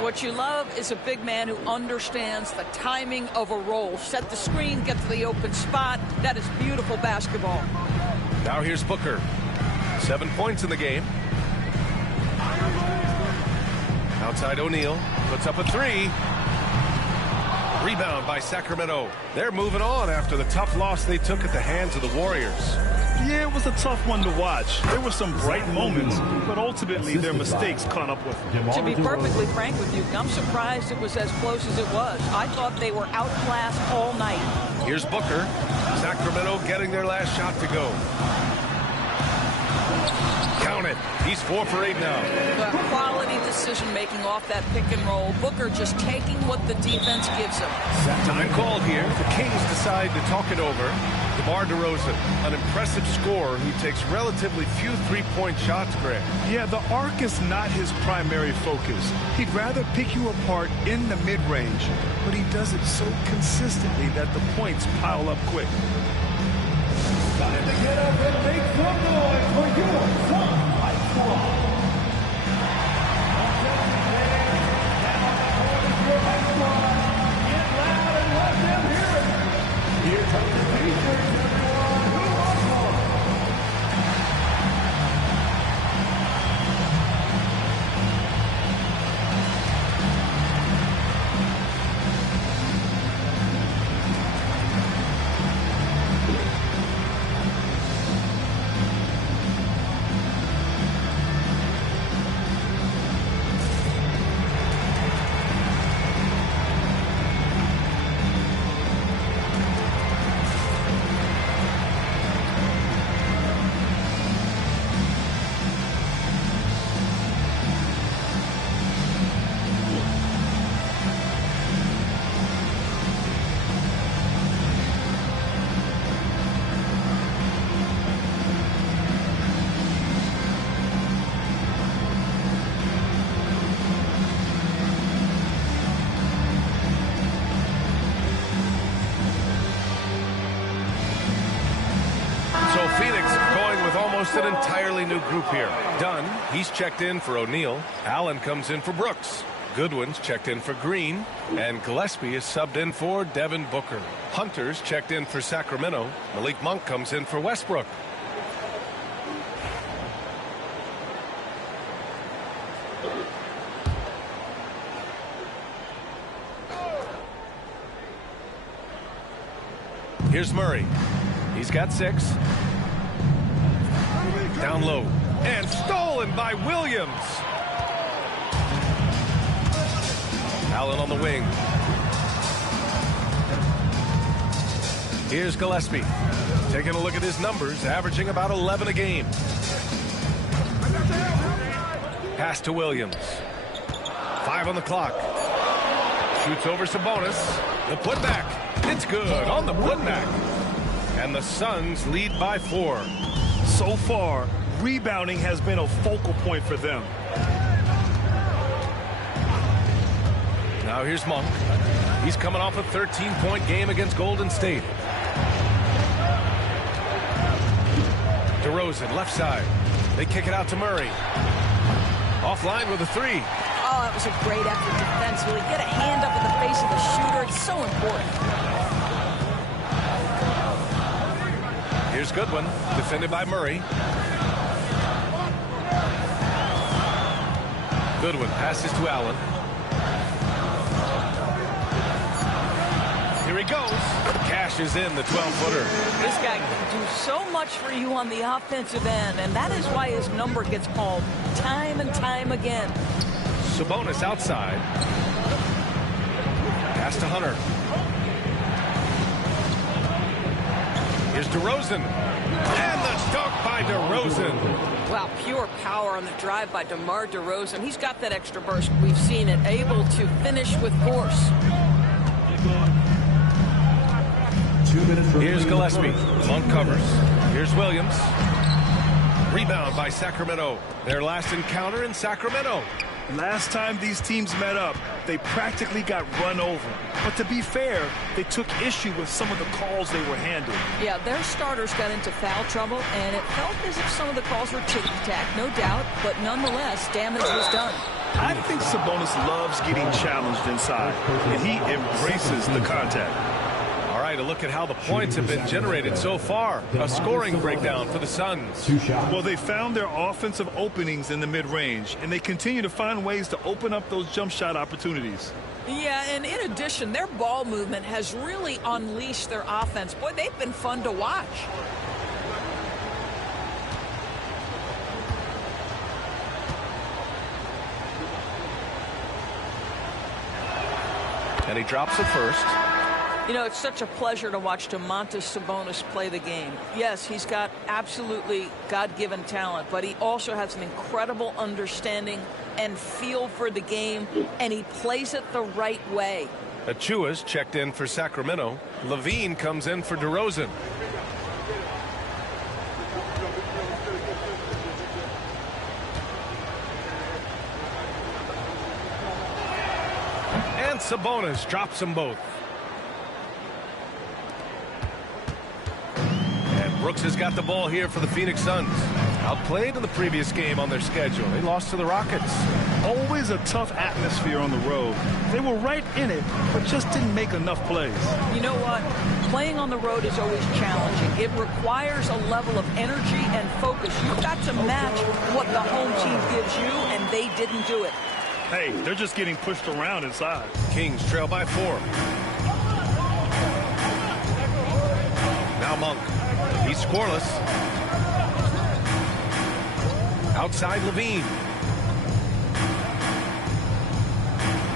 What you love is a big man who understands the timing of a roll. Set the screen, get to the open spot. That is beautiful basketball. Now here's Booker. 7 points in the game. Outside O'Neal. Puts up a 3. Rebound by Sacramento. They're moving on after the tough loss they took at the hands of the Warriors. Yeah, it was a tough one to watch. There were some bright moments, but ultimately their mistakes caught up with them. To be perfectly frank with you, I'm surprised it was as close as it was. I thought they were outclassed all night. Here's Booker. Sacramento getting their last shot to go. Count it. He's 4 for 8 now. The quality decision-making off that pick and roll. Booker just taking what the defense gives him. Time called here. The Kings decide to talk it over. DeMar DeRozan, an impressive scorer who takes relatively few three-point shots, Greg. Yeah, the arc is not his primary focus. He'd rather pick you apart in the mid-range, but he does it so consistently that the points pile up quick. Time to get up and make some noise for your Sunlight Squad. Get loud and let them hear it. Here comes the T-shirts, everyone. Who wants one? Phoenix going with almost an entirely new group here. Dunn, he's checked in for O'Neal. Allen comes in for Brooks. Goodwin's checked in for Green. And Gillespie is subbed in for Devin Booker. Hunter's checked in for Sacramento. Malik Monk comes in for Westbrook. Here's Murray. He's got 6. Down low. And stolen by Williams. Allen on the wing. Here's Gillespie. Taking a look at his numbers, averaging about 11 a game. Pass to Williams. 5 on the clock. Shoots over Sabonis. The putback. It's good on the putback. And the Suns lead by 4. So far, rebounding has been a focal point for them. Now here's Monk. He's coming off a 13-point game against Golden State. DeRozan, left side. They kick it out to Murray. Offline with a 3. Oh, that was a great effort defensively. Get a hand up in the face of the shooter. It's so important. Here's Goodwin, defended by Murray. Goodwin passes to Allen. Here he goes. Cashes in the 12-footer. This guy can do so much for you on the offensive end, and that is why his number gets called time and time again. Sabonis outside. Pass to Hunter. Here's DeRozan. And the dunk by DeRozan. Wow, pure power on the drive by DeMar DeRozan. He's got that extra burst. We've seen it, able to finish with force. Here's Gillespie. Monk covers. Here's Williams. Rebound by Sacramento. Their last encounter in Sacramento. Last time these teams met up, they practically got run over. But to be fair, they took issue with some of the calls they were handed. Yeah, their starters got into foul trouble, and it felt as if some of the calls were ticky-tack, no doubt. But nonetheless, damage was done. I think Sabonis loves getting challenged inside, and he embraces the contact. All right, a look at how the points have been generated so far. A scoring breakdown for the Suns. Well, they found their offensive openings in the mid-range, and they continue to find ways to open up those jump shot opportunities. Yeah, and in addition, their ball movement has really unleashed their offense. Boy, they've been fun to watch. And he drops it first. You know, it's such a pleasure to watch Domantas Sabonis play the game. Yes, he's got absolutely God-given talent, but he also has an incredible understanding and feel for the game, and he plays it the right way. Achua's checked in for Sacramento. Levine comes in for DeRozan. And Sabonis drops them both. Brooks has got the ball here for the Phoenix Suns. Outplayed in the previous game on their schedule. They lost to the Rockets. Always a tough atmosphere on the road. They were right in it, but just didn't make enough plays. You know what? Playing on the road is always challenging. It requires a level of energy and focus. You've got to match what the home team gives you, and they didn't do it. Hey, they're just getting pushed around inside. Kings trail by 4. Now Monk. He's scoreless. Outside Levine.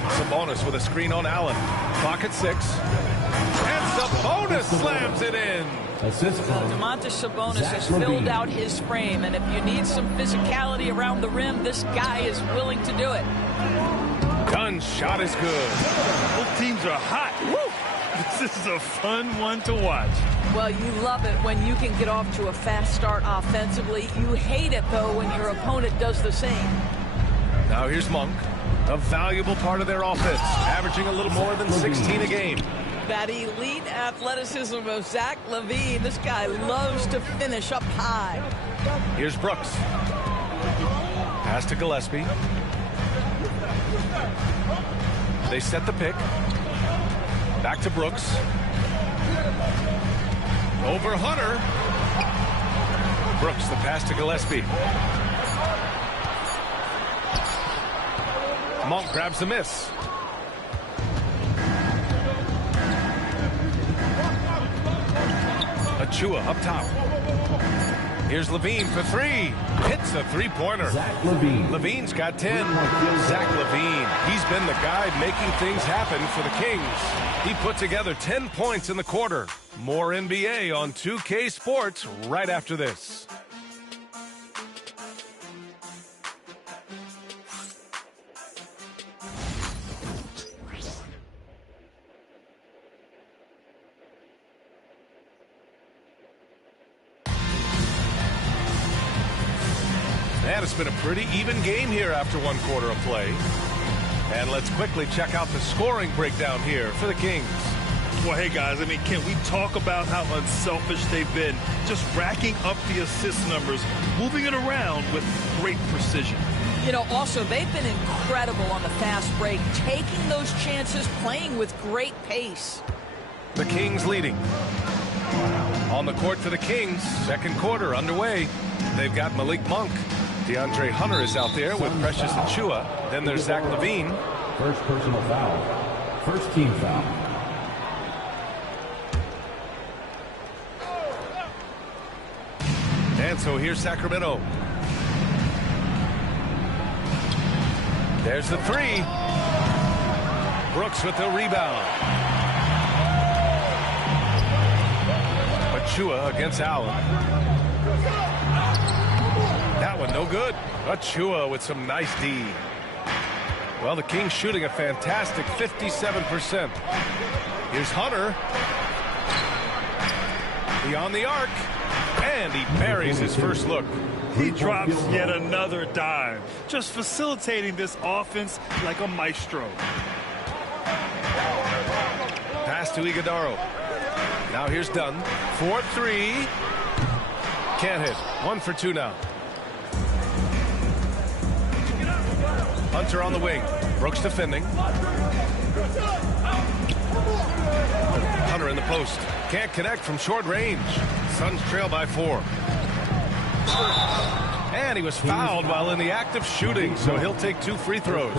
Sabonis with a screen on Allen. Clock at 6. And Sabonis slams it in. Domantas Sabonis has filled out his frame, and if you need some physicality around the rim, this guy is willing to do it. Dunn's shot is good. Both teams are hot. Woo! This is a fun one to watch. Well, you love it when you can get off to a fast start offensively. You hate it, though, when your opponent does the same. Now here's Monk, a valuable part of their offense, averaging a little more than 16 a game. That elite athleticism of Zach LaVine. This guy loves to finish up high. Here's Brooks. Pass to Gillespie. They set the pick. Back to Brooks. Over Hunter. Brooks, the pass to Gillespie. Monk grabs the miss. Achua up top. Here's Levine for 3. Hits a three-pointer. Zach Levine. Levine's got 10. Zach Levine. He's been the guy making things happen for the Kings. He put together 10 points in the quarter. More NBA on 2K Sports right after this. And it's been a pretty even game here after one quarter of play. And let's quickly check out the scoring breakdown here for the Kings. Well, hey, guys, I mean, can we talk about how unselfish they've been? Just racking up the assist numbers, moving it around with great precision. You know, also, they've been incredible on the fast break, taking those chances, playing with great pace. The Kings leading. On the court for the Kings, second quarter underway. They've got Malik Monk. DeAndre Hunter is out there with Precious Achiuwa. Then there's Zach Levine. First personal foul. First team foul. And so here's Sacramento. There's the 3. Brooks with the rebound. Achiuwa against Allen. That one no good. Achiuwa with some nice D. Well, the Kings shooting a fantastic 57%. Here's Hunter. Beyond the arc. And he buries his first look. He drops yet another dime, just facilitating this offense like a maestro. Pass to Iguodaro. Now here's Dunn. 4-3. Can't hit. 1 for 2 now. Hunter on the wing. Brooks defending. Hunter in the post. Can't connect from short range. Suns trail by 4. And he was fouled while in the act of shooting, so he'll take 2 free throws.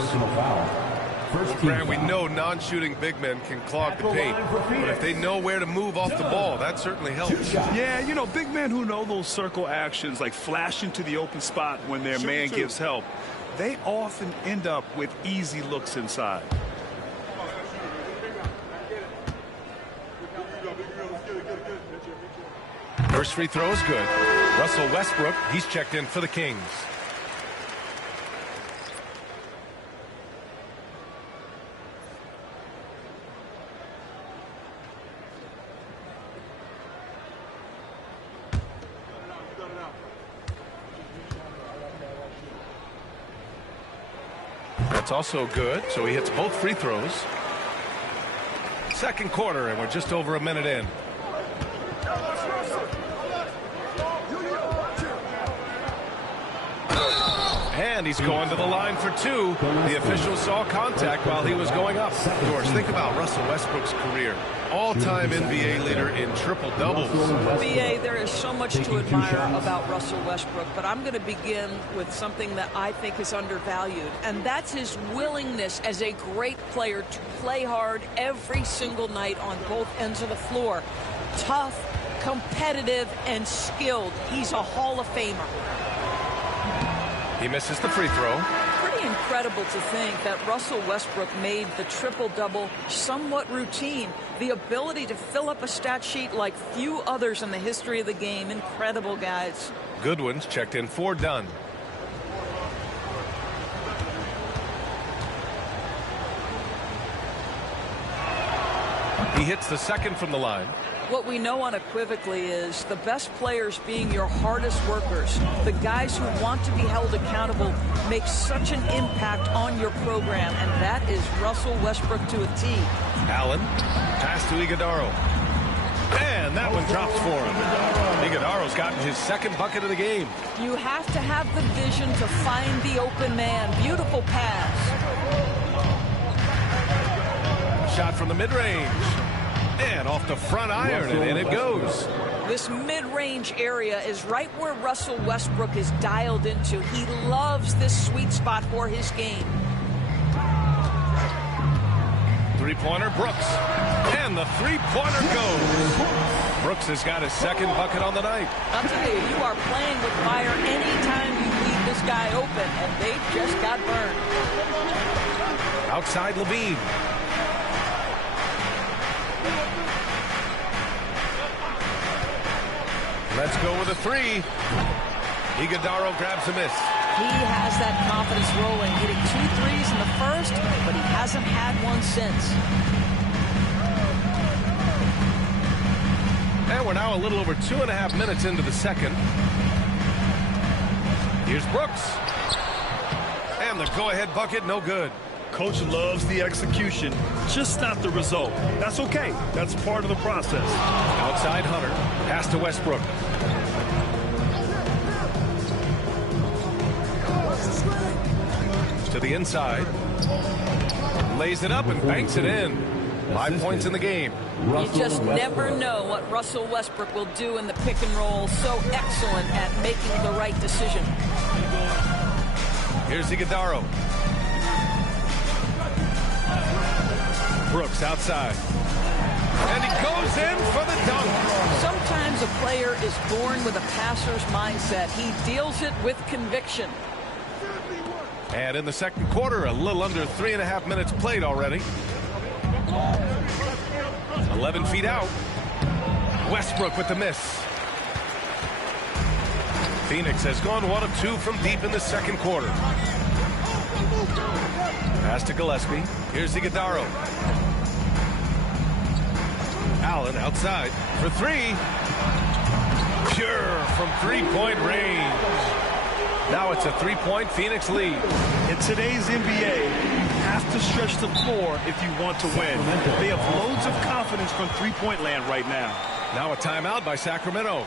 Grant, we know non-shooting big men can clog the paint, but if they know where to move off the ball, that certainly helps. Yeah, you know, big men who know those circle actions, like flashing to the open spot when their man gives help, they often end up with easy looks inside. First free throw is good. Russell Westbrook, he's checked in for the Kings. That's also good, so he hits both free throws. Second quarter, and we're just over a minute in. And he's going to the line for two. The official saw contact while he was going up. George, think about Russell Westbrook's career. All-time NBA leader in triple-doubles. BA, there is so much to admire about Russell Westbrook, but I'm going to begin with something that I think is undervalued, and that's his willingness as a great player to play hard every single night on both ends of the floor. Tough, competitive, and skilled. He's a Hall of Famer. He misses the free throw. Pretty incredible to think that Russell Westbrook made the triple-double somewhat routine. The ability to fill up a stat sheet like few others in the history of the game. Incredible, guys. Goodwin's checked in for Dunn. He hits the second from the line. What we know unequivocally is the best players being your hardest workers, the guys who want to be held accountable, make such an impact on your program, and that is Russell Westbrook to a T. Allen, pass to Iguodaro. And that one drops for him. Iguodaro's gotten his second bucket of the game. You have to have the vision to find the open man. Beautiful pass. Shot from the mid-range. And off the front iron, and in it goes. This mid-range area is right where Russell Westbrook is dialed into. He loves this sweet spot for his game. Three-pointer, Brooks. And the three-pointer goes. Brooks has got his second bucket on the night. I'll tell you, you are playing with fire anytime you leave this guy open, and they just got burned. Outside Levine. Let's go with a three. Iguodaro grabs a miss. He has that confidence rolling, hitting 2 threes in the first, but he hasn't had one since. And we're now a little over 2.5 minutes into the second. Here's Brooks. And the go-ahead bucket, no good. Coach loves the execution, just not the result. That's okay. That's part of the process. Outside Hunter. Pass to Westbrook. To the inside. Lays it up and banks it in. 5 points in the game. You just never know what Russell Westbrook will do in the pick and roll. So excellent at making the right decision. Here's Iguodaro. Brooks outside. And he goes in for the dunk. Sometimes a player is born with a passer's mindset. He deals it with conviction. And in the second quarter, a little under 3.5 minutes played already. 11 feet out. Westbrook with the miss. Phoenix has gone 1 of 2 from deep in the second quarter. Pass to Gillespie. Here's Iguodaro. Allen outside for three. Pure from three-point range. Now it's a three-point Phoenix lead. In today's NBA, you have to stretch the floor if you want to win. They have loads of confidence from three-point land right now. Now a timeout by Sacramento.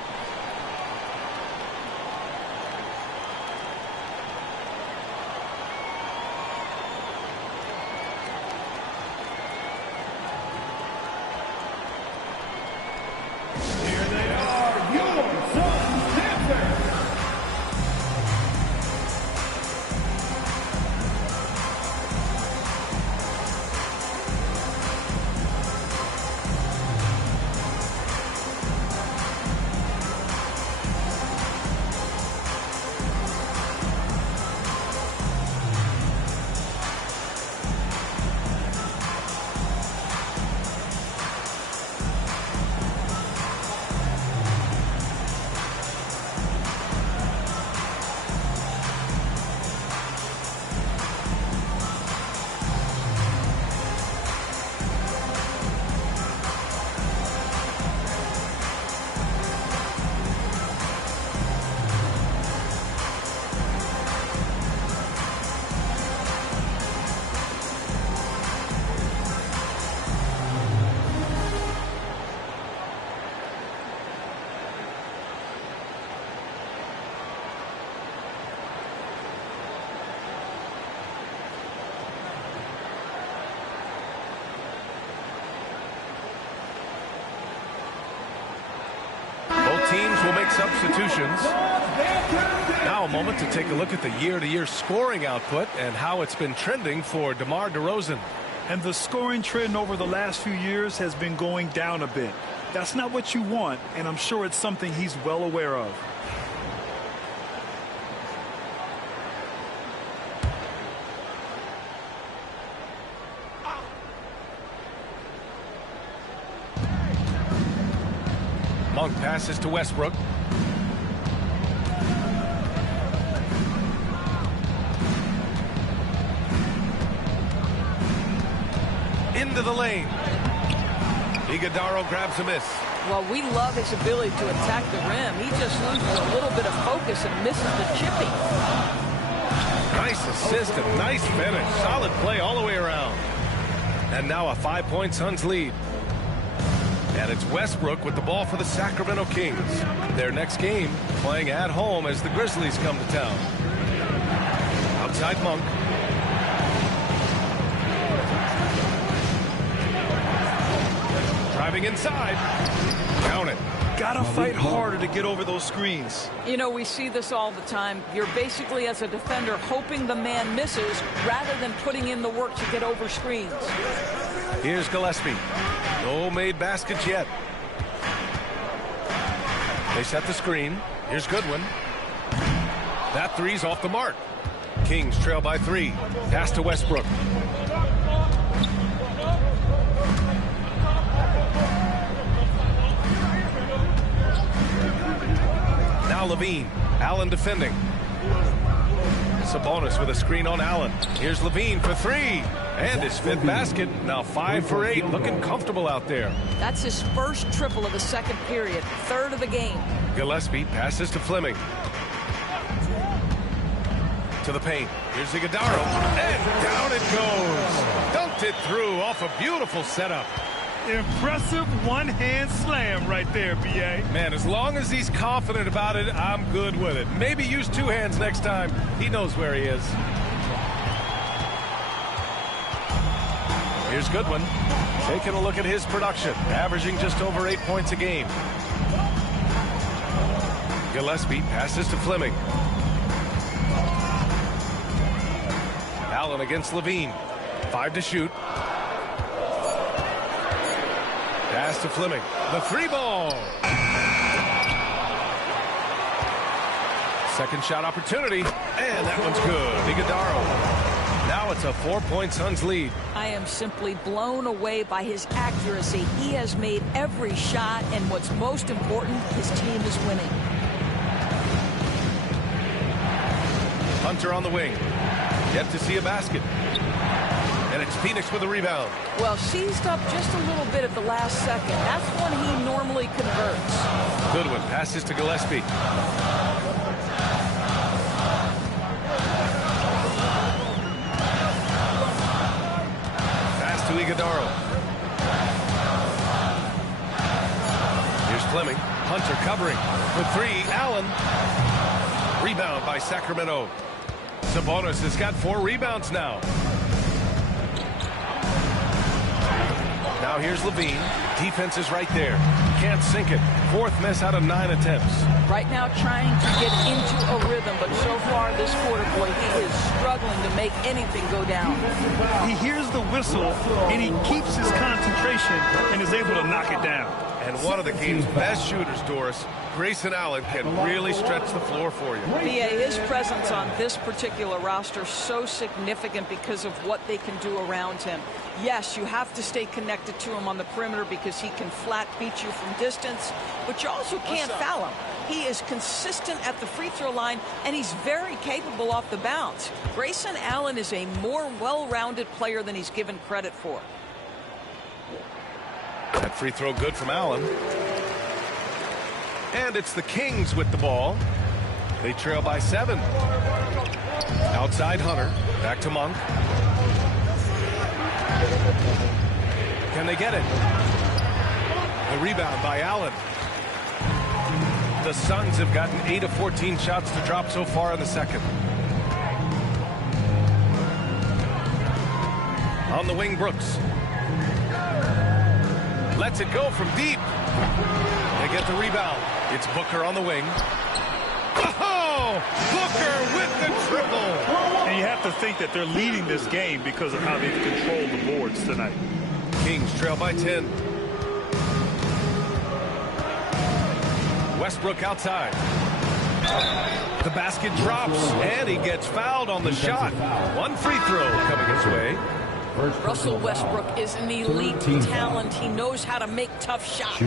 teams will make substitutions. Now a moment to take a look at the year-to-year scoring output and how it's been trending for DeMar DeRozan. And the scoring trend over the last few years has been going down a bit. That's not what you want, and I'm sure it's something he's well aware of. Monk passes to Westbrook. Into the lane. Iguodaro grabs a miss. Well, we love his ability to attack the rim. He just loses a little bit of focus and misses the chipping. Nice assist and nice finish. Solid play all the way around. And now a 5-point Suns lead. And it's Westbrook with the ball for the Sacramento Kings. Their next game playing at home as the Grizzlies come to town. Outside Monk. Driving inside. Count it. Gotta fight harder to get over those screens. You know, we see this all the time. You're basically, as a defender, hoping the man misses rather than putting in the work to get over screens. Here's Gillespie. No made baskets yet. They set the screen. Here's Goodwin. That three's off the mark. Kings trail by 3. Pass to Westbrook. Now Levine. Allen defending. Sabonis with a screen on Allen. Here's Levine for 3. And his 5th basket. Now 5 for 8. Looking comfortable out there. That's his first triple of the second period. 3rd of the game. Gillespie passes to Fleming. To the paint. Here's Iguodaro. And down it goes. Dunked it through off a beautiful setup. Impressive one-hand slam right there, B.A. Man, as long as he's confident about it, I'm good with it. Maybe use 2 hands next time. He knows where he is. Here's Goodwin. Taking a look at his production. Averaging just over 8 points a game. Gillespie passes to Fleming. Allen against Levine. 5 to shoot. Pass to Fleming. The 3-ball. Second shot opportunity. And that one's good. Iguodaro. Now it's a 4-point Suns lead. I am simply blown away by his accuracy. He has made every shot, and what's most important, his team is winning. Hunter on the wing. Yet to see a basket. And it's Phoenix with a rebound. Well, seized up just a little bit at the last second. That's when he normally converts. Goodwin passes to Gillespie. Pass to Iguodaro. Here's Fleming. Hunter covering. For 3, Allen. Rebound by Sacramento. Sabonis has got 4 rebounds now. Now here's Levine. Defense is right there. Can't sink it. 4th miss out of 9 attempts. Right now trying to get into a rhythm, but so far this quarter, boy, he is struggling to make anything go down. He hears the whistle, and he keeps his concentration and is able to knock it down. And one of the game's best shooters, Doris, Grayson Allen, can really stretch the floor for you. B.A., his presence on this particular roster is so significant because of what they can do around him. Yes, you have to stay connected to him on the perimeter because he can flat beat you from distance, but you also can't foul him. He is consistent at the free throw line, and he's very capable off the bounce. Grayson Allen is a more well-rounded player than he's given credit for. That free throw good from Allen. And it's the Kings with the ball. They trail by 7. Outside Hunter. Back to Monk. Can they get it? The rebound by Allen. The Suns have gotten 8 of 14 shots to drop so far in the second. On the wing, Brooks. Lets it go from deep. They get the rebound. It's Booker on the wing. Oh, Booker with the triple. And you have to think that they're leading this game because of how they've controlled the boards tonight. Kings trail by 10. Westbrook outside. The basket drops, and he gets fouled on the shot. One free throw coming his way. Russell Westbrook is an elite talent. He knows how to make tough shots.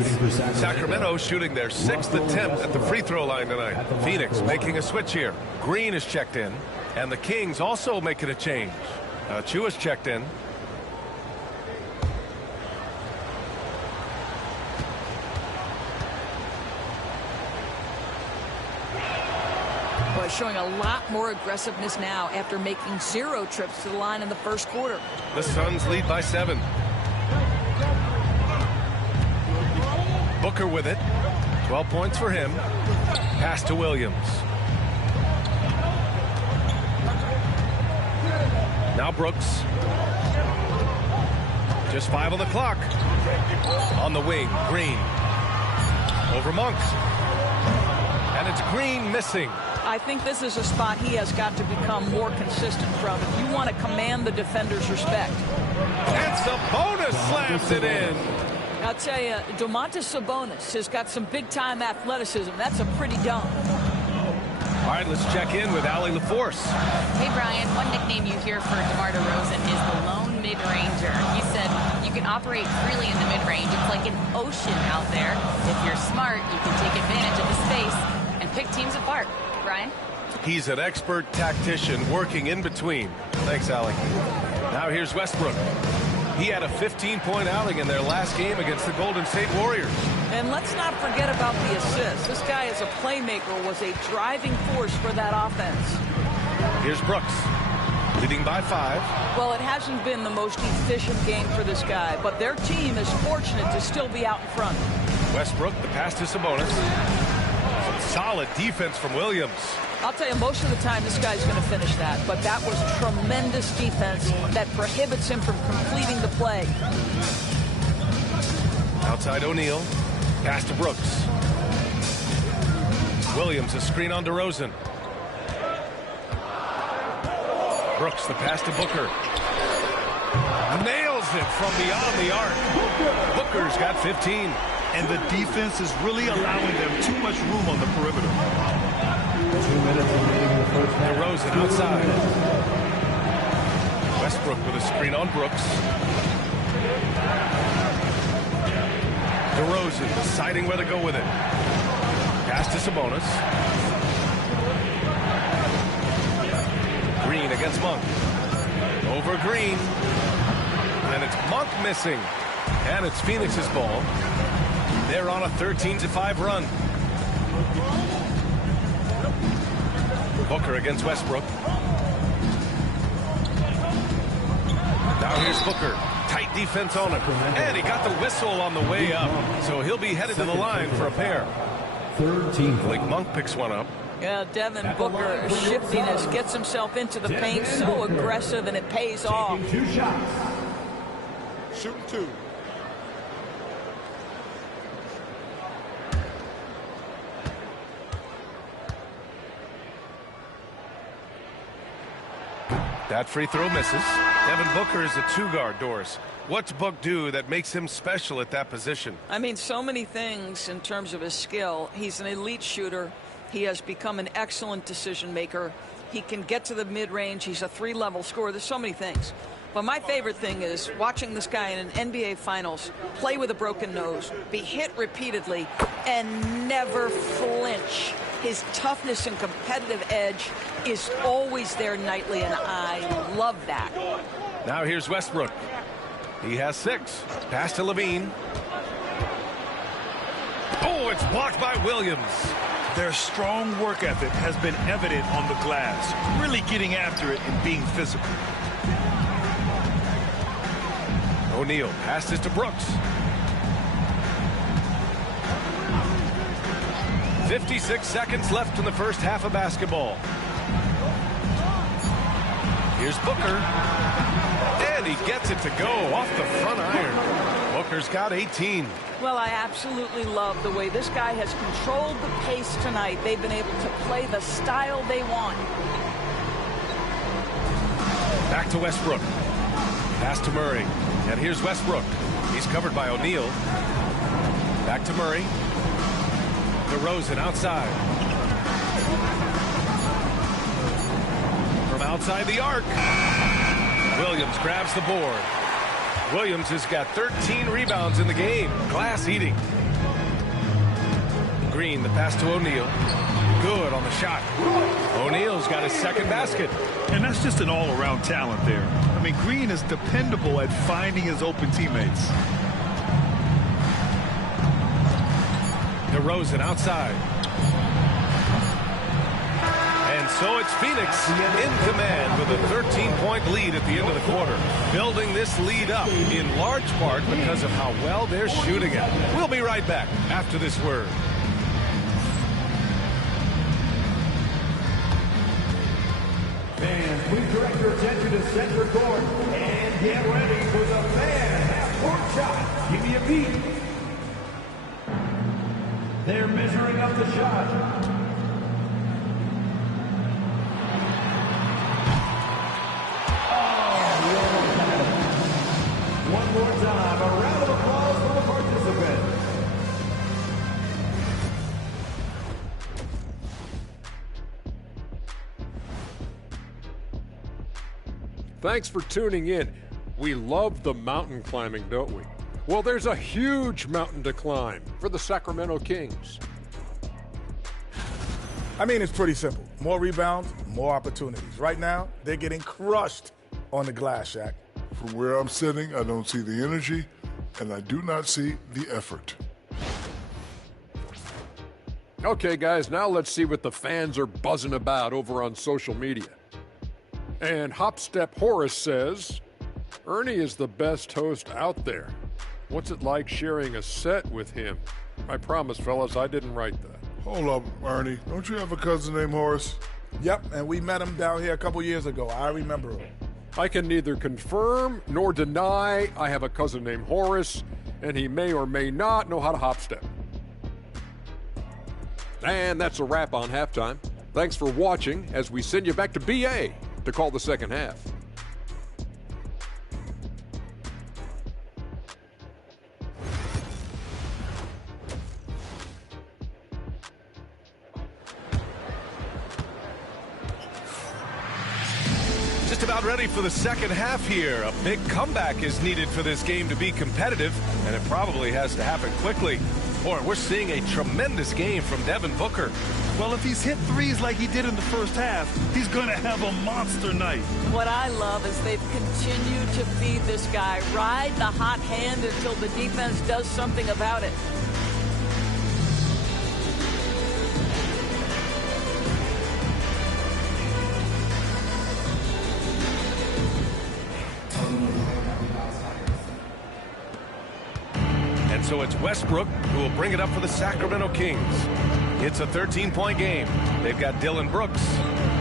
Sacramento shooting their 6th attempt at the free throw line tonight. Phoenix making a switch here. Green is checked in, and the Kings also making a change. Chua's checked in. Showing a lot more aggressiveness now after making 0 trips to the line in the first quarter. The Suns lead by 7. Booker with it. 12 points for him. Pass to Williams. Now Brooks. Just 5 on the clock. On the wing, Green. Over Monk. And it's Green missing. I think this is a spot he has got to become more consistent from if you want to command the defender's respect. And Sabonis slams it in. I'll tell you, Domantas Sabonis has got some big-time athleticism. That's a pretty dunk. All right, let's check in with Allie LaForce. Hey, Brian, one nickname you hear for DeMar DeRozan is the lone mid-ranger. He said you can operate freely in the mid-range. It's like an ocean out there. If you're smart, you can take advantage of the space and pick teams apart. Brian? He's an expert tactician working in between. Thanks, Allie. Now here's Westbrook. He had a 15-point outing in their last game against the Golden State Warriors. And let's not forget about the assists. This guy as a playmaker was a driving force for that offense. Here's Brooks, leading by 5. Well, it hasn't been the most efficient game for this guy, but their team is fortunate to still be out in front. Westbrook, the pass to Sabonis. Some solid defense from Williams. I'll tell you, most of the time this guy's going to finish that, but that was tremendous defense that prohibits him from completing the play. Outside O'Neal, pass to Brooks. Williams, a screen on DeRozan. Brooks, the pass to Booker. Nails it from beyond the arc. Booker's got 15. And the defense is really allowing them too much room on the perimeter. 2 minutes remaining in the first half. DeRozan outside. Westbrook with a screen on Brooks. DeRozan deciding where to go with it. Pass to Sabonis. Green against Monk. Over Green. And it's Monk missing. And it's Phoenix's ball. They're on a 13-5 run. Booker against Westbrook. Now here's Booker. Tight defense on him. And he got the whistle on the way up. So he'll be headed to the line for a pair. Third team. Blake Monk picks one up. Yeah, Devin Booker, shiftiness, gets himself into the paint, so aggressive, and it pays off. 2 shots. Shooting 2. That free throw misses. Devin Booker is a 2-guard, Doris. What's Book do that makes him special at that position? I mean, so many things in terms of his skill. He's an elite shooter. He has become an excellent decision maker. He can get to the mid-range. He's a 3-level scorer. There's so many things. But my favorite thing is watching this guy in an NBA Finals play with a broken nose, be hit repeatedly, and never flinch. His toughness and competitive edge is always there nightly, and I love that. Now here's Westbrook. He has 6. Pass to Levine. Oh, it's blocked by Williams. Their strong work ethic has been evident on the glass, really getting after it and being physical. O'Neal passes to Brooks. 56 seconds left in the first half of basketball. Here's Booker. And he gets it to go off the front iron. Lakers got 18. Well, I absolutely love the way this guy has controlled the pace tonight. They've been able to play the style they want. Back to Westbrook. Pass to Murray. And here's Westbrook. He's covered by O'Neal. Back to Murray. DeRozan outside. From outside the arc. Williams grabs the board. Williams has got 13 rebounds in the game. Glass eating. Green, the pass to O'Neal. Good on the shot. O'Neal's got his second basket. And that's just an all-around talent there. I mean, Green is dependable at finding his open teammates. DeRozan outside. And so it's Phoenix in command with a 13-point lead at the end of the quarter. Building this lead up in large part because of how well they're shooting it. We'll be right back after this word. Fans, please direct your attention to center court and get ready for the fan half-court shot. Give me a beat. They're measuring up the shot. One more time, a round of applause for the participants. Thanks for tuning in. We love the mountain climbing, don't we? Well, there's a huge mountain to climb for the Sacramento Kings. I mean, it's pretty simple. More rebounds, more opportunities. Right now, they're getting crushed on the glass, Shaq. From where I'm sitting, I don't see the energy, and I do not see the effort. Okay, guys, now let's see what the fans are buzzing about over on social media. And Hopstep Horace says, Ernie is the best host out there. What's it like sharing a set with him? I promise, fellas, I didn't write that. Hold up, Ernie. Don't you have a cousin named Horace? Yep, and we met him down here a couple years ago. I remember him. I can neither confirm nor deny I have a cousin named Horace, and he may or may not know how to hop step. And that's a wrap on halftime. Thanks for watching as we send you back to BA to call the second half. Just about ready for the second half here. A big comeback is needed for this game to be competitive, and it probably has to happen quickly. Boy, we're seeing a tremendous game from Devin Booker. Well, if he's hit threes like he did in the first half, he's going to have a monster night. What I love is they've continued to feed this guy. Ride the hot hand until the defense does something about it. And so it's Westbrook who will bring it up for the Sacramento Kings. It's a 13-point game. They've got Dillon Brooks.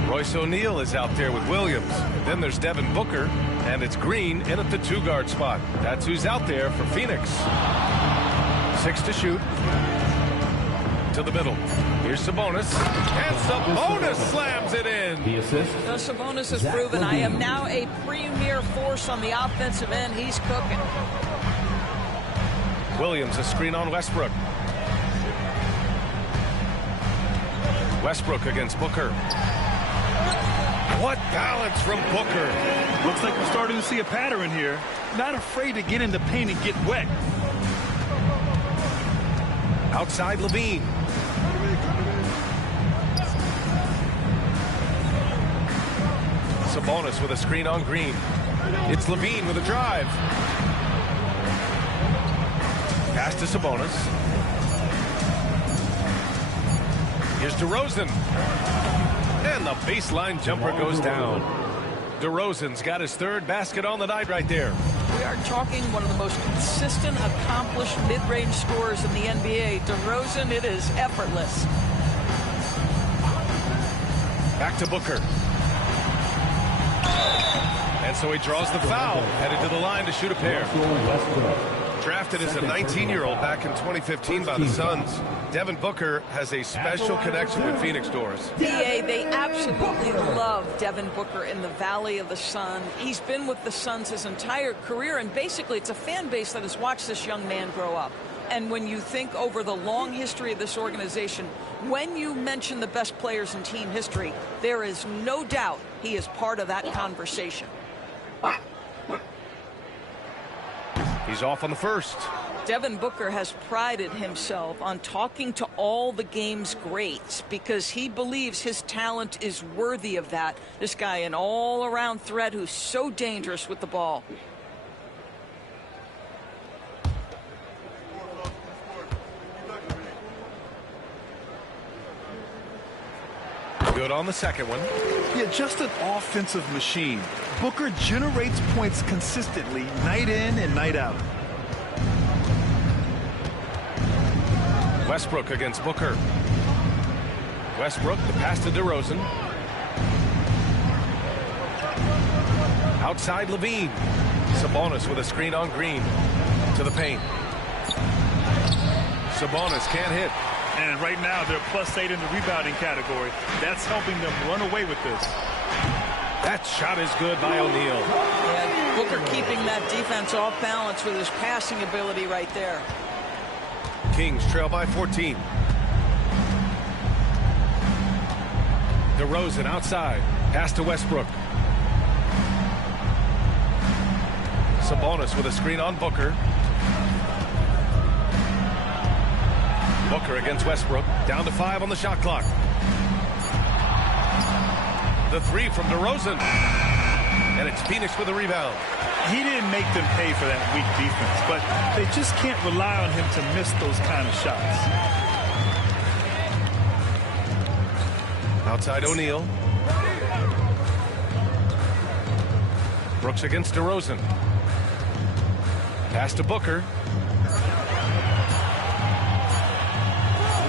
Royce O'Neal is out there with Williams. Then there's Devin Booker, and it's Green in at the two-guard spot. That's who's out there for Phoenix. 6 to shoot. To the middle. Here's Sabonis. And Sabonis slams it in. The assist. Sabonis has proven I am now a premier force on the offensive end. He's cooking. Williams, a screen on Westbrook. Westbrook against Booker. What balance from Booker. Looks like we're starting to see a pattern here. Not afraid to get in the paint and get wet. Outside Levine. Sabonis with a screen on Green. It's Levine with a drive. Pass to Sabonis. Here's DeRozan. And the baseline jumper goes down. DeRozan's got his third basket on the night right there. We are talking one of the most consistent, accomplished mid-range scorers in the NBA. DeRozan, it is effortless. Back to Booker. And so he draws the foul, headed to the line to shoot a pair. Drafted as a 19-year-old back in 2015 by the Suns, Devin Booker has a special connection with Phoenix Doors. DA, they absolutely love Devin Booker in the Valley of the Sun. He's been with the Suns his entire career, and basically it's a fan base that has watched this young man grow up. And when you think over the long history of this organization, when you mention the best players in team history, there is no doubt he is part of that conversation. He's off on the first. Devin Booker has prided himself on talking to all the game's greats because he believes his talent is worthy of that. This guy, an all-around threat who's so dangerous with the ball. Good on the second one. Yeah, just an offensive machine. Booker generates points consistently, night in and night out. Westbrook against Booker. Westbrook, the pass to DeRozan. Outside Levine. Sabonis with a screen on Green. To the paint. Sabonis can't hit. And right now they're +8 in the rebounding category. That's helping them run away with this. That shot is good by O'Neal. Yeah, Booker keeping that defense off balance with his passing ability right there. Kings trail by 14. DeRozan outside. Pass to Westbrook. Sabonis with a screen on Booker. Booker against Westbrook. Down to 5 on the shot clock. The three from DeRozan. And it's Phoenix with a rebound. He didn't make them pay for that weak defense, but they just can't rely on him to miss those kind of shots. Outside O'Neal. Brooks against DeRozan. Pass to Booker.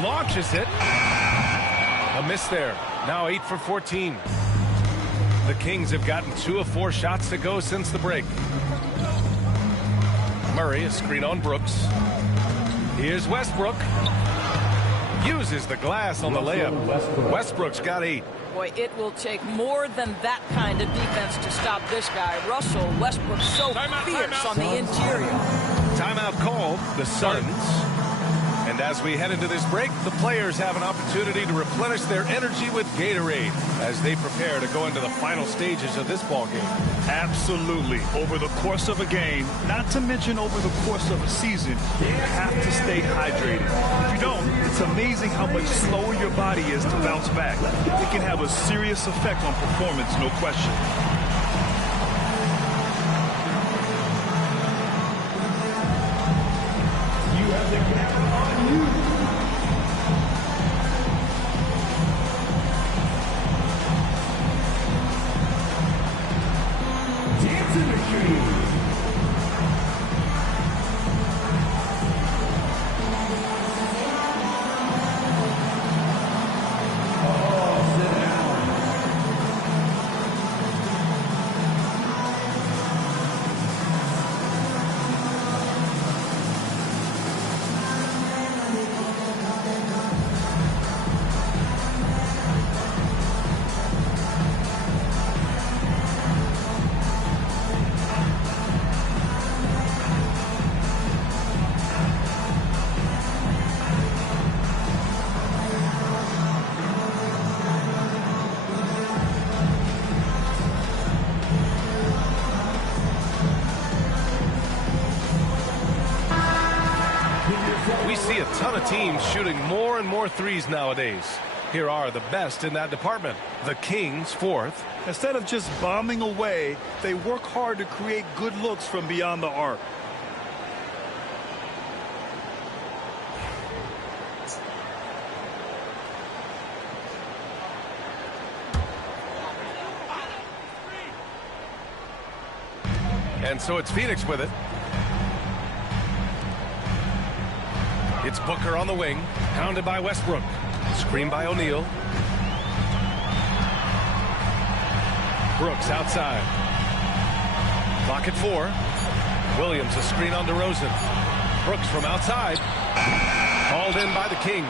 Launches it. A miss there. Now 8 for 14. The Kings have gotten 2 of 4 shots to go since the break. Murray, a screen on Brooks. Here's Westbrook. Uses the glass on the layup. Westbrook's got 8. Boy, it will take more than that kind of defense to stop this guy. Russell Westbrook so fierce on the interior. Timeout called. The Suns. And as we head into this break, the players have an opportunity to replenish their energy with Gatorade as they prepare to go into the final stages of this ball game. Absolutely. Over the course of a game, not to mention over the course of a season, you have to stay hydrated. If you don't, it's amazing how much slower your body is to bounce back. It can have a serious effect on performance, no question. You have the camera on you. Dancing machine. Oh, sit down. We see a ton of teams shooting more and more threes nowadays. Here are the best in that department. The Kings, 4th. Instead of just bombing away, they work hard to create good looks from beyond the arc. And so it's Phoenix with it. It's Booker on the wing, pounded by Westbrook. Screen by O'Neal. Brooks outside. Clock at 4. Williams a screen on DeRozan. Brooks from outside. Called in by the Kings.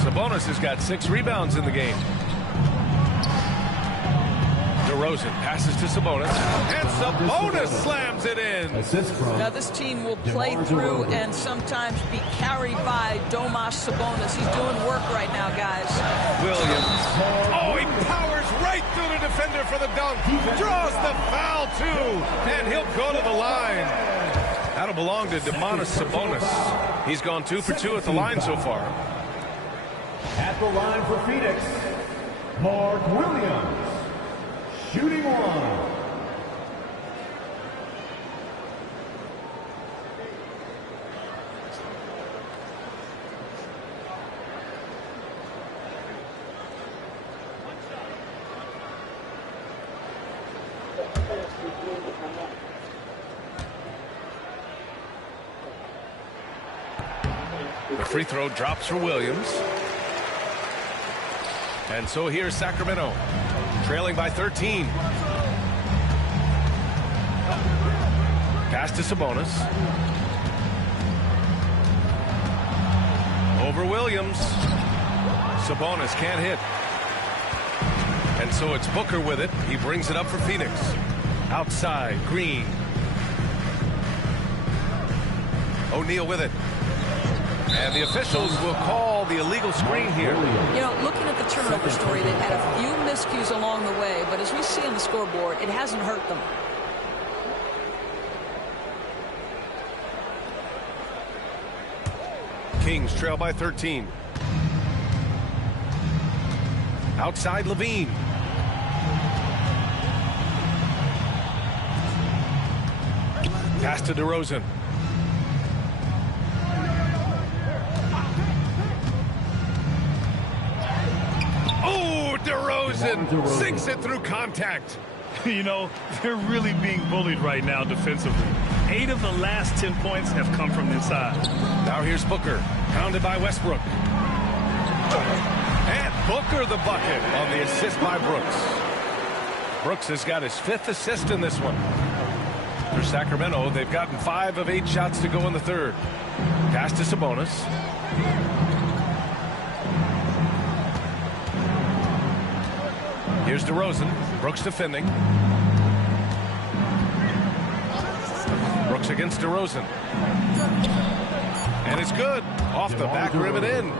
Sabonis has got 6 rebounds in the game. DeRozan passes to Sabonis. And Sabonis slams it in. Now this team will play through and sometimes be carried by Domas Sabonis. He's doing work right now, guys. Williams. Oh, he powers right through the defender for the dunk. Draws the foul, too. And he'll go to the line. That'll belong to Domantas Sabonis. He's gone 2 for 2 at the line so far. At the line for Phoenix, Mark Williams. Shooting one. The free throw drops for Williams. And so here's Sacramento, trailing by 13. Pass to Sabonis. Over Williams. Sabonis can't hit. And so it's Booker with it. He brings it up for Phoenix. Outside, Green. O'Neal with it. And the officials will call the illegal screen here. You know, looking at the turnover story, they've had a few miscues along the way, but as we see on the scoreboard, it hasn't hurt them. Kings trail by 13. Outside Levine. Pass to DeRozan. Oh, DeRozan sinks it through contact. You know, they're really being bullied right now defensively. 8 of the last 10 points have come from inside. Now here's Booker, pounded by Westbrook. And Booker the bucket on the assist by Brooks. Brooks has got his 5th assist in this one. For Sacramento, they've gotten 5 of 8 shots to go in the third. Pass to Sabonis. Here's DeRozan. Brooks defending. Brooks against DeRozan. And it's good. Off the back rim and in.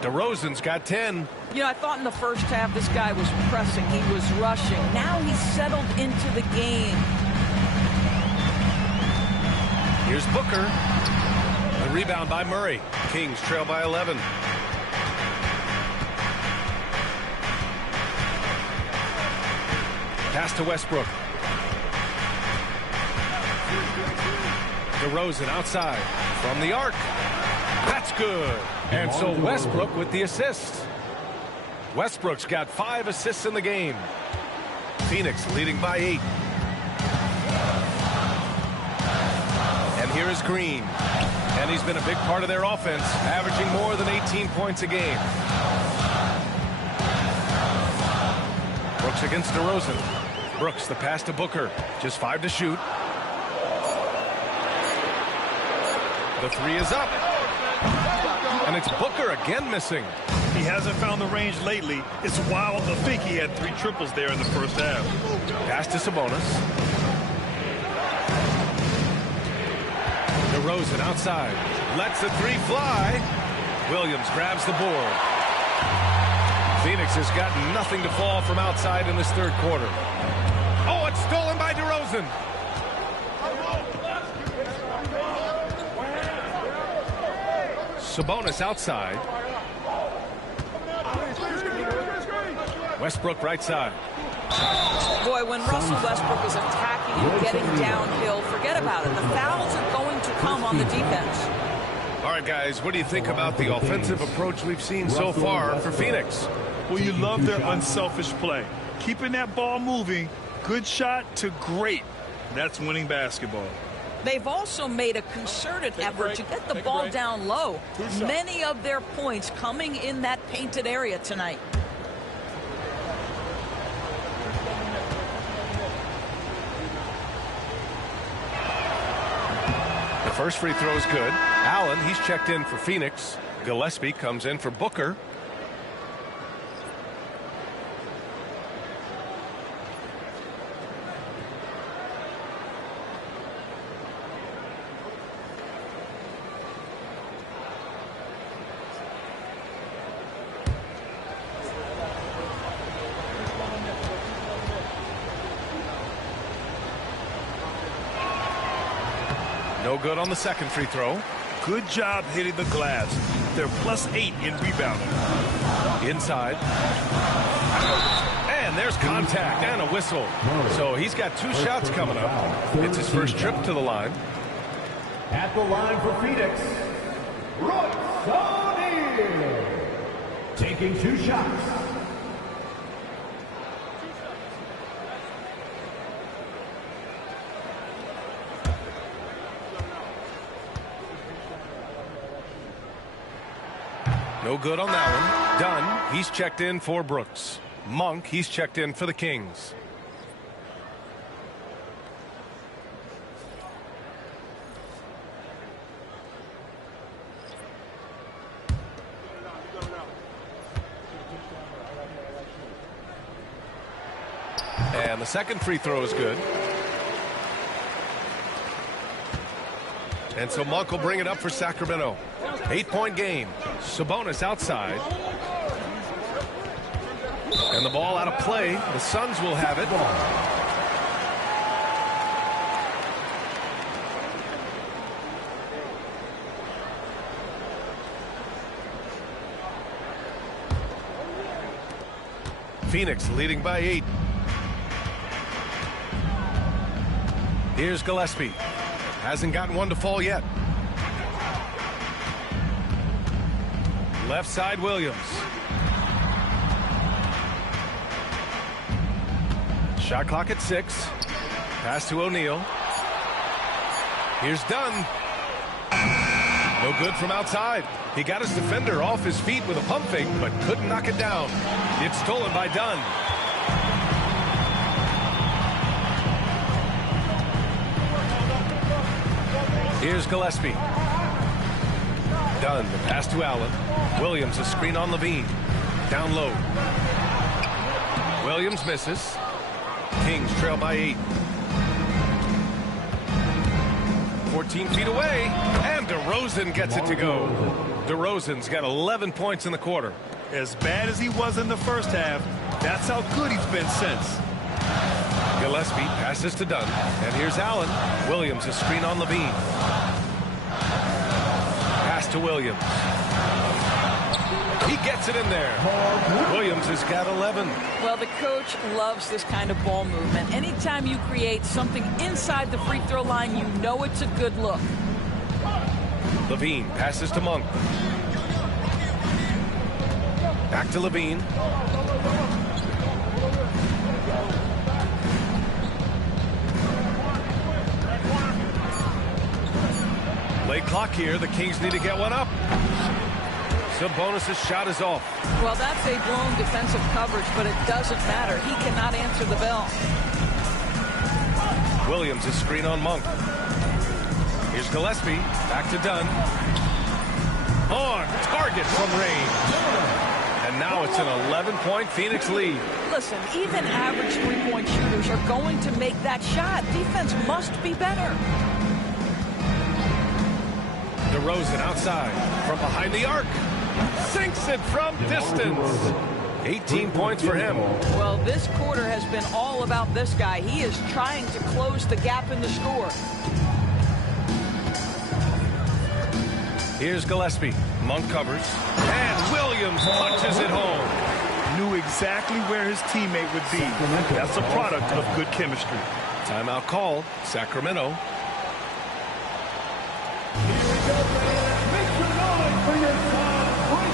DeRozan's got 10. You know, I thought in the first half this guy was pressing. He was rushing. Now he's settled into the game. Here's Booker. The rebound by Murray. Kings trail by 11. Pass to Westbrook. DeRozan outside from the arc. That's good. And so Westbrook with the assist. Westbrook's got 5 assists in the game. Phoenix leading by 8. And here is Green. And he's been a big part of their offense, averaging more than 18 points a game. Brooks against DeRozan. Brooks, the pass to Booker. Just 5 to shoot. The 3 is up. And it's Booker again missing. He hasn't found the range lately. It's wild to think he had 3 triples there in the first half. Pass to Sabonis. DeRozan outside. Lets the 3 fly. Williams grabs the board. Phoenix has got nothing to fall from outside in this third quarter. Oh, it's stolen by DeRozan. Sabonis outside. Westbrook right side. Boy, when Russell Westbrook is attacking and getting downhill, forget about it. The fouls are going to come on the defense. All right, guys, what do you think about the offensive approach we've seen so far for Phoenix? Well, you love their unselfish play. Keeping that ball moving, good shot to great. That's winning basketball. They've also made a concerted effort to get the ball down low. Many of their points coming in that painted area tonight. The first free throw is good. Allen, he's checked in for Phoenix. Gillespie comes in for Booker. No good on the second free throw. Good job hitting the glass. They're +8 in rebounding. Inside. And there's contact and a whistle. So he's got 2 shots coming up. It's his first trip to the line. At the line for Phoenix, Royce O'Neal. Taking 2 shots. No good on that one. Dunn, he's checked in for Brooks. Monk, he's checked in for the Kings. And the second free throw is good. And so Monk will bring it up for Sacramento. 8-point game. Sabonis outside. And the ball out of play. The Suns will have it. Phoenix leading by 8. Here's Gillespie. Hasn't gotten one to fall yet. Left side, Williams. Shot clock at 6. Pass to O'Neal. Here's Dunn. No good from outside. He got his defender off his feet with a pump fake, but couldn't knock it down. It's stolen by Dunn. Here's Gillespie. Dunn, the pass to Allen. Williams, a screen on Levine. Down low. Williams misses. Kings trail by 8. 14 feet away, and DeRozan gets it to go. DeRozan's got 11 points in the quarter. As bad as he was in the first half, that's how good he's been since. Gillespie passes to Dunn, and here's Allen. Williams, a screen on Levine. Pass to Williams. He gets it in there. Williams has got 11. Well, the coach loves this kind of ball movement. Anytime you create something inside the free throw line, you know it's a good look. Levine passes to Monk. Back to Levine. Late clock here. The Kings need to get one up. Sabonis' shot is off. Well, that's a blown defensive coverage, but it doesn't matter. He cannot answer the bell. Williams is screen on Monk. Here's Gillespie. Back to Dunn. On target from range. And now it's an 11-point Phoenix lead. Listen, even average three-point shooters are going to make that shot. Defense must be better. DeRozan outside from behind the arc. Sinks it from distance. 18 points for him. Well, this quarter has been all about this guy. He is trying to close the gap in the score. Here's Gillespie. Monk covers. And Williams punches it home. Knew exactly where his teammate would be. That's a product of good chemistry. Timeout called. Sacramento. Make some noise for your son, Royce.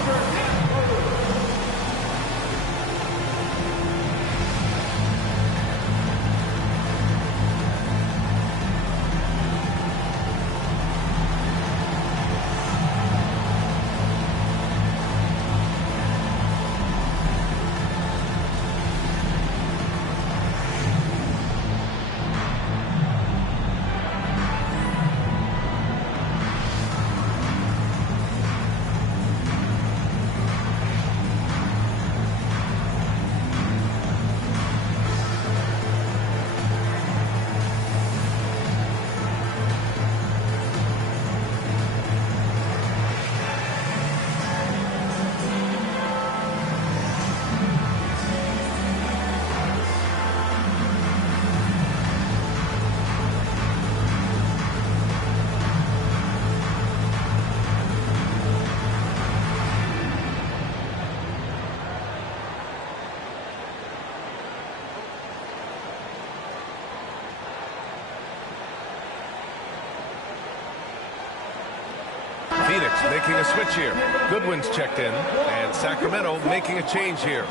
making a switch here. Goodwin's checked in, and Sacramento making a change here.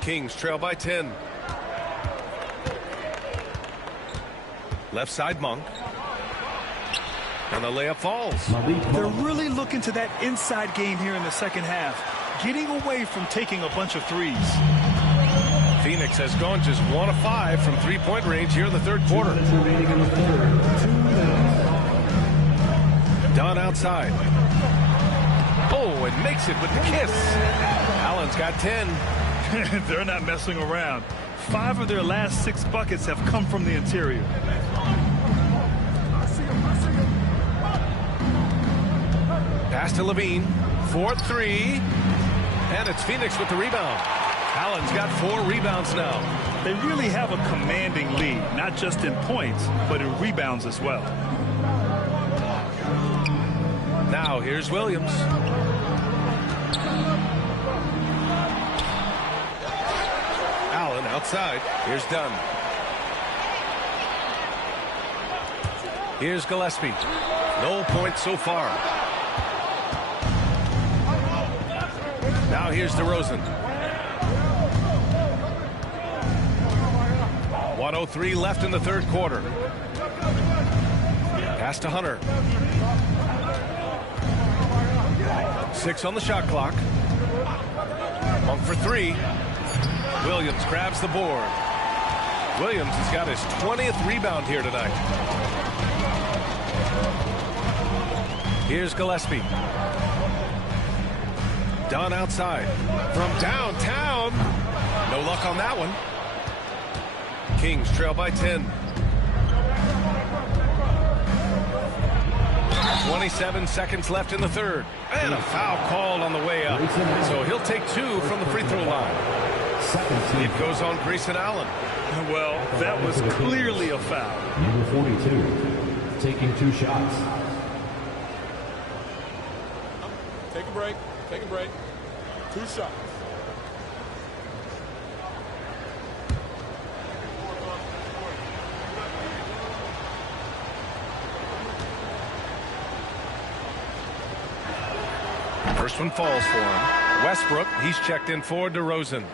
Kings trail by 10. Left side Monk. And the layup falls. They're really looking to that inside game here in the second half, getting away from taking a bunch of threes. Phoenix has gone just 1 of 5 from three-point range here in the third quarter. Dunn outside. Oh, and makes it with the kiss. Allen's got 10. They're not messing around. 5 of their last 6 buckets have come from the interior. Pass to Levine. 4-3. And it's Phoenix with the rebound. Allen's got 4 rebounds now. They really have a commanding lead, not just in points, but in rebounds as well. Now here's Williams. Allen outside. Here's Dunn. Here's Gillespie. No points so far. Now here's DeRozan. 1:03 left in the third quarter. Pass to Hunter. 6 on the shot clock. Monk for 3. Williams grabs the board. Williams has got his 20th rebound here tonight. Here's Gillespie. Dunn outside. From downtown. No luck on that one. Kings trail by 10. 27 seconds left in the third. And a foul called on the way up. So he'll take 2 from the free throw line. It goes on Grayson Allen. Well, that was clearly a foul. Number 42, taking 2 shots. Take a break. Take a break. 2 shots. First one falls for him. Westbrook, he's checked in for DeRozan.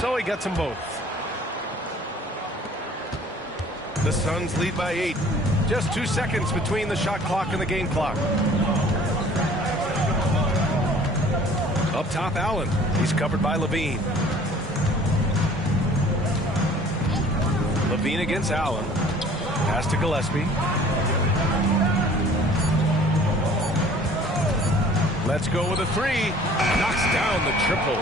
So he gets them both. The Suns lead by 8. Just 2 seconds between the shot clock and the game clock. Up top, Allen. He's covered by Levine. Levine against Allen. Pass to Gillespie. Let's go with a 3. Knocks down the triple.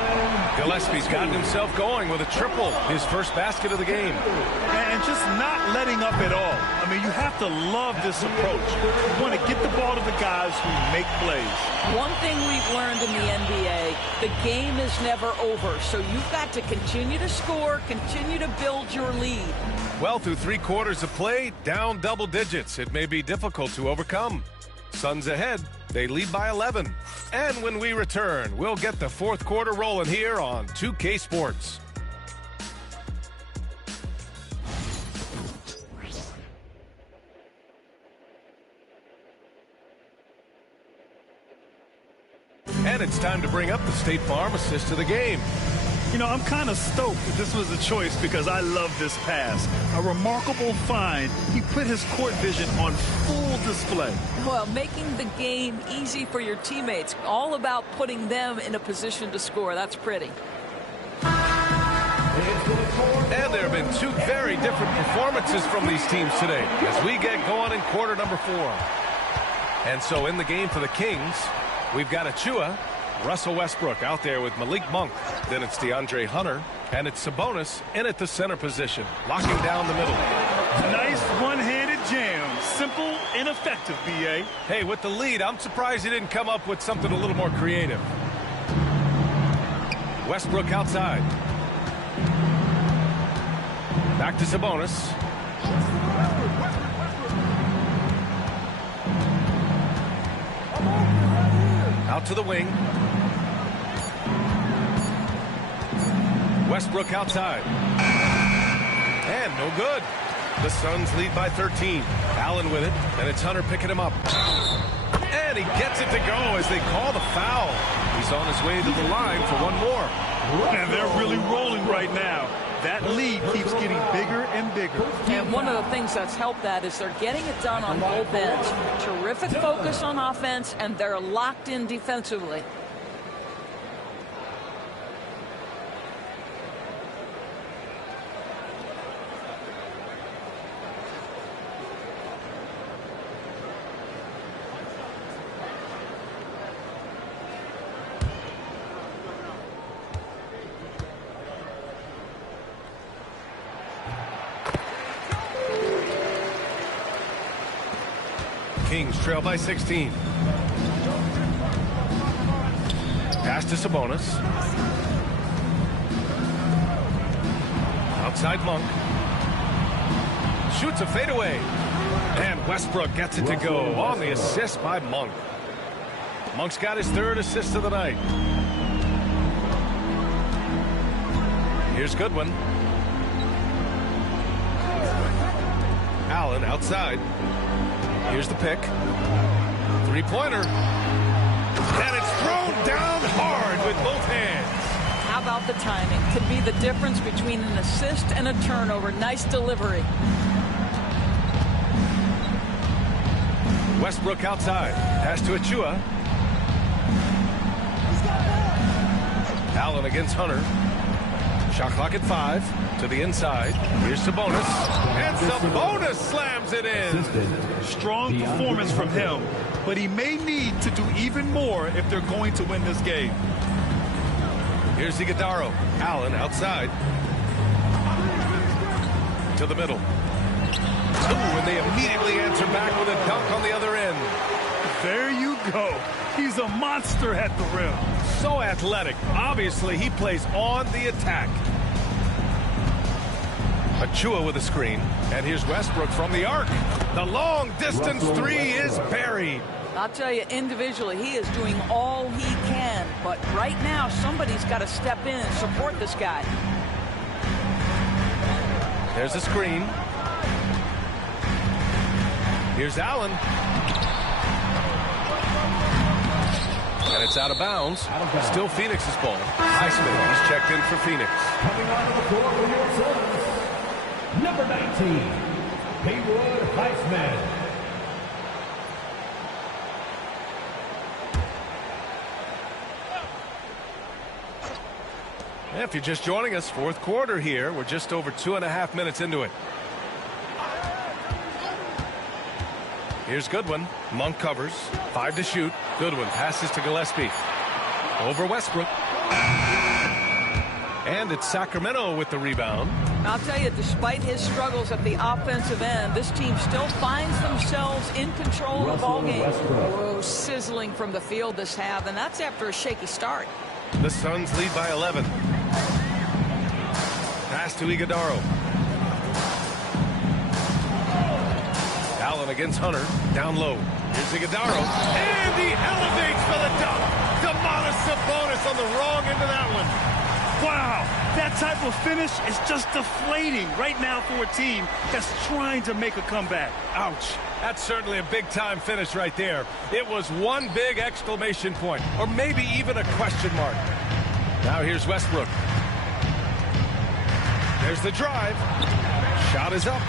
Gillespie's gotten himself going with a triple. His first basket of the game. And just not letting up at all. I mean, you have to love this approach. You want to get the ball to the guys who make plays. One thing we've learned in the NBA, the game is never over. So you've got to continue to score, continue to build your lead. Well, through 3 quarters of play, down double digits. It may be difficult to overcome. Suns ahead. They lead by 11. And when we return, we'll get the fourth quarter rolling here on 2K Sports. And it's time to bring up the State Farm assist of the game. You know, I'm kind of stoked that this was a choice because I love this pass. A remarkable find. He put his court vision on full display. Well, making the game easy for your teammates. All about putting them in a position to score. That's pretty. And there have been 2 very different performances from these teams today as we get going in quarter number 4. And so in the game for the Kings, we've got Achua, Russell Westbrook out there with Malik Monk. Then it's DeAndre Hunter And it's Sabonis in at the center position, locking down the middle. Nice one-handed jam. Simple and effective, B.A. Hey, with the lead, I'm surprised he didn't come up with something a little more creative. Westbrook outside. Back to Sabonis. Out to the wing. Westbrook outside. And no good. The Suns lead by 13. Allen with it, and it's Hunter picking him up. And he gets it to go as they call the foul. He's on his way to the line for one more. And they're really rolling right now. That lead keeps getting bigger and bigger. And one of the things that's helped that is they're getting it done on both ends. Terrific focus on offense, and they're locked in defensively. Kings trail by 16. Pass to Sabonis. Outside Monk. Shoots a fadeaway. And Westbrook gets it to go on the assist by Monk. Monk's got his third assist of the night. Here's Goodwin. Allen outside. Here's the pick. Three-pointer. And it's thrown down hard with both hands. How about the timing? Could be the difference between an assist and a turnover. Nice delivery. Westbrook outside. Pass to Achua. Allen against Hunter. Shot clock at 5. To the inside. Here's Sabonis. And Sabonis slams it in. Strong performance from him, but he may need to do even more if they're going to win this game. Here's Iguodala. Allen outside. To the middle. Ooh, and they immediately answer back with a dunk on the other end. There you go. He's a monster at the rim. So athletic. Obviously, he plays on the attack. Achua with a screen. And here's Westbrook from the arc. The long distance three is buried. I'll tell you, individually, he is doing all he can. But right now, somebody's got to step in and support this guy. There's a screen. Here's Allen. And it's out of bounds. Still Phoenix's ball. Highsmith is checked in for Phoenix. Coming onto the floor for your Suns, number 19, Haywood Highsmith. If you're just joining us, fourth quarter here. We're just over 2.5 minutes into it. Here's Goodwin. Monk covers. 5 to shoot. Goodwin passes to Gillespie. Over Westbrook. And it's Sacramento with the rebound. I'll tell you, despite his struggles at the offensive end, this team still finds themselves in control of the ball game. Whoa, sizzling from the field this half, and that's after a shaky start. The Suns lead by 11. Pass to Iguodala. Allen against Hunter. Down low. Here's Iguodala. And he elevates for the dunk. Domantas Sabonis on the wrong end of that one. Wow, that type of finish is just deflating right now for a team that's trying to make a comeback. Ouch. That's certainly a big-time finish right there. It was one big exclamation point, or maybe even a question mark. Now here's Westbrook. There's the drive. Shot is up.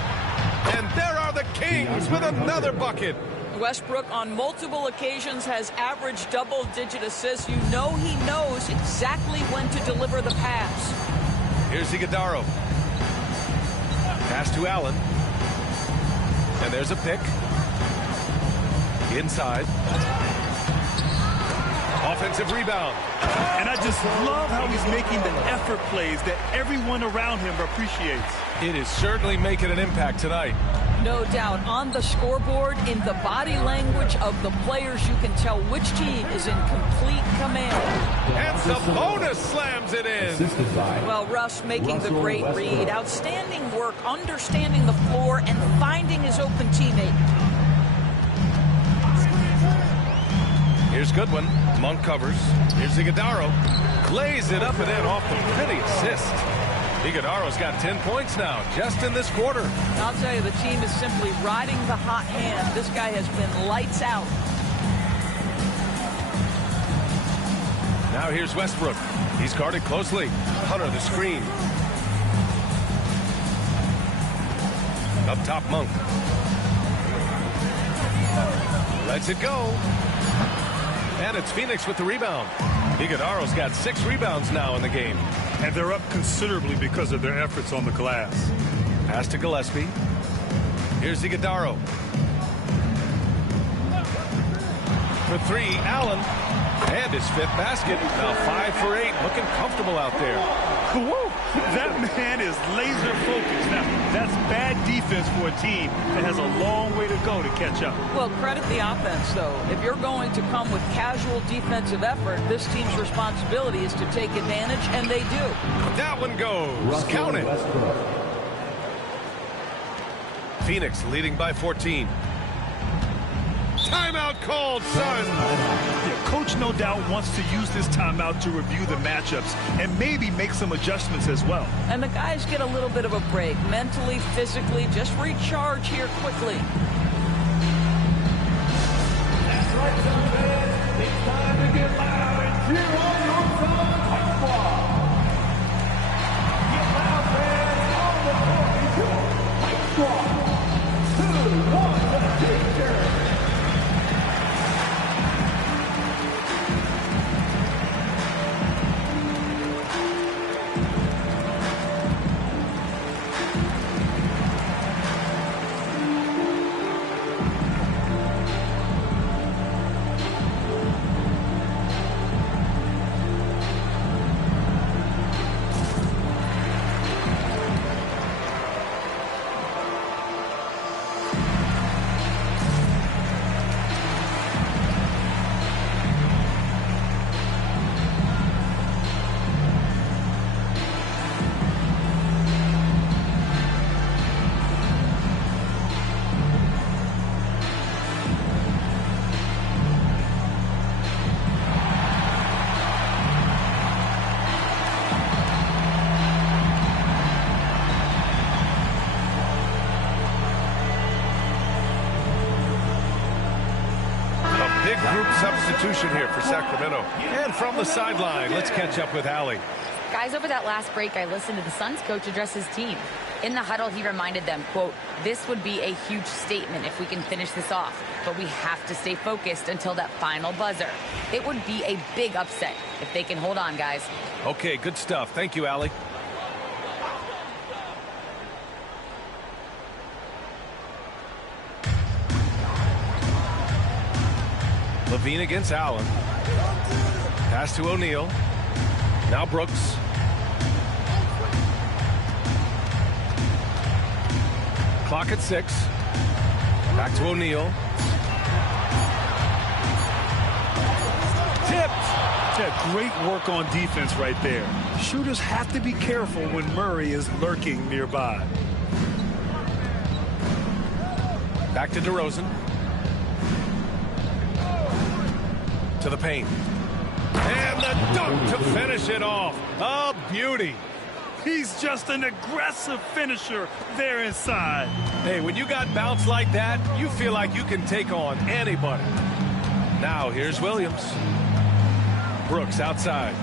And there are the Kings with another bucket. Westbrook on multiple occasions has averaged double-digit assists. You know he knows exactly when to deliver the pass. Here's Iguodala. Pass to Allen. And there's a pick. Inside. offensive rebound. And I just love how he's making the effort plays that everyone around him appreciates. It is certainly making an impact tonight. No doubt. On the scoreboard, in the body language of the players, you can tell which team is in complete command. And Sabonis slams it in. Well, Russ making the great read. Outstanding work, understanding the floor, and finding his open teammate. Here's Goodwin. Monk covers. Here's Iguodaro. Lays it up and in off the pretty assist. Iguodaro's got 10 points now, just in this quarter. I'll tell you, the team is simply riding the hot hand. This guy has been lights out. Now here's Westbrook. He's guarded closely. Hunter the screen. Up top, Monk. Lets it go. And it's Phoenix with the rebound. Iguodaro's got 6 rebounds now in the game. And they're up considerably because of their efforts on the glass. Pass to Gillespie. Here's Iguodaro. For 3, Allen. And his 5th basket. Now 5 for 8. Looking comfortable out there. Woo! That man is laser focused. Now, that's bad defense for a team that has a long way to go to catch up. Well, credit the offense, though. If you're going to come with casual defensive effort, this team's responsibility is to take advantage, and they do. That one goes. Count it. Phoenix leading by 14. Timeout called, son. Yeah, coach no doubt wants to use this timeout to review the matchups and maybe make some adjustments as well. And the guys get a little bit of a break, mentally, physically, just recharge here quickly. That's right, son fans. It's time to get loud and cheer on your Suns squad. Get loud, fans. On the court is your White Squad. 2, 1, the teacher. Substitution here for Sacramento. And from the sideline, let's catch up with Allie. Guys, over that last break, I listened to the Suns coach address his team. In the huddle, he reminded them, quote, "This would be a huge statement if we can finish this off, but we have to stay focused until that final buzzer. It would be a big upset if they can hold on, guys." Okay, good stuff. Thank you, Allie. Levine against Allen. Pass to O'Neal. Now Brooks. Clock at 6. Back to O'Neal. Tipped. Yeah, great work on defense right there. Shooters have to be careful when Murray is lurking nearby. Back to DeRozan. To the paint. And the dunk to finish it off. A beauty. He's just an aggressive finisher there inside. Hey, when you got bounce like that, you feel like you can take on anybody. Now here's Williams. Brooks outside.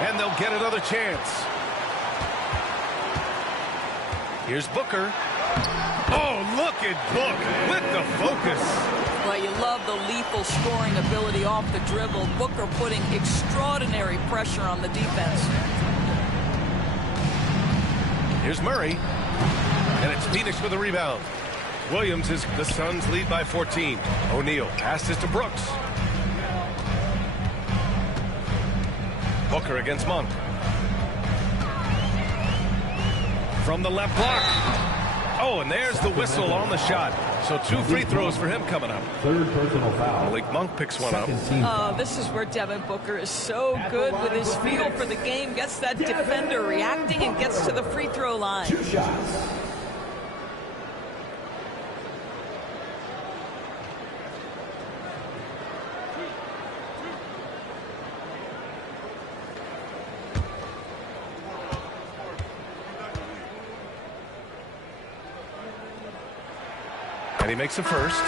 And they'll get another chance. Here's Booker. Oh, look at Book with the focus. Well, you love the lethal scoring ability off the dribble. Booker putting extraordinary pressure on the defense. Here's Murray. And it's Phoenix with a rebound. Williams is the Suns lead by 14. O'Neal passes to Brooks. Booker against Monk. From the left block. Oh, and there's the whistle on the shot. So 2 free throws for him coming up. Third personal foul. Malik Monk picks one up. Oh, this is where Devin Booker is so good with his feel for the game. Gets that defender reacting and gets to the free throw line. 2 shots. And he makes a first.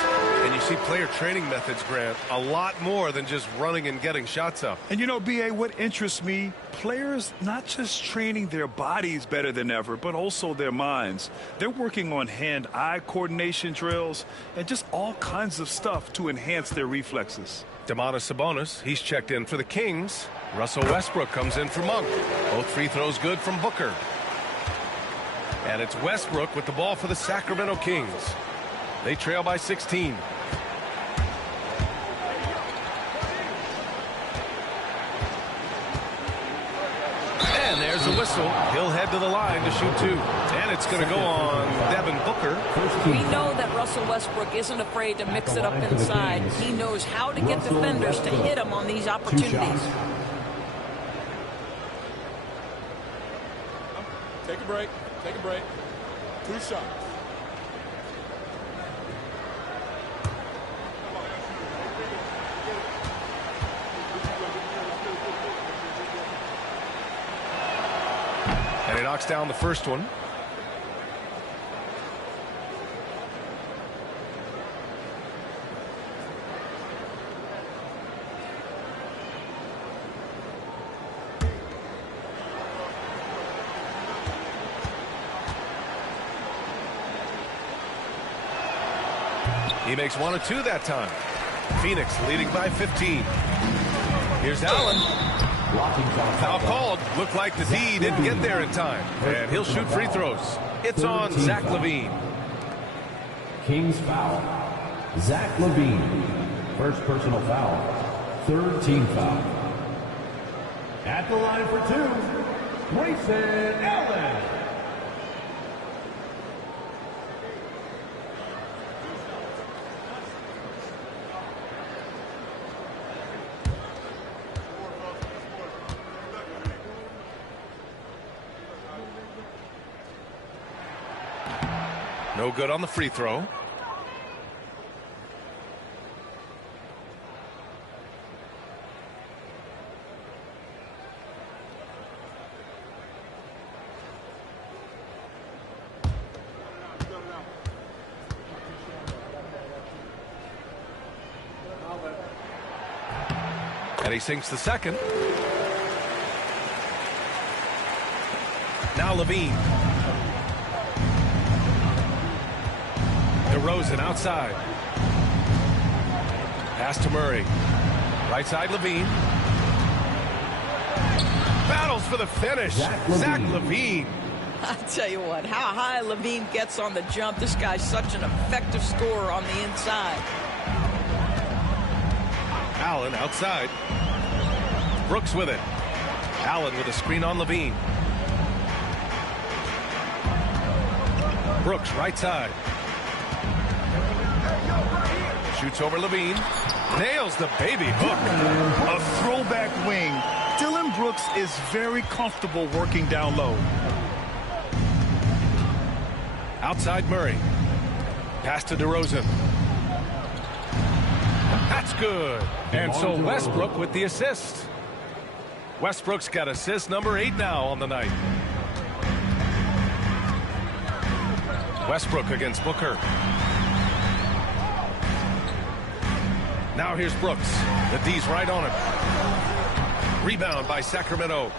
And you see player training methods, Grant, a lot more than just running and getting shots up. And you know, B.A., what interests me, players not just training their bodies better than ever, but also their minds. They're working on hand-eye coordination drills and just all kinds of stuff to enhance their reflexes. Domantas Sabonis, he's checked in for the Kings. Russell Westbrook comes in for Monk. Both free throws good from Booker. And it's Westbrook with the ball for the Sacramento Kings. They trail by 16. And there's the whistle. He'll head to the line to shoot 2. And it's going to go on Devin Booker. We know that Russell Westbrook isn't afraid to mix it up inside. He knows how to get defenders to hit him on these opportunities. Take a break. Take a break. 2 shots. And he knocks down the first one. He makes 1 of 2 that time. Phoenix leading by 15. Here's Allen. Foul called. Looked like the D didn't get there in time. And he'll shoot free throws. It's on Zach LaVine. Kings foul. Zach LaVine. First personal foul. Third team foul. At the line for 2, Grayson Allen. No good on the free throw. And he sinks the second. Now LaVine. DeRozan outside. Pass to Murray. Right side LaVine. Battles for the finish. Zach LaVine. I tell you what, how high LaVine gets on the jump. This guy's such an effective scorer on the inside. Allen outside. Brooks with it. Allen with a screen on LaVine. Brooks right side. Shoots over LaVine. Nails the baby hook. A throwback wing. Dillon Brooks is very comfortable working down low. Outside Murray. Pass to DeRozan. That's good. And so Westbrook with the assist. Westbrook's got assist number 8 now on the night. Westbrook against Booker. Now here's Brooks. The D's right on him. Rebound by Sacramento.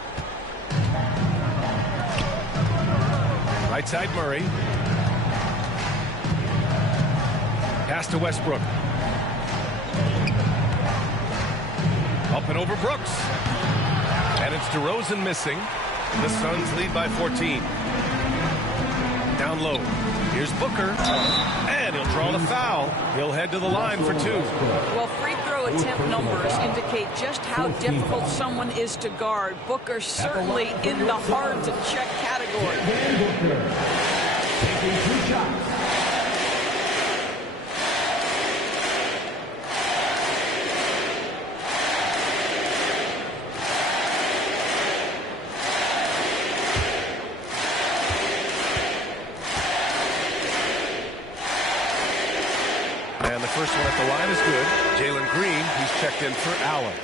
Right side Murray. Pass to Westbrook. Up and over Brooks. And it's DeRozan missing. The Suns lead by 14. down low. Here's Booker, and he'll draw the foul. He'll head to the line for 2. Well, free throw attempt numbers indicate just how difficult someone is to guard. Booker certainly in the hard-to-check category. Taking 2 shots. And the first one at the line is good. Jalen Green, he's checked in for Allen.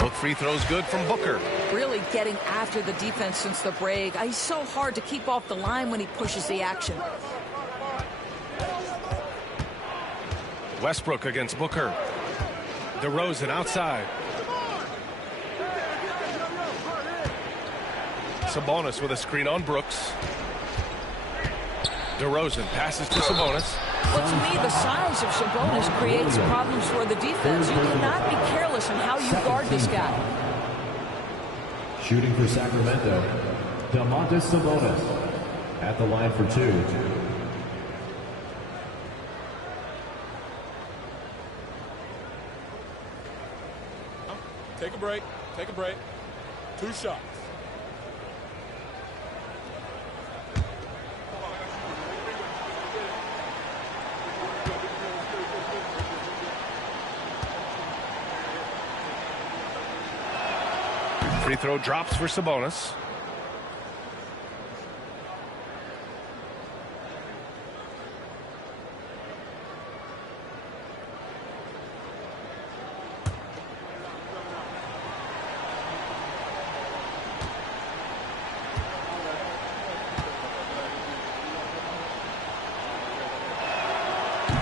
Both free throws good from Booker. Really getting after the defense since the break. He's so hard to keep off the line when he pushes the action. Westbrook against Booker. DeRozan outside. Sabonis with a screen on Brooks. DeRozan passes to Sabonis. Well, to me, the size of Sabonis creates problems for the defense. You cannot be careless in how you guard this guy. Shooting for Sacramento, Domantas Sabonis at the line for 2. Take a break. Take a break. 2 shots. Free throw drops for Sabonis.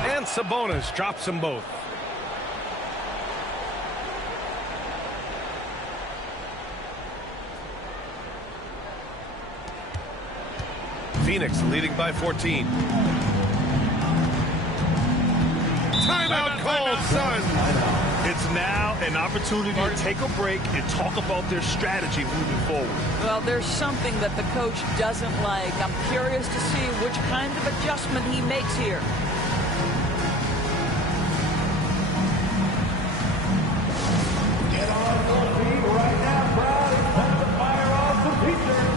And Sabonis drops them both. Phoenix leading by 14. Timeout called, son. It's now an opportunity to take a break and talk about their strategy moving forward. Well, there's something that the coach doesn't like. I'm curious to see which kind of adjustment he makes here. Get on your feet right now, crowd. It's time to fire off some pictures.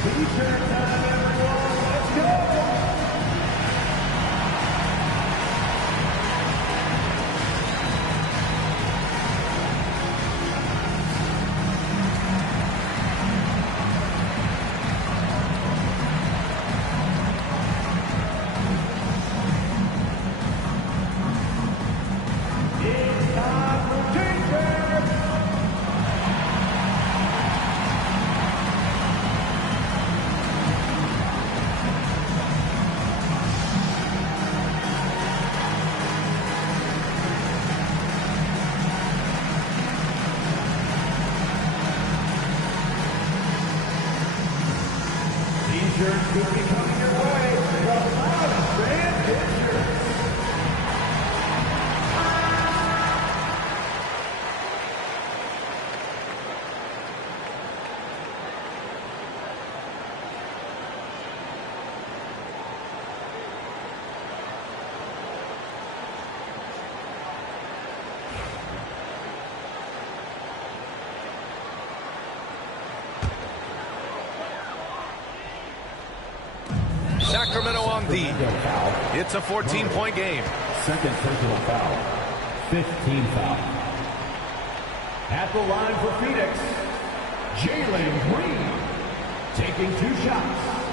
T-shirt time, everyone. Let's go. It's time for T-shirt. T-shirts could be coming your way. The loudest fan T-shirts. Sacramento on the. It's a 14-point game. Second personal foul. 15 foul. At the line for Phoenix, Jalen Green taking 2 shots.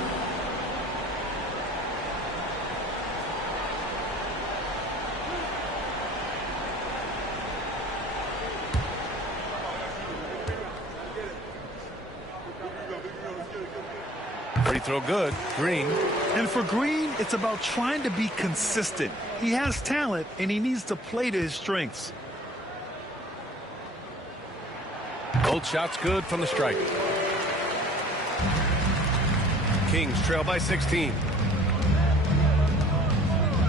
Free throw good. Green. And for Green, it's about trying to be consistent. He has talent, and he needs to play to his strengths. Both shots good from the stripe. Kings trail by 16.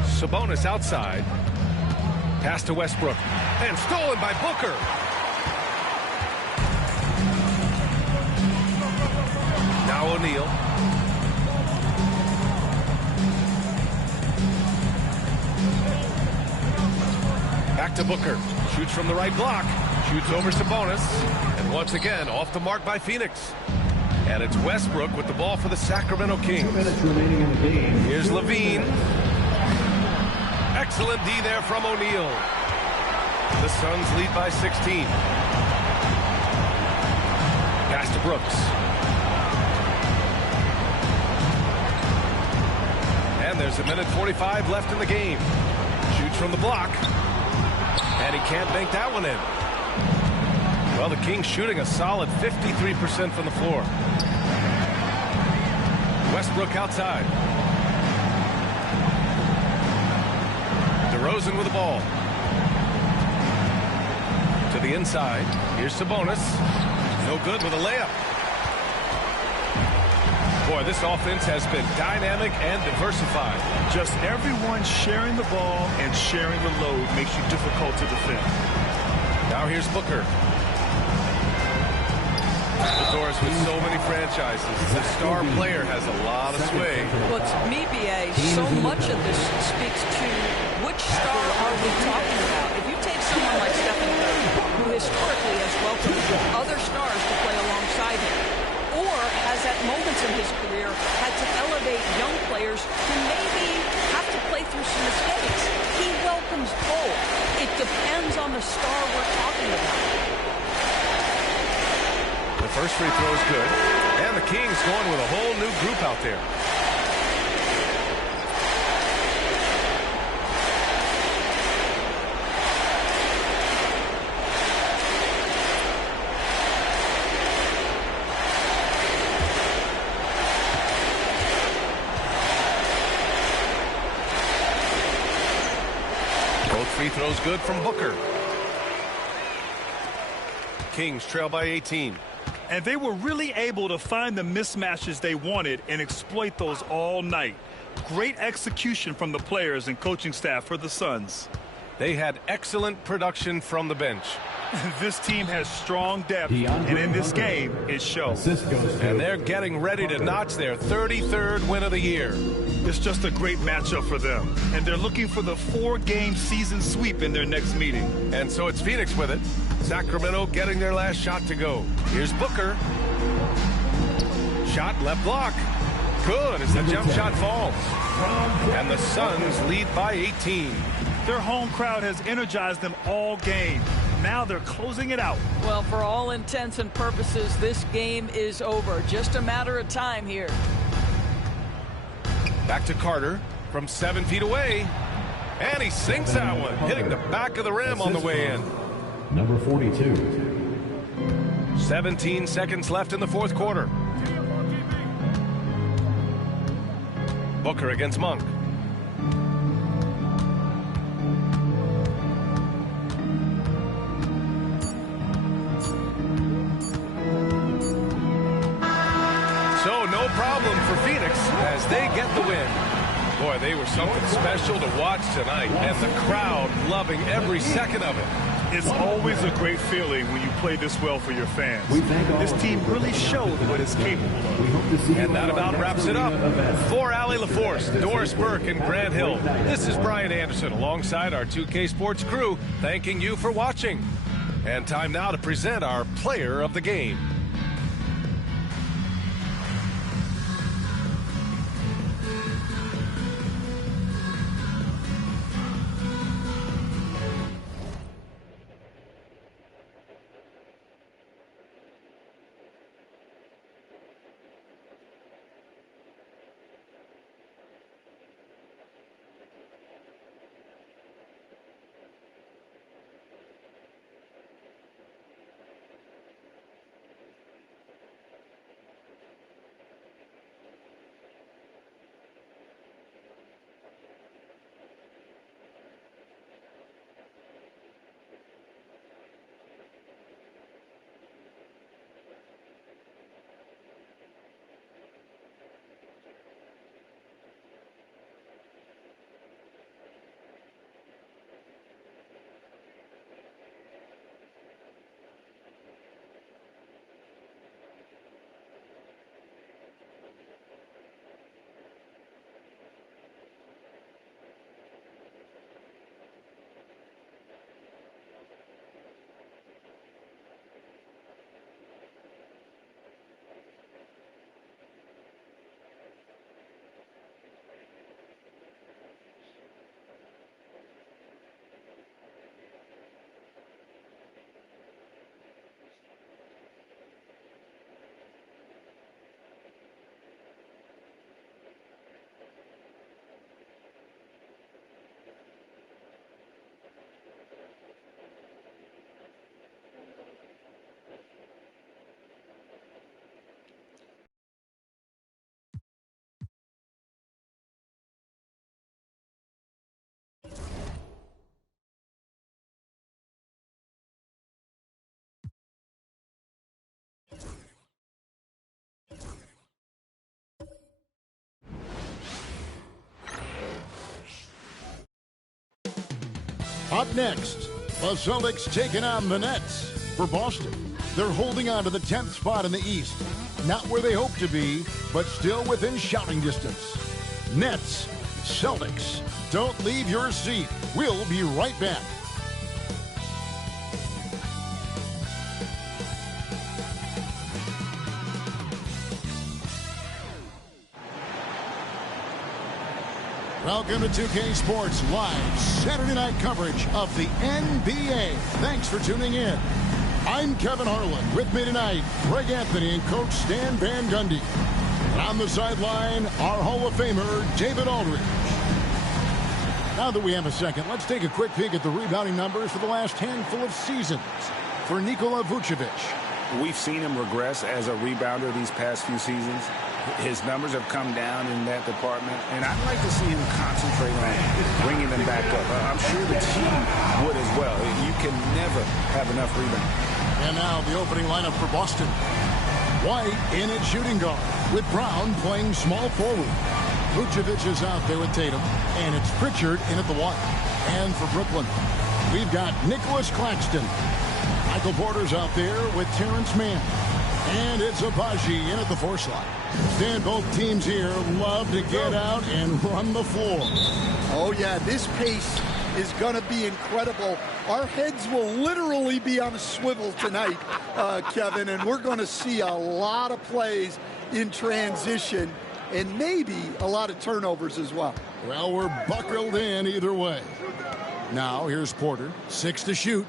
Sabonis outside. Pass to Westbrook. And stolen by Booker. Now O'Neal. Back to Booker. Shoots from the right block. Shoots over Sabonis. And once again, off the mark by Phoenix. And it's Westbrook with the ball for the Sacramento Kings. 2 minutes remaining in the game. Here's Levine. Excellent D there from O'Neal. The Suns lead by 16. Pass to Brooks. And there's 1:45 left in the game. Shoots from the block. And he can't bank that one in. Well, the Kings shooting a solid 53% from the floor. Westbrook outside. DeRozan with the ball. To the inside. Here's Sabonis. No good with a layup. Boy, this offense has been dynamic and diversified. Just everyone sharing the ball and sharing the load makes you difficult to defend. Now here's Booker. The Doors with so many franchises. The star player has a lot of sway. Well, to me, BA, so much of this speaks to which star are we talking about. If you take someone like Stephen Curry, who historically has welcomed other stars to play alongside him, or has at moments in his career had to elevate young players who maybe have to play through some mistakes, he welcomes both. It depends on the star we're talking about. The first free throw is good. And the Kings going with a whole new group out there. Both free throws good from Booker. Kings trail by 18. And they were really able to find the mismatches they wanted and exploit those all night. Great execution from the players and coaching staff for the Suns. They had excellent production from the bench. This team has strong depth, and in this game, it shows. And they're getting ready to notch their 33rd win of the year. It's just a great matchup for them, and they're looking for the 4-game season sweep in their next meeting. And so it's Phoenix with it. Sacramento getting their last shot to go. Here's Booker. Shot left block. Good as the jump shot falls. And the Suns lead by 18. Their home crowd has energized them all game. Now they're closing it out. Well, for all intents and purposes, this game is over. Just a matter of time here. Back to Carter from 7 feet away. And he sinks that one, hitting the back of the rim on the way in. Number 42. 17 seconds left in the fourth quarter. Booker against Monk. So no problem for Phoenix as they get the win. Boy, they were something special to watch tonight, and the crowd loving every second of it. It's always a great feeling when you play this well for your fans. This team really showed what it's capable of. And that about wraps it up. For Allie LaForce, Doris Burke, and Grant Hill, this is Brian Anderson alongside our 2K Sports crew, thanking you for watching. And time now to present our player of the game. Up next, the Celtics taking on the Nets. For Boston, they're holding on to the 10th spot in the East. Not where they hope to be, but still within shouting distance. Nets, Celtics. Don't leave your seat. We'll be right back. Welcome to 2K Sports Live Saturday night coverage of the NBA. Thanks for tuning in. I'm Kevin Harlan. With me tonight, Greg Anthony and Coach Stan Van Gundy. And on the sideline, our Hall of Famer, David Aldridge. Now that we have a second, let's take a quick peek at the rebounding numbers for the last handful of seasons for Nikola Vucevic. We've seen him regress as a rebounder these past few seasons. His numbers have come down in that department, and I'd like to see him concentrate on bringing them back up. I'm sure the team would as well. You can never have enough rebounds. And now the opening lineup for Boston. White in at shooting guard, with Brown playing small forward. Vucevic is out there with Tatum, and it's Pritchard in at the one. And for Brooklyn, we've got Nicholas Claxton. Michael Porter's out there with Terrence Mann. And it's Abaji in at the 4 slot. Stan, both teams here love to get out and run the floor. Oh, yeah, this pace is going to be incredible. Our heads will literally be on a swivel tonight, Kevin, and we're going to see a lot of plays in transition and maybe a lot of turnovers as well. Well, we're buckled in either way. Now, here's Porter, 6 to shoot.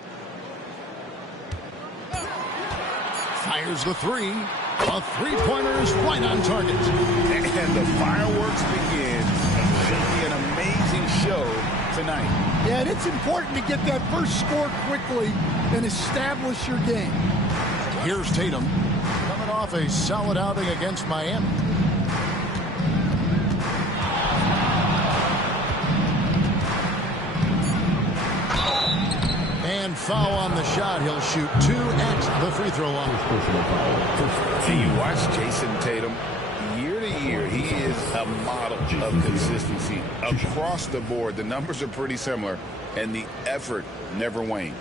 Fires the 3. A three-pointer's right on target. And the fireworks begin. Should be an amazing show tonight. Yeah, and it's important to get that first score quickly and establish your game. Here's Tatum, coming off a solid outing against Miami. And foul on the shot. He'll shoot 2 at the free throw line. And you watch Jason Tatum year to year. He is a model of consistency across the board. The numbers are pretty similar, and the effort never wanes.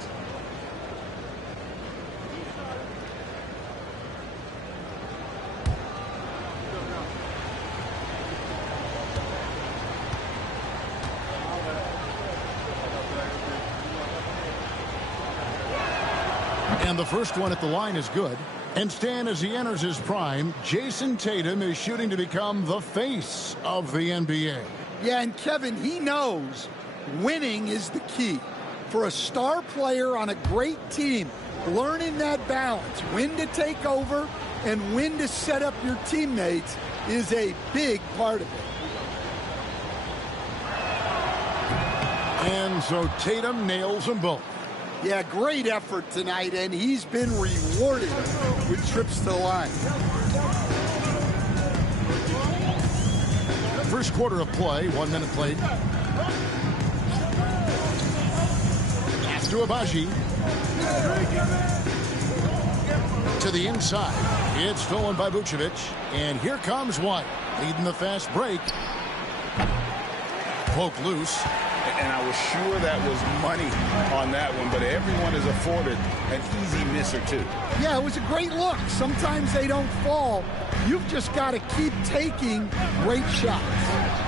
And the first one at the line is good. And Stan, as he enters his prime, Jason Tatum is shooting to become the face of the NBA. Yeah, and Kevin, he knows winning is the key. For a star player on a great team, learning that balance, when to take over and when to set up your teammates, is a big part of it. And so Tatum nails them both. Yeah, great effort tonight, and he's been rewarded with trips to the line. First quarter of play, 1 minute played. Pass to Abaji. To the inside. It's stolen by Vucevic. And here comes White, leading the fast break. Poke loose. And I was sure that was money on that one, but everyone is afforded an easy miss or two. Yeah, it was a great look. Sometimes they don't fall. You've just got to keep taking great shots.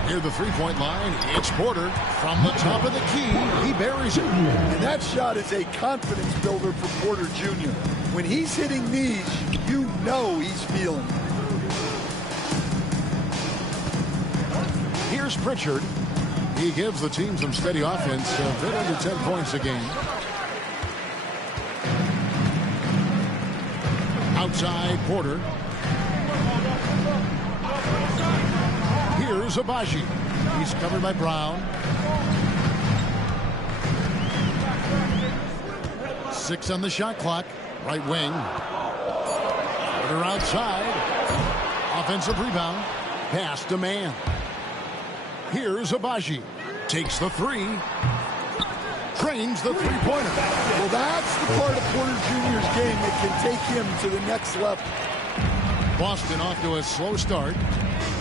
Near the three-point line, it's Porter. From the top of the key, he buries it. And that shot is a confidence builder for Porter Jr. When he's hitting these, you know he's feeling it. Here's Pritchard. He gives the team some steady offense, a bit under 10 points a game. Outside, Porter. Here's Abaji. He's covered by Brown. 6 on the shot clock. Right wing. Porter outside. Offensive rebound. Pass to Mann. Here's Abaji. Takes the 3. Trains the three-pointer. Well, that's the part of Porter Jr.'s game that can take him to the next level. Boston off to a slow start.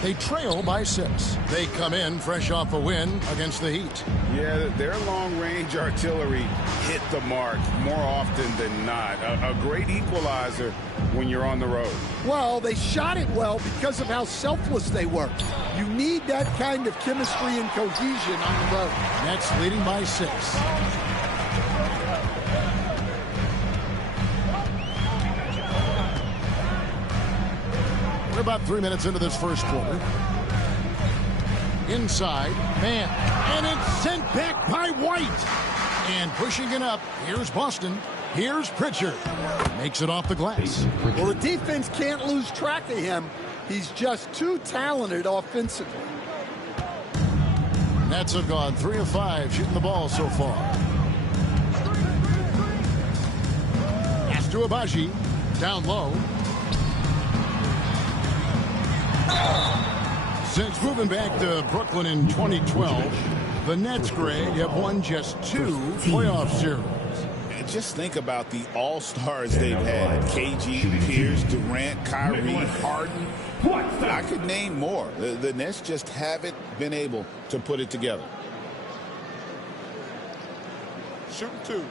They trail by 6. They come in fresh off a win against the Heat. Yeah, their long-range artillery hit the mark more often than not. A great equalizer when you're on the road. Well, they shot it well because of how selfless they were. You need that kind of chemistry and cohesion on the road. Nets leading by 6. We're about 3 minutes into this first quarter. Inside, man, and it's sent back by White. And pushing it up, here's Boston. Here's Pritchard. Makes it off the glass. Well, the defense can't lose track of him. He's just too talented offensively. Nets have gone 3 of 5 shooting the ball so far. Pass to Abaji. Down low. Since moving back to Brooklyn in 2012, the Nets, Greg, have won just 2 playoff series. And just think about the all-stars they've had. KG, Pierce, Durant, Kyrie, Harden. I could name more. The Nets just haven't been able to put it together. Shooting 2.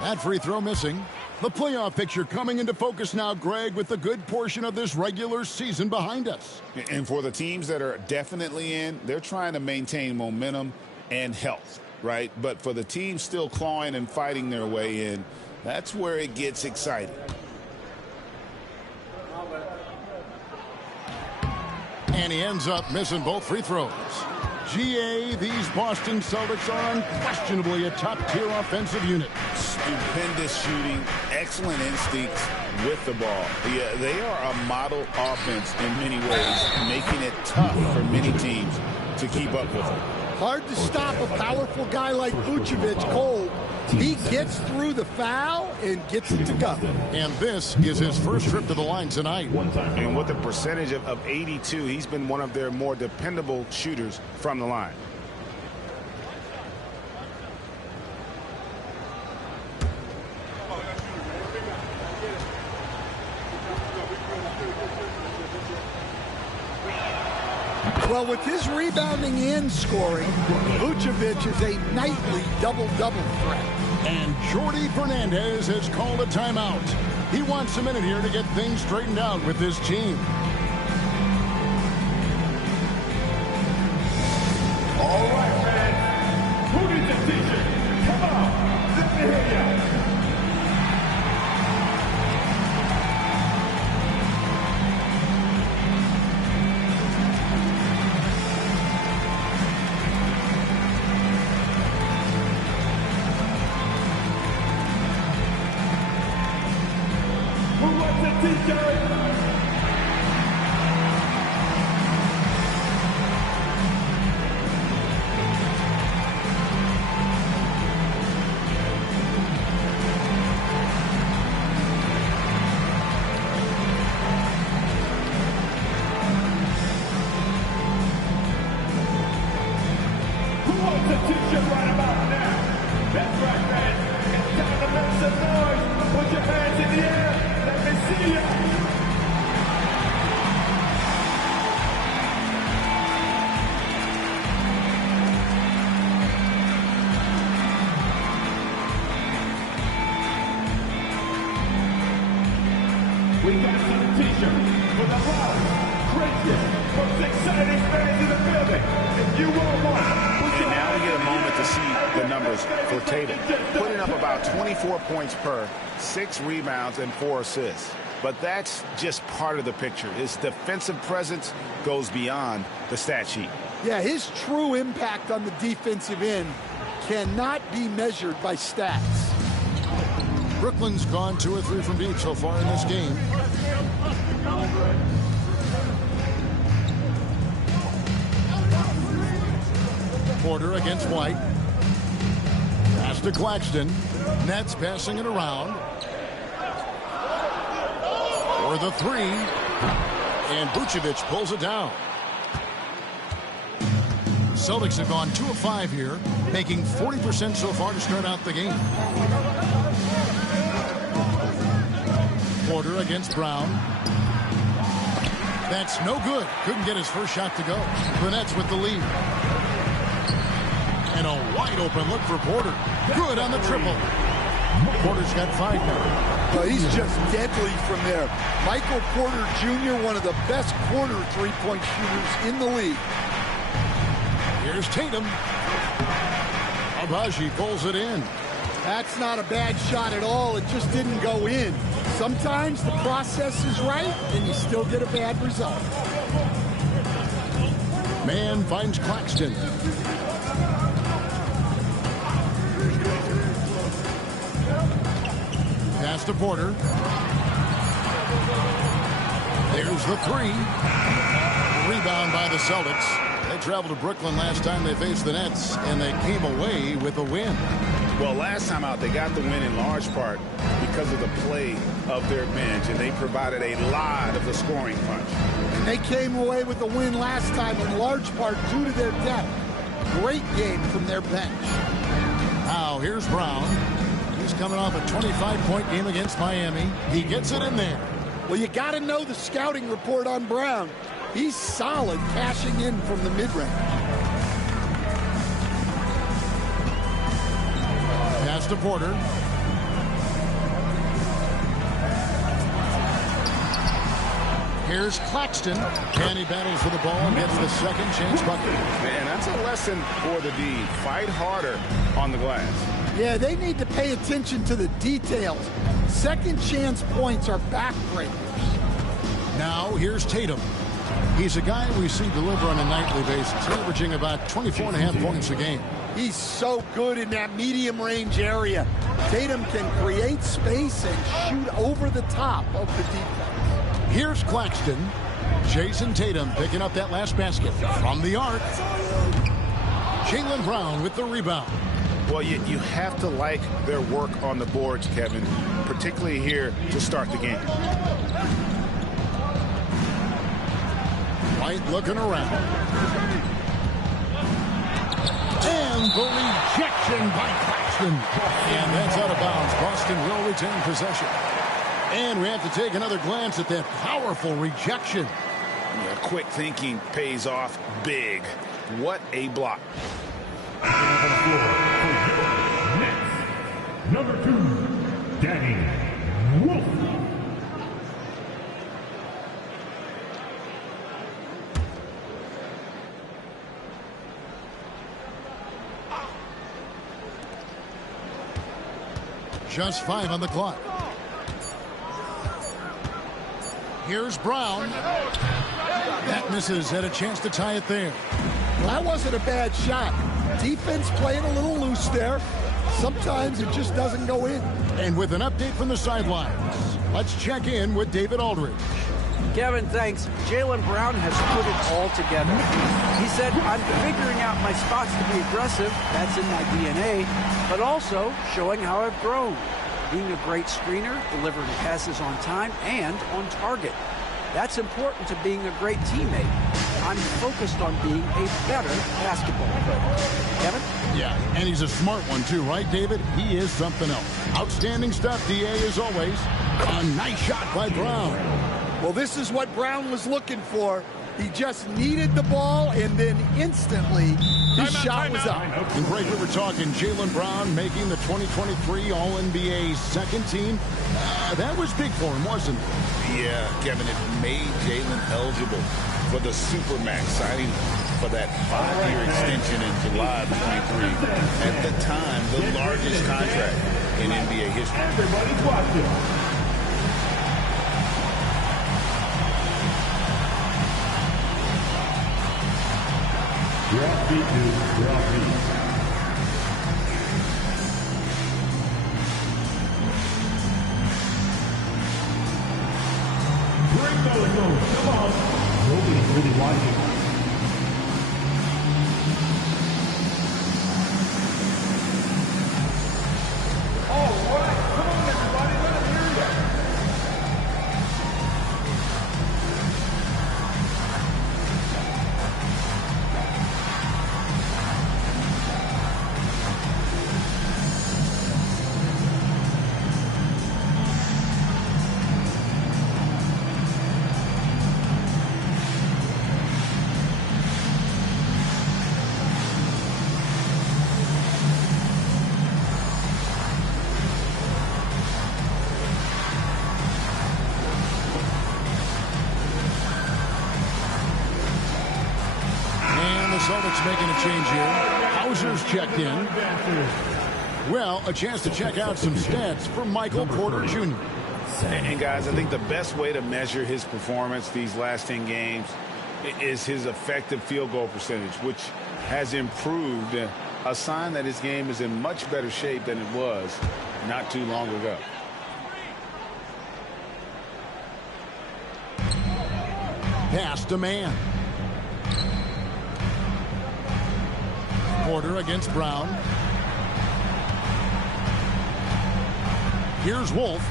That free throw missing. The playoff picture coming into focus now, Greg, with a good portion of this regular season behind us. And for the teams that are definitely in, they're trying to maintain momentum and health, right? But for the teams still clawing and fighting their way in, that's where it gets exciting. And he ends up missing both free throws. GA, these Boston Celtics are unquestionably a top-tier offensive unit. Stupendous shooting, excellent instincts with the ball. Yeah, they are a model offense in many ways, making it tough for many teams to keep up with them. Hard to stop a powerful guy like Vucevic cold. He gets through the foul and gets it to go. And this is his first trip to the line tonight. And with a percentage of 82, he's been one of their more dependable shooters from the line. Well, with his rebounding and scoring, Vucevic is a nightly double-double threat. And Jordi Fernandez has called a timeout. He wants a minute here to get things straightened out with his team. All right, man. Who needs a t-shirt? Come on. Let me hear you. We got some t-shirts for the loudest, craziest, most exciting fans in the building. If you want one, and now we get a moment to see the numbers for Tatum. Putting up about 24 points per, 6 rebounds, and 4 assists. But that's just part of the picture. His defensive presence goes beyond the stat sheet. Yeah, his true impact on the defensive end cannot be measured by stats. Brooklyn's gone 2 or 3 from deep so far in this game. Porter against White. Pass to Claxton. Nets passing it around. For the 3. And Vucevic pulls it down. Celtics have gone 2 of 5 here, making 40% so far to start out the game. Porter against Brown. That's no good. Couldn't get his first shot to go. The Nets with the lead. And a wide open look for Porter. Good on the triple. Porter's got 5 now. Well, he's just deadly from there. Michael Porter Jr., one of the best corner three-point shooters in the league. Here's Tatum. Abaji pulls it in. That's not a bad shot at all. It just didn't go in. Sometimes the process is right, and you still get a bad result. Man finds Claxton. Pass to Porter. There's the 3. Rebound by the Celtics. They traveled to Brooklyn last time they faced the Nets, and they came away with a win. Well, last time out, they got the win in large part because of the play of their bench, and they provided a lot of the scoring punch. And they came away with the win last time in large part due to their depth. Great game from their bench. Now, here's Brown. He's coming off a 25-point game against Miami. He gets it in there. Well, you got to know the scouting report on Brown. He's solid cashing in from the mid-range. Pass to Porter. Here's Claxton. And he battles for the ball and gets the second chance bucket. Man, that's a lesson for the D. Fight harder on the glass. Yeah, they need to pay attention to the details. Second chance points are backbreakers. Now, here's Tatum. He's a guy we see deliver on a nightly basis, averaging about 24.5 points a game. He's so good in that medium range area. Tatum can create space and shoot over the top of the defense. Here's Claxton. Jason Tatum picking up that last basket from the arc. Jaylen Brown with the rebound. Well, you have to like their work on the boards, Kevin, particularly here to start the game. White looking around. And the rejection by Claxton. And that's out of bounds. Boston will retain possession. And we have to take another glance at that powerful rejection. Yeah, quick thinking pays off big. What a block. Number 2, Danny Wolf. Just 5 on the clock. Here's Brown. That misses. Had a chance to tie it there. Well, that wasn't a bad shot. Defense playing a little loose there. Sometimes it just doesn't go in. And with an update from the sidelines, let's check in with David Aldridge. Kevin, thanks. Jaylen Brown has put it all together. He said, I'm figuring out my spots to be aggressive. That's in my DNA. But also showing how I've grown. Being a great screener, delivering passes on time and on target. That's important to being a great teammate. I'm focused on being a better basketball player. Kevin? Yeah, and he's a smart one too, right, David? He is something else. Outstanding stuff, DA, as always. A nice shot by Brown. Well, this is what Brown was looking for. He just needed the ball, and then instantly his shot was up. And Greg, we were talking Jaylen Brown making the 2023 All-NBA second team. That was big for him, wasn't it? Yeah, Kevin, it made Jaylen eligible for the Supermax, signing for that 5-year extension in July of 23. At the time, the largest contract in NBA history. Everybody's watching. Drop beat is drop beat. Bring those moves. Come on. Nobody's really watching. All right. Come on, everybody. Let us hear you. Celtics making a change here. Hauser's checked in. Well, a chance to check out some stats for Michael Porter Jr. And guys, I think the best way to measure his performance these last 10 games is his effective field goal percentage, which has improved, a sign that his game is in much better shape than it was not too long ago. Pass to man. Porter against Brown. Here's Wolf.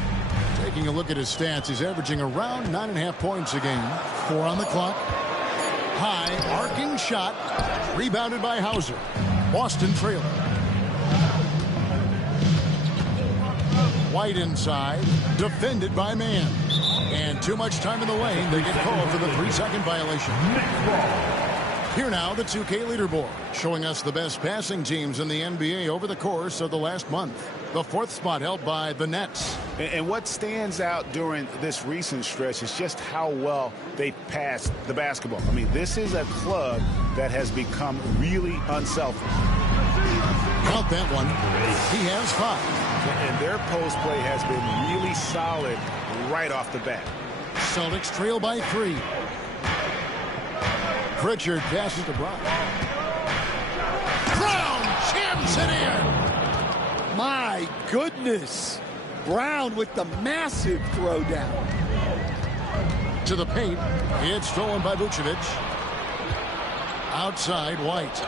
Taking a look at his stats, he's averaging around 9.5 points a game. 4 on the clock. High, arcing shot. Rebounded by Hauser. Boston trailing. White inside. Defended by Man. And too much time in the lane. They get called for the 3-second violation. Here now, the 2K leaderboard, showing us the best passing teams in the NBA over the course of the last month. The 4th spot held by the Nets. And what stands out during this recent stretch is just how well they passed the basketball. I mean, this is a club that has become really unselfish. Count that one. He has 5. And their post play has been really solid right off the bat. Celtics trail by 3. Pritchard passes to Brown. Brown jams it in. My goodness. Brown with the massive throwdown. To the paint. It's stolen by Vucevic. Outside, White.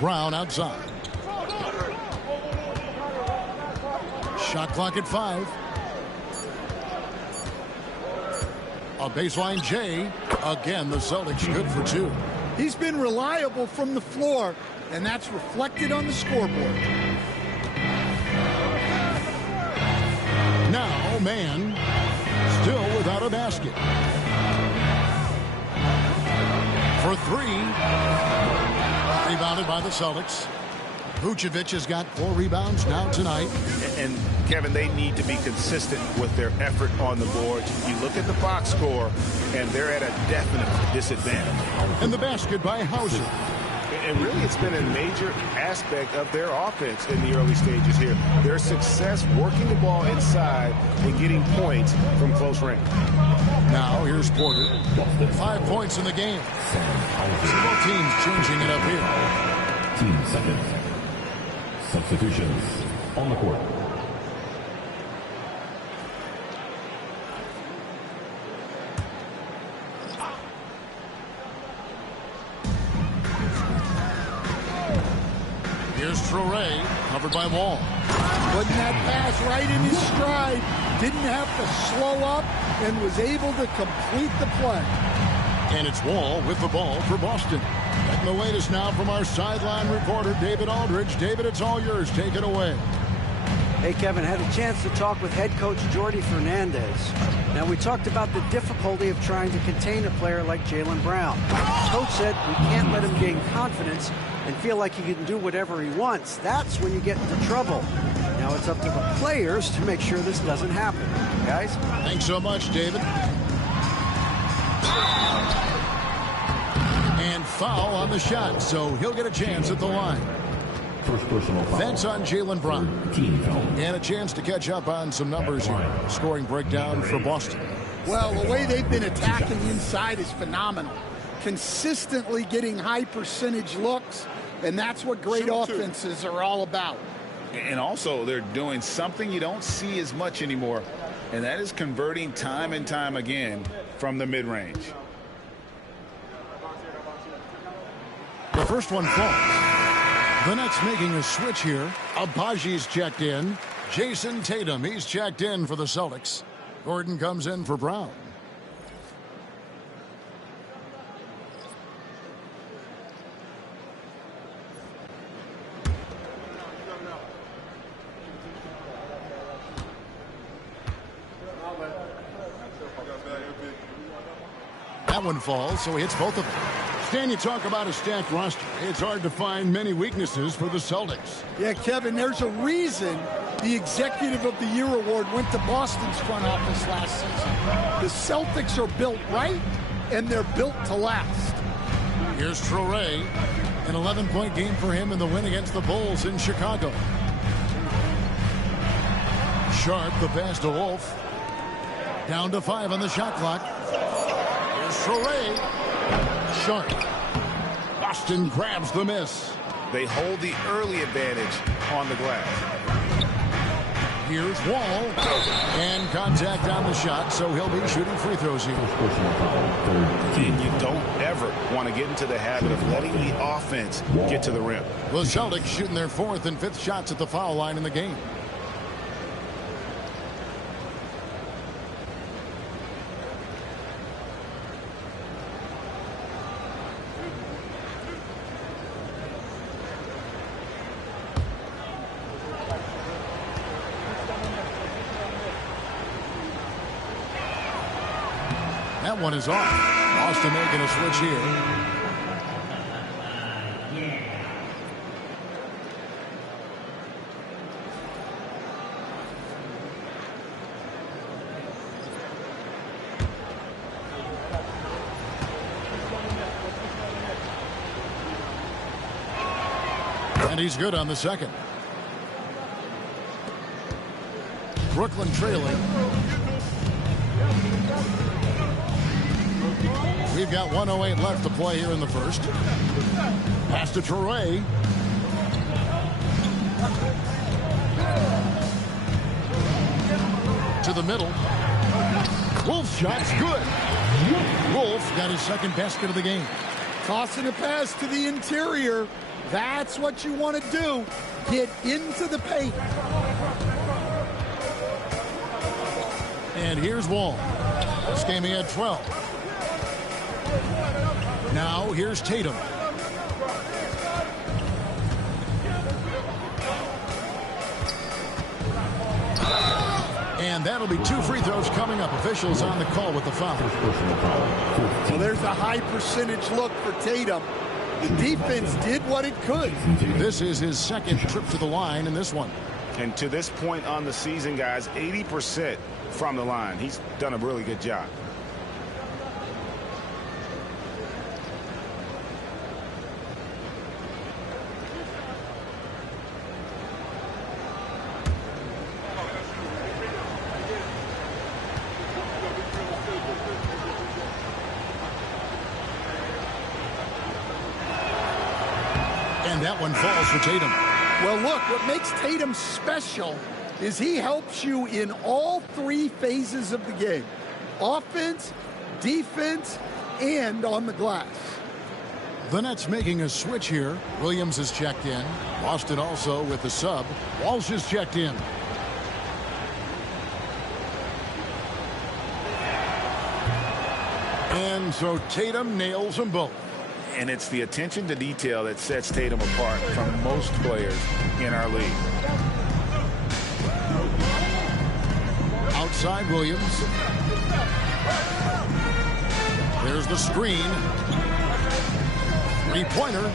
Brown outside. Shot clock at 5. A baseline J. Again, the Celtics good for 2. He's been reliable from the floor, and that's reflected on the scoreboard. Now, Man still without a basket. For 3. Rebounded by the Celtics. Vucevic has got 4 rebounds now tonight. And Kevin, they need to be consistent with their effort on the boards. You look at the box score, and they're at a definite disadvantage. And the basket by Hauser. And really, it's been a major aspect of their offense in the early stages here. Their success working the ball inside and getting points from close range. Now, here's Porter. 5 points in the game. So both teams changing it up here. Team seconds. Substitutions on the court. Here's Traoré, covered by Wall. Putting that pass right in his stride. Didn't have to slow up and was able to complete the play. And it's Wall with the ball for Boston. Getting the latest now from our sideline reporter, David Aldridge. David, it's all yours. Take it away. Hey, Kevin, had a chance to talk with head coach Jordi Fernandez. Now, we talked about the difficulty of trying to contain a player like Jaylen Brown. Coach said we can't let him gain confidence and feel like he can do whatever he wants. That's when you get into trouble. Now it's up to the players to make sure this doesn't happen. Guys? Thanks so much, David. And foul on the shot, so he'll get a chance at the line. First personal foul. That's on Jaylen Brown. Team foul. And a chance to catch up on some numbers here. Scoring breakdown for Boston. Well, the way they've been attacking inside is phenomenal. Consistently getting high percentage looks, and that's what great offenses are all about. And also, they're doing something you don't see as much anymore, and that is converting time and time again from the mid-range. The first one falls. The Nets making a switch here. Abaji's checked in. Jason Tatum, he's checked in for the Celtics. Gordon comes in for Brown. That one falls, so he hits both of them. Stan, you talk about a stacked roster. It's hard to find many weaknesses for the Celtics. Yeah, Kevin, there's a reason the Executive of the Year award went to Boston's front office last season. The Celtics are built right, and they're built to last. Here's Traoré. An 11-point game for him in the win against the Bulls in Chicago. Sharp, the pass to Wolf. Down to 5 on the shot clock. Here's Traoré. Sharp. Boston grabs the miss. They hold the early advantage on the glass. Here's Wall. And contact on the shot, so he'll be shooting free throws here. And you don't ever want to get into the habit of letting the offense get to the rim. The Celtics shooting their 4th and 5th shots at the foul line in the game. That one is off. Boston making a switch here. And he's good on the second. Brooklyn trailing. We've got 1:08 left to play here in the first. Pass to Traoré. To the middle. Wolf shot's good. Wolf got his second basket of the game. Tossing a pass to the interior. That's what you want to do. Get into the paint. And here's Wall. This game he had 12. Now here's Tatum. And that'll be 2 free throws coming up. Officials on the call with the foul. Well, there's a high percentage look for Tatum. The defense did what it could. This is his second trip to the line in this one. And to this point on the season, guys, 80% from the line. He's done a really good job. And that one falls for Tatum. Well, look, what makes Tatum special is he helps you in all 3 phases of the game. Offense, defense, and on the glass. The Nets making a switch here. Williams is checked in. Boston also with the sub. Walsh is checked in. And so Tatum nails them both. And it's the attention to detail that sets Tatum apart from most players in our league. Outside Williams. There's the screen. 3-pointer.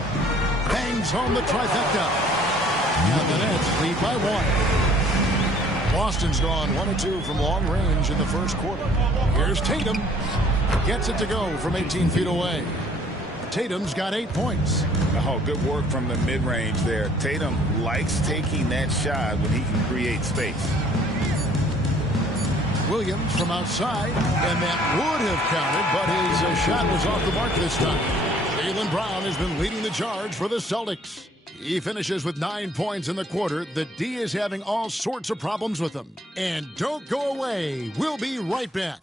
Bangs home the trifecta. And the Nets lead by 1. Boston's gone 1 of 2 from long range in the first quarter. Here's Tatum. Gets it to go from 18 feet away. Tatum's got 8 points. Oh, good work from the mid-range there. Tatum likes taking that shot when he can create space. Williams from outside, and that would have counted, but his shot was off the mark this time. Jaylen Brown has been leading the charge for the Celtics. He finishes with 9 points in the quarter. The D is having all sorts of problems with him. And don't go away. We'll be right back.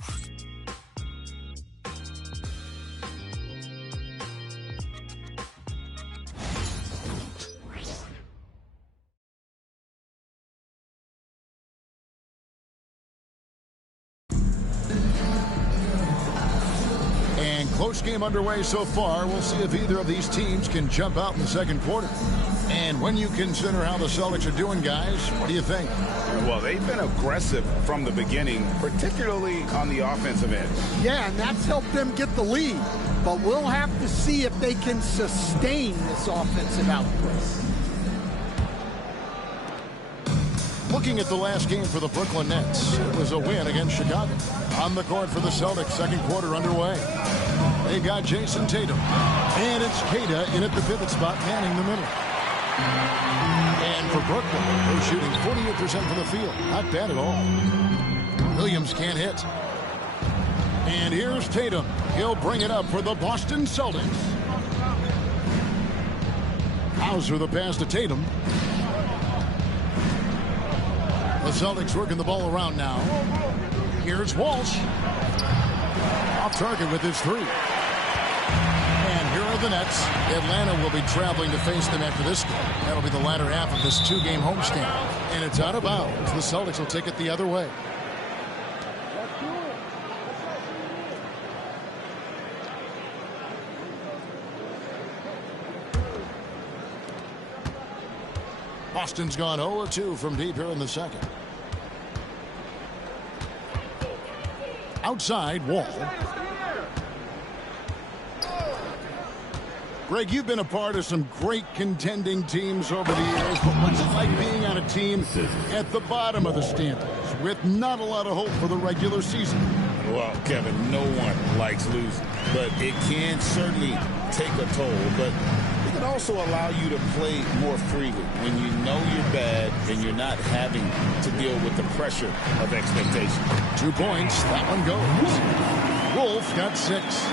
Close game underway so far. We'll see if either of these teams can jump out in the second quarter. And when you consider how the Celtics are doing, guys, what do you think? Well, they've been aggressive from the beginning, particularly on the offensive end. Yeah, and that's helped them get the lead. But we'll have to see if they can sustain this offensive output. Looking at the last game for the Brooklyn Nets, it was a win against Chicago. On the court for the Celtics, second quarter underway. They've got Jason Tatum. And it's Keita in at the pivot spot, manning the middle. And for Brooklyn, they're shooting 48% from the field. Not bad at all. Williams can't hit. And here's Tatum. He'll bring it up for the Boston Celtics. Hauser the pass to Tatum. The Celtics working the ball around now. Here's Walsh. Off target with his three. And here are the Nets. Atlanta will be traveling to face them after this game. That'll be the latter half of this two-game homestand. And it's out of bounds. The Celtics will take it the other way. Boston's gone 0-2 from deep here in the second. Outside, Wall. Greg, you've been a part of some great contending teams over the years, but what's it like being on a team at the bottom of the standings with not a lot of hope for the regular season? Well, Kevin, no one likes losing, but it can certainly take a toll. But it can also allow you to play more freely when you know you're bad and you're not having to deal with the pressure of expectation. 2 points. That one goes. Wolf got 6.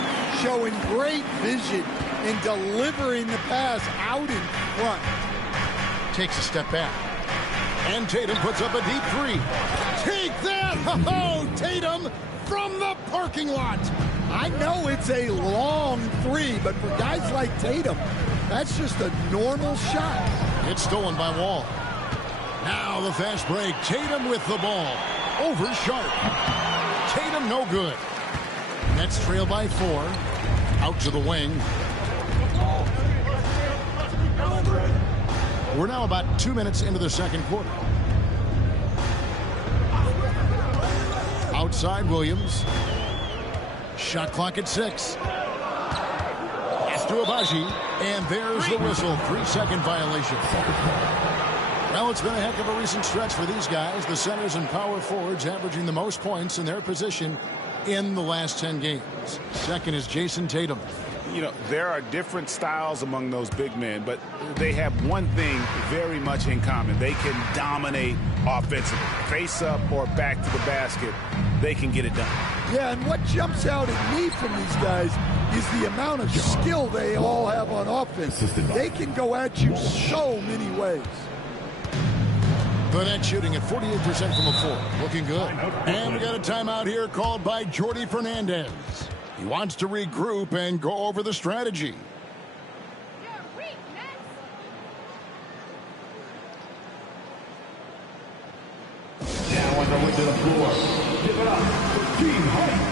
Showing great vision in delivering the pass out in front. Takes a step back. And Tatum puts up a deep three. Take that! Oh, Tatum from the parking lot. I know it's a long three, but for guys like Tatum, that's just a normal shot. It's stolen by Wall. Now the fast break. Tatum with the ball. Over Sharp. Tatum no good. Nets trail by 4. Out to the wing. We're now about 2 minutes into the second quarter. Outside Williams. Shot clock at 6. Pass to Abaji. And there's the whistle. 3-second violation. Well, it's been a heck of a recent stretch for these guys. The centers and power forwards averaging the most points in their position in the last 10 games. Second is Jason Tatum. You know, there are different styles among those big men, but they have one thing very much in common. They can dominate offensively. Face up or back to the basket, they can get it done. Yeah, and what jumps out at me from these guys is the amount of skill they all have on offense. They can go at you so many ways. The Nets shooting at 48% from the floor. Looking good. And we got a timeout here called by Jordy Fernandez. He wants to regroup and go over the strategy. Now on the way to the floor. Give it up for Team Hype.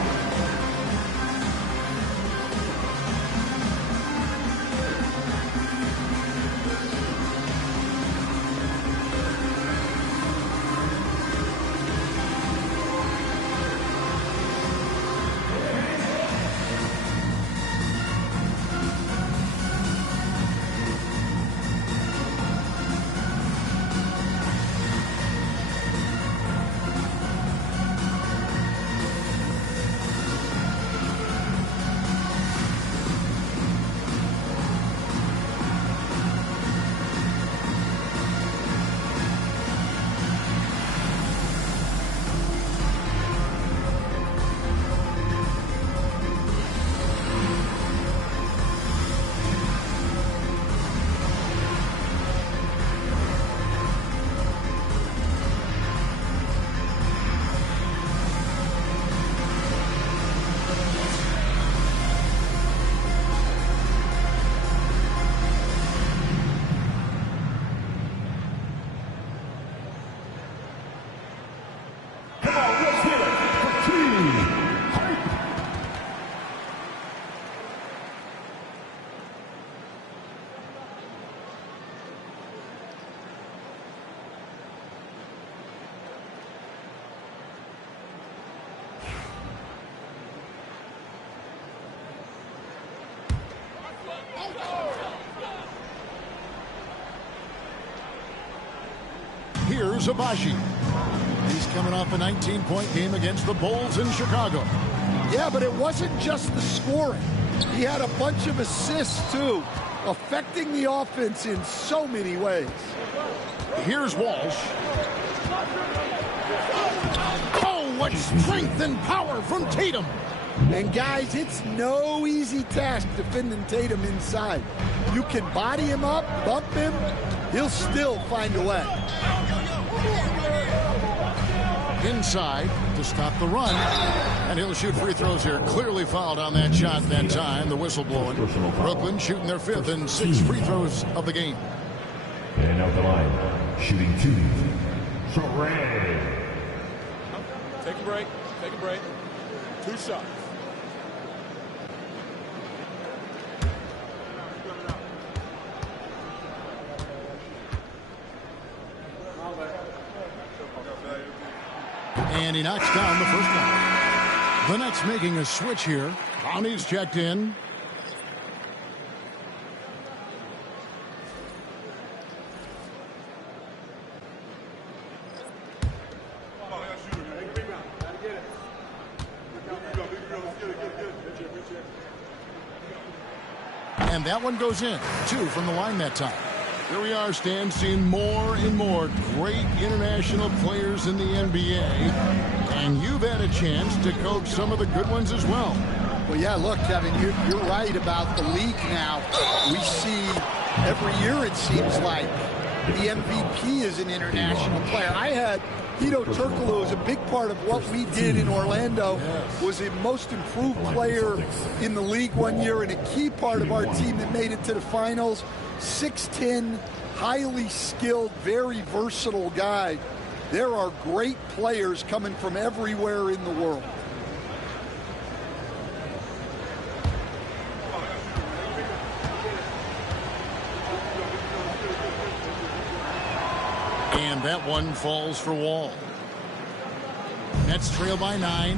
Here's Abaji. He's coming off a 19-point game against the Bulls in Chicago. Yeah, but it wasn't just the scoring. He had a bunch of assists, too, affecting the offense in so many ways. Here's Walsh. Oh, what strength and power from Tatum. And, guys, it's no easy task defending Tatum inside. You can body him up, bump him, he'll still find a way. Inside to stop the run. And he'll shoot free throws here. Clearly fouled on that shot that time. The whistle blowing. Brooklyn shooting their 5th and 6th free throws of the game. And out the line, shooting 2. Trae. Take a break. Take a break. 2 shots. And he knocks down the first one. The Nets making a switch here. Conley's checked in. And that one goes in. 2 from the line that time. Here we are, Stan, seeing more and more great international players in the NBA. And you've had a chance to coach some of the good ones as well. Well, yeah, look, Kevin, you're right about the league now. We see every year, it seems like, the MVP is an international player. I had Hito Turkoglu was a big part of what we did in Orlando, was a most improved player in the league one year and a key part of our team that made it to the finals. 6'10", highly skilled, very versatile guy. There are great players coming from everywhere in the world. And that one falls for Wall. Nets trail by 9.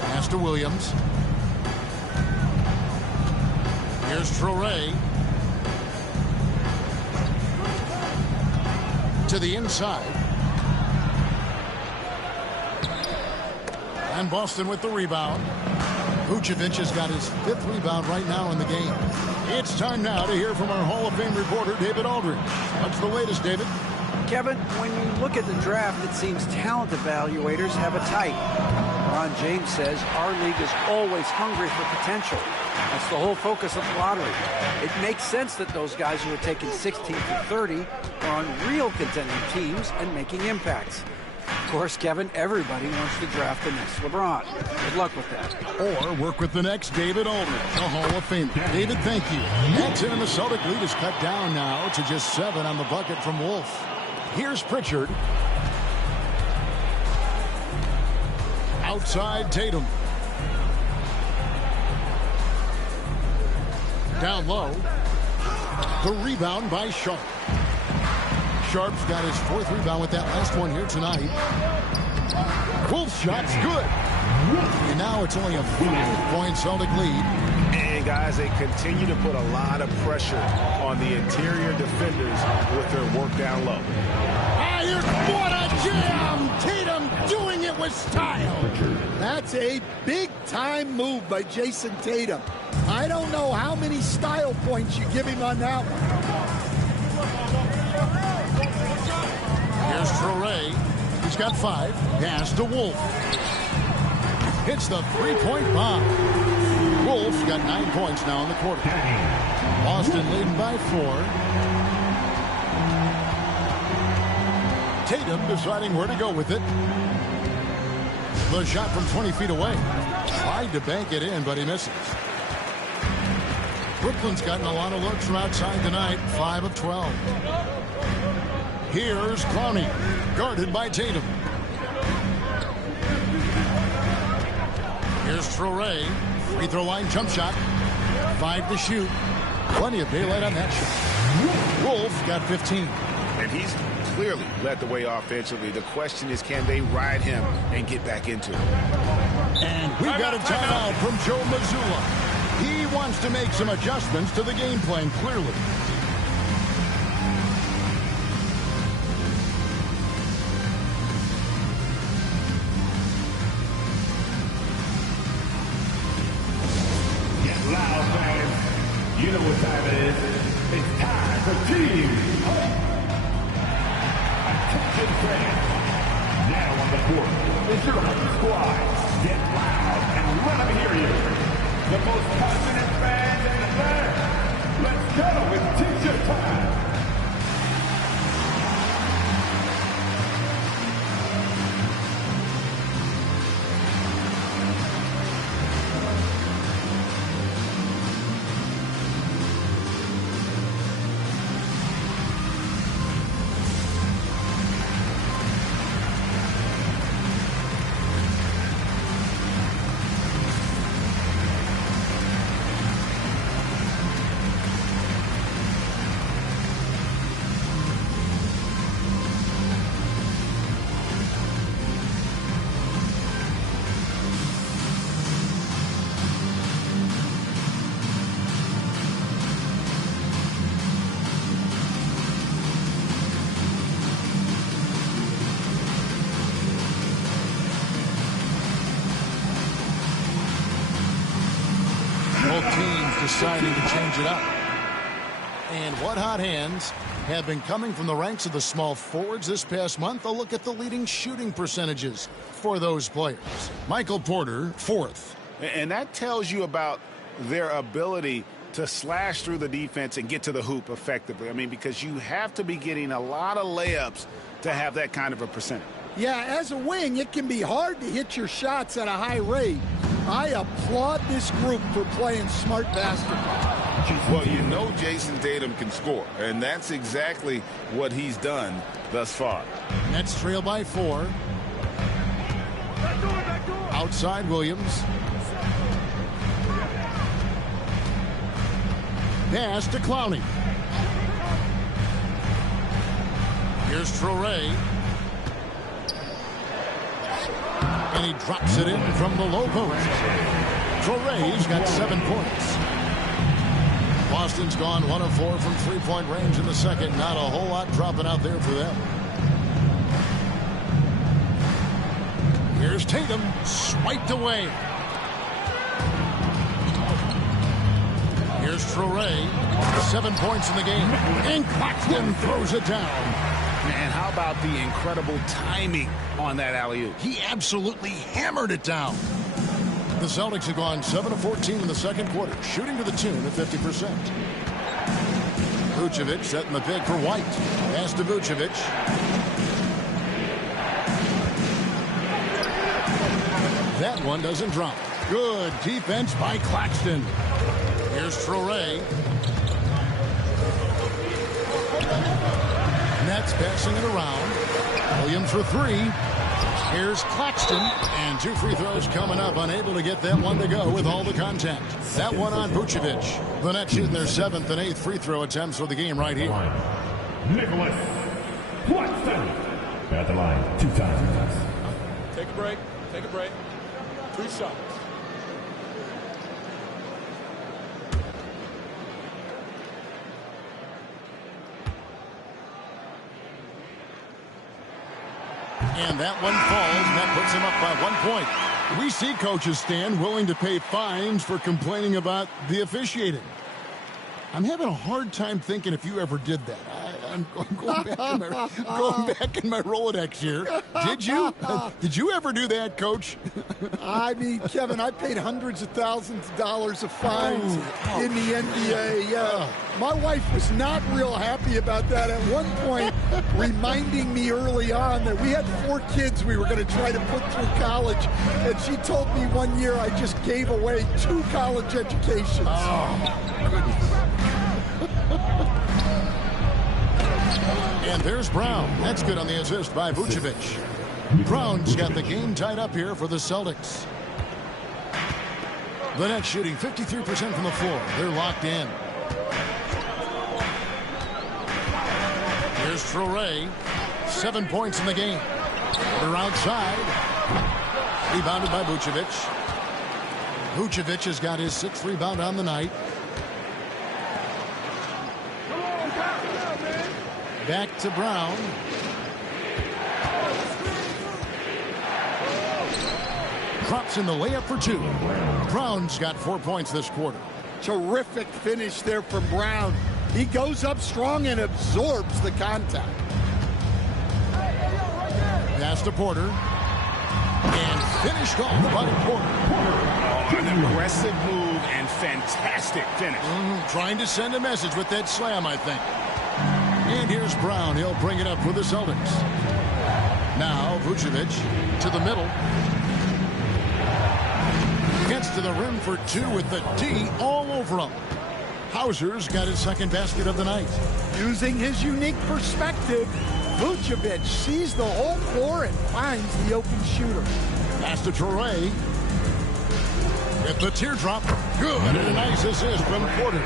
Pass to Williams. Here's Traore. To the inside. And Boston with the rebound. Vucevic has got his 5th rebound right now in the game. It's time now to hear from our Hall of Fame reporter, David Aldridge. What's the latest, David? Kevin, when you look at the draft, it seems talent evaluators have a type. LeBron James says our league is always hungry for potential. That's the whole focus of the lottery. It makes sense that those guys who are taken 16 through 30 are on real contending teams and making impacts. Of course, Kevin, everybody wants to draft the next LeBron. Good luck with that. Or work with the next David Aldridge, the Hall of Famer. David, thank you. Nets and the Celtic lead is cut down now to just 7 on the bucket from Wolf. Here's Pritchard. Outside Tatum. Down low. The rebound by Sharp. Sharp's got his 4th rebound with that last one here tonight. Wolf's shot's good. And now it's only a 5-point Celtic lead. And guys, they continue to put a lot of pressure on the interior defenders with their work down low. What a jam! Tatum doing it with style. That's a big-time move by Jason Tatum. I don't know how many style points you give him on that one. Here's Traore. He's got 5. Pass to Wolf. Hits the 3-point bomb. Wolf's got 9 points now in the quarter. Boston leading by 4. Tatum deciding where to go with it. The shot from 20 feet away. Tried to bank it in, but he misses. Brooklyn's gotten a lot of looks from outside tonight. 5 of 12. Here's Clowney, guarded by Tatum. Here's Traore. Free throw line jump shot. 5 to shoot. Plenty of daylight on that shot. Wolf got 15. And he's clearly led the way offensively. The question is, can they ride him and get back into it? And we've got a timeout from Joe Mazzulla. He wants to make some adjustments to the game plan, clearly. team up. Attention fans. Now on the court is your home squad. Get loud and let them hear you. The most passionate fans in the land. Let's go with T-shirt time. Both teams deciding to change it up. And what hot hands have been coming from the ranks of the small forwards this past month. A look at the leading shooting percentages for those players. Michael Porter, 4th. And that tells you about their ability to slash through the defense and get to the hoop effectively. I mean, because you have to be getting a lot of layups to have that kind of a percentage. Yeah, as a wing, it can be hard to hit your shots at a high rate. I applaud this group for playing smart basketball. Well, you know Jason Tatum can score, and that's exactly what he's done thus far. Nets trail by 4. Outside Williams. Pass to Clowney. Here's Traoré. And he drops it in from the low post. Traoré's got 7 points. Boston's gone 1 of 4 from three-point range in the second. Not a whole lot dropping out there for them. Here's Tatum, swiped away. Here's Traoré, 7 points in the game. And Claxton throws it down. And how about the incredible timing on that alley-oop? He absolutely hammered it down. The Celtics have gone 7 of 14 in the second quarter, shooting to the tune of 50%. Vucevic setting the pick for White. Pass to Vucevic. That one doesn't drop. Good defense by Claxton. Here's Traoré. Nets passing it around. Williams for 3. Here's Claxton. And 2 free throws coming up. Unable to get that one to go with all the contact. That one on Vucevic. The Nets shooting their 7th and 8th free throw attempts for the game right here. Nicholas Claxton at the line 2 times. Take a break. Take a break. 2 shots. And that one falls, and that puts him up by 1 point. We see coaches stand willing to pay fines for complaining about the officiating. I'm having a hard time thinking if you ever did that. I'm going back in my Rolodex here. Did you? Did you ever do that, Coach? I mean, Kevin, I paid hundreds of thousands of dollars of fines in the NBA. My wife was not real happy about that at one point, reminding me early on that we had 4 kids we were going to try to put through college. And she told me one year I just gave away 2 college educations. Oh, goodness. And there's Brown. That's good on the assist by Vucevic. Brown's got the game tied up here for the Celtics. The Nets shooting 53% from the floor. They're locked in. Here's Traoré. 7 points in the game. They're outside. Rebounded by Vucevic. Vucevic has got his 6th rebound on the night. Back to Brown. Drops in the layup for 2. Brown's got 4 points this quarter. Terrific finish there from Brown. He goes up strong and absorbs the contact. Pass to Porter. And finished off by Porter. Oh, an aggressive move and fantastic finish. Trying to send a message with that slam, I think. And here's Brown. He'll bring it up for the Celtics. Now Vucevic to the middle. Gets to the rim for two with the D all over him. Hauser's got his second basket of the night. Using his unique perspective, Vucevic sees the whole floor and finds the open shooter. Pass to Traore. At the teardrop. Good. And a nice assist from Porter.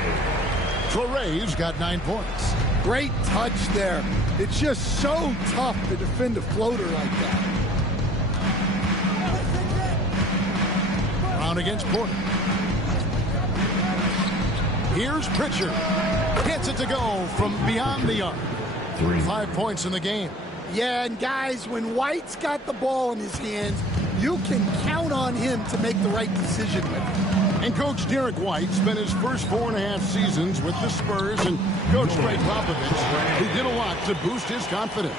Traore's got 9 points. Great touch there. It's just so tough to defend a floater like that. Brown against Porter. Here's Pritchard. Gets it to go from beyond the arc. 5 points in the game. Yeah, and guys, when White's got the ball in his hands, you can count on him to make the right decision with it. And Coach Derek White spent his first 4.5 seasons with the Spurs and Coach Greg Popovich, who did a lot to boost his confidence.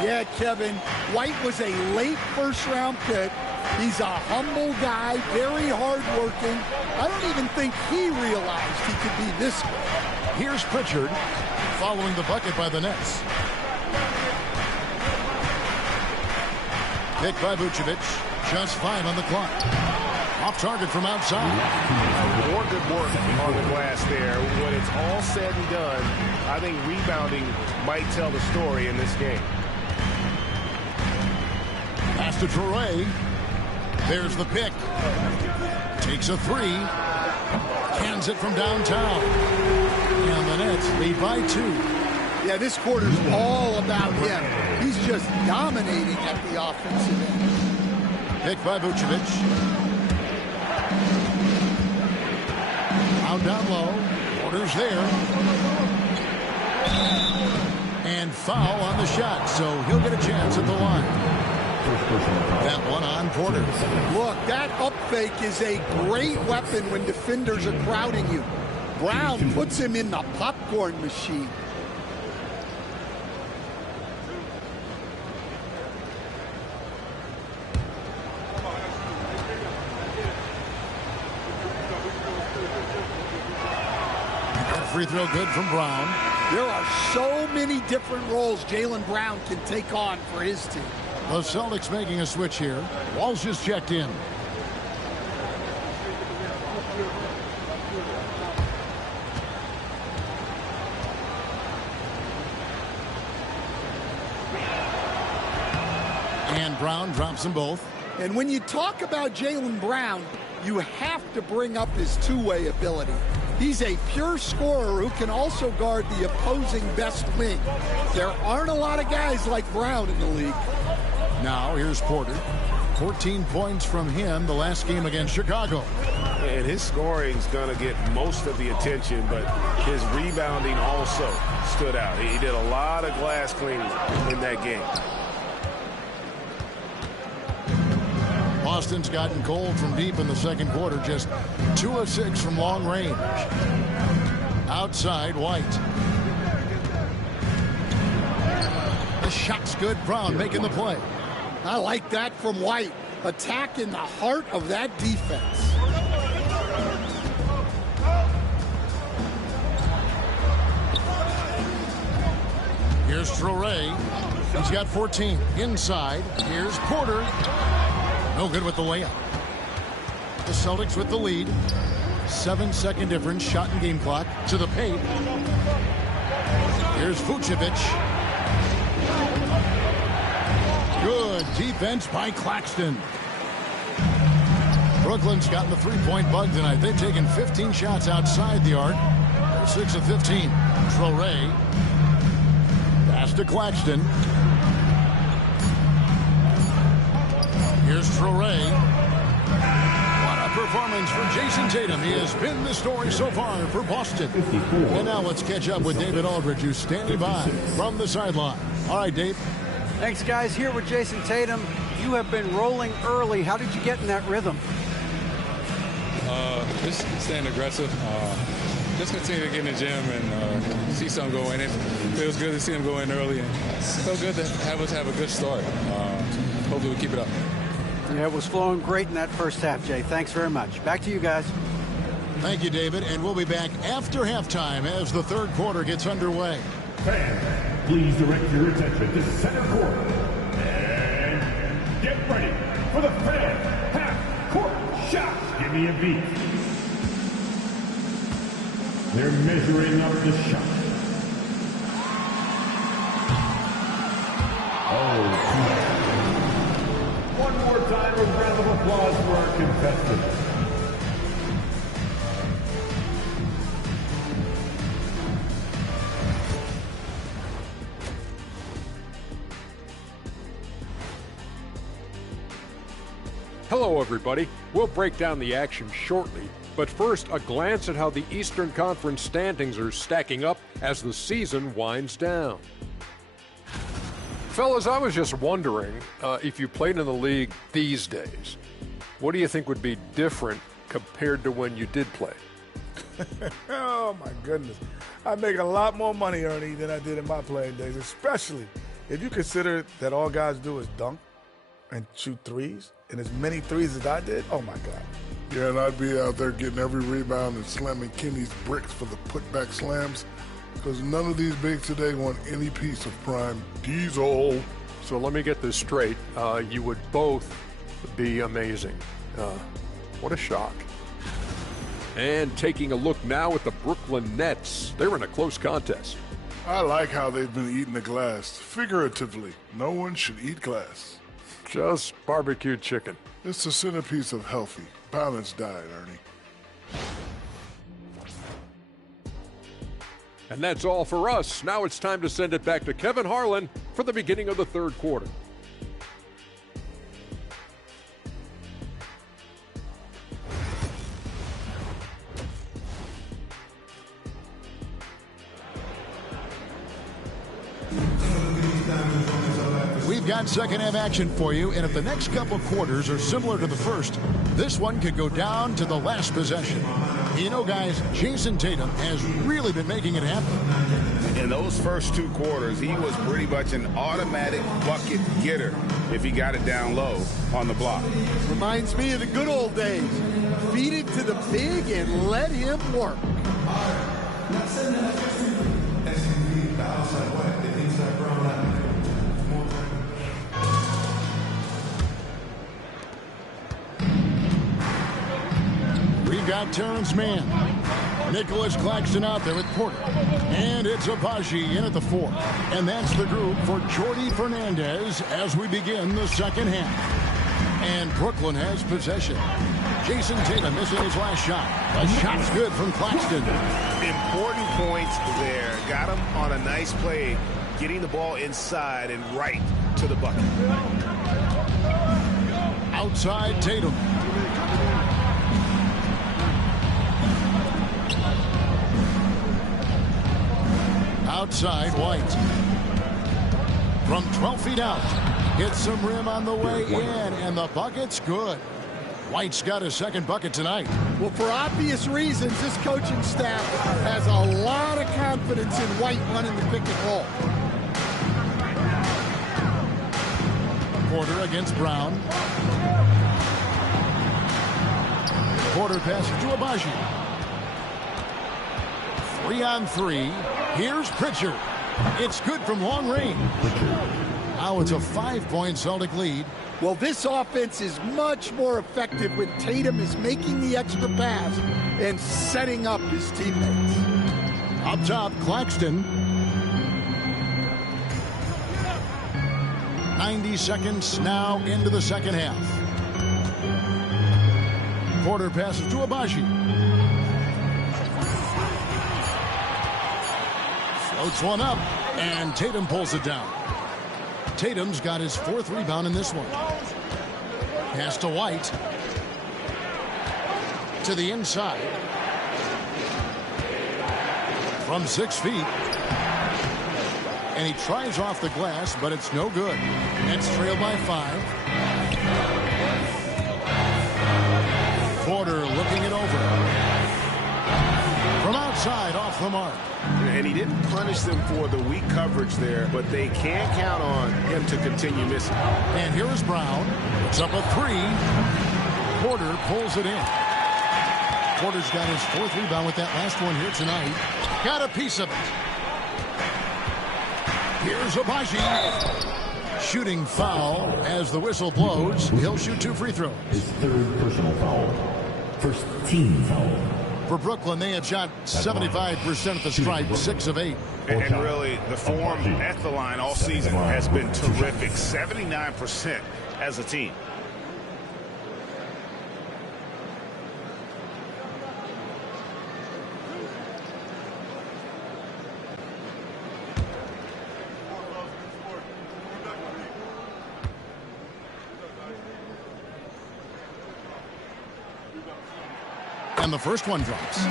Yeah, Kevin, White was a late first-round pick. He's a humble guy, very hard-working. I don't even think he realized he could be this good. Here's Pritchard following the bucket by the Nets. Picked by Vucevic. Just 5 on the clock. Off target from outside. More good work on the glass there. When it's all said and done, I think rebounding might tell the story in this game. Pass to Traore. There's the pick. Takes a 3. Cans it from downtown. And the Nets lead by 2. Yeah, this quarter's all about him. He's just dominating at the offensive end. Picked by Vucevic. Out down low. Porter's there. And foul on the shot, so he'll get a chance at the line. That one on Porter. Look, that up fake is a great weapon when defenders are crowding you. Brown puts him in the popcorn machine. Free throw good from Brown. There are so many different roles Jaylen Brown can take on for his team. The Celtics making a switch here. Walsh is checked in. And Brown drops them both. And when you talk about Jaylen Brown, you have to bring up his two-way ability. He's a pure scorer who can also guard the opposing best wing. There aren't a lot of guys like Brown in the league. Now here's Porter. 14 points from him the last game against Chicago. And his scoring's going to get most of the attention, but his rebounding also stood out. He did a lot of glass cleaning in that game. Boston's gotten cold from deep in the second quarter. Just 2 of 6 from long range. Outside, White. The shot's good. Brown making the play. I like that from White. Attack in the heart of that defense. Here's Traore. He's got 14. Inside. Here's Porter. No good with the layup. The Celtics with the lead. 7-second difference. Shot and game clock to the paint. Here's Vucevic. Good defense by Claxton. Brooklyn's gotten the three-point bug tonight. They've taken 15 shots outside the arc. They're 6 of 15. Traore. Pass to Claxton. Here's Traore. What a performance for Jason Tatum. He has been the story so far for Boston. And now let's catch up with David Aldridge, who's standing by from the sideline. All right, Dave. Thanks, guys. Here with Jason Tatum. You have been rolling early. How did you get in that rhythm? Just staying aggressive. just continue to get in the gym and see some go in. It feels good to see him go in early, and felt good to have us have a good start. Hopefully we keep it up. Yeah, it was flowing great in that first half, Jay. Thanks very much. Back to you guys. Thank you, David, and we'll be back after halftime as the third quarter gets underway. Fans, please direct your attention to center court and get ready for the fan half-court shot. Give me a beat. They're measuring up the shot. Oh, one more time, a round of applause for our contestants. Hello, everybody. We'll break down the action shortly, but first, a glance at how the Eastern Conference standings are stacking up as the season winds down. Fellas, I was just wondering if you played in the league these days, what do you think would be different compared to when you did play? Oh, my goodness. I make a lot more money, Ernie, than I did in my playing days, especially if you consider that all guys do is dunk and shoot threes, and as many threes as I did. Oh, my God. Yeah, and I'd be out there getting every rebound and slamming Kenny's bricks for the putback slams, because none of these bigs today want any piece of prime diesel. So let me get this straight. You would both be amazing. What a shock. And taking a look now at the Brooklyn Nets. They're in a close contest. I like how they've been eating the glass. Figuratively, no one should eat glass. Just barbecued chicken. It's the centerpiece of healthy, balanced diet, Ernie. And that's all for us. Now it's time to send it back to Kevin Harlan for the beginning of the third quarter. We've got second half action for you, and if the next couple quarters are similar to the first, this one could go down to the last possession. You know, guys, Jason Tatum has really been making it happen. In those first two quarters, he was pretty much an automatic bucket getter if he got it down low on the block. Reminds me of the good old days. Feed it to the big and let him work. We've got Terrence Mann. Nicholas Claxton out there at Porter. And it's Abaji in at the 4. And that's the group for Jordi Fernandez as we begin the second half. And Brooklyn has possession. Jason Tatum missing his last shot. The shot's good from Claxton. Important points there. Got him on a nice play, getting the ball inside and right to the bucket. Outside Tatum. Outside White. From 12 feet out. Hits some rim on the way in, and the bucket's good. White's got his second bucket tonight. Well, for obvious reasons, this coaching staff has a lot of confidence in White running the pick and roll. Porter against Brown. Porter passes to Abaji. 3-on-3. Here's Pritchard. It's good from long range. Now it's a 5-point Celtic lead. Well, this offense is much more effective when Tatum is making the extra pass and setting up his teammates. Up top, Claxton. 90 seconds now into the second half. Porter passes to Abaji. Floats one up, and Tatum pulls it down. Tatum's got his 4th rebound in this one. Pass to White. To the inside. From 6 feet. And he tries off the glass, but it's no good. Nets trailed by 5. Porter looking it over. From outside. side off the mark. And he didn't punish them for the weak coverage there, but they can't count on him to continue missing. And here is Brown. It's up a 3. Porter pulls it in. Porter's got his 4th rebound with that last one here tonight. Got a piece of it. Here's Abaji. Shooting foul as the whistle blows. He'll shoot 2 free throws. His 3rd personal foul. First team foul. For Brooklyn, they had shot 75% at the stripe, 6 of 8. And really, the form at the line all season has been terrific. 79% as a team. And the first one drops.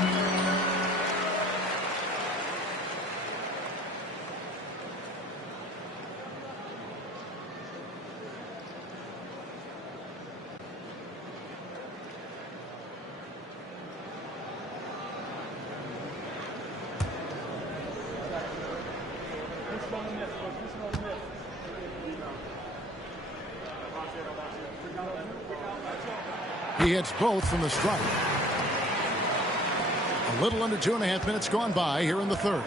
He hits both from the stripe. A little under 2.5 minutes gone by here in the 3rd.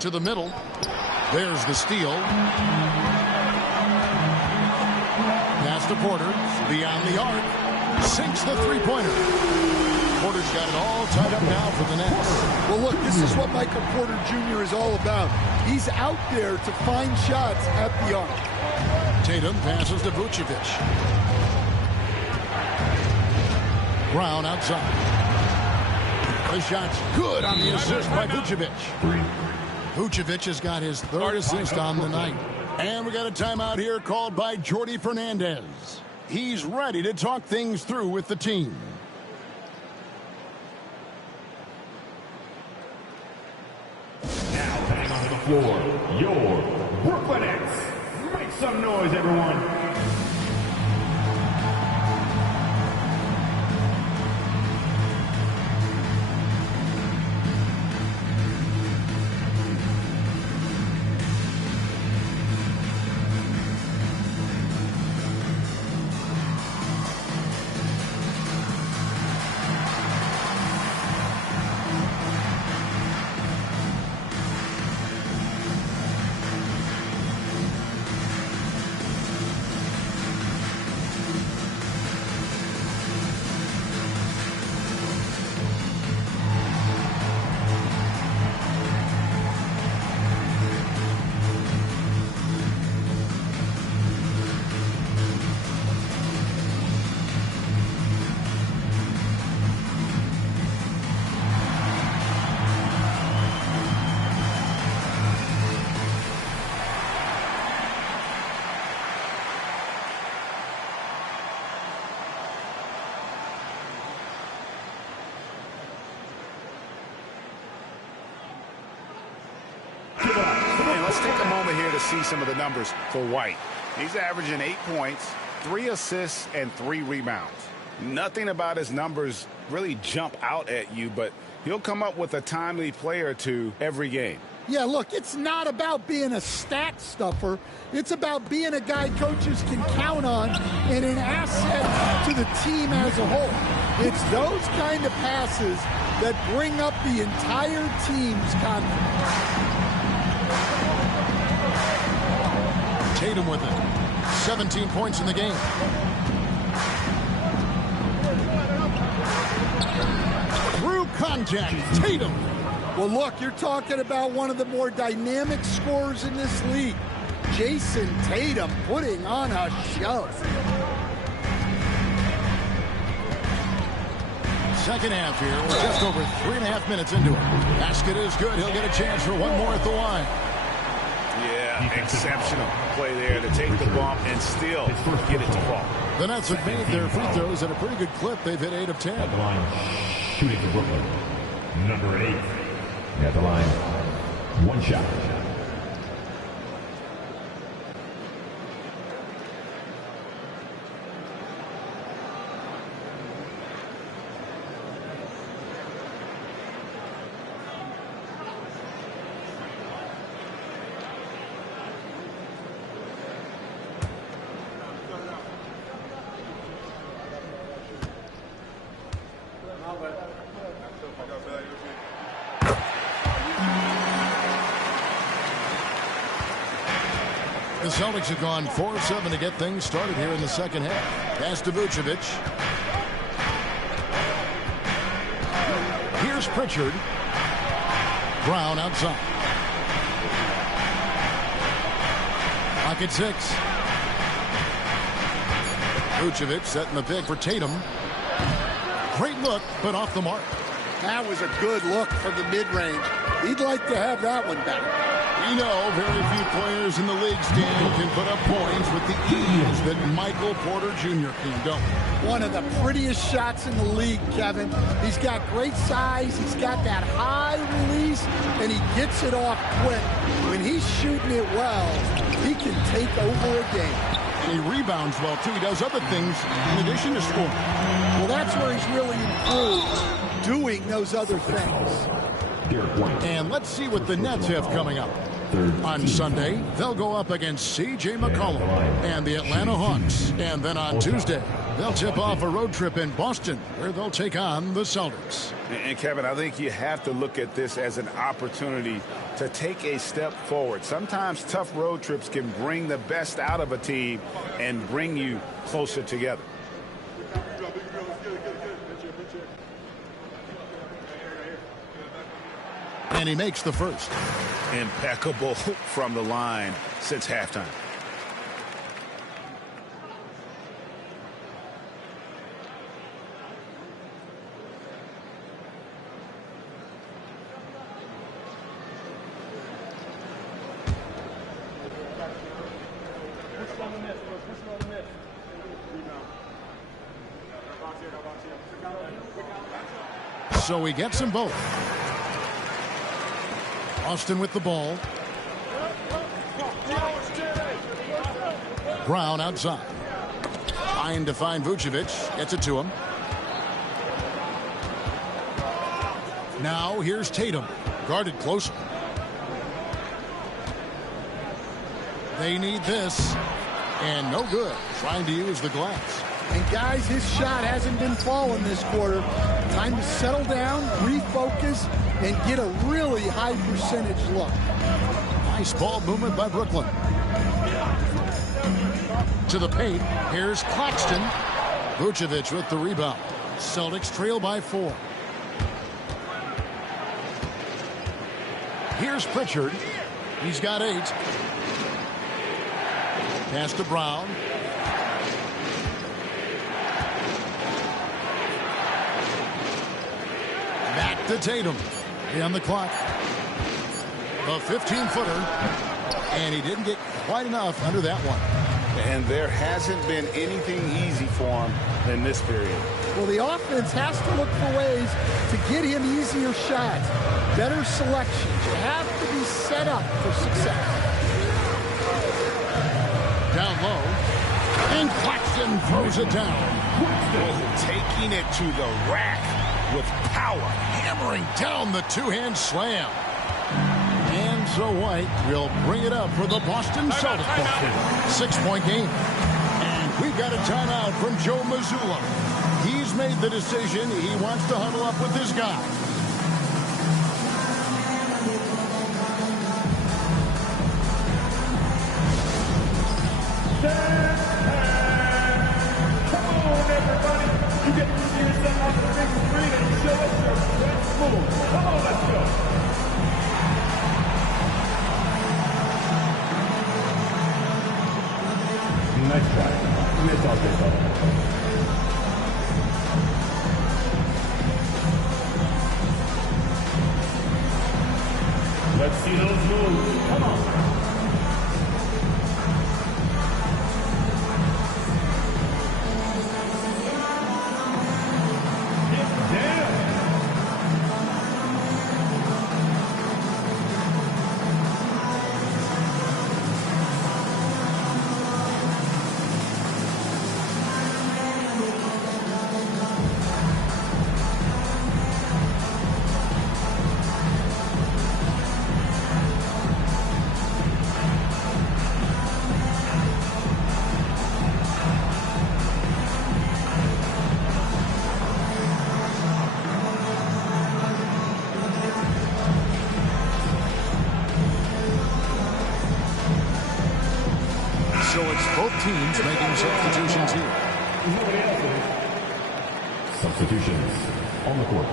To the middle. There's the steal. Pass to Porter. Beyond the arc. Sinks the 3-pointer. Porter's got it all tied up now for the Nets. Well, look, this is what Michael Porter Jr. is all about. He's out there to find shots at the arc. Tatum passes to Vucevic. Brown outside. The shot's good on the assist by Vucevic. Vucevic has got his 3rd assist on the night. And we got a timeout here called by Jordi Fernandez. He's ready to talk things through with the team. Now bang onto the floor, your Brooklyn Nets. Make some noise, everyone. Let's take a moment here to see some of the numbers for White. He's averaging 8 points, 3 assists, and 3 rebounds. Nothing about his numbers really jump out at you, but he'll come up with a timely play or two every game. Yeah, look, it's not about being a stat stuffer. It's about being a guy coaches can count on and an asset to the team as a whole. It's those kind of passes that bring up the entire team's confidence. Tatum with it. 17 points in the game. Through contact, Tatum. Well, look, you're talking about one of the more dynamic scorers in this league. Jason Tatum putting on a show. Second half here. We're just over 3.5 minutes into it. Basket is good. He'll get a chance for one more at the line. Yeah, exceptional play there to take the bump and still get it to fall. The Nets have made their free throws at a pretty good clip. They've hit 8 of 10. At the line, shooting for Brooklyn, number 8. At the line, 1 shot. The Celtics have gone 4-7 to get things started here in the second half. Pass to Vucevic. Here's Pritchard. Brown outside. Clock at 6. Vucevic setting the pick for Tatum. Great look, but off the mark. That was a good look from the mid-range. He'd like to have that one back. We know very few players in the league, Stan, can put up points with the ease that Michael Porter Jr. can, don't we? One of the prettiest shots in the league, Kevin. He's got great size. He's got that high release, and he gets it off quick. When he's shooting it well, he can take over a game. And he rebounds well, too. He does other things in addition to scoring. Well, that's where he's really improved, doing those other things. And let's see what the Nets have coming up. On Sunday, they'll go up against C.J. McCollum and the Atlanta Hawks. And then on Tuesday, they'll tip off a road trip in Boston, where they'll take on the Celtics. And Kevin, I think you have to look at this as an opportunity to take a step forward. Sometimes tough road trips can bring the best out of a team and bring you closer together. And he makes the first. Impeccable from the line since halftime. So he gets them both. Austin with the ball. Brown outside. Trying to find Vucevic. Gets it to him. Now here's Tatum. Guarded closer. They need this. And no good. Trying to use the glass. And guys, his shot hasn't been falling this quarter. Time to settle down, refocus, and get a really high percentage look. Nice ball movement by Brooklyn. To the paint. Here's Claxton. Vucevic with the rebound. Celtics trail by 4. Here's Pritchard. He's got 8. Pass to Brown. Back to Tatum. On the clock. A 15-footer. And he didn't get quite enough under that one. And there hasn't been anything easy for him in this period. Well, the offense has to look for ways to get him easier shots. Better selections. You have to be set up for success. Down low. And Claxton throws it down. Taking it to the rack with power. Hammering down the two-hand slam. And so White will bring it up for the Boston Celtics. 6-point game. And we've got a timeout from Joe Mazzulla. He's made the decision. He wants to huddle up with his guy. Come on, everybody. You get to see yourself on the big screen and show us your best move. Come on, let's go. Nice try. Miss all day, brother. Let's see those moves. Come on. Both teams making substitutions here. Substitutions on the court.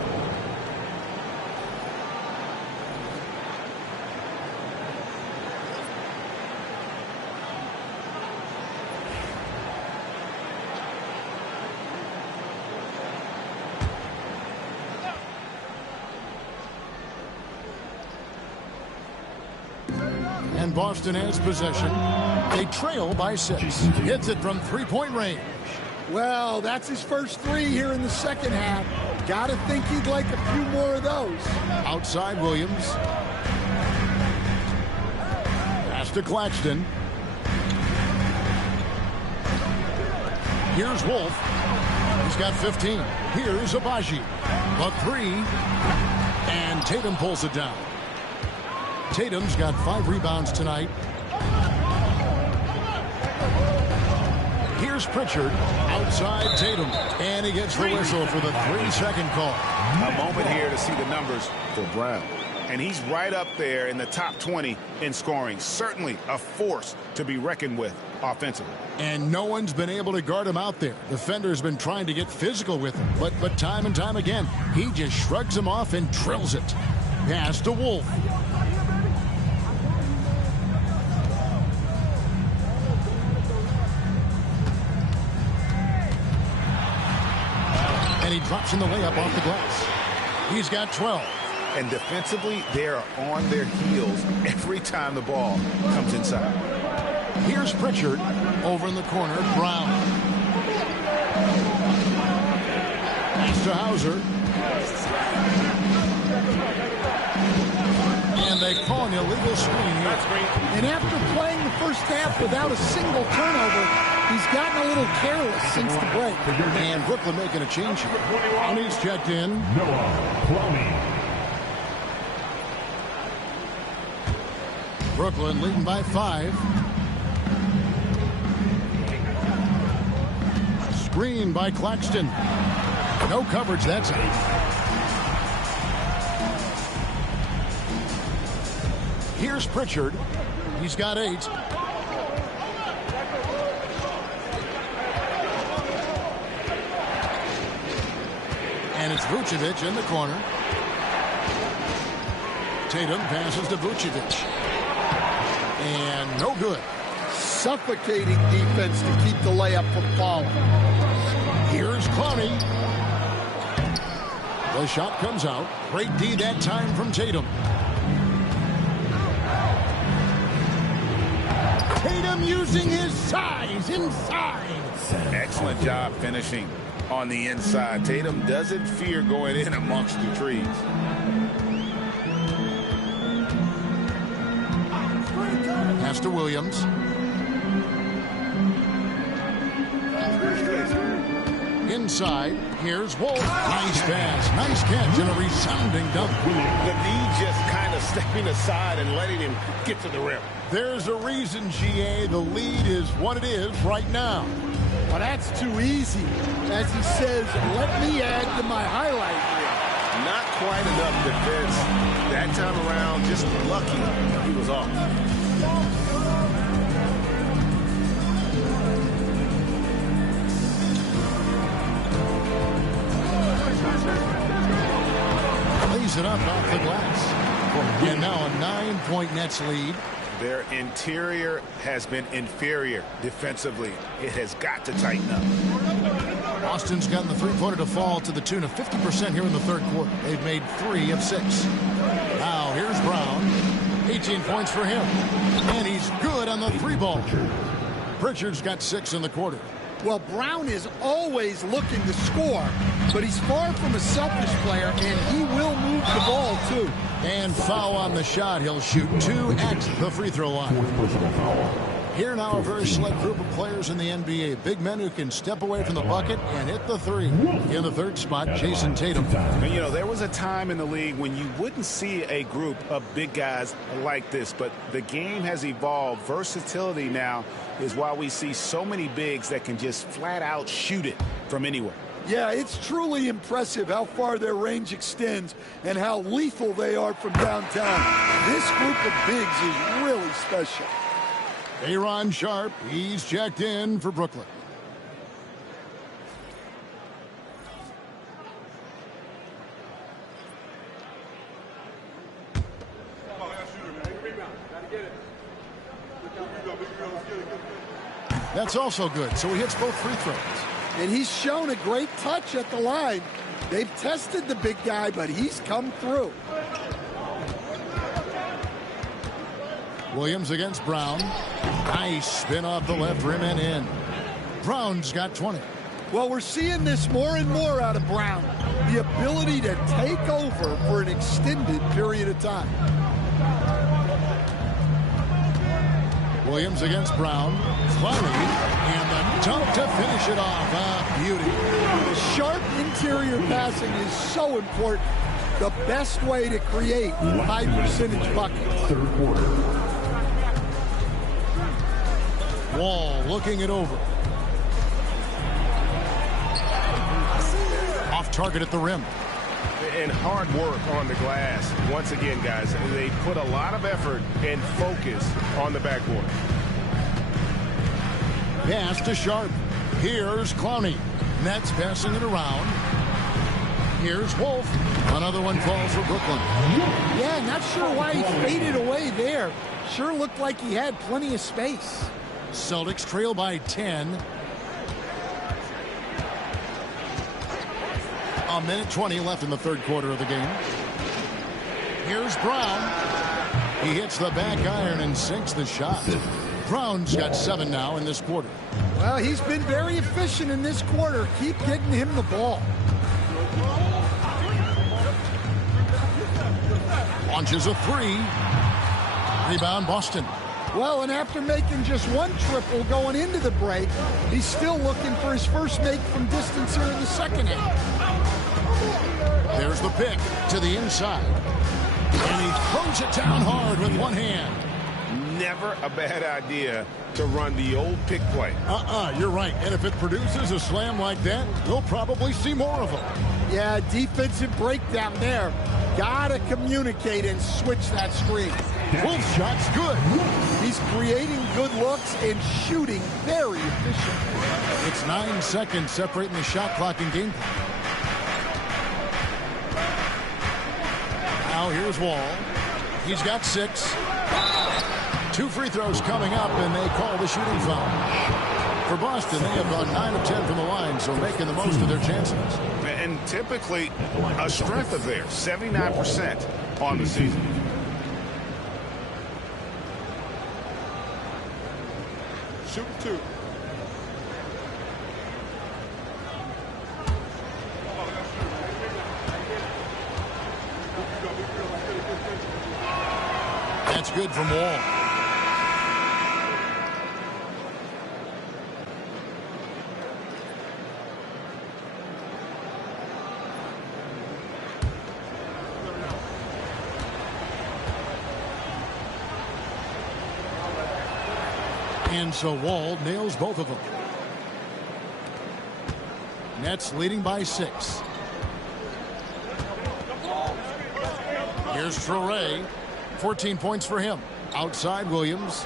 And Boston has possession. They trail by 6. Hits it from three-point range. Well, that's his first 3 here in the second half. Gotta think he'd like a few more of those. Outside Williams. Pass to Claxton. Here's Wolf. He's got 15. Here's Abaji. A 3. And Tatum pulls it down. Tatum's got 5 rebounds tonight. Here's Pritchard outside Tatum, and he gets the whistle for the 3-second call. A moment here to see the numbers for Brown. And he's right up there in the top 20 in scoring. Certainly a force to be reckoned with offensively. And no one's been able to guard him out there. Defender's been trying to get physical with him, but time and time again, he just shrugs him off and drills it. Pass to Wolf. And he drops in the layup off the glass. He's got 12. And defensively, they are on their heels every time the ball comes inside. Here's Pritchard over in the corner. Brown. Pass to Hauser. And they call an illegal screen here. And after playing the first half without a single turnover, he's gotten a little careless since the break. And Brooklyn making a change here. Clowney's checked in. Noah Clowney. Brooklyn leading by 5. Screen by Claxton. No coverage, that's it. Here's Pritchard. He's got 8. And it's Vucevic in the corner. Tatum passes to Vucevic. And no good. Suffocating defense to keep the layup from falling. Here's Clowney. The shot comes out. Great D that time from Tatum. Tatum using his size inside. Excellent job finishing on the inside. Tatum doesn't fear going in amongst the trees. Pass to Williams. Inside, here's Wolf. Nice pass, nice catch, and a resounding dunk. The D just kind of stepping aside and letting him get to the rim. There's a reason, GA, the lead is what it is right now. Well, that's too easy. As he says, let me add to my highlight reel. Not quite enough defense. That time around, just lucky he was off. Lays it up off the glass. And now a 9-point Nets lead. Their interior has been inferior defensively. It has got to tighten up. Boston's gotten the three-pointer to fall to the tune of 50% here in the third quarter. They've made 3 of 6. Now here's Brown. 18 points for him. And he's good on the 3-ball. Pritchard's got 6 in the quarter. Well, Brown is always looking to score, but he's far from a selfish player, and he will move the ball, too. And foul on the shot. He'll shoot 2 at the free throw line. Here now a very select group of players in the NBA. Big men who can step away from the bucket and hit the 3. In the third spot, Jason Tatum. And, you know, there was a time in the league when you wouldn't see a group of big guys like this, but the game has evolved. Versatility now is why we see so many bigs that can just flat out shoot it from anywhere. Yeah, it's truly impressive how far their range extends and how lethal they are from downtown. This group of bigs is really special. Aaron Sharp, he's checked in for Brooklyn. That's also good, so he hits both free throws. And he's shown a great touch at the line. They've tested the big guy, but he's come through. Williams against Brown. Nice spin off the left rim and in. Brown's got 20. Well, we're seeing this more and more out of Brown. The ability to take over for an extended period of time. Williams against Brown. Clowney, and the dunk to finish it off. Beauty. The sharp interior passing is so important. The best way to create high percentage buckets. Third quarter. Wall looking it over. Off target at the rim. And hard work on the glass. Once again, guys, they put a lot of effort and focus on the backboard. Pass to Sharp. Here's Clowney. Nets passing it around. Here's Wolf. Another one falls for Brooklyn. Yeah, not sure why he faded away there. Sure looked like he had plenty of space. Celtics trail by 10. A minute 20 left in the third quarter of the game. Here's Brown. He hits the back iron and sinks the shot. Brown's got 7 now in this quarter. Well, he's been very efficient in this quarter. Keep getting him the ball. Launches a 3. Rebound Boston. Well, and after making just one triple going into the break, he's still looking for his first make from distance here in the second half. There's the pick to the inside. And he throws it down hard with one hand. Never a bad idea to run the old pick play. You're right. And if it produces a slam like that, we'll probably see more of them. Yeah, defensive breakdown there. Gotta communicate and switch that screen. Wolf shot's good. He's creating good looks and shooting very efficient. It's 9 seconds separating the shot clock and game clock. Now here's Wall. He's got 6. 2 free throws coming up, and they call the shooting foul. For Boston, they have gone 9 of 10 from the line, so making the most of their chances. And typically a strength of theirs, 79% on the season. Shoot 2. That's good from Wall. And so Wall nails both of them. Nets leading by 6. Here's Traoré. 14 points for him. Outside Williams.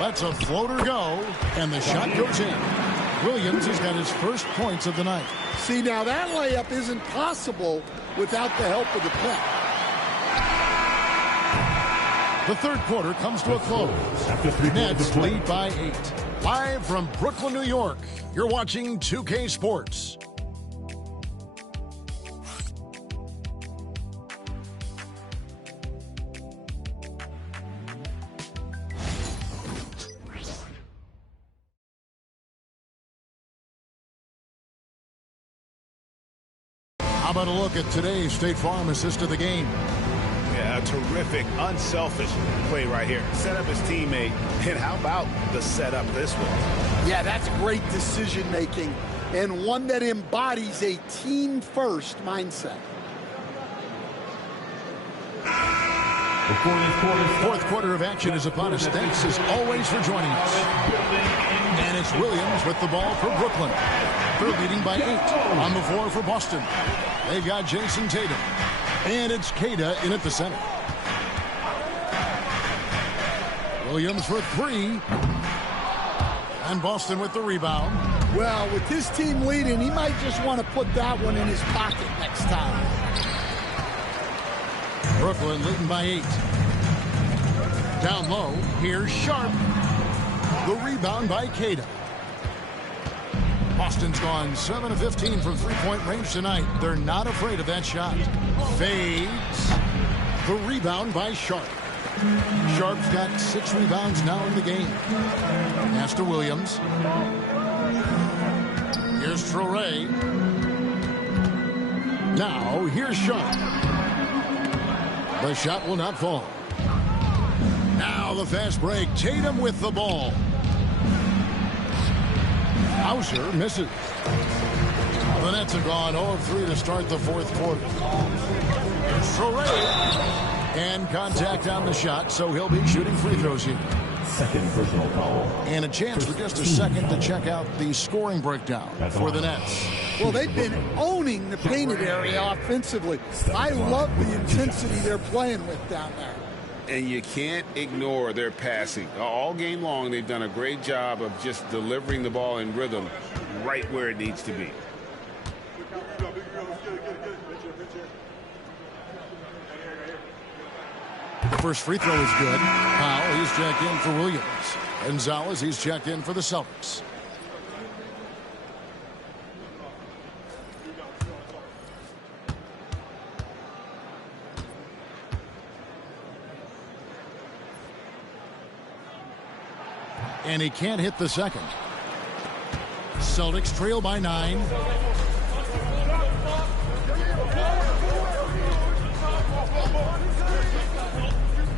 Lets a floater go, and the shot goes in. Williams has got his first points of the night. See, now that layup isn't possible without the help of the pick. The third quarter comes to a close. Nets lead by 8. Live from Brooklyn, New York, you're watching 2K Sports. How about a look at today's State Farm assist of the game? Yeah, a terrific, unselfish play right here. Set up his teammate, and how about the setup this one? Yeah, that's great decision making and one that embodies a team-first mindset. Fourth quarter of action is upon us. Thanks as always for joining us. And it's Williams with the ball for Brooklyn. They're leading by 8. On the floor for Boston, they've got Jason Tatum. And it's Queta in at the center. Williams for three. And Boston with the rebound. Well, with his team leading, he might just want to put that one in his pocket next time. Brooklyn leading by 8. Down low, here's Sharp. The rebound by Cada. Boston's gone 7 of 15 from three-point range tonight. They're not afraid of that shot. Fades. The rebound by Sharp. Sharp's got 6 rebounds now in the game. Pass to Williams. Here's Traoré. Now, here's Sharp. The shot will not fall. Now the fast break. Tatum with the ball. Hauser misses. The Nets are gone 0 of 3 to start the fourth quarter. Here's Traoré. And contact on the shot, so he'll be shooting free throws here. Second personal foul. And a chance for just a second to check out the scoring breakdown for the Nets. Well, they've been owning the painted area offensively. I love the intensity they're playing with down there. And you can't ignore their passing. All game long, they've done a great job of just delivering the ball in rhythm right where it needs to be. The first free throw is good. Powell, he's checked in for Williams. Gonzalez, he's checked in for the Celtics. And he can't hit the second. Celtics trail by 9.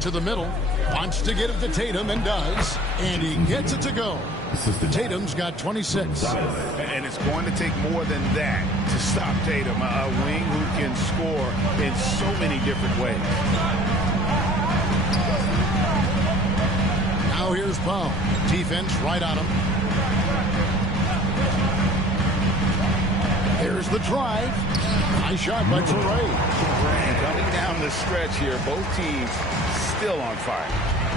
To the middle, wants to get it to Tatum and does, and he gets it to go. Tatum's got 26. And it's going to take more than that to stop Tatum, a wing who can score in so many different ways. Now here's Powell. Defense right on him. There's the drive. Nice shot by Traoré. And coming down the stretch here, both teams still on fire.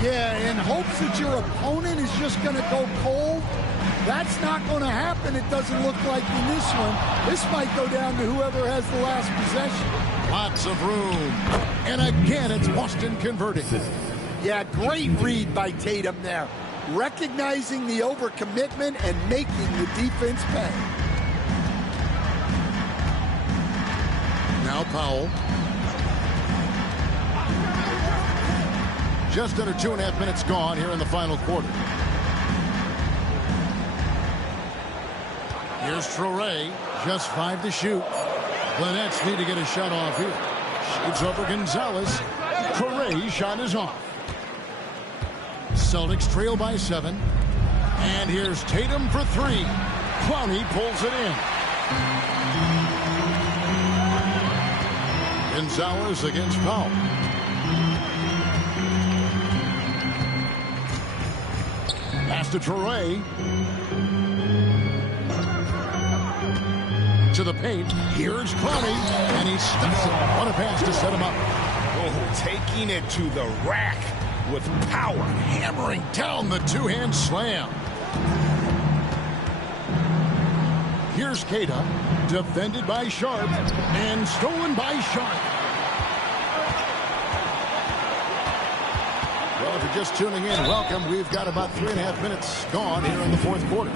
Yeah, in hopes that your opponent is just going to go cold. That's not going to happen, it doesn't look like in this one. This might go down to whoever has the last possession. Lots of room. And again, it's Boston converting. Yeah, great read by Tatum there. Recognizing the overcommitment and making the defense pay. Now Powell. Just under 2.5 minutes gone here in the final quarter. Here's Traoré, just 5 to shoot. The Nets need to get a shot off here. Shoots over Gonzalez. Traoré's shot is off. Celtics trail by 7. And here's Tatum for 3. Clowney pulls it in. Gonzalez against Powell. Pass to Traoré. To the paint. Here's Clowney. And he stuffs it. What a pass to set him up. Oh, taking it to the rack with power. Hammering down the two-hand slam. Here's Cada. Defended by Sharp. And stolen by Sharp. Well, if you're just tuning in, welcome. We've got about 3.5 minutes gone here in the fourth quarter.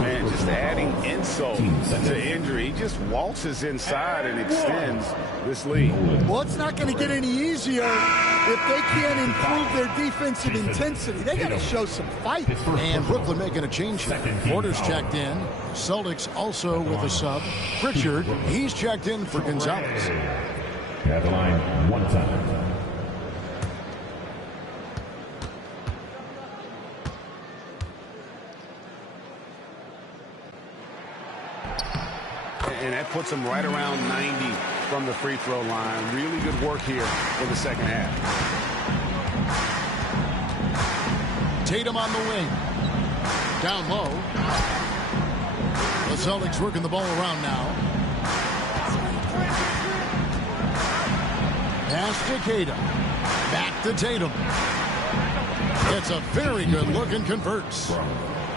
Man, just adding insult to injury. He just waltzes inside and extends this lead. Well, it's not going to get any easier if they can't improve their defensive intensity. They got to show some fight. And Brooklyn making a change here. Porter's checked in. Celtics also with a sub. Pritchard, he's checked in for Gonzalez. At the line, 1 time. And that puts them right around 90 from the free throw line. Really good work here in the second half. Tatum on the wing. Down low. The Celtics working the ball around now. Pass to Cada. Back to Tatum. It's a very good look and converts.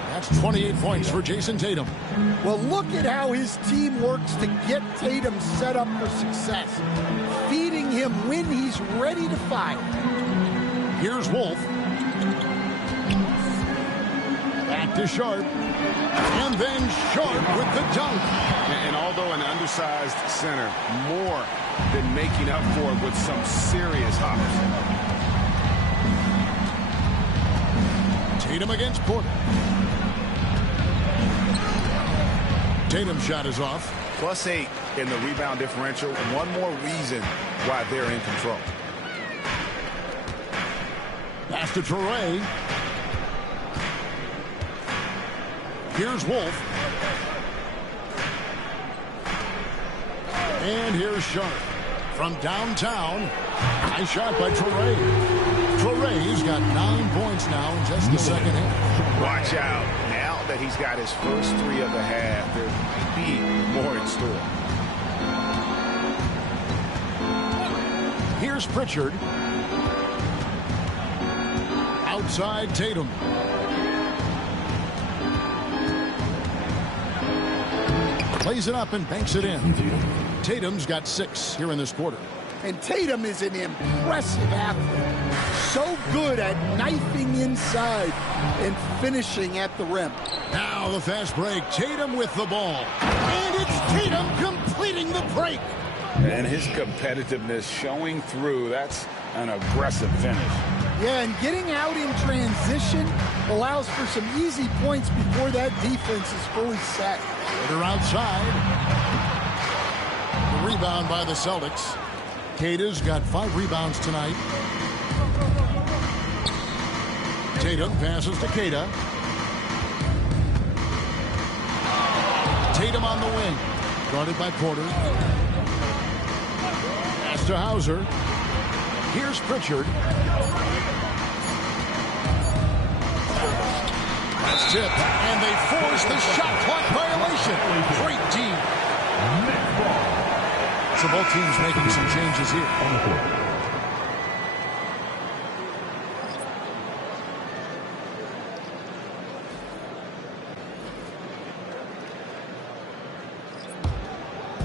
That's 28 points for Jason Tatum. Well, look at how his team works to get Tatum set up for success, feeding him when he's ready to fire. Here's Wolf. Back to Sharp. And then Sharp with the dunk. And although an undersized center, more than making up for it with some serious hops. Tatum against Porter. Tatum's shot is off. +8 in the rebound differential. One more reason why they're in control. Pass to Torrey. Here's Wolf. And here's Sharp. From downtown, nice shot by Torrey. Torrey's got 9 points now in just the second half. Watch out. Now that he's got his first 3 of the half, there might be more in store. Here's Pritchard. Outside Tatum. Plays it up and banks it in. Tatum's got 6 here in this quarter. And Tatum is an impressive athlete. So good at knifing inside and finishing at the rim. Now the fast break. Tatum with the ball. And it's Tatum completing the break. And his competitiveness showing through. That's an aggressive finish. Yeah, and getting out in transition allows for some easy points before that defense is fully set. They're outside. The rebound by the Celtics. Kata's got 5 rebounds tonight. Tatum passes to Kata. Tatum on the wing. Guarded by Porter. Pass to Hauser. Here's Pritchard. That's tipped. And they force the shot clock violation. Great team. So both teams making some changes here.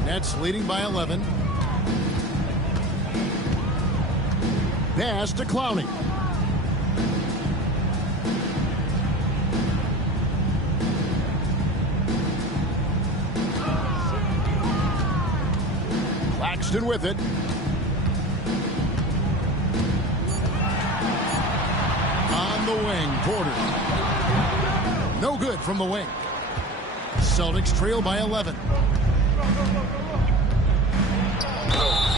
Nets leading by 11. Pass to Clowney. Claxton with it. On the wing, Porter. No good from the wing. Celtics trail by 11.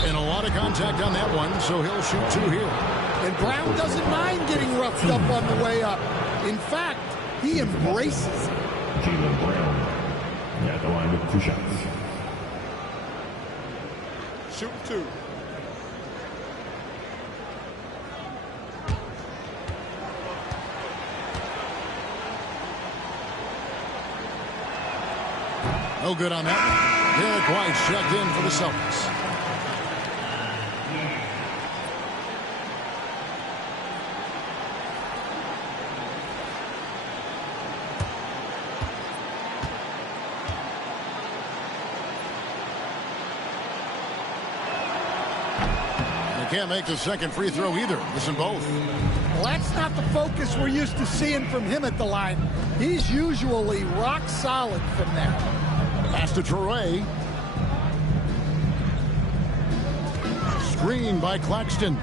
And a lot of contact on that one, so he'll shoot 2 here. And Brown doesn't mind getting roughed up on the way up. In fact, he embraces it. Jaylen Brown at the line with 2 shots. Shoot 2. No good on that. Derek White checked in for the Celtics. Can't make the second free throw either. Missing both. Well, that's not the focus we're used to seeing from him at the line. He's usually rock solid from there. Pass to Torrey. Screen by Claxton.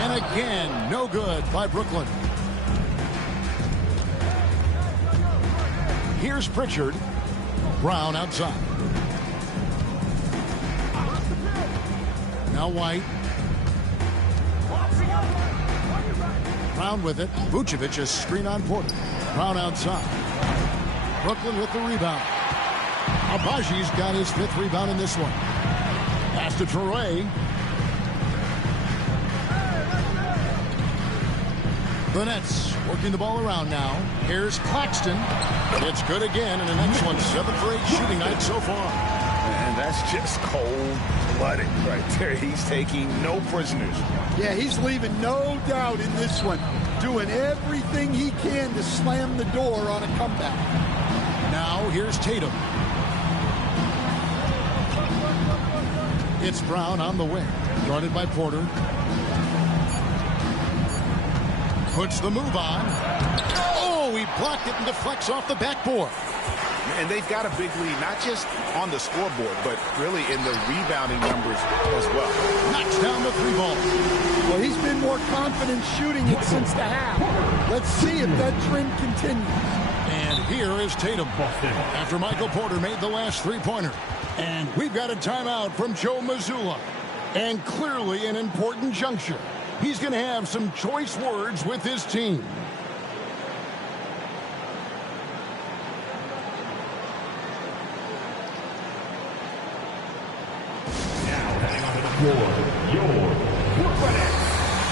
And again, no good by Brooklyn. Here's Pritchard. Brown outside. Now White. Brown with it. Vucevic is screen on Porter. Brown outside. Brooklyn with the rebound. Abaji's got his 5th rebound in this one. Pass to Torrey. The Nets working the ball around now. Here's Claxton. It's good again, and an excellent 7 for 8 shooting night so far. And that's just cold blooded right there. He's taking no prisoners. Yeah, he's leaving no doubt in this one. Doing everything he can to slam the door on a comeback. Now here's Tatum. It's Brown on the wing, guarded by Porter. Puts the move on. Oh, he blocked it and deflects off the backboard. And they've got a big lead, not just on the scoreboard, but really in the rebounding numbers as well. Knocks down the three ball. Well, he's been more confident shooting it since the half. Let's see if that trend continues. And here is Tatum after Michael Porter made the last three-pointer. And we've got a timeout from Joe Mazzulla. And clearly an important juncture. He's going to have some choice words with his team. Now heading onto the floor, your Brooklyn Nets.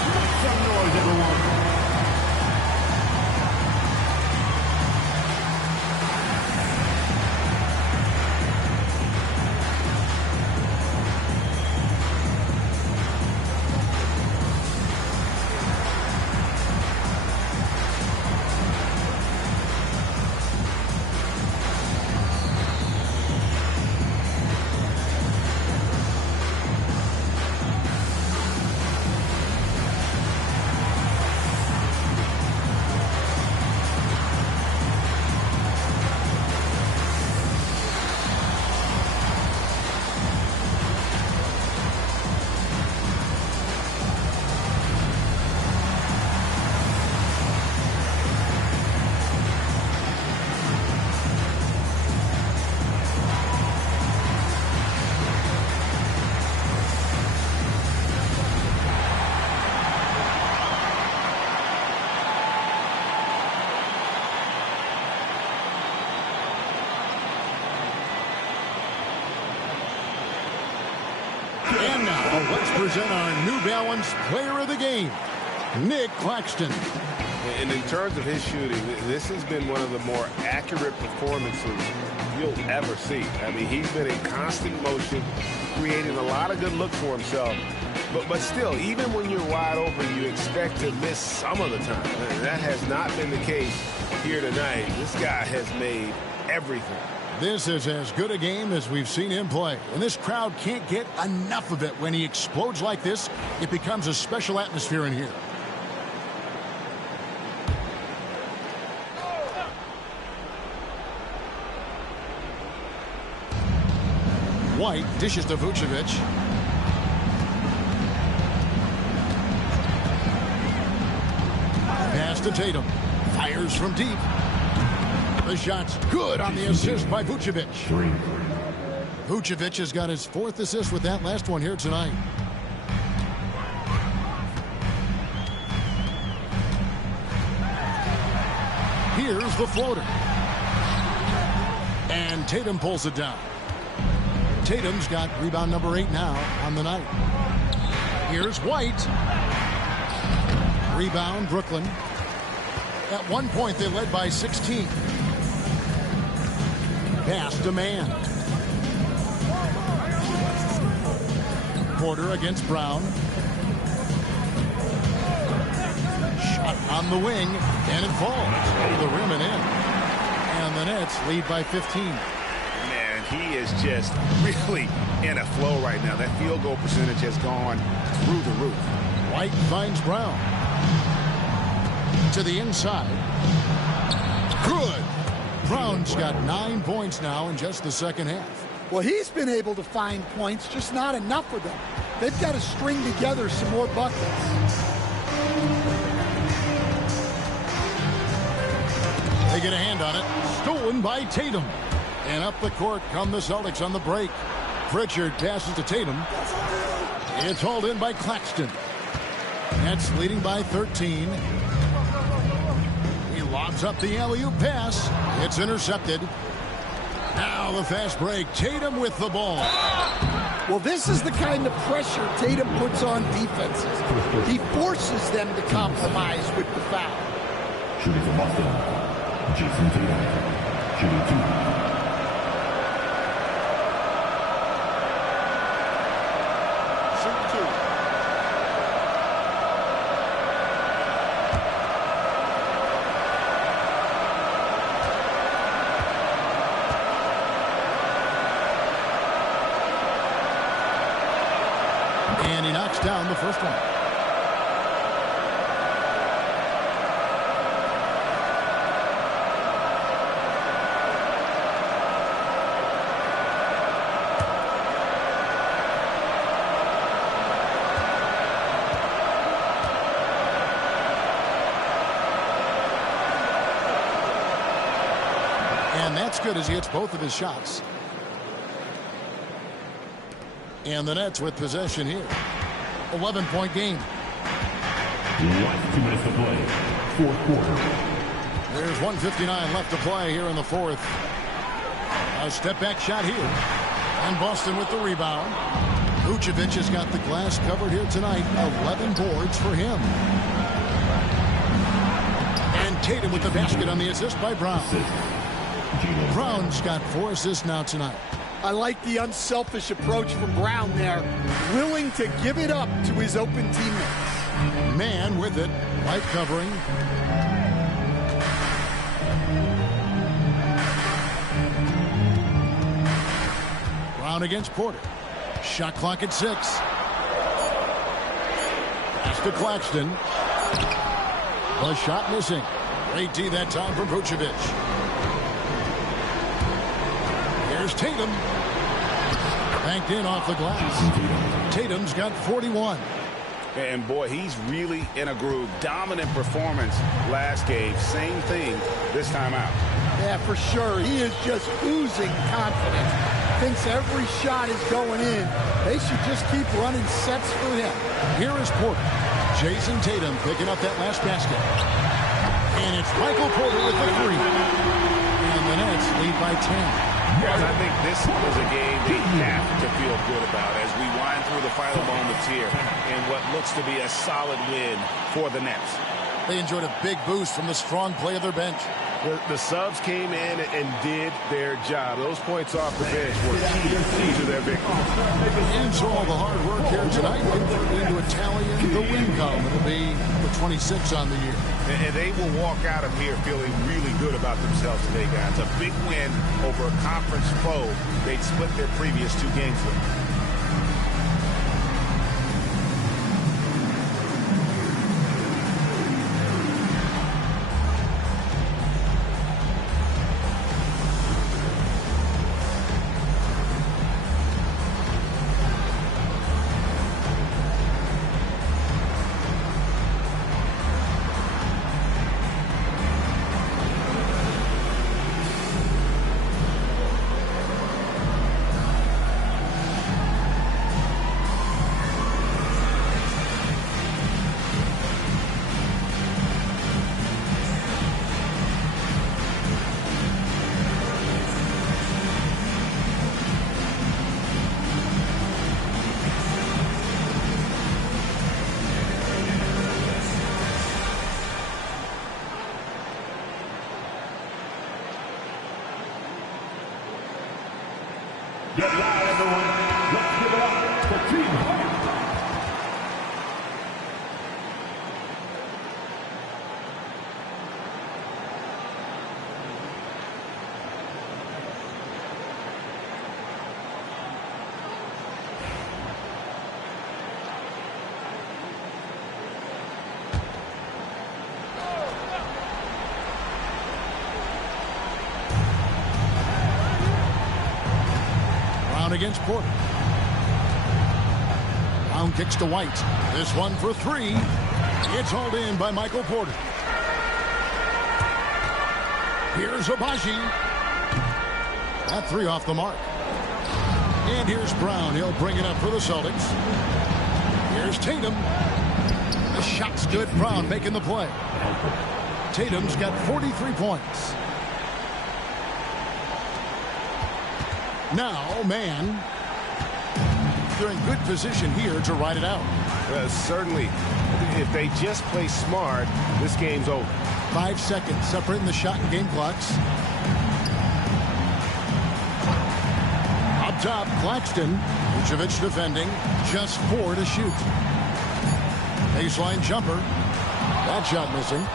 Make some noise, everyone. And now, let's present our New Balance Player of the Game, Nick Claxton. And in terms of his shooting, this has been one of the more accurate performances you'll ever see. I mean, he's been in constant motion, creating a lot of good looks for himself. But still, even when you're wide open, you expect to miss some of the time. And that has not been the case here tonight. This guy has made everything. This is as good a game as we've seen him play. And this crowd can't get enough of it. When he explodes like this, it becomes a special atmosphere in here. White dishes to Vucevic. Pass to Tatum. Fires from deep. The shot's good on the assist by Vucevic. Vucevic has got his fourth assist with that last one here tonight. Here's the floater. And Tatum pulls it down. Tatum's got rebound number 8 now on the night. Here's White. Rebound, Brooklyn. At one point, they led by 16. Pass to Mann. Porter against Brown. Shot on the wing, and it falls over the rim and in. And the Nets lead by 15. Man, he is just really in a flow right now. That field goal percentage has gone through the roof. White finds Brown. To the inside. Good. Brown's got 9 points now in just the second half. Well, he's been able to find points, just not enough of them. They've got to string together some more buckets. They get a hand on it. Stolen by Tatum. And up the court come the Celtics on the break. Pritchard passes to Tatum. It's hauled in by Claxton. Nets leading by 13. He lobs up the alley-oop pass. It's intercepted. Now the fast break. Tatum with the ball. Well, this is the kind of pressure Tatum puts on defenses. He forces them to compromise with the foul. Shooting for Boston, Jason Tatum. Shooting 2. And he knocks down the first one. And that's good as he hits both of his shots. And the Nets with possession here. 11-point game. 2 minutes to play. Fourth quarter. There's 1:59 left to play here in the fourth. A step-back shot here. And Boston with the rebound. Vucevic has got the glass covered here tonight. 11 boards for him. And Tatum with the basket on the assist by Brown. Brown's got 4 assists now tonight. I like the unselfish approach from Brown there, willing to give it up to his open teammates. Man with it, light covering. Brown against Porter. Shot clock at 6. Pass to Claxton. The shot missing. Great D that time from Vucevic. Here's Tatum. Banked in off the glass. Tatum's got 41. And boy, he's really in a groove. Dominant performance last game. Same thing this time out. Yeah, for sure. He is just oozing confidence. Thinks every shot is going in. They should just keep running sets for him. Here is Porter. Jason Tatum picking up that last basket. And it's Michael Porter with the 3. And the Nets lead by 10. I think this is a game they have to feel good about as we wind through the final moments here in what looks to be a solid win for the Nets. They enjoyed a big boost from the strong play of their bench. The subs came in and did their job. Those points off the bench were key to their victory. And so all the hard work here tonight converted into a tally in the win column. It'll be the 26 on the year. And they will walk out of here feeling really good about themselves today, guys. A big win over a conference foe they'd split their previous 2 games with. Get loud, everyone. Let's give it up for Team Hart. Against Porter. Brown kicks to White. This one for 3. It's hauled in by Michael Porter. Here's Abaji. That 3 off the mark. And here's Brown. He'll bring it up for the Celtics. Here's Tatum. The shot's good. Brown making the play. Tatum's got 43 points. Now, man, they're in good position here to ride it out. Certainly, if they just play smart, this game's over. 5 seconds separating the shot and game clocks. Up top, Claxton. Vucevic defending. Just 4 to shoot. Baseline jumper. That shot missing.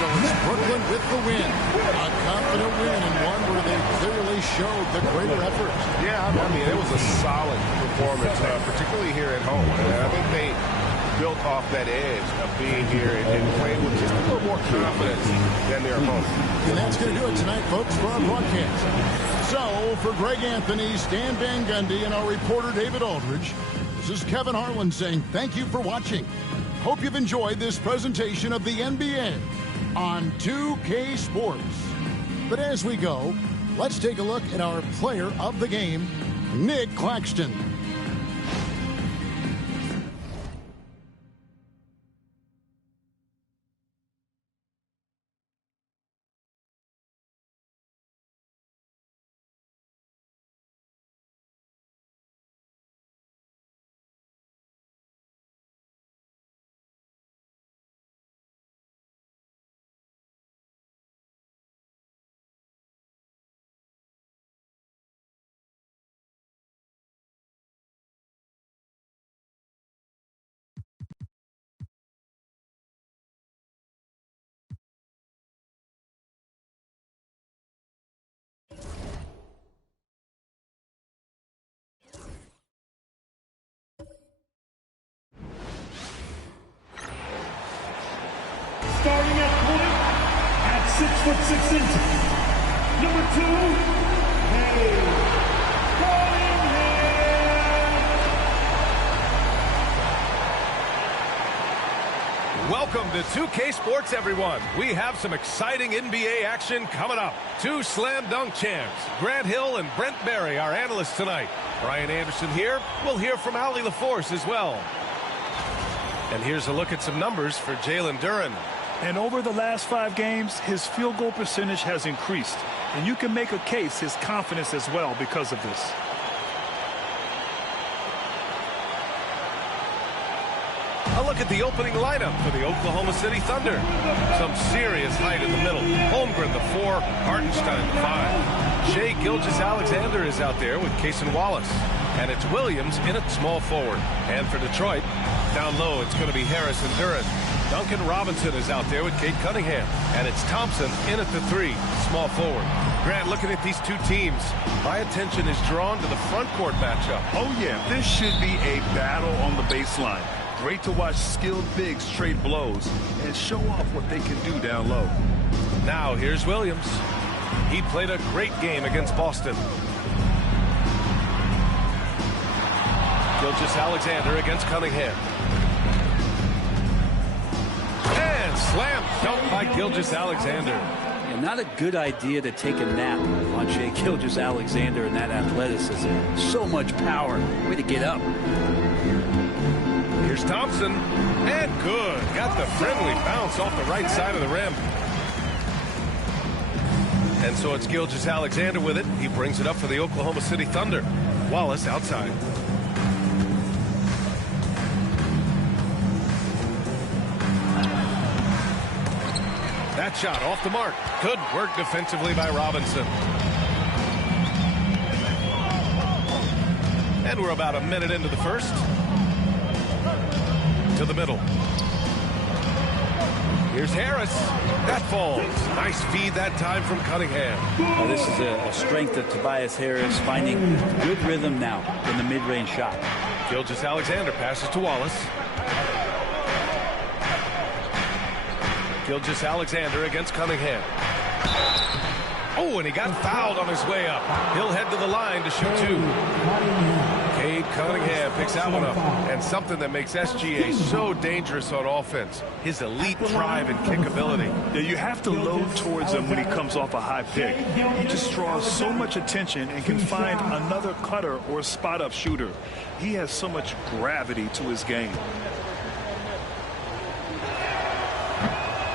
So it's Brooklyn with the win. A confident win and one where they clearly showed the greater effort. Yeah, I mean, it was a solid performance, particularly here at home. And I think they built off that edge of being here and playing with just a little more confidence than their opponents. And that's going to do it tonight, folks, for our broadcast. So, for Greg Anthony, Stan Van Gundy, and our reporter David Aldridge, this is Kevin Harlan saying thank you for watching. Hope you've enjoyed this presentation of the NBA on 2K Sports. But as we go, let's take a look at our player of the game, Nick Claxton. Starting at point at 6'6" number 2, Welcome to 2K Sports, everyone. We have some exciting NBA action coming up. Two slam dunk champs, Grant Hill and Brent Barry, our analysts tonight. Brian Anderson here. We'll hear from Allie LaForce as well. And here's a look at some numbers for Jalen Duren. And over the last 5 games, his field goal percentage has increased. And you can make a case his confidence as well because of this. A look at the opening lineup for the Oklahoma City Thunder. Some serious height in the middle. Holmgren, the 4, Hartenstein, the 5. Shai Gilgeous-Alexander is out there with Cason Wallace. And it's Williams in at small forward. And for Detroit, down low, it's going to be Harris and Duren. Duncan Robinson is out there with Cade Cunningham. And it's Thompson in at the 3, small forward. Grant, looking at these two teams, my attention is drawn to the front court matchup. Oh, yeah, this should be a battle on the baseline. Great to watch skilled bigs trade blows and show off what they can do down low. Now, here's Williams. He played a great game against Boston. Gilgeous-Alexander against Cunningham. And slam dunk by Gilgeous-Alexander. Yeah, not a good idea to take a nap on Shai Gilgeous-Alexander and that athleticism. So much power. Way to get up. Here's Thompson. And good. Got the friendly bounce off the right side of the rim. And so it's Gilgeous-Alexander with it. He brings it up for the Oklahoma City Thunder. Wallace outside. That shot off the mark. Good work defensively by Robinson. And we're about a minute into the first. To the middle. Here's Harris. That falls. Nice feed that time from Cunningham. Well, this is a strength of Tobias Harris, finding good rhythm now in the mid-range shot. Gilgeous-Alexander passes to Wallace. Gilgeous-Alexander against Cunningham. Oh, and he got fouled on his way up. He'll head to the line to shoot 2. Cade Cunningham picks that one up. And something that makes SGA so dangerous on offense, his elite drive and kick ability. Yeah, you have to load towards him when he comes off a high pick. He just draws so much attention and can find another cutter or spot-up shooter. He has so much gravity to his game.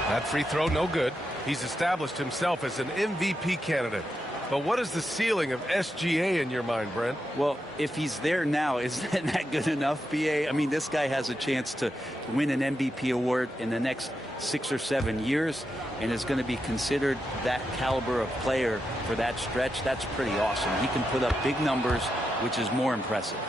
That free throw, no good. He's established himself as an MVP candidate. But what is the ceiling of SGA in your mind, Brent? Well, if he's there now, isn't that good enough, BA? I mean, this guy has a chance to win an MVP award in the next 6 or 7 years and is going to be considered that caliber of player for that stretch. That's pretty awesome. He can put up big numbers, which is more impressive.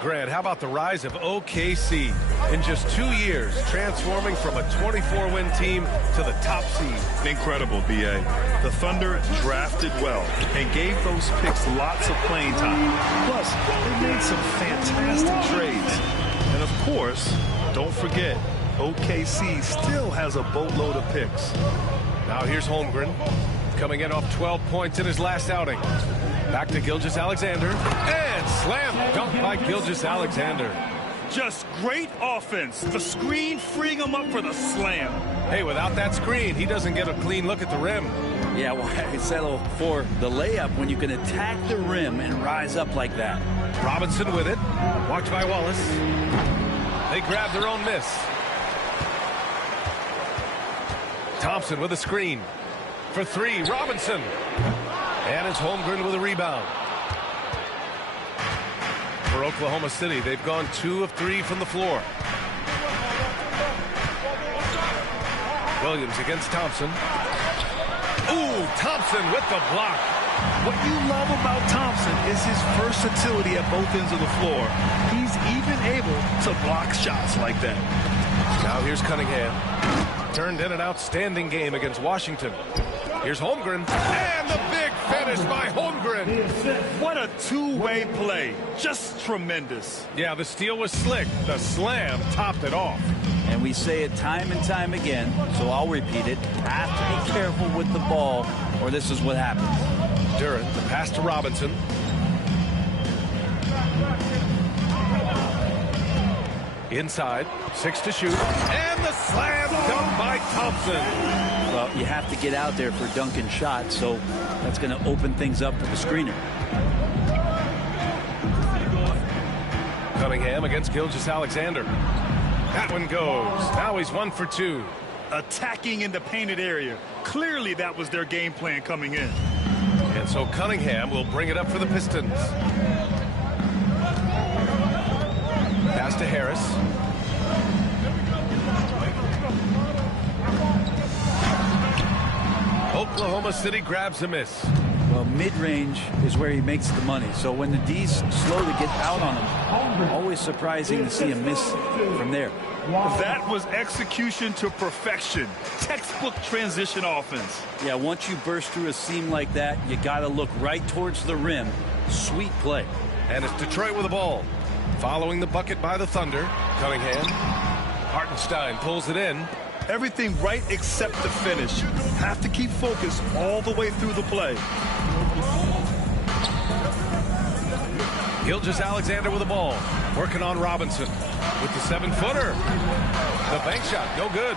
Grant, how about the rise of OKC? In just 2 years, transforming from a 24-win team to the top seed. Incredible, B.A. The Thunder drafted well and gave those picks lots of playing time. Plus, they made some fantastic trades. And of course, don't forget, OKC still has a boatload of picks. Now here's Holmgren, coming in off 12 points in his last outing. Back to Gilgeous-Alexander, and slam dunk by Gilgeous-Alexander. Just great offense. The screen freeing him up for the slam. Hey, without that screen, he doesn't get a clean look at the rim. Yeah, well, I settle for the layup when you can attack the rim and rise up like that. Robinson with it, watched by Wallace. They grab their own miss. Thompson with a screen. For three, Robinson. And it's Holmgren with a rebound. For Oklahoma City, they've gone 2 of 3 from the floor. Williams against Thompson. Ooh, Thompson with the block. What you love about Thompson is his versatility at both ends of the floor. He's even able to block shots like that. Now here's Cunningham. Turned in an outstanding game against Washington. Here's Holmgren, and the big finish by Holmgren. What a two-way play. Just tremendous. Yeah, the steal was slick. The slam topped it off. And we say it time and time again, so I'll repeat it. Have to be careful with the ball, or this is what happens. Durant, the pass to Robinson. Inside, 6 to shoot, and the slam dunk by Thompson. Well, you have to get out there for dunking shots, so that's going to open things up for the screener. Cunningham against Gilgeous-Alexander. That one goes. Now he's 1 for 2. Attacking in the painted area. Clearly that was their game plan coming in. And so Cunningham will bring it up for the Pistons. Pass to Harris. Oklahoma City grabs a miss. Well, mid-range is where he makes the money. So when the D's slow to get out on him, always surprising to see a miss from there. That was execution to perfection. Textbook transition offense. Yeah, once you burst through a seam like that, you got to look right towards the rim. Sweet play. And it's Detroit with the ball. Following the bucket by the Thunder. Cunningham. Hartenstein pulls it in. Everything right except the finish. Have to keep focused all the way through the play. Gilgeous-Alexander with the ball. Working on Robinson. With the 7-footer. The bank shot, no good.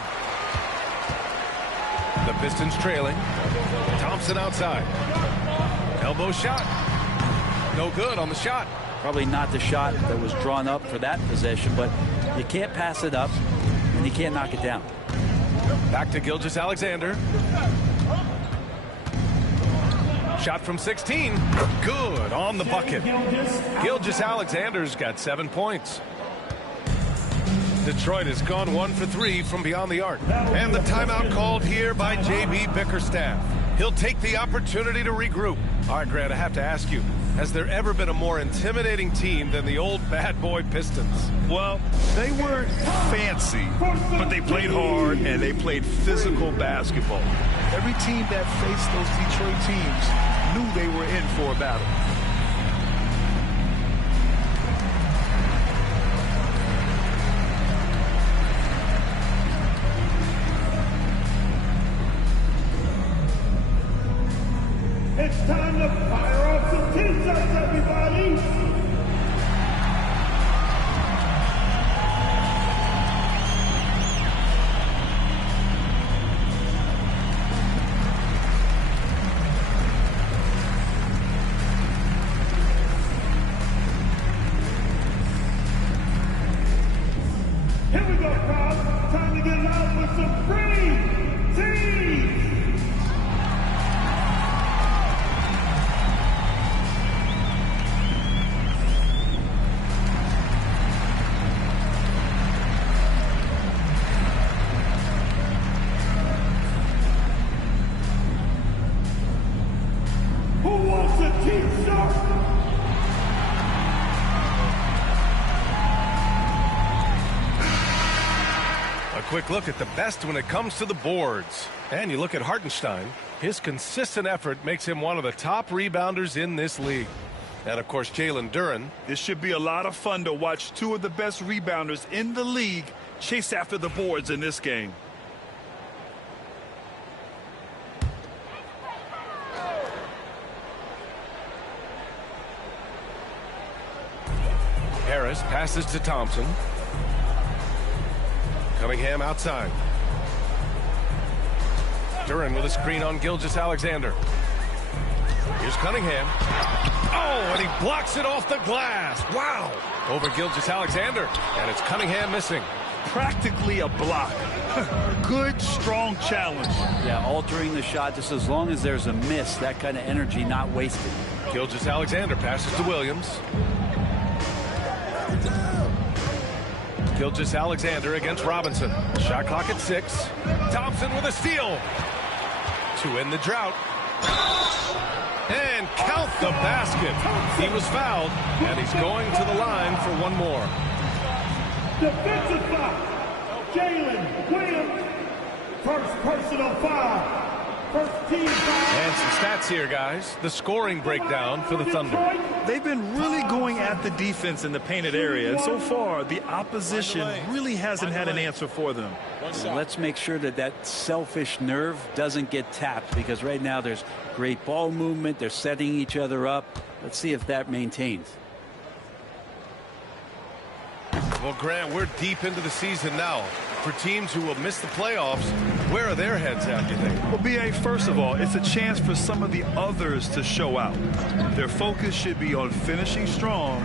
The Pistons trailing. Thompson outside. Elbow shot. No good on the shot. Probably not the shot that was drawn up for that possession, but you can't pass it up, and you can't knock it down. Back to Gilgeous-Alexander. Shot from 16. Good on the bucket. Gilgeous-Alexander's got 7 points. Detroit has gone 1 for 3 from beyond the arc. And the timeout called here by J.B. Bickerstaff. He'll take the opportunity to regroup. All right, Grant, I have to ask you, has there ever been a more intimidating team than the old bad boy Pistons? Well, they weren't fancy, but they played hard and they played physical basketball. Every team that faced those Detroit teams knew they were in for a battle. It's time to fire off some T-shirts, everybody! quick look at the best when it comes to the boards. And you look at Hartenstein. His consistent effort makes him one of the top rebounders in this league. And, of course, Jalen Duren. This should be a lot of fun to watch two of the best rebounders in the league chase after the boards in this game. Harris passes to Thompson. Cunningham outside. Duren with a screen on Gilgeous-Alexander. Here's Cunningham. Oh, and he blocks it off the glass. Wow. Over Gilgeous-Alexander, and it's Cunningham missing. Practically a block. Good, strong challenge. Yeah, altering the shot just as long as there's a miss. That kind of energy not wasted. Gilgeous-Alexander passes to Williams. Gilgeous-Alexander against Robinson. Shot clock at 6. Thompson with a steal to end the drought. And count the basket. He was fouled, and he's going to the line for one more. Defensive foul. Jalen Williams. First personal foul. First team foul. And some stats here, guys. The scoring breakdown for the Thunder. They've been really going at the defense in the painted area, and so far the opposition really hasn't had an answer for them. Let's make sure that that selfish nerve doesn't get tapped, because right now there's great ball movement. They're setting each other up. Let's see if that maintains. Well, Grant, we're deep into the season now. For teams who will miss the playoffs, where are their heads at, you think? Well, B.A., first of all, it's a chance for some of the others to show out. Their focus should be on finishing strong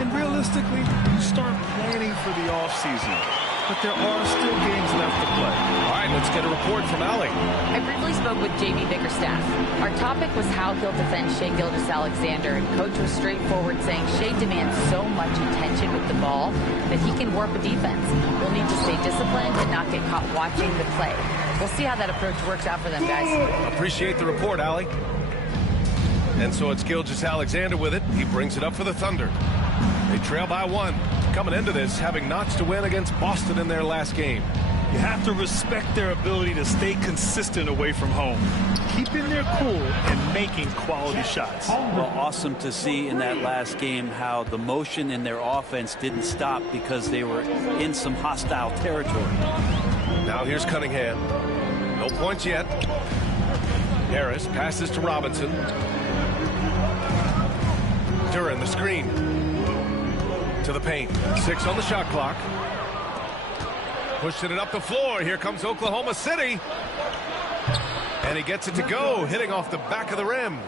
and realistically start planning for the offseason. But there are still games left to play. All right, let's get a report from Allie. I briefly spoke with J.B. Bickerstaff. Our topic was how he'll defend Shai Gilgeous-Alexander, and Coach was straightforward, saying Shai demands so much attention with the ball that he can warp a defense. We'll need to stay disciplined and not get caught watching the play. We'll see how that approach works out for them, guys. Appreciate the report, Allie. And so it's Gilgeous-Alexander with it. He brings it up for the Thunder. They trail by 1. Coming into this, having notched to win against Boston in their last game. You have to respect their ability to stay consistent away from home, keeping their cool and making quality shots. Well, awesome to see in that last game how the motion in their offense didn't stop because they were in some hostile territory. Now here's Cunningham. No points yet. Harris passes to Robinson. Duren the screen. To the paint. 6 on the shot clock. Pushing it up the floor. Here comes Oklahoma City. And he gets it to go, hitting off the back of the rim.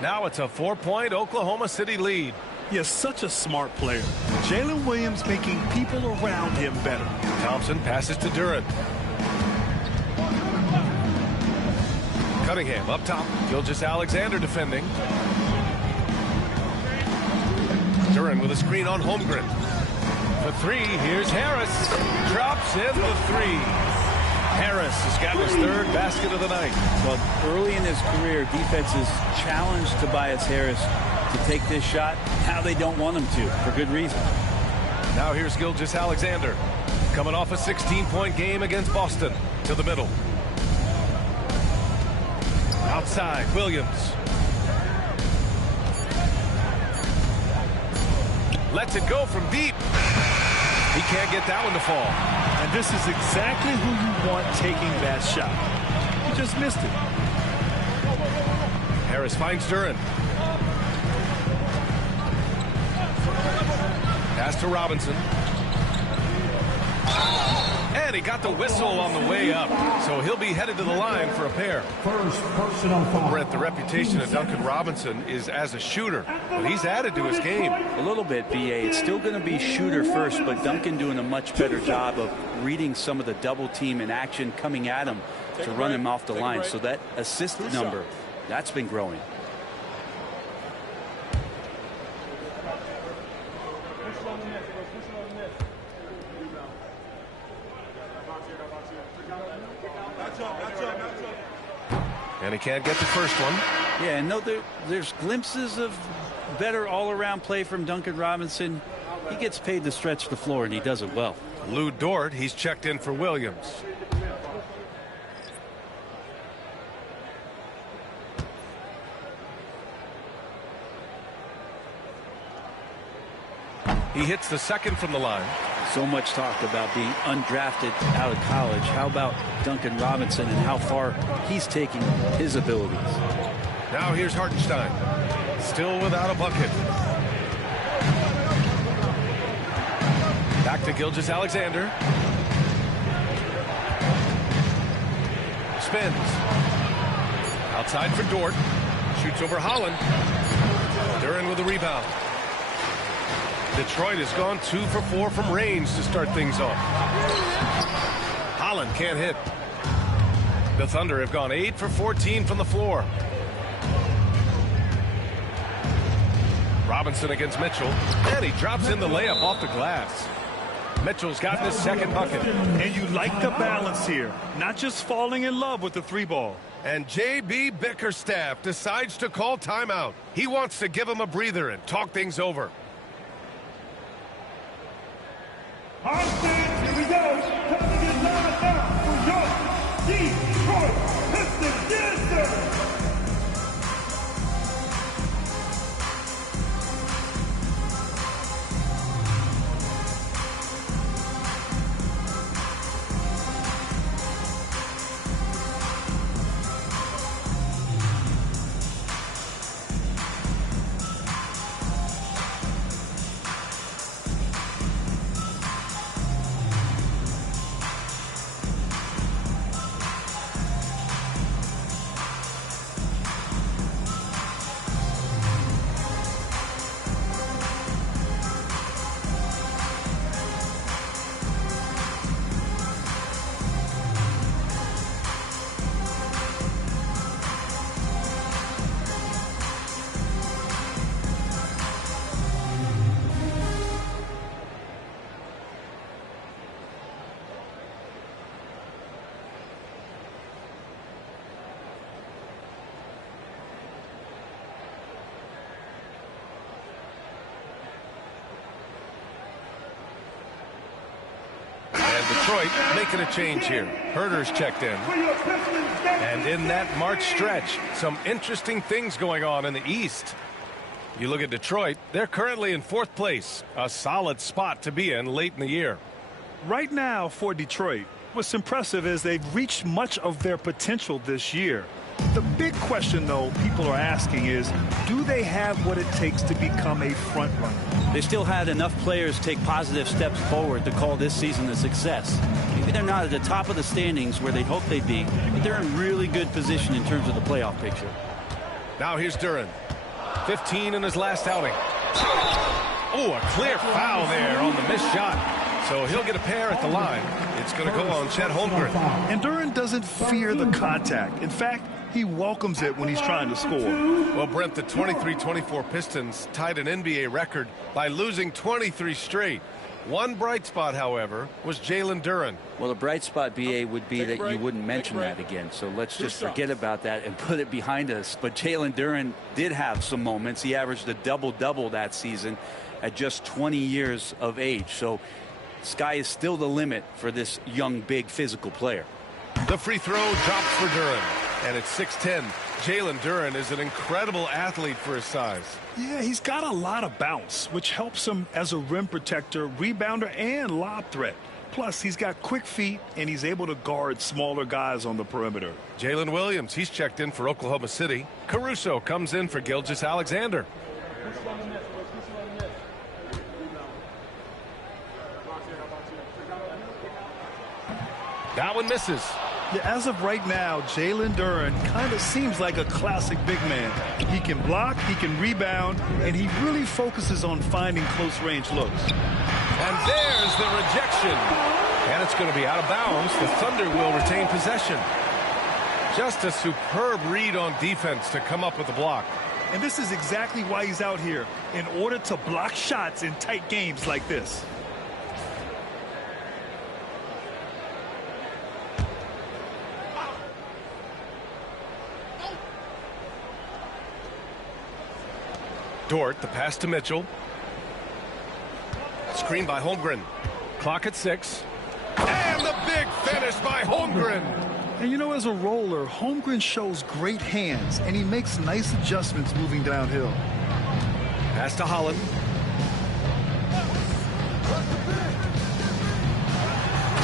Now it's a 4-point Oklahoma City lead. He such a smart player. Jalen Williams making people around him better. Thompson passes to Duren. Cunningham up top. Gilgeous-Alexander defending. Duren with a screen on Holmgren. For 3, here's Harris. Drops in the 3. Harris has got his 3rd basket of the night. Well, early in his career, defenses challenged Tobias Harris to take this shot. Now they don't want him to, for good reason. Now here's Gilgeous-Alexander. Coming off a 16-point game against Boston. To the middle. Outside, Williams. Lets it go from deep. He can't get that one to fall. And this is exactly who you want taking that shot. He just missed it. Harris finds Duren. Pass to Robinson. And he got the whistle on the way up. So he'll be headed to the line for a pair. First personal foul. Brett, the reputation of Duncan Robinson is as a shooter, but he's added to his game. A little bit, B.A. It's still going to be shooter first, but Duncan doing a much better job of reading some of the double team in action coming at him to run him off the line. So that assist number, that's been growing. And he can't get the first one. Yeah, no, there's glimpses of better all-around play from Duncan Robinson. He gets paid to stretch the floor, and he does it well. Lou Dort, he's checked in for Williams. He hits the second from the line. So much talk about being undrafted out of college. How about Duncan Robinson and how far he's taking his abilities? Now here's Hartenstein. Still without a bucket. Back to Gilgeous-Alexander. Spins. Outside for Dort. Shoots over Holland. Duren with the rebound. Detroit has gone 2 for 4 from range to start things off. Holland can't hit. The Thunder have gone 8 for 14 from the floor. Robinson against Mitchell, and he drops in the layup off the glass. Mitchell's gotten his second bucket. And you like the balance here, not just falling in love with the 3-ball. And J.B. Bickerstaff decides to call timeout. He wants to give him a breather and talk things over. Here we go. Coming in live now for your Detroit Pistons. Yes, sir. Detroit making a change here. Herter's checked in. And in that March stretch, some interesting things going on in the East. You look at Detroit, they're currently in 4th place. A solid spot to be in late in the year. Right now for Detroit, what's impressive is they've reached much of their potential this year. The big question, though, people are asking is, do they have what it takes to become a front runner? They still had enough players take positive steps forward to call this season a success. Maybe they're not at the top of the standings where they hope they'd be, but they're in really good position in terms of the playoff picture. Now here's Duren. 15 in his last outing. Oh, a clear foul there on the missed shot. So he'll get a pair at the line. It's going to go on Chet Holmgren. And Duren doesn't fear the contact. In fact, he welcomes it when he's trying to score. Well, Brent, the 23-24 Pistons tied an NBA record by losing 23 straight. One bright spot, however, was Jalen Duren. Well, the bright spot, BA, would be that you wouldn't mention that again. So let's just forget about that and put it behind us. But Jalen Duren did have some moments. He averaged a double-double that season at just 20 years of age. So sky is still the limit for this young, big, physical player. The free throw drops for Duren. And at 6'10", Jalen Duren is an incredible athlete for his size. Yeah, he's got a lot of bounce, which helps him as a rim protector, rebounder, and lob threat. Plus, he's got quick feet, and he's able to guard smaller guys on the perimeter. Jalen Williams, he's checked in for Oklahoma City. Caruso comes in for Gilgeous-Alexander. That one misses. Yeah, as of right now, Jalen Duren kind of seems like a classic big man. He can block, he can rebound, and he really focuses on finding close-range looks. And there's the rejection. And it's going to be out of bounds. The Thunder will retain possession. Just a superb read on defense to come up with the block. And this is exactly why he's out here, in order to block shots in tight games like this. Dort, the pass to Mitchell. Screen by Holmgren. Clock at 6. And the big finish by Holmgren. And you know, as a roller, Holmgren shows great hands, and he makes nice adjustments moving downhill. Pass to Holland.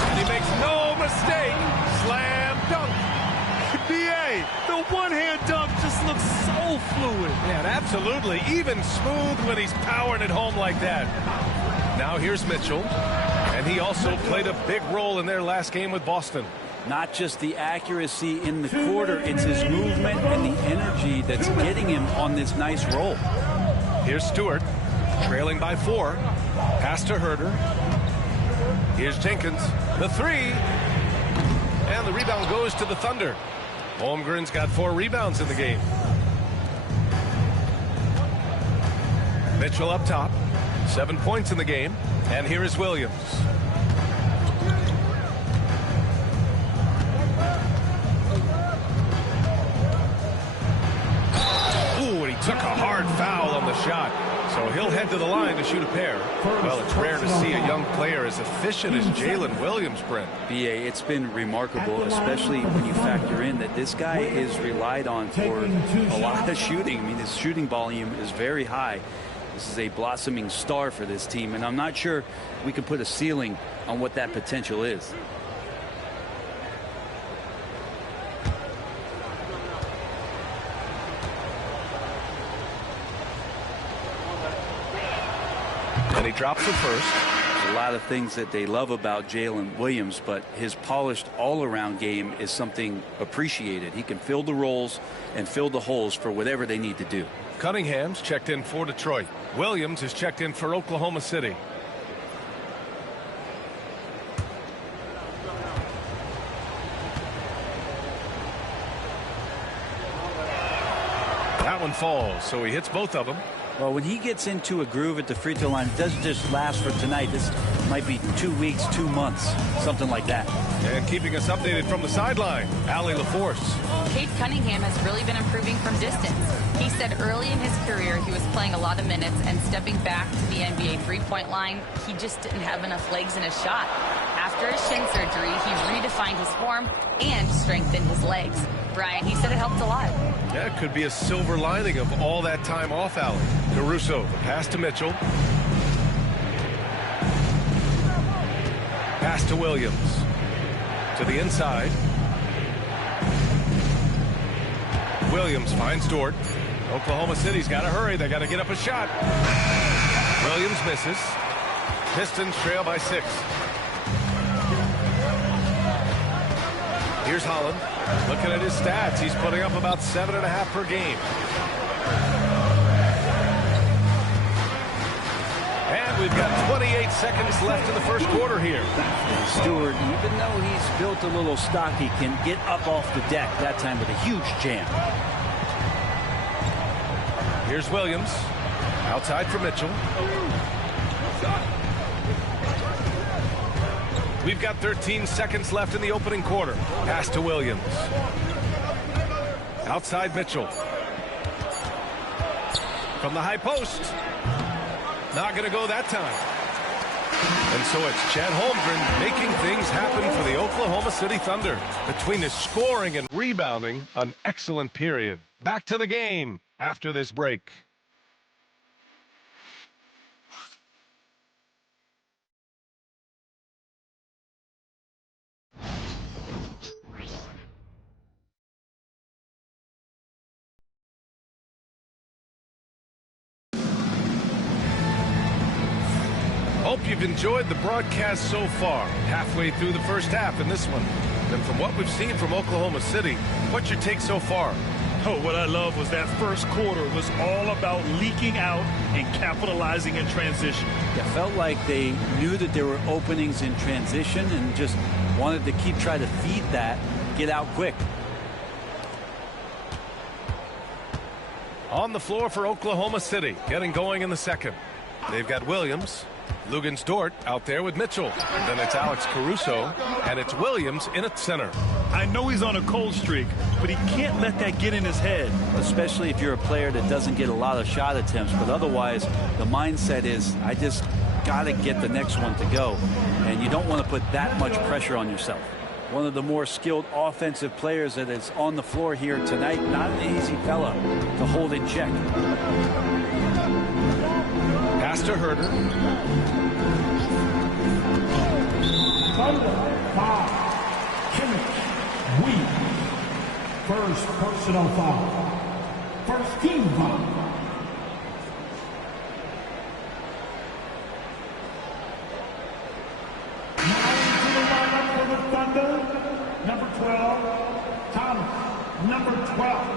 And he makes no mistake. Slam dunk. B.A., the one-hand dunk just looks so fluid. Yeah, absolutely. Even smooth when he's powering it home like that. Now here's Mitchell. And he also played a big role in their last game with Boston. Not just the accuracy in the quarter, it's his movement and the energy that's getting him on this nice roll. Here's Stewart, trailing by 4. Pass to Herter. Here's Jenkins, the 3. And the rebound goes to the Thunder. Holmgren's got 4 rebounds in the game. Mitchell up top, 7 points in the game. And here is Williams. Ooh, and he took a hard foul on the shot. So he'll head to the line to shoot a pair. Well, it's rare to see a young player as efficient as Jalen Williams, Brent. B.A., it's been remarkable, especially when you factor in that this guy is relied on for a lot of shooting. I mean, his shooting volume is very high. This is a blossoming star for this team, and I'm not sure we can put a ceiling on what that potential is. And he drops it first. There's a lot of things that they love about Jalen Williams, but his polished all-around game is something appreciated. He can fill the roles and fill the holes for whatever they need to do. Cunningham's checked in for Detroit. Williams is checked in for Oklahoma City. That one falls, so he hits both of them. Well, when he gets into a groove at the free throw line, it doesn't just last for tonight. This might be 2 weeks, 2 months, something like that. And keeping us updated from the sideline, Allie LaForce. Cade Cunningham has really been improving from distance. He said early in his career he was playing a lot of minutes, and stepping back to the NBA three-point line, he just didn't have enough legs in his shot. After his shin surgery, he redefined his form and strengthened his legs. Brian, he said it helped a lot. Yeah, it could be a silver lining of all that time off, Allie. Caruso, the pass to Mitchell. Pass to Williams. To the inside. Williams finds Dort. Oklahoma City's got to hurry. They got to get up a shot. Williams misses. Pistons trail by 6. Here's Holland. Looking at his stats, he's putting up about 7.5 per game. And we've got 28 seconds left in the first quarter here. Stewart, even though he's built a little stocky, can get up off the deck, that time with a huge jam. Here's Williams. Outside for Mitchell. We've got 13 seconds left in the opening quarter. Pass to Williams. Outside Mitchell. From the high post. Not going to go that time. And so it's Chet Holmgren making things happen for the Oklahoma City Thunder. Between his scoring and rebounding, an excellent period. Back to the game after this break. Hope you've enjoyed the broadcast so far. Halfway through the first half in this one. And from what we've seen from Oklahoma City, what's your take so far? Oh, what I love was that first quarter was all about leaking out and capitalizing in transition. It felt like they knew that there were openings in transition and just wanted to keep trying to feed that, get out quick. On the floor for Oklahoma City, getting going in the second. They've got Williams. Lugens Dort out there with Mitchell. And then it's Alex Caruso, and it's Williams in at center. I know he's on a cold streak, but he can't let that get in his head. Especially if you're a player that doesn't get a lot of shot attempts. But otherwise, the mindset is, I just got to get the next one to go. And you don't want to put that much pressure on yourself. One of the more skilled offensive players that is on the floor here tonight. Not an easy fella to hold in check. Pass to Herter. Foul. First personal foul. First team foul. Now into the lineup for the Thunder. Number 12, Thomas. Number 12.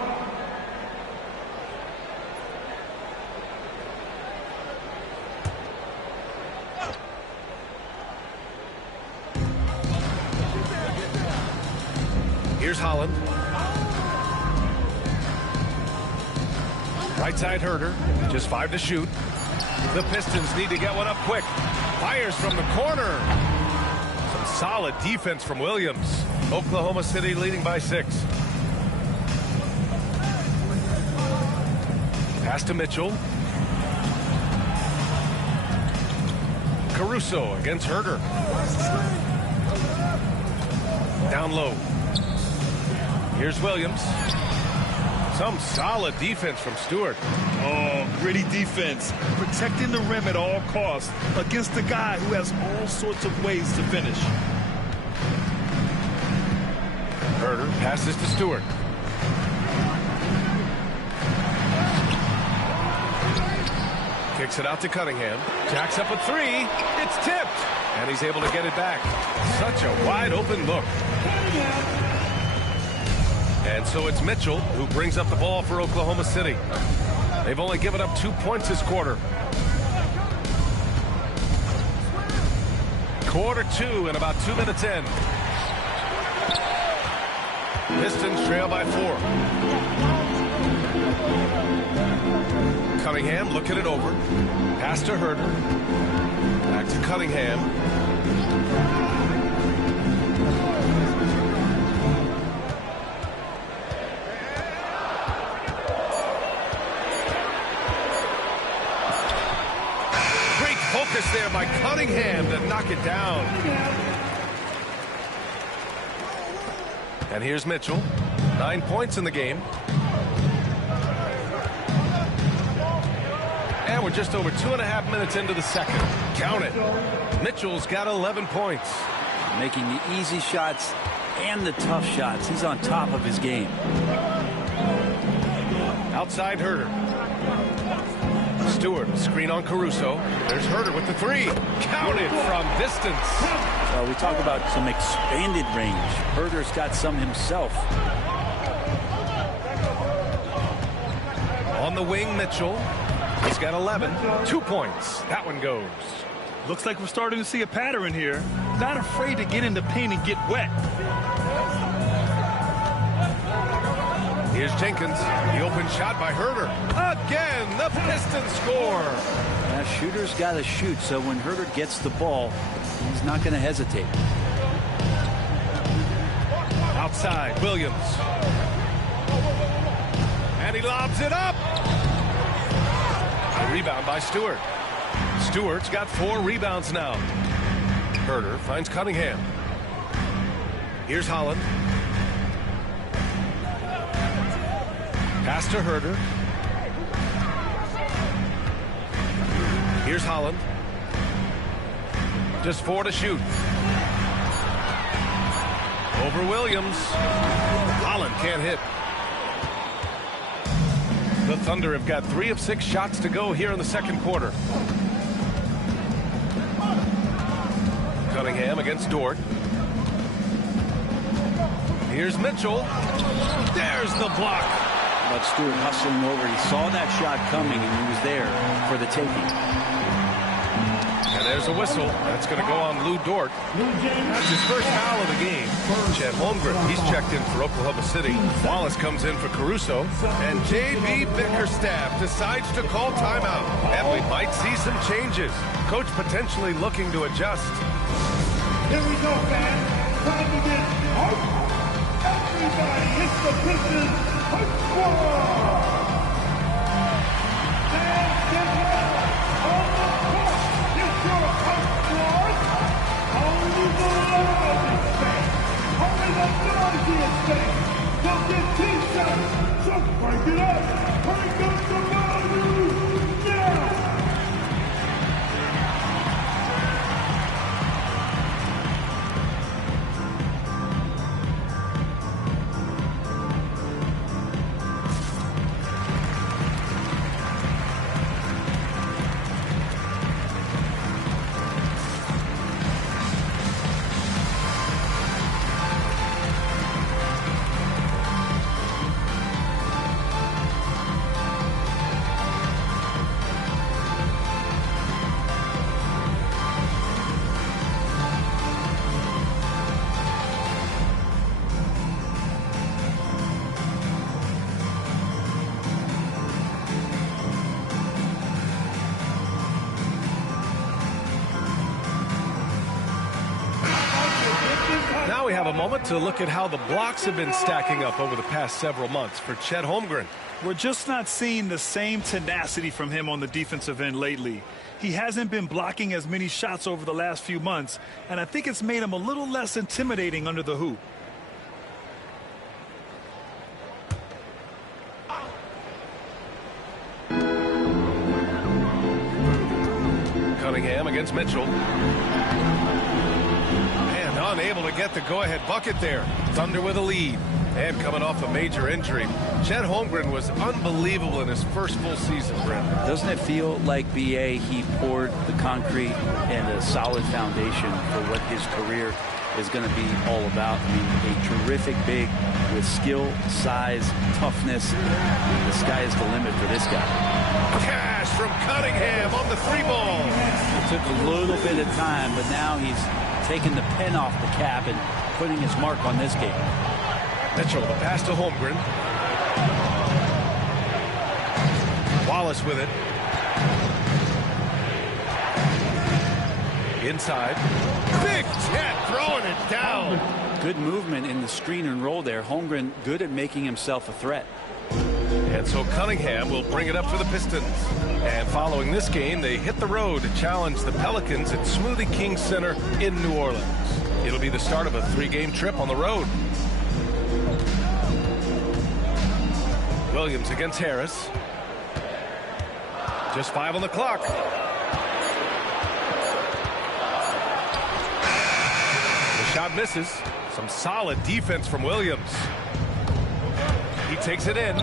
Here's Holland. Right side Herter. Just 5 to shoot. The Pistons need to get one up quick. Fires from the corner. Some solid defense from Williams. Oklahoma City leading by 6. Pass to Mitchell. Caruso against Herter. Down low. Here's Williams. Some solid defense from Stewart. Oh, gritty defense. Protecting the rim at all costs against a guy who has all sorts of ways to finish. Herter passes to Stewart. Kicks it out to Cunningham. Jacks up a 3. It's tipped. And he's able to get it back. Such a wide open look. And so it's Mitchell who brings up the ball for Oklahoma City. They've only given up 2 points this quarter. Quarter 2 and about 2 minutes in. Pistons trail by 4. Cunningham looking it over. Pass to Herter. Back to Cunningham. Focus there by Cunningham to knock it down. And here's Mitchell. 9 points in the game. And we're just over 2.5 minutes into the second. Count it. Mitchell's got 11 points. Making the easy shots and the tough shots. He's on top of his game. Outside Herter. Stewart, screen on Caruso. There's Herter with the 3. Counted from distance. Well, we talk about some expanded range. Herter's got some himself. On the wing, Mitchell. He's got 11. 2 points. That one goes. Looks like we're starting to see a pattern here. Not afraid to get in the paint and get wet. Here's Jenkins. The open shot by Herter. Again, the Pistons score. Now, shooter's got to shoot, so when Herter gets the ball, he's not going to hesitate. Outside, Williams. And he lobs it up. A rebound by Stewart. Stewart's got 4 rebounds now. Herter finds Cunningham. Here's Holland. Pass to Herter. Here's Holland. Just 4 to shoot. Over Williams. Holland can't hit. The Thunder have got 3 of 6 shots to go here in the second quarter. Cunningham against Dort. Here's Mitchell. There's the block. But Stewart hustling over. He saw that shot coming, and he was there for the taking. And there's a whistle. That's going to go on Lou Dort. That's his first foul of the game. Chet Holmgren, he's checked in for Oklahoma City. Wallace comes in for Caruso. And J.B. Bickerstaff decides to call timeout. And we might see some changes. Coach potentially looking to adjust. Here we go, fans. Time to get hype. Everybody, it's the Pistons Hype Squad. And get ready. On the court, it's your Hype Squad. Only the love is space. Only the noisy is space. So get T-shirts. So break it up. Break up the value. Yeah. Now we have a moment to look at how the blocks have been stacking up over the past several months for Chet Holmgren. We're just not seeing the same tenacity from him on the defensive end lately. He hasn't been blocking as many shots over the last few months, and I think it's made him a little less intimidating under the hoop. Cunningham against Mitchell. And unable to get the go-ahead bucket there. Thunder with a lead. And coming off a major injury, Chet Holmgren was unbelievable in his first full season, Brent. Doesn't it feel like, B.A., he poured the concrete and a solid foundation for what his career is going to be all about? I mean, a terrific big with skill, size, toughness. The sky is the limit for this guy. Cash from Cunningham on the three ball. It took a little bit of time, but now he's taking the pen off the cap and putting his mark on this game. Mitchell, the pass to Holmgren. Wallace with it. Inside. Big Chet throwing it down. Good movement in the screen and roll there. Holmgren good at making himself a threat. And so Cunningham will bring it up for the Pistons. And following this game, they hit the road to challenge the Pelicans at Smoothie King Center in New Orleans. It'll be the start of a 3-game trip on the road. Williams against Harris. Just 5 on the clock. The shot misses. Some solid defense from Williams. He takes it in.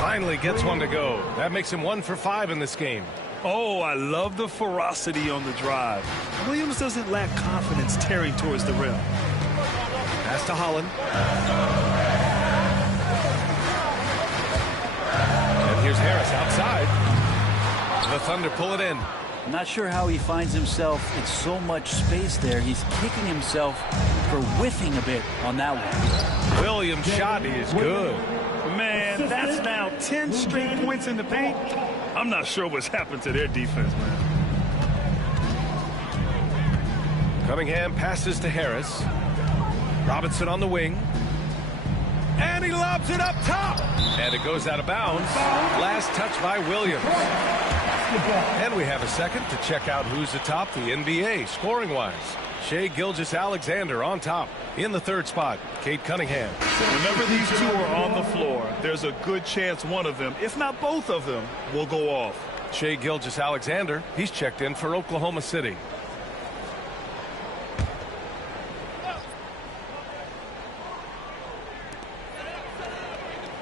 Finally gets one to go. That makes him 1 for 5 in this game. Oh, I love the ferocity on the drive. Williams doesn't lack confidence tearing towards the rim. Pass to Holland. And here's Harris outside. The Thunder pull it in. I'm not sure how he finds himself in so much space there. He's kicking himself for whiffing a bit on that one. Williams' shot is good. Man, that's now 10 straight points in the paint. I'm not sure what's happened to their defense, man. Cunningham passes to Harris. Robinson on the wing. And he lobs it up top. And it goes out of bounds. Last touch by Williams. And we have a second to check out who's atop the NBA scoring-wise. Shai Gilgeous-Alexander on top. In the third spot, Cade Cunningham. Whenever these two are on the floor, there's a good chance one of them, if not both of them, will go off. Shai Gilgeous-Alexander, he's checked in for Oklahoma City.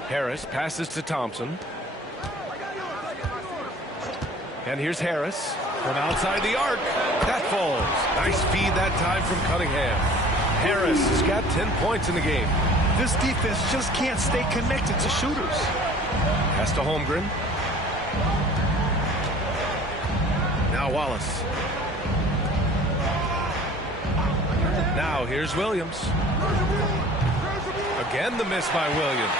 Harris passes to Thompson. And here's Harris from outside the arc. That falls. Nice feed that time from Cunningham. Harris has got 10 points in the game. This defense just can't stay connected to shooters. Pass to Holmgren. Now Wallace. Now here's Williams. Again the miss by Williams.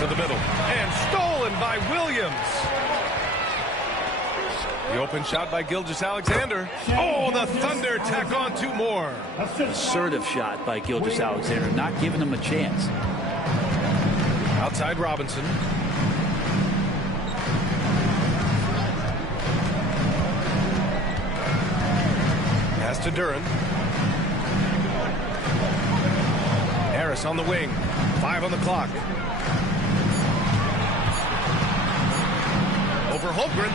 To the middle. And stolen by Williams. The open shot by Gilgeous-Alexander. Oh, the Thunder tack on 2 more. Assertive shot by Gilgeous-Alexander, not giving him a chance. Outside Robinson. Pass to Duren. Harris on the wing. 5 on the clock. Over Holmgren.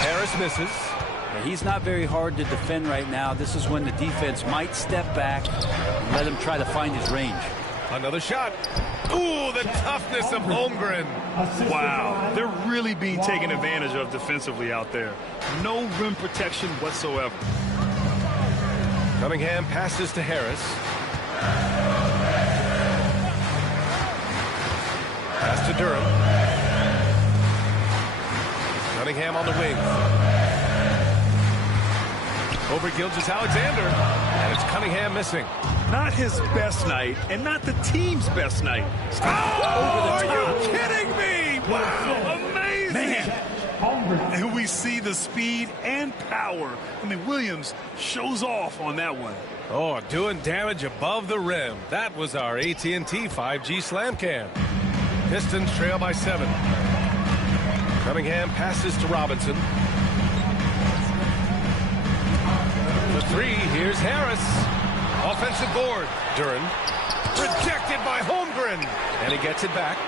Harris misses. Yeah, he's not very hard to defend right now. This is when the defense might step back and let him try to find his range. Another shot. Ooh, the toughness of Holmgren. Wow, they're really being taken advantage of defensively out there. No rim protection whatsoever. Cunningham passes to Harris. Pass to Durham. Cunningham on the wing. Over Gilgeous-Alexander. And it's Cunningham missing. Not his best night, and not the team's best night. Are you kidding me? Wow, amazing. Man. And we see the speed and power. I mean, Williams shows off on that one. Oh, doing damage above the rim. That was our AT&T 5G Slam Cam. Pistons trail by 7. Cunningham passes to Robinson. The 3, here's Harris. Offensive board. Duren. Rejected by Holmgren. And he gets it back.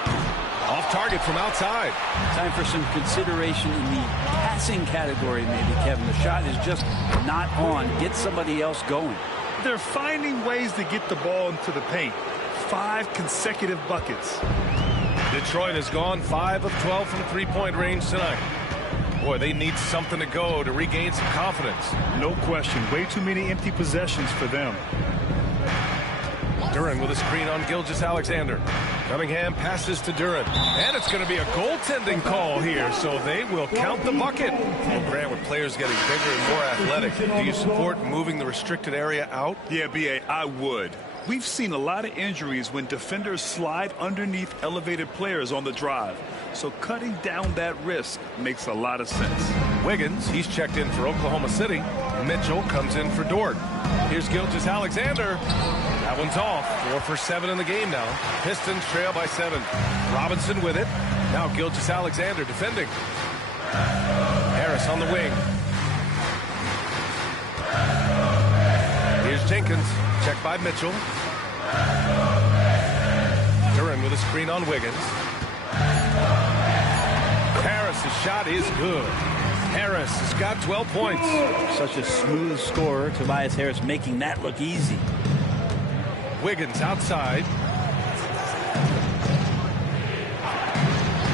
Off target from outside. Time for some consideration in the passing category, maybe, Kevin. The shot is just not on. Get somebody else going. They're finding ways to get the ball into the paint. 5 consecutive buckets. Detroit has gone 5 of 12 from three-point range tonight. Boy, they need something to go to regain some confidence. No question. Way too many empty possessions for them. Duren with a screen on Gilgeous-Alexander. Cunningham passes to Duren. And it's going to be a goaltending call here, so they will count the bucket. Well, Grant, with players getting bigger and more athletic, do you support moving the restricted area out? Yeah, B.A., I would. We've seen a lot of injuries when defenders slide underneath elevated players on the drive. So cutting down that risk makes a lot of sense. Wiggins, he's checked in for Oklahoma City. Mitchell comes in for Dort. Here's Gilgeous-Alexander. That one's off. 4 for 7 in the game now. Pistons trail by 7. Robinson with it. Now Gilgeous-Alexander defending. Harris on the wing. Here's Jenkins. Checked by Mitchell. Duren with a screen on Wiggins. Harris's shot is good. Harris has got 12 points. Such a smooth scorer. Tobias Harris making that look easy. Wiggins outside.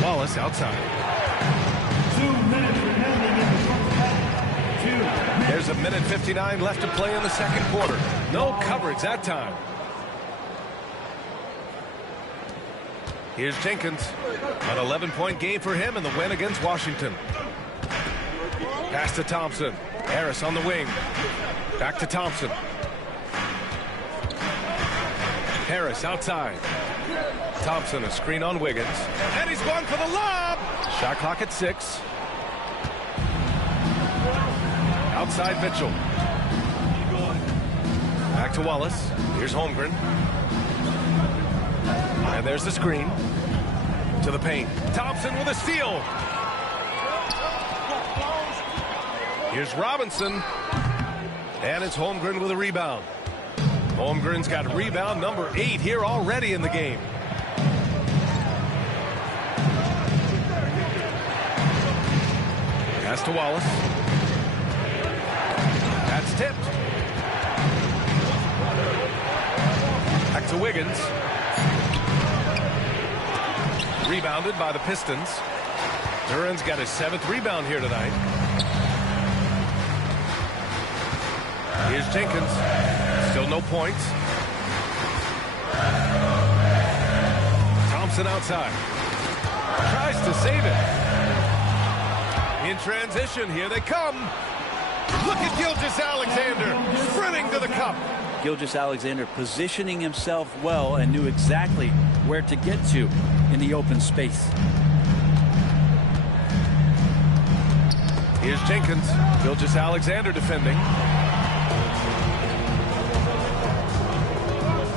Wallace outside. 2 minutes remaining in the first half. 2 minutes. There's a minute 59 left to play in the second quarter. No coverage that time. Here's Jenkins. An 11-point game for him in the win against Washington. Pass to Thompson. Harris on the wing. Back to Thompson. Harris outside. Thompson a screen on Wiggins. And he's going for the lob. Shot clock at 6. Outside Mitchell. Back to Wallace. Here's Holmgren. And there's the screen. To the paint. Thompson with a steal. Here's Robinson. And it's Holmgren with a rebound. Holmgren's got rebound number 8 here already in the game. Pass to Wallace. That's tipped. Back to Wiggins. Rebounded by the Pistons. Duren's got his 7th rebound here tonight. Here's Jenkins. Still no points. Thompson outside. Tries to save it. In transition, here they come. Look at Gilgeous-Alexander sprinting to the cup. Gilgeous-Alexander positioning himself well and knew exactly where to get to in the open space. Here's Jenkins. Gilgeous-Alexander defending.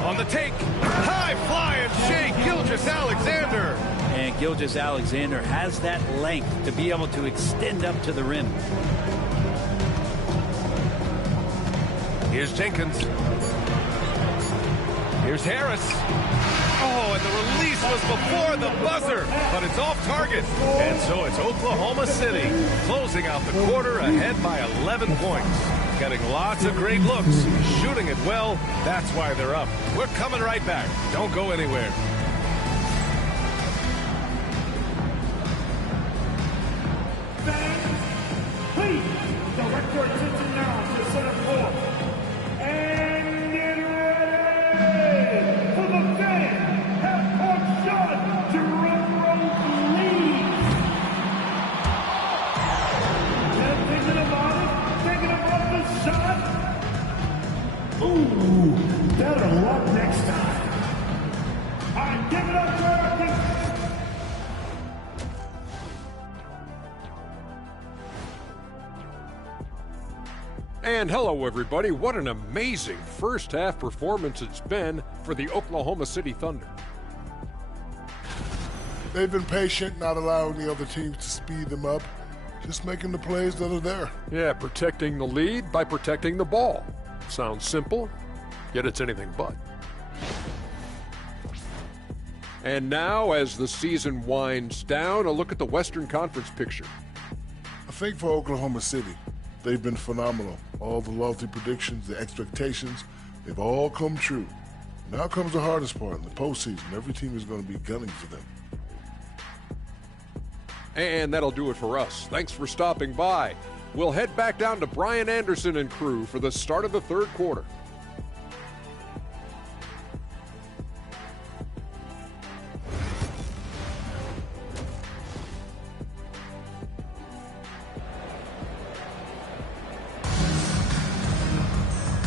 On the take. High flying Shea Gilgeous-Alexander. And Gilgeous-Alexander has that length to be able to extend up to the rim. Here's Jenkins. Here's Harris. Oh, and the release was before the buzzer, but it's off target. And so it's Oklahoma City closing out the quarter ahead by 11 points. Getting lots of great looks, shooting it well. That's why they're up. We're coming right back. Don't go anywhere. Please direct your attention now to center court. And get ready for the fan half-court shot to run the lead. Just thinking about the shot. Ooh, better luck next time. All right, give it up for our And hello, everybody. What an amazing first-half performance it's been for the Oklahoma City Thunder. They've been patient, not allowing the other teams to speed them up, just making the plays that are there. Yeah, protecting the lead by protecting the ball. Sounds simple, yet it's anything but. And now, as the season winds down, a look at the Western Conference picture. I think for Oklahoma City, they've been phenomenal. All the lofty predictions, the expectations, they've all come true. Now comes the hardest part in the postseason. Every team is going to be gunning for them. And that'll do it for us. Thanks for stopping by. We'll head back down to Brian Anderson and crew for the start of the third quarter.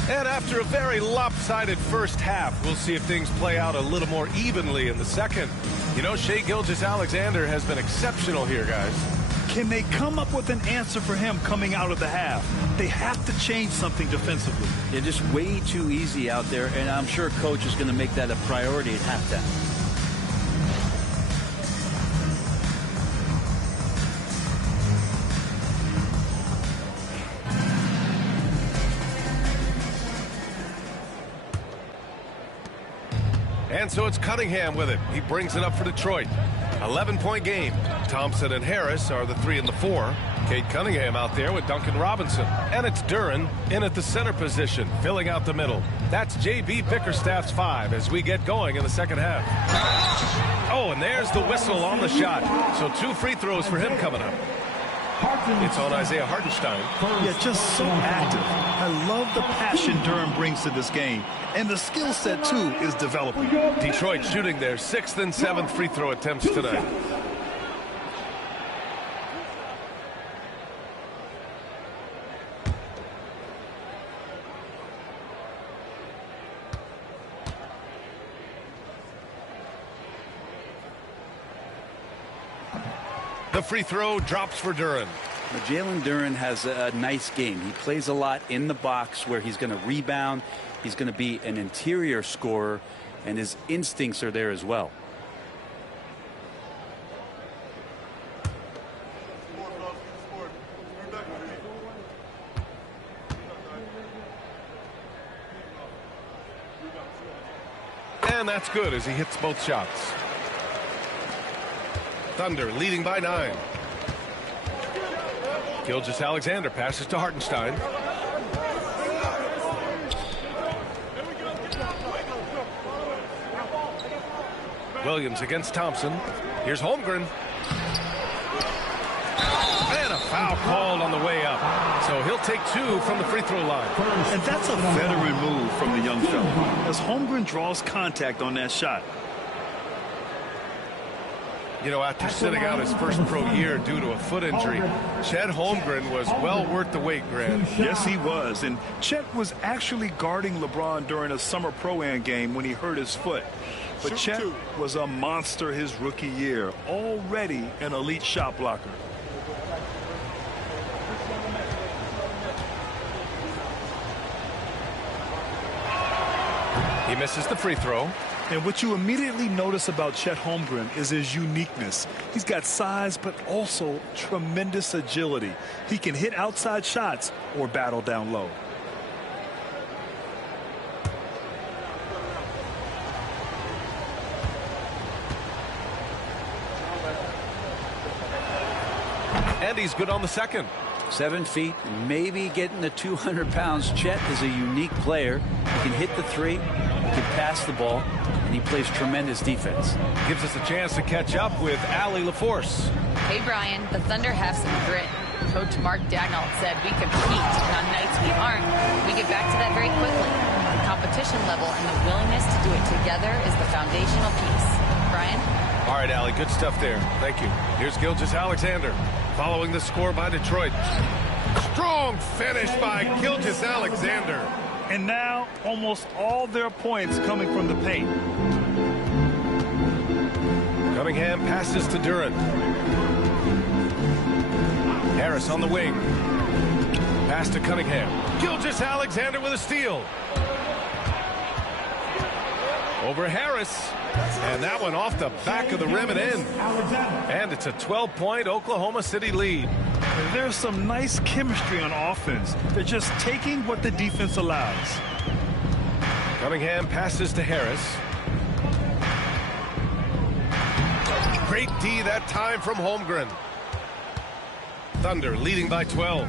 And after a very lopsided first half, we'll see if things play out a little more evenly in the second. You know, Shea Gilgeous-Alexander has been exceptional here, guys. Can they come up with an answer for him coming out of the half? They have to change something defensively. They're just way too easy out there, and I'm sure Coach is going to make that a priority at halftime. And so it's Cunningham with it. He brings it up for Detroit. 11-point game. Thompson and Harris are the 3 and the 4. Cade Cunningham out there with Duncan Robinson. And it's Duren in at the center position, filling out the middle. That's J.B. Bickerstaff's 5 as we get going in the second half. Oh, and there's the whistle on the shot. So 2 free throws for him coming up. It's on Isaiah Hartenstein. Yeah, just so active. I love the passion Duren brings to this game. And the skill set, too, is developing. Detroit shooting their 6th and 7th free throw attempts tonight. The free throw drops for Duren. Jalen Duren has a nice game. He plays a lot in the box where he's going to rebound. He's going to be an interior scorer, and his instincts are there as well. And that's good as he hits both shots. Thunder leading by 9. Gilgeous-Alexander passes to Hartenstein. Williams against Thompson. Here's Holmgren. And a foul called on the way up. So he'll take 2 from the free throw line. And that's a veteran move from the young fella, as Holmgren draws contact on that shot. You know, after sitting out his first pro year due to a foot injury, Chet Holmgren was well worth the wait, Grant. Yes, he was. And Chet was actually guarding LeBron during a summer pro-am game when he hurt his foot. But Chet was a monster his rookie year, already an elite shot blocker. He misses the free throw. And what you immediately notice about Chet Holmgren is his uniqueness. He's got size, but also tremendous agility. He can hit outside shots or battle down low. And he's good on the second. 7 feet, maybe getting to 200 pounds. Chet is a unique player. He can hit the three, he can pass the ball, and he plays tremendous defense. Gives us a chance to catch up with Allie LaForce. Hey, Brian, the Thunder have some grit. Coach Mark Dagnall said we compete, and on nights we aren't, we get back to that very quickly. The competition level and the willingness to do it together is the foundational piece. Brian? All right, Allie, good stuff there. Thank you. Here's Gilgeous-Alexander following the score by Detroit. Strong finish by Gilgeous-Alexander. And now almost all their points coming from the paint. Cunningham passes to Duran. Harris on the wing. Pass to Cunningham. Gilgeous-Alexander with a steal. Over Harris. And that one off the back of the rim and in. And it's a 12-point Oklahoma City lead. There's some nice chemistry on offense. They're just taking what the defense allows. Cunningham passes to Harris. Great D that time from Holmgren. Thunder leading by 12.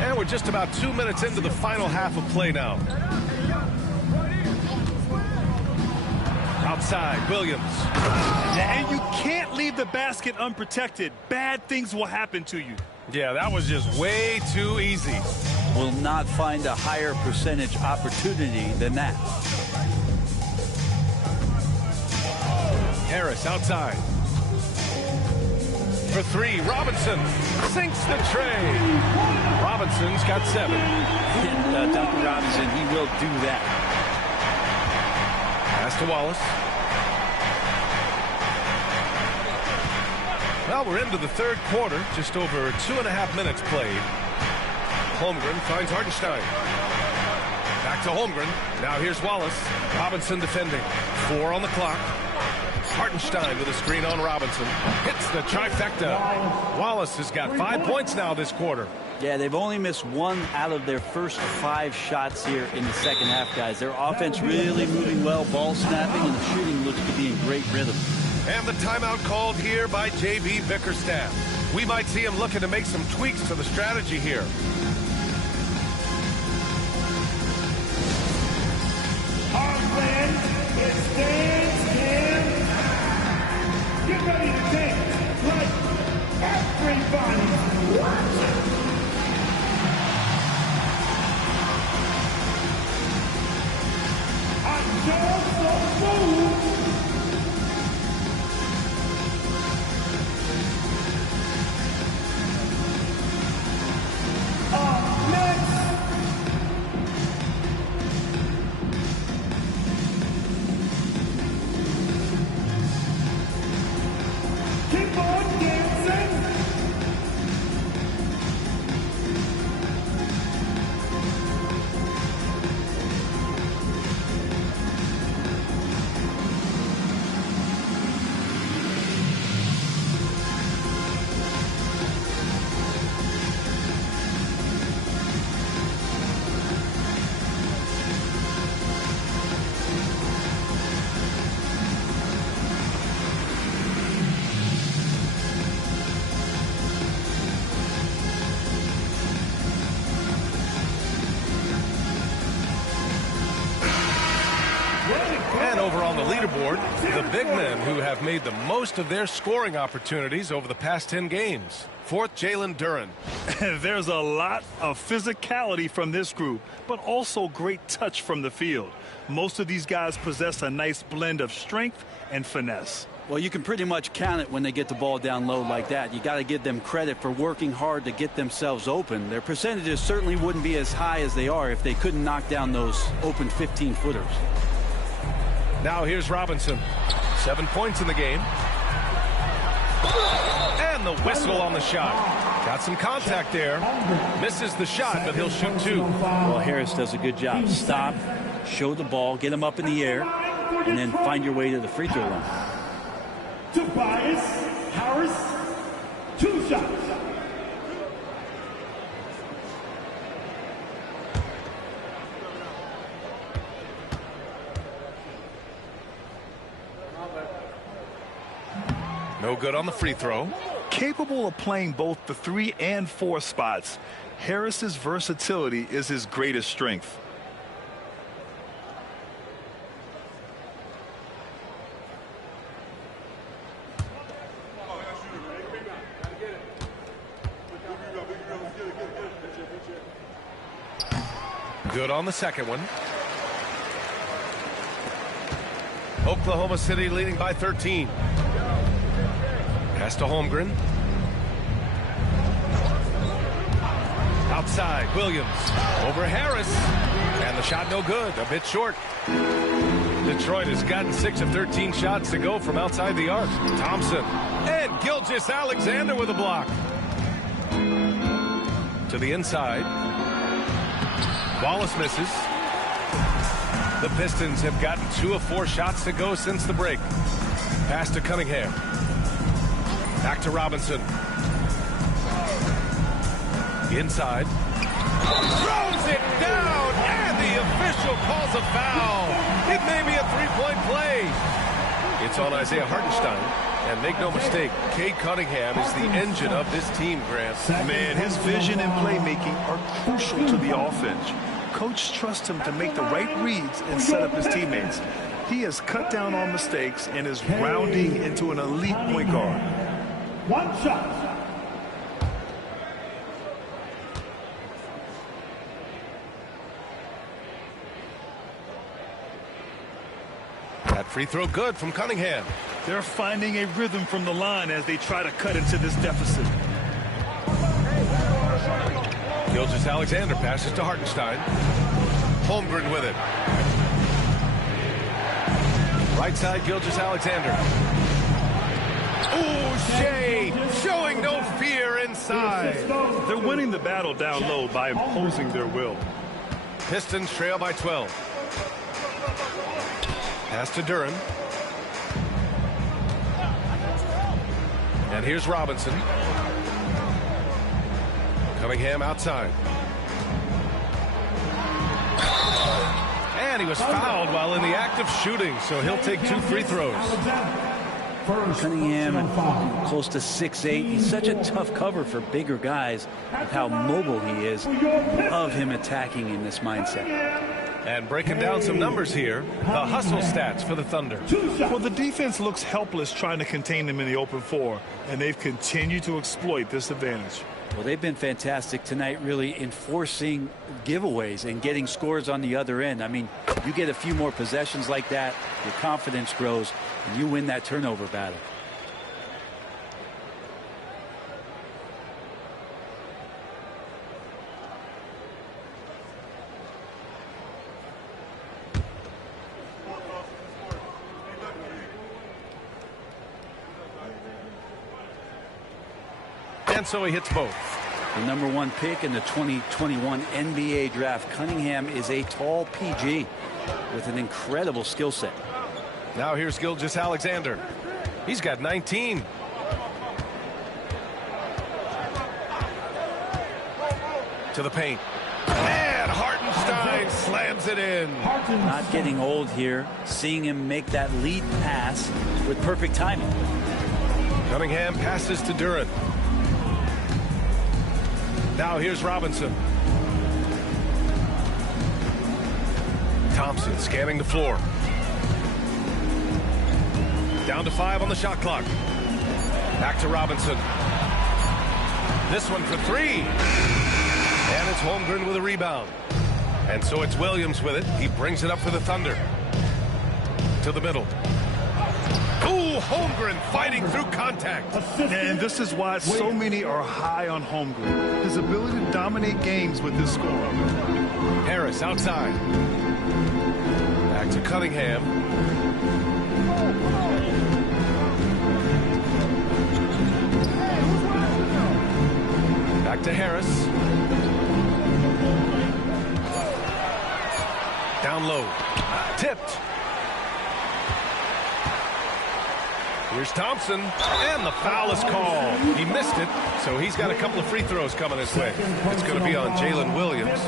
And we're just about 2 minutes into the final half of play now. Outside, Williams. And you can't leave the basket unprotected. Bad things will happen to you. Yeah, that was just way too easy. Will not find a higher percentage opportunity than that. Harris outside. For three, Robinson sinks the tray. Robinson's got 7. Duncan Robinson, he will do that. Pass to Wallace. Well, we're into the third quarter. Just over 2.5 minutes played. Holmgren finds Hartenstein. Back to Holmgren. Now here's Wallace. Robinson defending. 4 on the clock. Hartenstein with a screen on Robinson. Hits the trifecta. Wallace has got 5 points now this quarter. Yeah, they've only missed 1 out of their first 5 shots here in the second half, guys. Their offense really moving well, ball snapping, and the shooting looks to be in great rhythm. And the timeout called here by J.B. Bickerstaff. We might see him looking to make some tweaks to the strategy here. Heartland, it stands him high. Get ready to dance like everybody's watching. I'm just so fool. on the leaderboard, the big men who have made the most of their scoring opportunities over the past 10 games. Fourth, Jalen Duren. There's a lot of physicality from this group, but also great touch from the field. Most of these guys possess a nice blend of strength and finesse. Well, you can pretty much count it when they get the ball down low like that. You got to give them credit for working hard to get themselves open. Their percentages certainly wouldn't be as high as they are if they couldn't knock down those open 15-footers. Now here's Robinson. 7 points in the game. And the whistle on the shot. Got some contact there. Misses the shot, but he'll shoot 2. Well, Harris does a good job. Stop, show the ball, get him up in the air, and then find your way to the free throw line. Tobias Harris, 2 shots. No good on the free throw. Capable of playing both the 3 and 4 spots, Harris's versatility is his greatest strength. Good on the second one. Oklahoma City leading by 13. Pass to Holmgren. Outside, Williams. Over Harris. And the shot no good. A bit short. Detroit has gotten 6 of 13 shots to go from outside the arc. Thompson. And Gilgeous-Alexander with a block. To the inside. Wallace misses. The Pistons have gotten 2 of 4 shots to go since the break. Pass to Cunningham. Back to Robinson. Inside. Throws it down, and the official calls a foul. It may be a 3-point play. It's on Isaiah Hartenstein. And make no mistake, Cade Cunningham is the engine of this team, Grant. Man, his vision and playmaking are crucial to the offense. Coach trusts him to make the right reads and set up his teammates. He has cut down on mistakes and is rounding into an elite point guard. 1 shot. That free throw good from Cunningham. They're finding a rhythm from the line as they try to cut into this deficit. Gilgeous-Alexander passes to Hartenstein. Holmgren with it. Right side, Gilgeous-Alexander. Ooh, Shea showing no fear inside. They're winning the battle down low by imposing their will. Pistons trail by 12. Pass to Duren. And here's Robinson. Cunningham outside. And he was fouled while in the act of shooting, so he'll take 2 free throws. Cunningham close to 6'8". He's such a tough cover for bigger guys with how mobile he is. Love him attacking in this mindset. And breaking down some numbers here, the hustle stats for the Thunder. Well, the defense looks helpless trying to contain them in the open floor, and they've continued to exploit this advantage. Well, they've been fantastic tonight, really enforcing giveaways and getting scores on the other end. I mean, you get a few more possessions like that, your confidence grows, and you win that turnover battle. And so he hits both. The #1 pick in the 2021 NBA draft. Cunningham is a tall PG with an incredible skill set. Now here's Gilgeous-Alexander. He's got 19. To the paint. And Hartenstein slams it in. Not getting old here. Seeing him make that lead pass with perfect timing. Cunningham passes to Duren. Now here's Robinson. Thompson scanning the floor. Down to 5 on the shot clock. Back to Robinson. This one for 3. And it's Holmgren with a rebound. And so it's Williams with it. He brings it up for the Thunder. To the middle. Ooh, Holmgren fighting through contact. And this is why so many are high on Holmgren. His ability to dominate games with his score. Harris outside. Back to Cunningham. Back to Harris. Down low. Tipped. Here's Thompson, and the foul is called. He missed it, so he's got a couple of free throws coming his way. It's going to be on Jalen Williams.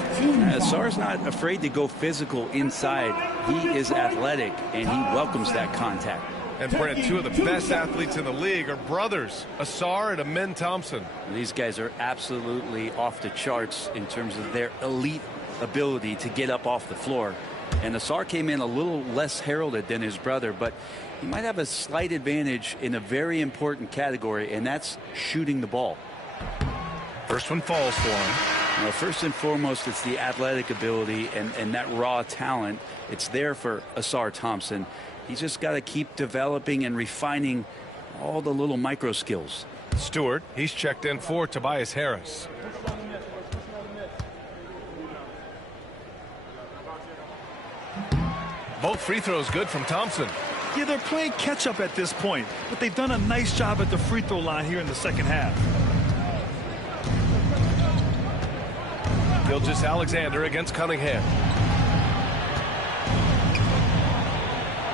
Sarr's not afraid to go physical inside. He is athletic, and he welcomes that contact. And Brent, two of the best athletes in the league are brothers, Ausar and Amen Thompson. These guys are absolutely off the charts in terms of their elite ability to get up off the floor. And Ausar came in a little less heralded than his brother, but he might have a slight advantage in a very important category, and that's shooting the ball. First one falls for him. Now, first and foremost, it's the athletic ability and that raw talent. It's there for Ausar Thompson. He's just got to keep developing and refining all the little micro skills. Stewart, he's checked in for Tobias Harris. Both free throws good from Thompson. Yeah, they're playing catch-up at this point, but they've done a nice job at the free throw line here in the second half. Gilgeous-Alexander against Cunningham.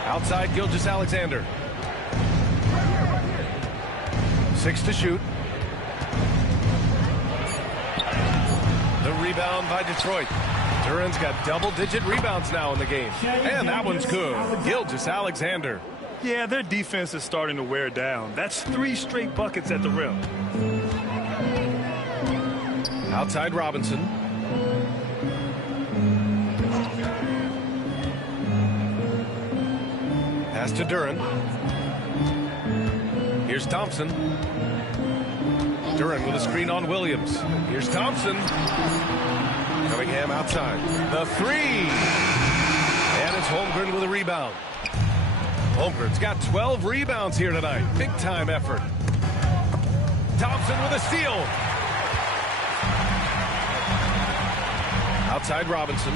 Outside Gilgeous-Alexander. 6 to shoot. The rebound by Detroit. Duran's got double-digit rebounds now in the game. And that one's good. Gilgeous-Alexander. Yeah, their defense is starting to wear down. That's 3 straight buckets at the rim. Outside Robinson. Pass to Duran. Here's Thompson. Duran with a screen on Williams. Here's Thompson. Cunningham outside. The 3. And it's Holmgren with a rebound. Holmgren's got 12 rebounds here tonight. Big time effort. Thompson with a steal. Outside Robinson.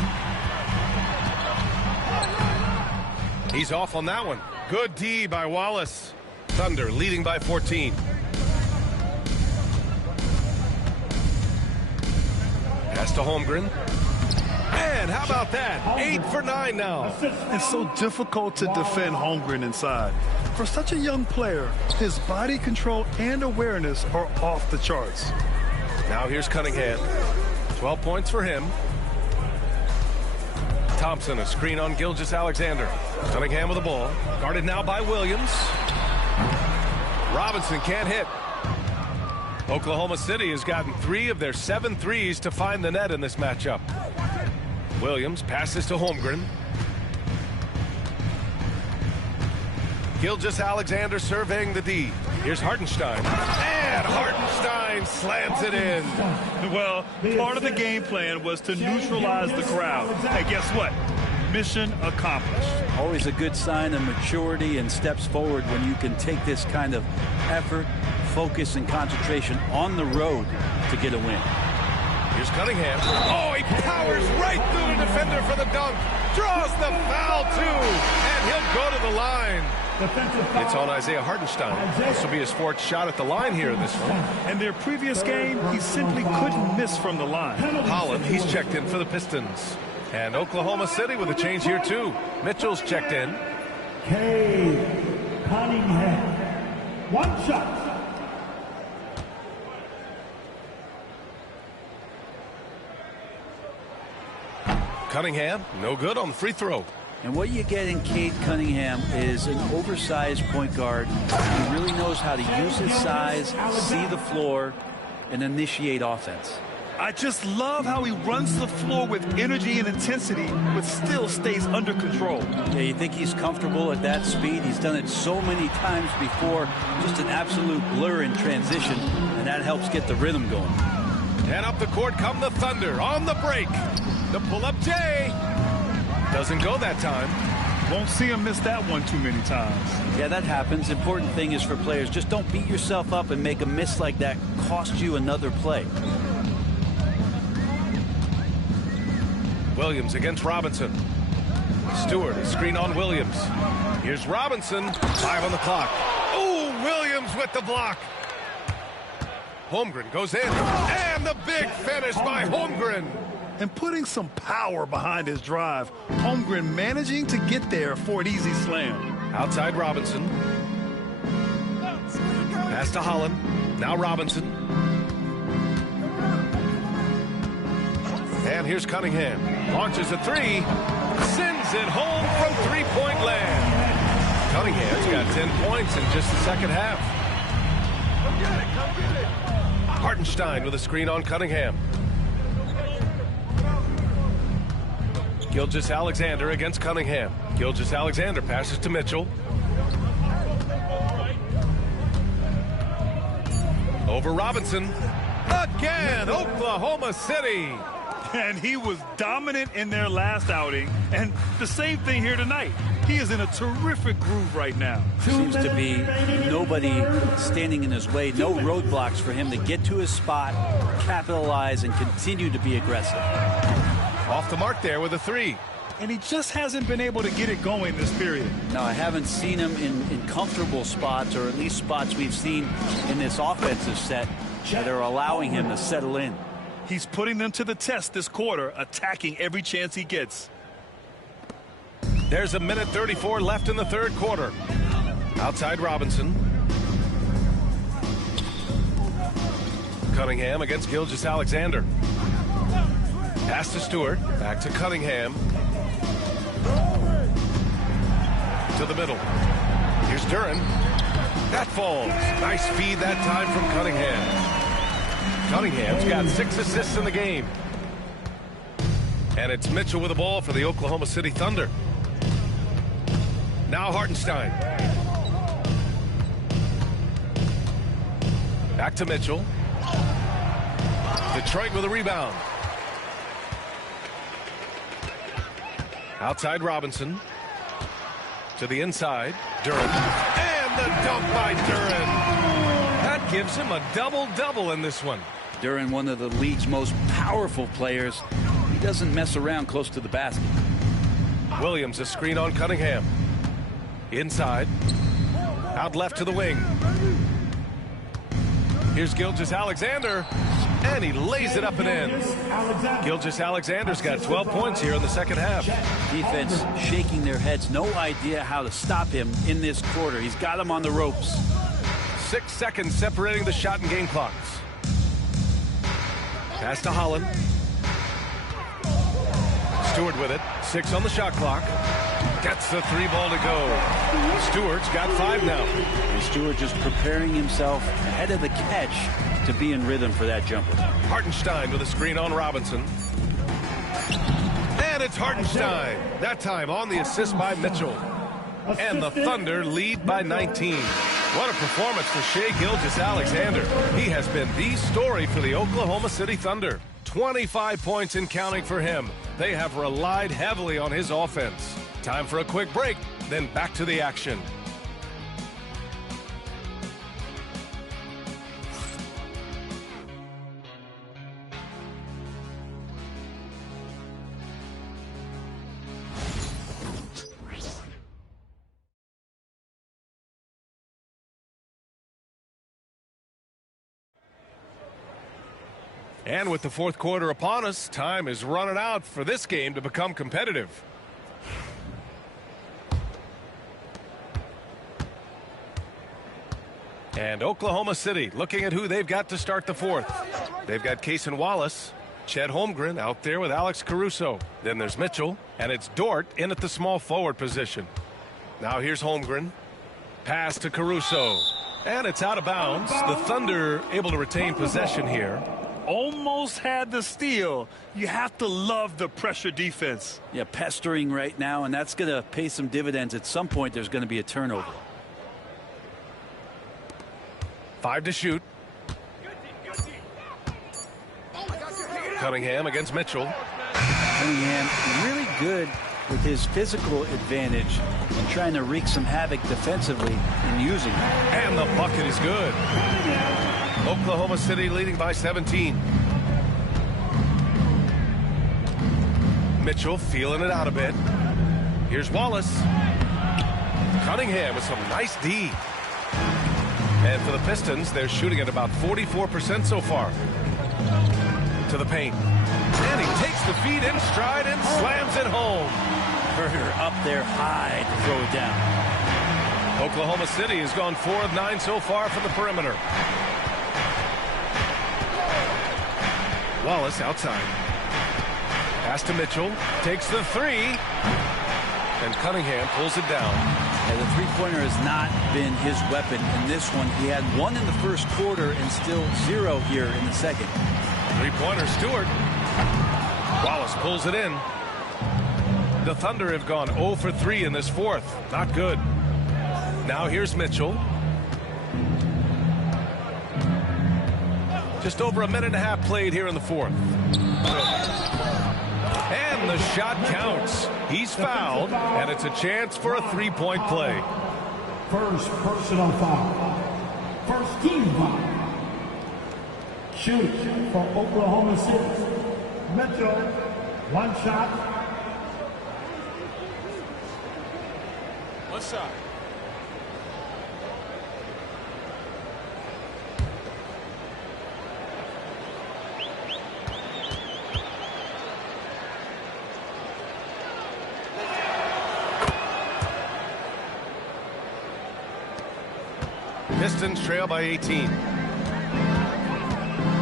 He's off on that one. Good D by Wallace. Thunder leading by 14. Pass to Holmgren. And how about that? 8 for 9 now. It's so difficult to defend Holmgren inside. For such a young player, his body control and awareness are off the charts. Now here's Cunningham. 12 points for him. Thompson, a screen on Gilgeous-Alexander. Cunningham with the ball. Guarded now by Williams. Robinson can't hit. Oklahoma City has gotten 3 of their 7 threes to find the net in this matchup. Williams passes to Holmgren. Gilgeous-Alexander surveying the D. Here's Hartenstein. And Hartenstein slams it in. Well, part of the game plan was to neutralize the crowd. And guess what? Mission accomplished. Always a good sign of maturity and steps forward when you can take this kind of effort, focus, and concentration on the road to get a win. Here's Cunningham. Oh, he powers right through the defender for the dunk. Draws the foul, too. And he'll go to the line. It's on Isaiah Hartenstein. This will be his 4th shot at the line here in this one. In their previous game, he simply couldn't miss from the line. Holland, he's checked in for the Pistons. And Oklahoma City with a change here, too. Mitchell's checked in. Cunningham. 1 shot. Cunningham, no good on the free throw. And what you get in Cade Cunningham is an oversized point guard. He really knows how to use his size, see the floor, and initiate offense. I just love how he runs the floor with energy and intensity, but still stays under control. Yeah, you think he's comfortable at that speed? He's done it so many times before. Just an absolute blur in transition, and that helps get the rhythm going. And up the court come the Thunder on the break. The pull-up J. Doesn't go that time. Won't see him miss that one too many times. Yeah, that happens. Important thing is for players, just don't beat yourself up and make a miss like that cost you another play. Williams against Robinson. Stewart, a screen on Williams. Here's Robinson, 5 on the clock. Oh, Williams with the block. Holmgren goes in, and the big finish by Holmgren. And putting some power behind his drive. Holmgren managing to get there for an easy slam. Outside Robinson. Pass to Holland. Now Robinson. And here's Cunningham. Launches a three. Sends it home from three-point land. Cunningham's got 10 points in just the second half. Hartenstein with a screen on Cunningham. Gilgeous-Alexander against Cunningham. Gilgeous-Alexander passes to Mitchell. Over Robinson. Again, Oklahoma City. And he was dominant in their last outing. And the same thing here tonight. He is in a terrific groove right now. Seems to be nobody standing in his way. No roadblocks for him to get to his spot, capitalize, and continue to be aggressive. Off the mark there with a three. And he just hasn't been able to get it going this period. No, I haven't seen him in comfortable spots, or at least spots we've seen in this offensive set that are allowing him to settle in. He's putting them to the test this quarter, attacking every chance he gets. There's a minute 34 left in the third quarter. Outside Robinson. Cunningham against Gilgeous-Alexander. Pass to Stewart. Back to Cunningham. To the middle. Here's Duren. That falls. Nice feed that time from Cunningham. Cunningham's got 6 assists in the game. And it's Mitchell with the ball for the Oklahoma City Thunder. Now Hartenstein. Back to Mitchell. Detroit with a rebound. Outside Robinson. To the inside. Duren. And the dunk by Duren. That gives him a double-double in this one. Duren, one of the league's most powerful players. He doesn't mess around close to the basket. Williams, a screen on Cunningham. Inside. Out left to the wing. Here's Gilgeous-Alexander. And he lays it up and in. Gilgeous-Alexander's got 12 points here in the second half. Defense shaking their heads. No idea how to stop him in this quarter. He's got him on the ropes. 6 seconds separating the shot and game clocks. Pass to Holland. Stewart with it. 6 on the shot clock. Gets the 3 ball to go. Stewart's got 5 now. And Stewart just preparing himself ahead of the catch to be in rhythm for that jumper. Hartenstein with a screen on Robinson. And it's Hartenstein. That time on the assist by Mitchell. And the Thunder lead by 19. What a performance for Shai Gilgeous-Alexander. He has been the story for the Oklahoma City Thunder. 25 points and counting for him. They have relied heavily on his offense. Time for a quick break, then back to the action. And with the fourth quarter upon us, time is running out for this game to become competitive. And Oklahoma City looking at who they've got to start the fourth. They've got Cason Wallace, Chet Holmgren out there with Alex Caruso. Then there's Mitchell, and it's Dort in at the small forward position. Now here's Holmgren. Pass to Caruso. And it's out of bounds. The Thunder able to retain possession here. almost had the steal. You have to love the pressure defense. Yeah, pestering right now, and that's going to pay some dividends. At some point, there's going to be a turnover. 5 to shoot. Cunningham against Mitchell. Cunningham really good with his physical advantage and trying to wreak some havoc defensively and using it. And the bucket is good. Oklahoma City leading by 17. Mitchell feeling it out a bit. Here's Wallace. Cunningham with some nice D. And for the Pistons, they're shooting at about 44% so far. To the paint. And he takes the feed in stride and slams it home. Herder up there high to throw it down. Oklahoma City has gone 4 of 9 so far from the perimeter. Wallace outside. Pass to Mitchell. Takes the 3. And Cunningham pulls it down. And the three-pointer has not been his weapon in this one. He had 1 in the first quarter and still 0 here in the second. Three-pointer, Stewart. Wallace pulls it in. The Thunder have gone 0 for 3 in this fourth. Not good. Now here's Mitchell. Just over a minute and a half played here in the fourth. And the shot counts. He's fouled, and it's a chance for a three-point play. First personal foul. First team foul. Shoot for Oklahoma City. Mitchell, 1 shot. One side. Pistons trail by 18.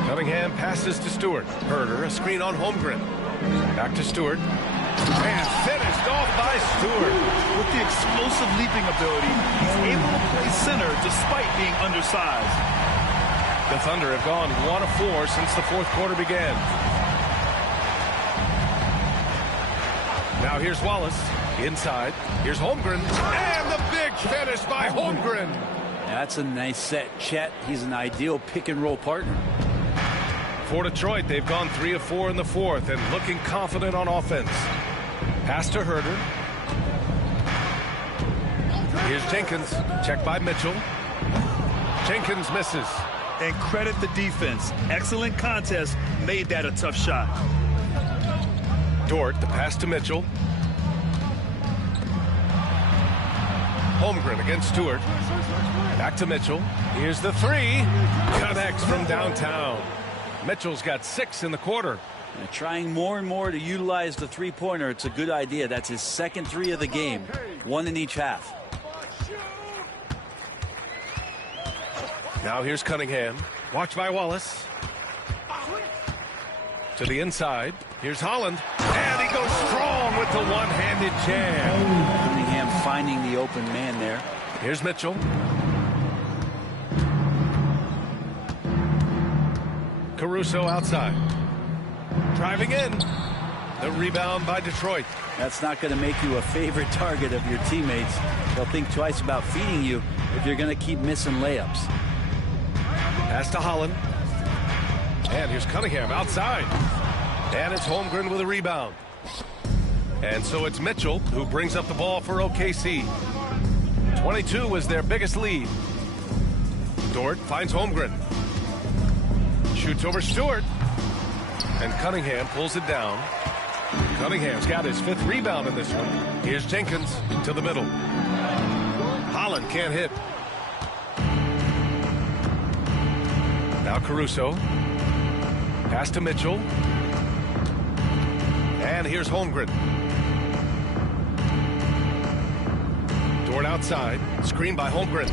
Cunningham passes to Stewart. Herder, a screen on Holmgren. Back to Stewart. And finished off by Stewart. With the explosive leaping ability, he's able to play center despite being undersized. The Thunder have gone 1 of 4 since the fourth quarter began. Now here's Wallace. Inside. Here's Holmgren. And the big finish by Holmgren. That's a nice set. Chet, he's an ideal pick-and-roll partner. For Detroit, they've gone 3 of 4 in the fourth and looking confident on offense. Pass to Herder. Here's Jenkins. Checked by Mitchell. Jenkins misses. And credit the defense. Excellent contest. Made that a tough shot. Dort, the pass to Mitchell. Holmgren against Stewart. Back to Mitchell. Here's the 3. Connects from downtown. Mitchell's got 6 in the quarter. And trying more and more to utilize the three-pointer. It's a good idea. That's his second 3 of the game. 1 in each half. Now here's Cunningham. Watched by Wallace. To the inside. Here's Holland. And he goes strong with the one-handed jam. Cunningham finding the open man there. Here's Mitchell. Caruso outside. Driving in. The rebound by Detroit. That's not going to make you a favorite target of your teammates. They'll think twice about feeding you if you're going to keep missing layups. Pass to Holland. And here's Cunningham outside. And it's Holmgren with a rebound. And so it's Mitchell who brings up the ball for OKC. 22 was their biggest lead. Dort finds Holmgren. Shoots over Stewart. And Cunningham pulls it down. Cunningham's got his 5th rebound in this one. Here's Jenkins to the middle. Holland can't hit. Now Caruso. Pass to Mitchell. And here's Holmgren. Dort outside. Screen by Holmgren.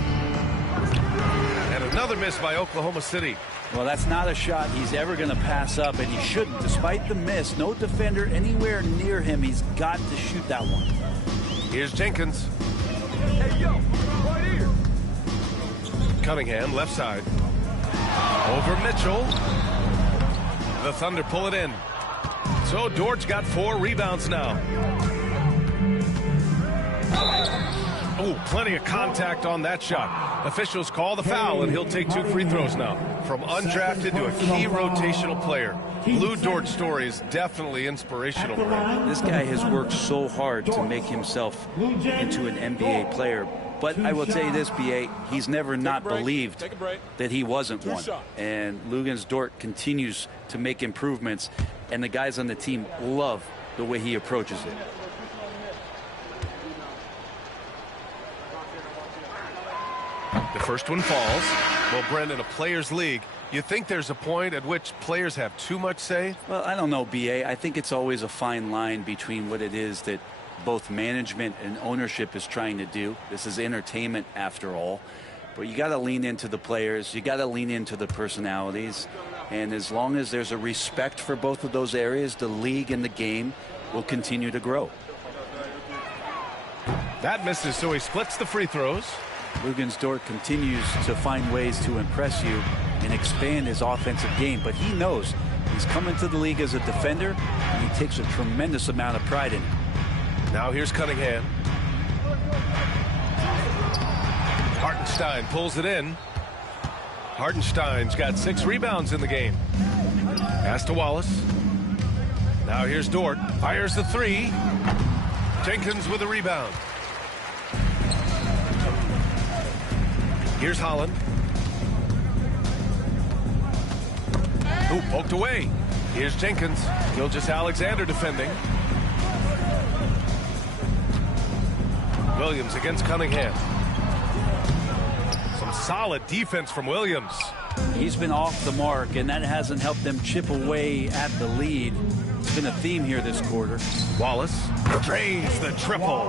And another miss by Oklahoma City. Well, that's not a shot he's ever going to pass up, and he shouldn't. Despite the miss, no defender anywhere near him. He's got to shoot that one. Here's Jenkins. Hey, yo, right here. Cunningham, left side. Over Mitchell. The Thunder pull it in. So Dort's got 4 rebounds now. Oh, plenty of contact on that shot. Officials call the foul, and he'll take 2 free throws now. From undrafted to a key rotational player, Lou Dort's story is definitely inspirational. This guy has worked so hard to make himself into an NBA player. But I will tell you this, B.A., he's never not believed that he wasn't one. And Luguentz Dort continues to make improvements, and the guys on the team love the way he approaches it. The first one falls. Well, Brendan, a players' league, you think there's a point at which players have too much say? Well, I don't know, B.A. I think it's always a fine line between what it is that both management and ownership is trying to do. This is entertainment after all. But you got to lean into the players. You got to lean into the personalities. And as long as there's a respect for both of those areas, the league and the game will continue to grow. That misses, so he splits the free throws. Luguentz Dort continues to find ways to impress you and expand his offensive game. But he knows he's coming to the league as a defender, and he takes a tremendous amount of pride in it. Now here's Cunningham. Hartenstein pulls it in. Hartenstein's got 6 rebounds in the game. Pass to Wallace. Now here's Dort. Fires the 3. Jenkins with a rebound. Here's Holland. Ooh, poked away. Here's Jenkins. Gilgeous-Alexander defending. Williams against Cunningham. Some solid defense from Williams. He's been off the mark, and that hasn't helped them chip away at the lead. It's been a theme here this quarter. Wallace drains the triple.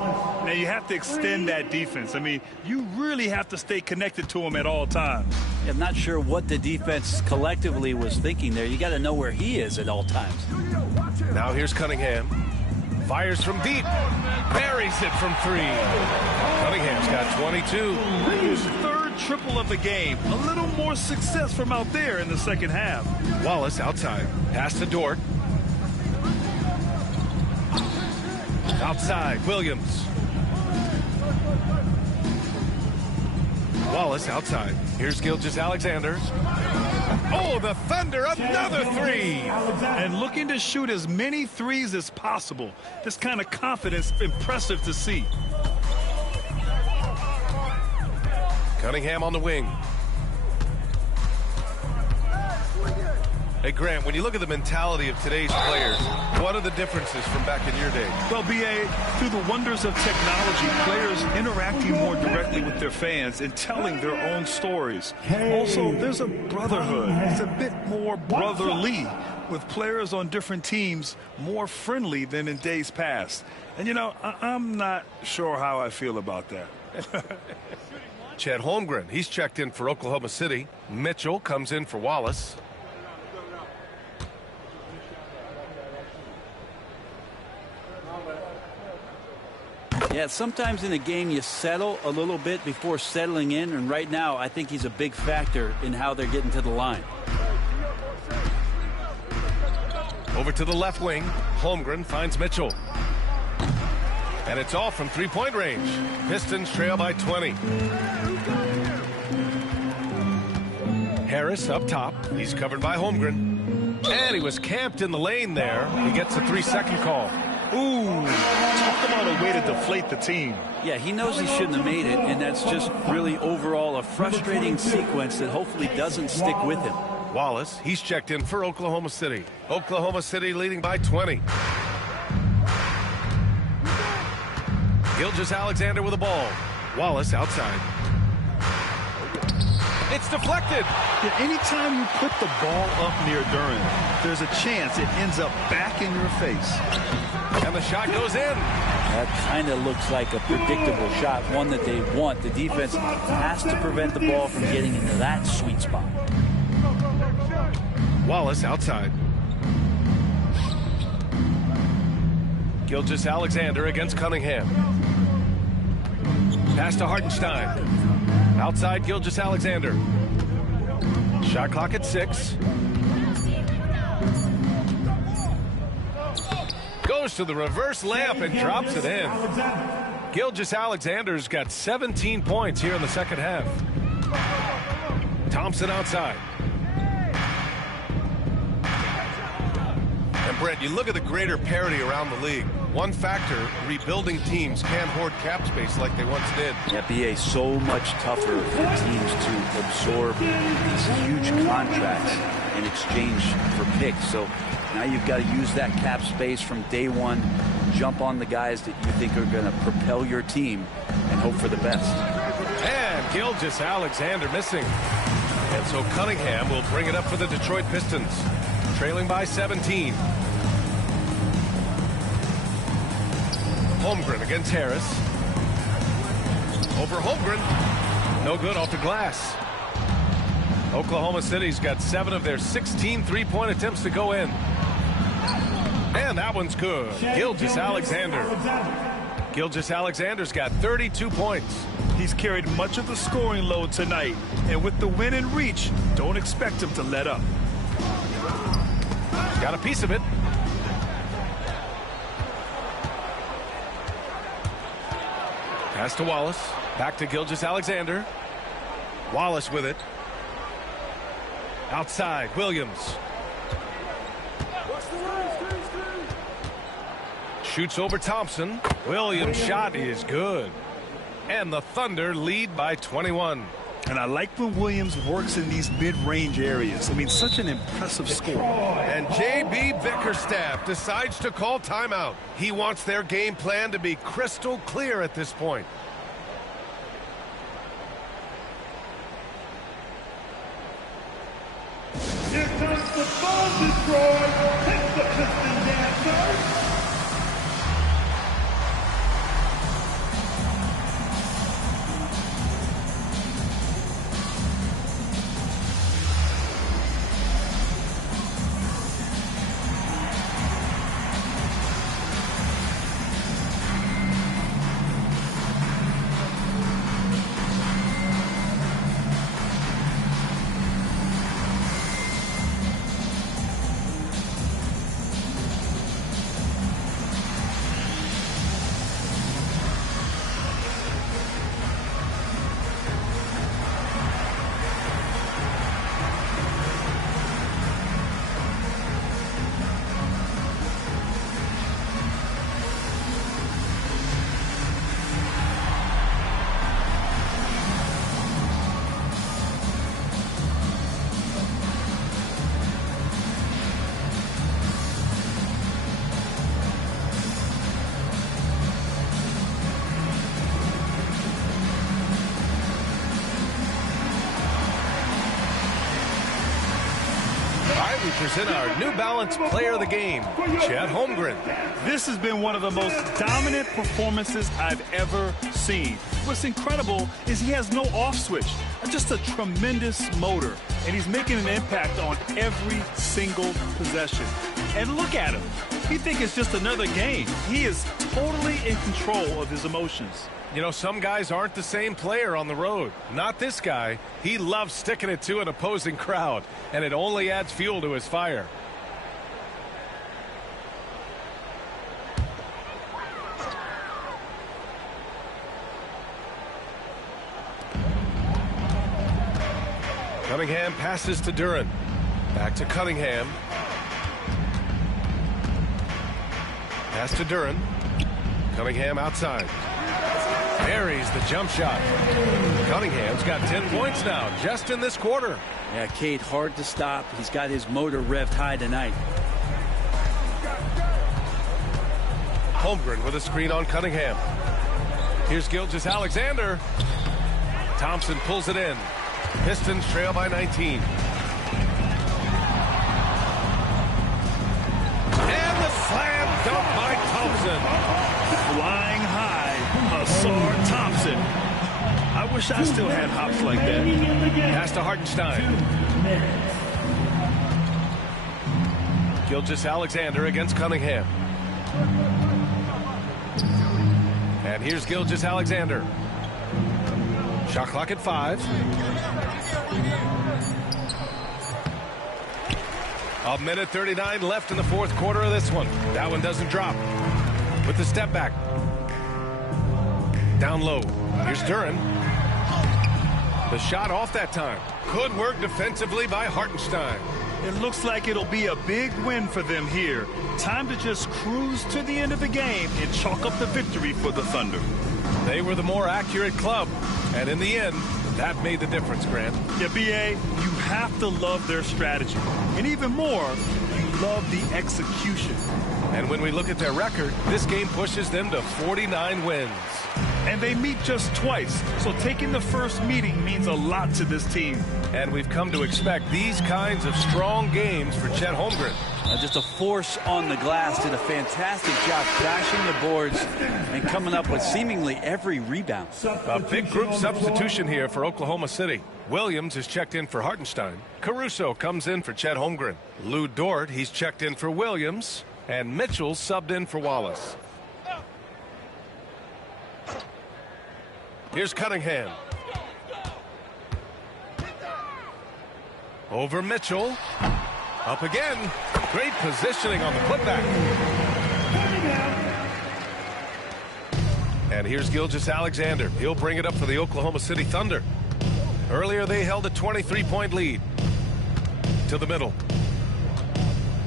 Now, you have to extend that defense. I mean, you really have to stay connected to him at all times. I'm not sure what the defense collectively was thinking there. You got to know where he is at all times. Now here's Cunningham. Fires from deep. Buries it from 3. Cunningham's got 22. His 3rd triple of the game. A little more success from out there in the second half. Wallace outside. Pass to Dort. Outside, Williams. Wallace outside. Here's Gilgeous-Alexander. Oh, the Thunder, another 3. And looking to shoot as many threes as possible. This kind of confidence, impressive to see. Cunningham on the wing. Hey, Grant, when you look at the mentality of today's players, what are the differences from back in your day? Well, B.A., through the wonders of technology, players interacting more directly with their fans and telling their own stories. Also, there's a brotherhood. It's a bit more brotherly, with players on different teams more friendly than in days past. And, you know, I'm not sure how I feel about that. Chet Holmgren, he's checked in for Oklahoma City. Mitchell comes in for Wallace. Yeah, sometimes in a game you settle a little bit before settling in, and right now I think he's a big factor in how they're getting to the line. Over to the left wing. Holmgren finds Mitchell. And it's all from 3-point range. Pistons trail by 20. Harris up top. He's covered by Holmgren. And he was camped in the lane there. He gets a 3-second call. Ooh, talk about a way to deflate the team. Yeah, he knows he shouldn't have made it, and that's just really overall a frustrating sequence that hopefully doesn't stick with him. Wallace, he's checked in for Oklahoma City. Oklahoma City leading by 20. Gilgeous-Alexander with the ball. Wallace outside. It's deflected. Yeah, anytime you put the ball up near Duran, there's a chance it ends up back in your face. And the shot goes in. That kind of looks like a predictable shot, one that they want. The defense has to prevent the ball from getting into that sweet spot. Wallace outside. Gilgeous-Alexander against Cunningham. Pass to Hartenstein. Outside Gilgeous-Alexander. Shot clock at 6. Goes to the reverse layup and drops it in. Gilgeous-Alexander's got 17 points here in the second half. Thompson outside. And Brent, you look at the greater parity around the league. One factor, rebuilding teams can't hoard cap space like they once did. Yeah, BA, so much tougher for teams to absorb these huge contracts in exchange for picks. So now you've got to use that cap space from day one, jump on the guys that you think are going to propel your team, and hope for the best. And Gilgeous-Alexander missing. And so Cunningham will bring it up for the Detroit Pistons, trailing by 17. Holmgren against Harris. Over Holmgren. No good off the glass. Oklahoma City's got 7 of their 16 three-point attempts to go in. And that one's good. Gilgeous-Alexander. Gilgeous-Alexander's got 32 points. He's carried much of the scoring load tonight. And with the win in reach, don't expect him to let up. Got a piece of it. Pass to Wallace. Back to Gilgeous-Alexander. Wallace with it. Outside, Williams. Shoots over Thompson. Williams' shot is good. And the Thunder lead by 21. And I like when Williams works in these mid-range areas. I mean, such an impressive score. And J.B. Bickerstaff decides to call timeout. He wants their game plan to be crystal clear at this point. Here comes the Bomb Destroyer. Hit the piston dancer. We present our New Balance Player of the Game, Chet Holmgren. This has been one of the most dominant performances I've ever seen. What's incredible is he has no off switch, just a tremendous motor, and he's making an impact on every single possession. And look at him. He thinks it's just another game. He is totally in control of his emotions. You know, some guys aren't the same player on the road. Not this guy. He loves sticking it to an opposing crowd, and it only adds fuel to his fire. Cunningham passes to Duren. Back to Cunningham. Pass to Duren. Cunningham outside. Buries the jump shot. Cunningham's got 10 points now, just in this quarter. Yeah, Cade, hard to stop. He's got his motor revved high tonight. Holmgren with a screen on Cunningham. Here's Gilgeous-Alexander. Thompson pulls it in. Pistons trail by 19. And the slam dunk by Thompson. Flying high, Hasar Thompson. I wish I still had hops like that. Pass to Hartenstein. Gilgeous-Alexander against Cunningham. And here's Gilgeous-Alexander. Shot clock at 5. 1:39 left in the fourth quarter of this one. That one doesn't drop. With the step back. Down low. Here's Duran. The shot off that time. Good work defensively by Hartenstein. It looks like it'll be a big win for them here. Time to just cruise to the end of the game and chalk up the victory for the Thunder. They were the more accurate club. And in the end, that made the difference, Grant. Yeah, B.A., you have to love their strategy. And even more, you love the execution. And when we look at their record, this game pushes them to 49 wins. And they meet just twice, so taking the first meeting means a lot to this team. And we've come to expect these kinds of strong games for Chet Holmgren. Just a force on the glass, did a fantastic job crashing the boards and coming up with seemingly every rebound. A big group substitution here for Oklahoma City. Williams is checked in for Hartenstein. Caruso comes in for Chet Holmgren. Lou Dort, he's checked in for Williams. And Mitchell subbed in for Wallace. Here's Cunningham. Over Mitchell. Up again. Great positioning on the putback. And here's Gilgeous-Alexander. He'll bring it up for the Oklahoma City Thunder. Earlier they held a 23-point lead. To the middle.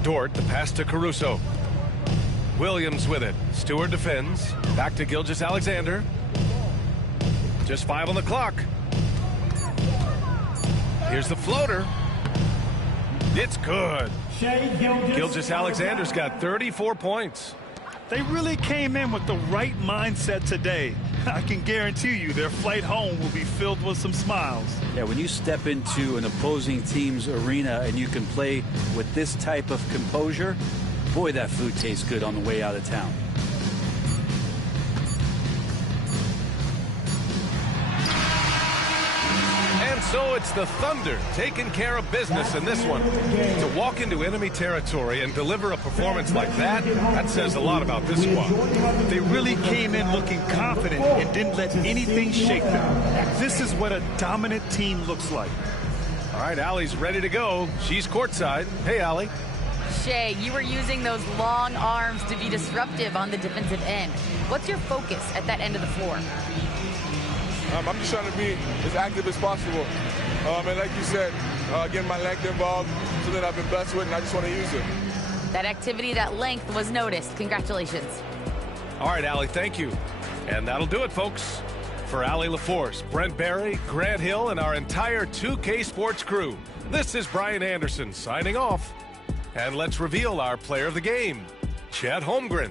Dort, the pass to Caruso. Williams with it. Stewart defends. Back to Gilgeous-Alexander. Just 5 on the clock. Here's the floater. It's good. Gilgeous-Alexander's got 34 points. They really came in with the right mindset today. I can guarantee you their flight home will be filled with some smiles. Yeah, when you step into an opposing team's arena and you can play with this type of composure, boy, that food tastes good on the way out of town. And so it's the Thunder taking care of business in this one. To walk into enemy territory and deliver a performance like that says a lot about this squad. They really came in looking confident and didn't let anything shake them. This is what a dominant team looks like. All right, Allie's ready to go. She's courtside. Hey, Allie. Shea, you were using those long arms to be disruptive on the defensive end. What's your focus at that end of the floor? I'm just trying to be as active as possible. And like you said, getting my length involved, something I've been blessed with, and I just want to use it. That activity, that length was noticed. Congratulations. All right, Allie, thank you. And that'll do it, folks. For Allie LaForce, Brent Barry, Grant Hill, and our entire 2K Sports crew, this is Brian Anderson signing off. And let's reveal our player of the game, Chet Holmgren.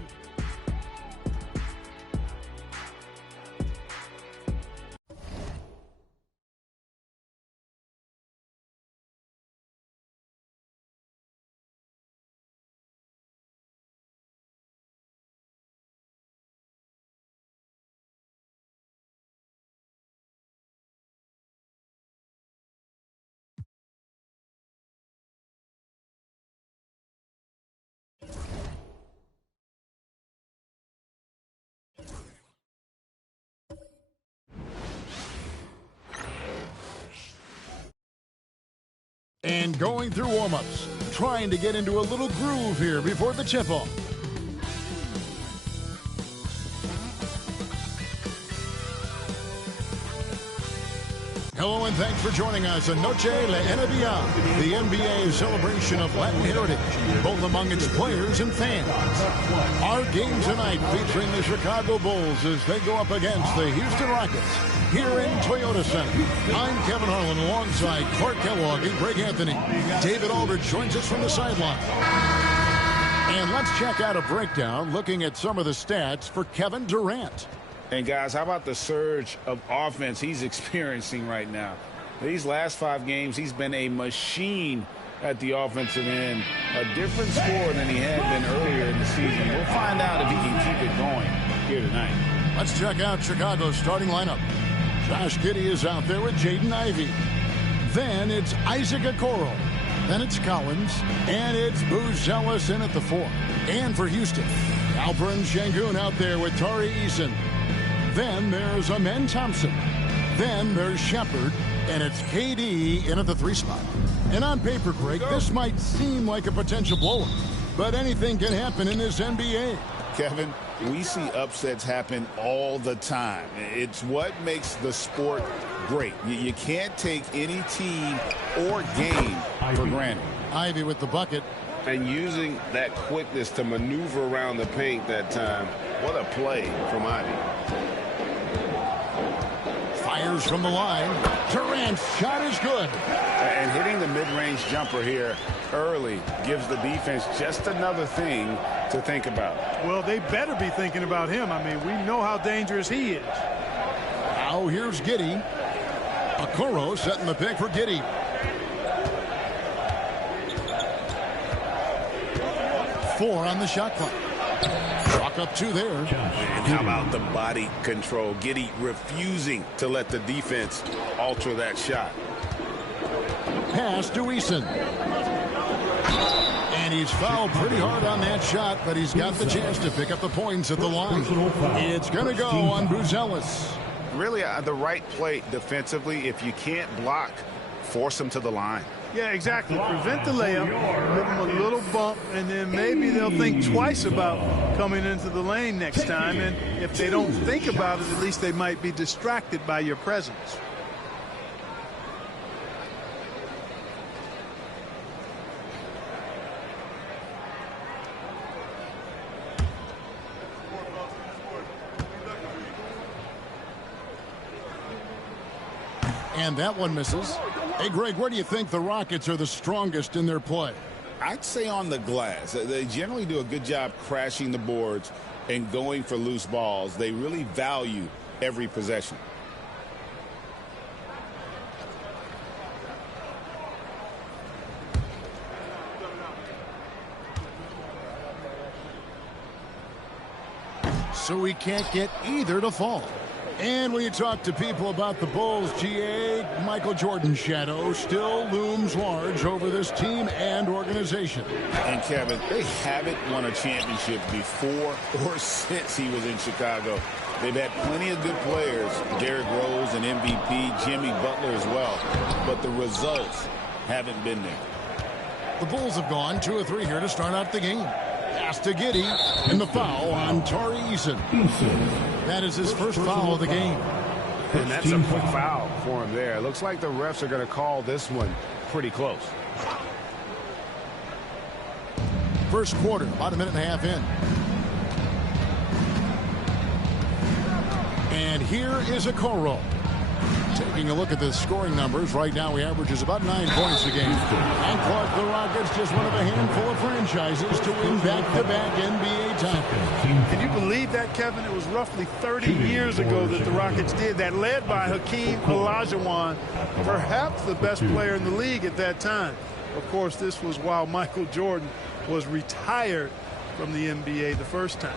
And going through warm-ups, trying to get into a little groove here before the tip-off. Hello and thanks for joining us on Noche La NBA, the NBA celebration of Latin heritage, both among its players and fans. Our game tonight featuring the Chicago Bulls as they go up against the Houston Rockets here in Toyota Center. I'm Kevin Harlan alongside Clark Kellogg and Greg Anthony. David Aldridge joins us from the sideline. And let's check out a breakdown looking at some of the stats for Kevin Durant. And guys, how about the surge of offense he's experiencing right now? These last 5 games, he's been a machine at the offensive end. A different score than he had been earlier in the season. We'll find out if he can keep it going here tonight. Let's check out Chicago's starting lineup. Josh Giddey is out there with Jaden Ivey. Then it's Isaac Okoro. Then it's Collins. And it's Booz Ellis in at the 4. And for Houston, Alperen Sengun out there with Tari Eason. Then there's Amen Thompson. Then there's Shepard. And it's KD in at the 3 spot. And on paper, Greg, this might seem like a potential blowout, but anything can happen in this NBA. Kevin, we see upsets happen all the time. It's what makes the sport great. You can't take any team or game for granted. Ivy with the bucket. And using that quickness to maneuver around the paint that time. What a play from Ivy. Fires from the line. Durant's shot is good. And hitting the mid-range jumper here early gives the defense just another thing to think about. Well, they better be thinking about him. I mean, we know how dangerous he is. Now here's Giddey. Okoro setting the pick for Giddey. Four on the shot clock. Clock up 2 there. And how about the body control? Giddey refusing to let the defense alter that shot. Pass to Eason. And he's fouled pretty hard on that shot, but he's got the chance to pick up the points at the line. It's going to go on Buzelis. Really the right play defensively. If you can't block, force him to the line. Yeah, exactly. Prevent the layup, give them a little bump, and then maybe they'll think twice about coming into the lane next time. And if they don't think about it, at least they might be distracted by your presence. And that one misses. Hey, Greg, where do you think the Rockets are the strongest in their play? I'd say on the glass. They generally do a good job crashing the boards and going for loose balls. They really value every possession. So we can't get either to fall. And when you talk to people about the Bulls, GA, Michael Jordan's shadow still looms large over this team and organization. And Kevin, they haven't won a championship before or since he was in Chicago. They've had plenty of good players, Derrick Rose and MVP, Jimmy Butler as well, but the results haven't been there. The Bulls have gone 2 or 3 here to start out the game. Pass to Giddey, and the foul on Tari Eason. That is his first foul of the game. And that's a quick foul for him there. It looks like the refs are going to call this one pretty close. First quarter, about a minute and a half in. And here is Okoro. Taking a look at the scoring numbers, right now he averages about 9 points a game. And Clark, the Rockets, just one of a handful of franchises to win back-to-back NBA titles. Can you believe that, Kevin? It was roughly 30 years ago that the Rockets did that, led by Hakeem Olajuwon, perhaps the best player in the league at that time. Of course, this was while Michael Jordan was retired from the NBA the first time.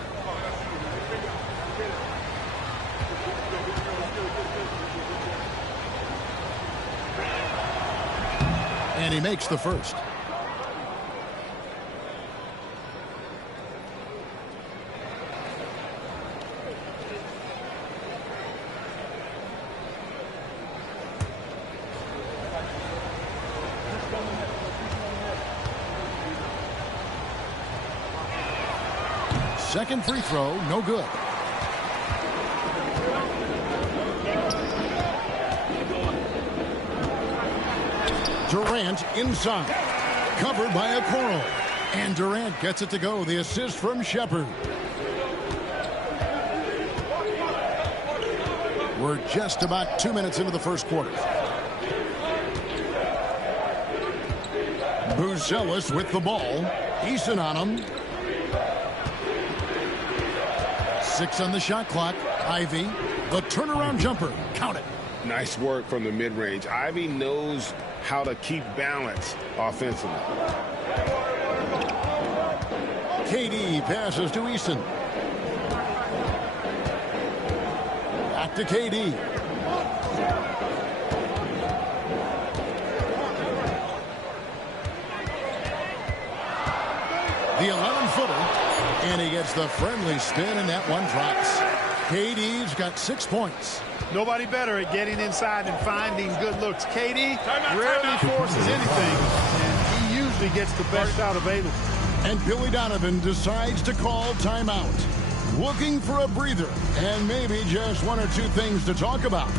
And he makes the first. Second free throw, no good. Durant inside, covered by Okoro, and Durant gets it to go. The assist from Shepard. We're just about 2 minutes into the first quarter. Buzelis with the ball. Eason on him. 6 on the shot clock. Ivy, the turnaround jumper. Count it. Nice work from the mid-range. Ivy knows how to keep balance offensively. KD passes to Eason. Back to KD. The 11-footer, and he gets the friendly spin, and that one drops. KD's got 6 points. Nobody better at getting inside and finding good looks. KD rarely forces anything, and he usually gets the best shot available. And Billy Donovan decides to call timeout. Looking for a breather and maybe just 1 or 2 things to talk about.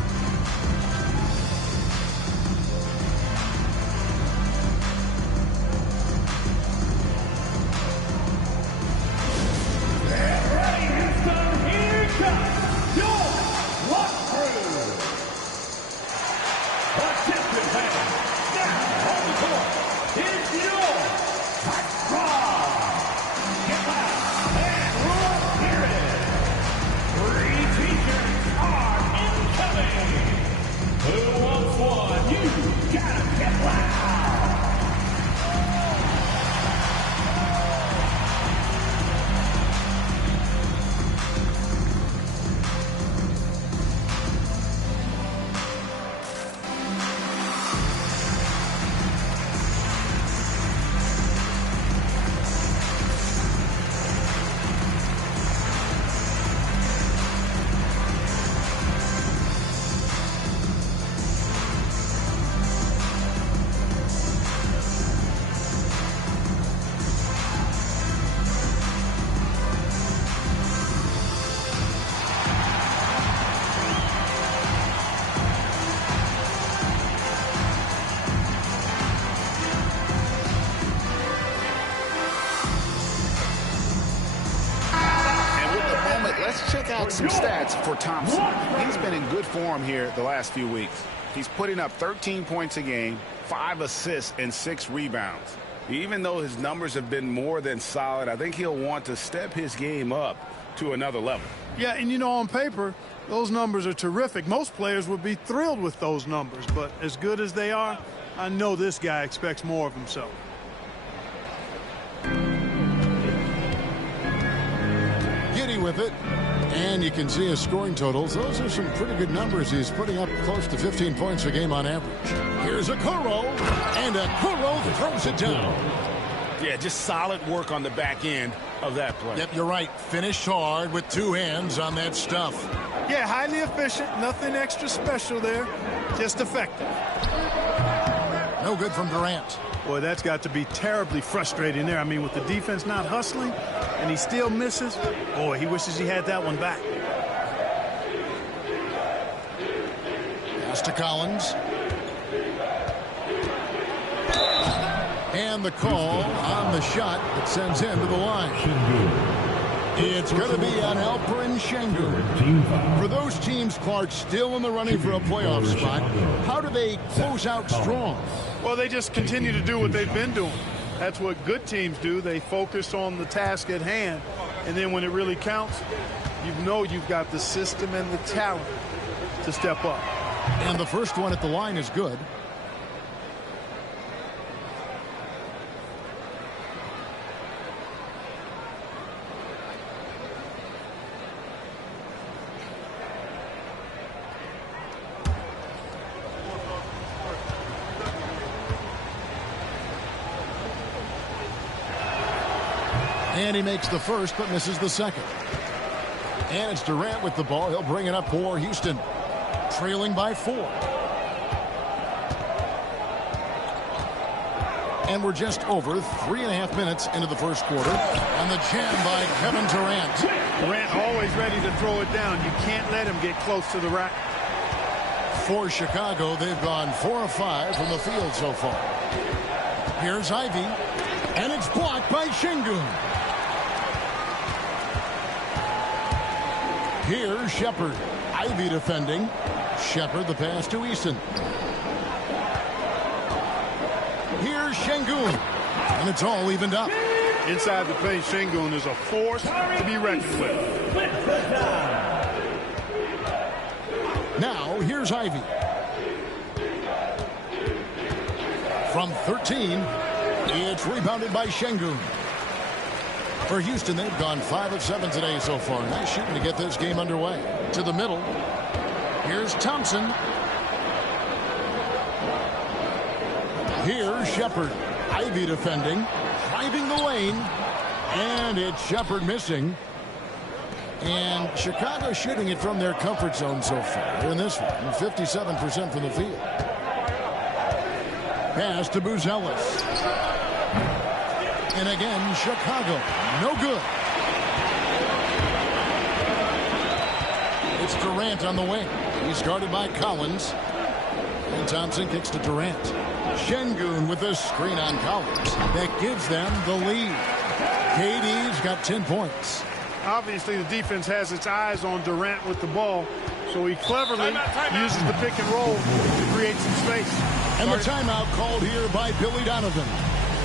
Check out some stats for Thompson. He's been in good form here the last few weeks. He's putting up 13 points a game, 5 assists, and 6 rebounds. Even though his numbers have been more than solid, I think he'll want to step his game up to another level. Yeah, and you know, on paper, those numbers are terrific. Most players would be thrilled with those numbers, but as good as they are, I know this guy expects more of himself. Giddy with it. And you can see his scoring totals. Those are some pretty good numbers. He's putting up close to 15 points a game on average. Here's Okoro, and Okoro throws it down. Yeah, just solid work on the back end of that play. Yep, you're right. Finished hard with 2 hands on that stuff. Yeah, highly efficient. Nothing extra special there. Just effective. No good from Durant. Boy, that's got to be terribly frustrating there. I mean, with the defense not hustling, and he still misses. Boy, he wishes he had that one back. Pass to Collins. And the call on the shot that sends him to the line. It's going to be on Alperen Şengün. For those teams, Clark, still in the running for a playoff spot, how do they close out strong? Well, they just continue to do what they've been doing. That's what good teams do. They focus on the task at hand. And then when it really counts, you know you've got the system and the talent to step up. And the first one at the line is good. And he makes the first, but misses the second. And it's Durant with the ball. He'll bring it up for Houston, trailing by 4. And we're just over 3.5 minutes into the first quarter. And the jam by Kevin Durant. Durant always ready to throw it down. You can't let him get close to the rack. For Chicago, they've gone 4 of 5 from the field so far. Here's Ivy. And it's blocked by Şengün. Here's Shepard. Ivy defending. Shepard the pass to Easton. Here's Şengün. And it's all evened up. Inside the paint, Şengün is a force to be reckoned with. Now, here's Ivy. From 13, it's rebounded by Şengün. For Houston, they've gone 5 of 7 today so far. Nice shooting to get this game underway. To the middle. Here's Thompson. Here's Shepard. Ivy defending. Driving the lane. And it's Shepard missing. And Chicago shooting it from their comfort zone so far in this one, 57% from the field. Pass to Buzelis. And again, Chicago, no good. It's Durant on the wing. He's guarded by Collins. And Thompson kicks to Durant. Şengün with a screen on Collins. That gives them the lead. KD's got 10 points. Obviously, the defense has its eyes on Durant with the ball, so he cleverly uses the pick and roll to create some space. And the timeout called here by Billy Donovan.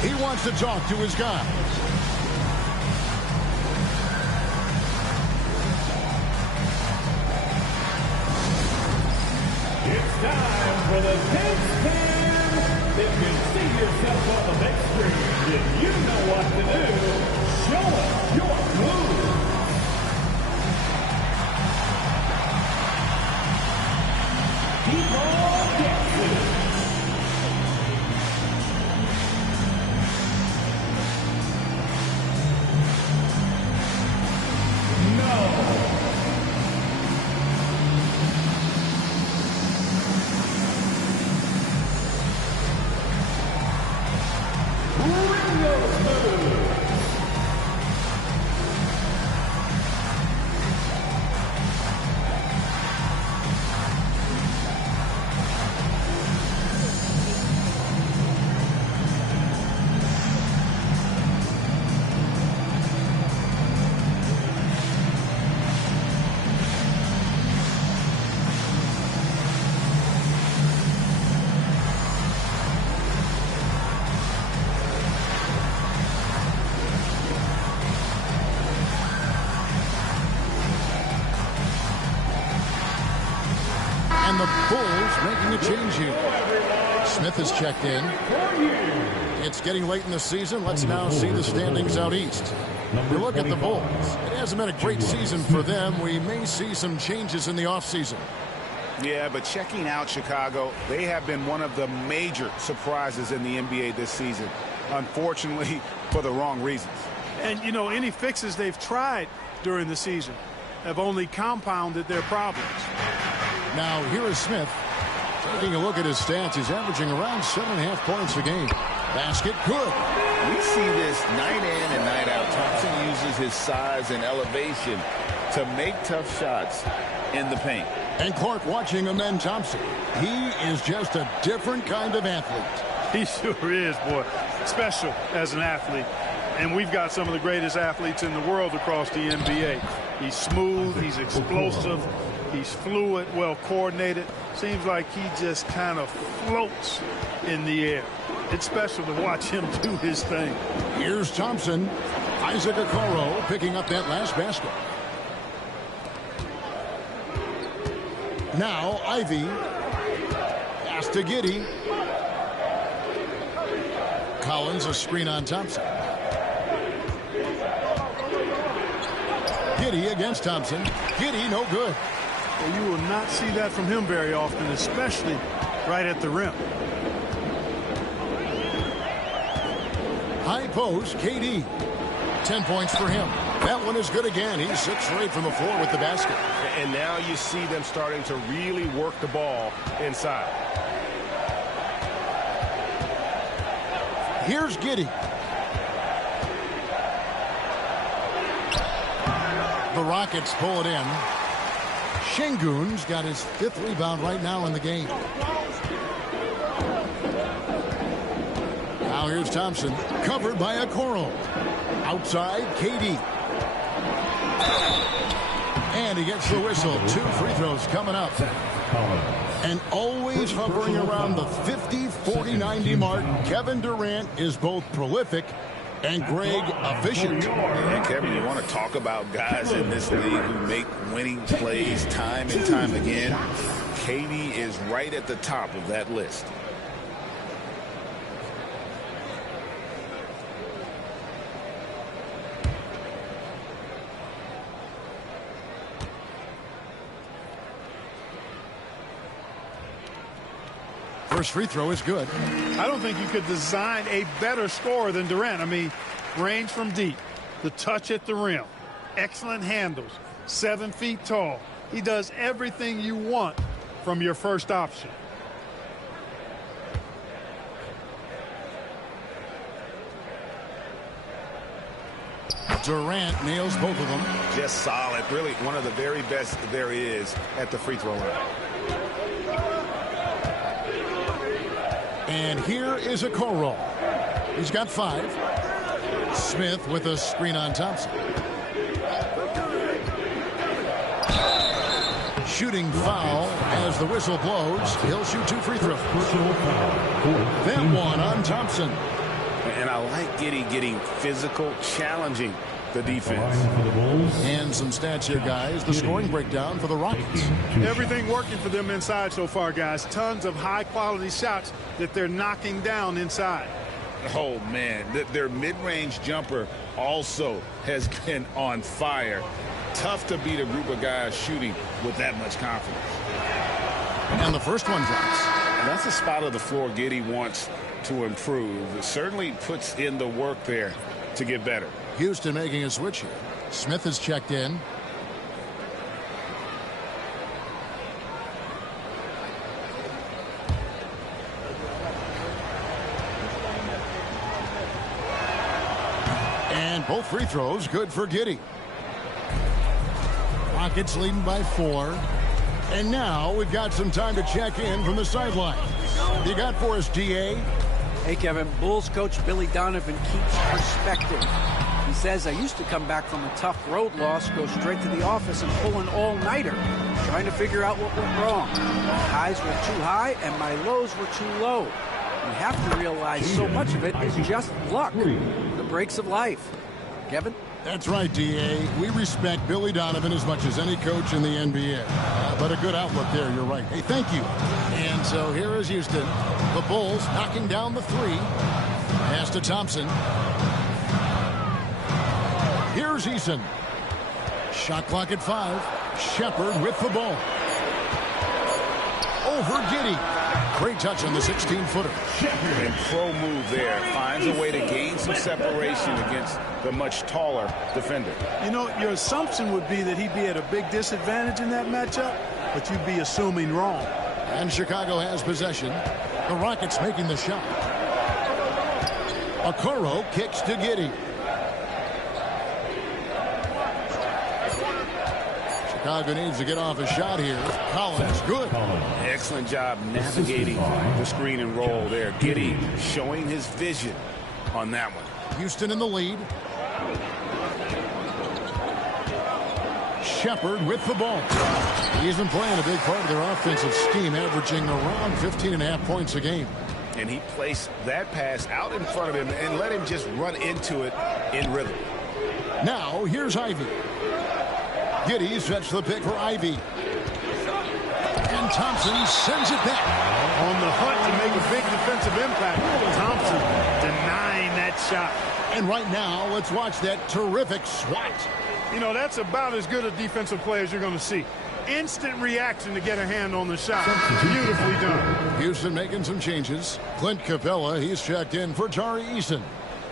He wants to talk to his guys. It's time for the big spin. If you see yourself on the big screen, then you know what to do. Show us your move. Keep on dancing. And the Bulls making a change here. Smith is checked in. It's getting late in the season. Let's now see the standings out east. We look at the Bulls. It hasn't been a great season for them. We may see some changes in the offseason. Yeah, but checking out Chicago, they have been one of the major surprises in the NBA this season. Unfortunately, for the wrong reasons. And, you know, any fixes they've tried during the season have only compounded their problems. Now, here is Smith. Taking a look at his stats, he's averaging around 7.5 points a game. Basket, good. We see this night in and night out. Thompson uses his size and elevation to make tough shots in the paint. And Clark watching Amen Thompson. He is just a different kind of athlete. He sure is, boy. Special as an athlete. And we've got some of the greatest athletes in the world across the NBA. He's smooth, he's explosive, he's fluid, well coordinated. Seems like he just kind of floats in the air. It's special to watch him do his thing. Here's Thompson. Isaac Okoro picking up that last basket. Now Ivy. Pass to Giddey. Collins, a screen on Thompson. Giddey against Thompson. Giddey, no good. Well, you will not see that from him very often, especially right at the rim. High post, KD. 10 points for him. That one is good again. He's 6 for 8 from the floor with the basket. And now you see them starting to really work the ball inside. Here's Giddey. The Rockets pull it in. Şengün's got his 5th rebound right now in the game. Now here's Thompson, covered by Okoro. Outside, KD. And he gets the whistle. 2 free throws coming up. And always hovering around the 50, 40, 90 mark. Kevin Durant is both prolific and Greg efficient. And Kevin, you want to talk about guys in this league who make winning plays time and time again. KD is right at the top of that list. First free throw is good. I don't think you could design a better scorer than Durant. I mean, range from deep, the touch at the rim, excellent handles, 7 feet tall. He does everything you want from your first option. Durant nails both of them. Just solid. Really one of the very best there is at the free throw line. And here is Okoro. He's got 5. Smith with a screen on Thompson. Shooting foul as the whistle blows. He'll shoot 2 free throws. Then one on Thompson. And I like getting physical, challenging the defense. And some stats here, guys. The scoring breakdown for the Rockets. Everything working for them inside so far, guys. Tons of high-quality shots that they're knocking down inside. Oh, man. Their mid-range jumper also has been on fire. Tough to beat a group of guys shooting with that much confidence. And the first one drops. And that's a spot of the floor Giddey wants to improve. It certainly puts in the work there to get better. Houston making a switch here. Smith has checked in. And both free throws good for Giddey. Rockets leading by 4. And now we've got some time to check in from the sideline. You got for us, DA? Hey, Kevin. Bulls coach Billy Donovan keeps perspective. He says, I used to come back from a tough road loss, go straight to the office and pull an all-nighter, trying to figure out what went wrong. My highs were too high and my lows were too low. You have to realize so much of it is just luck, the breaks of life. Kevin? That's right, DA. We respect Billy Donovan as much as any coach in the NBA. But a good outlook there, you're right. Hey, thank you. And so here is Houston. The Bulls knocking down the 3. Pass to Thompson. Here's Eason. Shot clock at 5. Shepard with the ball. Over Giddey. Great touch on the 16-footer. And pro move there. Finds a way to gain some separation against the much taller defender. You know, your assumption would be that he'd be at a big disadvantage in that matchup, but you'd be assuming wrong. And Chicago has possession. The Rockets making the shot. Okoro kicks to Giddey. Chicago needs to get off a shot here. Collins, good. Excellent job navigating the screen and roll there. Giddey showing his vision on that one. Houston in the lead. Shepard with the ball. He's been playing a big part of their offensive scheme, averaging around 15.5 points a game. And he placed that pass out in front of him and let him just run into it in rhythm. Now, here's Ivy. Giddey sets the pick for Ivy. And Thompson sends it back. On the hunt to make a big defensive impact. Thompson denying that shot. And right now, let's watch that terrific swat. You know, that's about as good a defensive play as you're going to see. Instant reaction to get a hand on the shot. Beautifully done. Houston making some changes. Clint Capella, he's checked in for Tari Eason.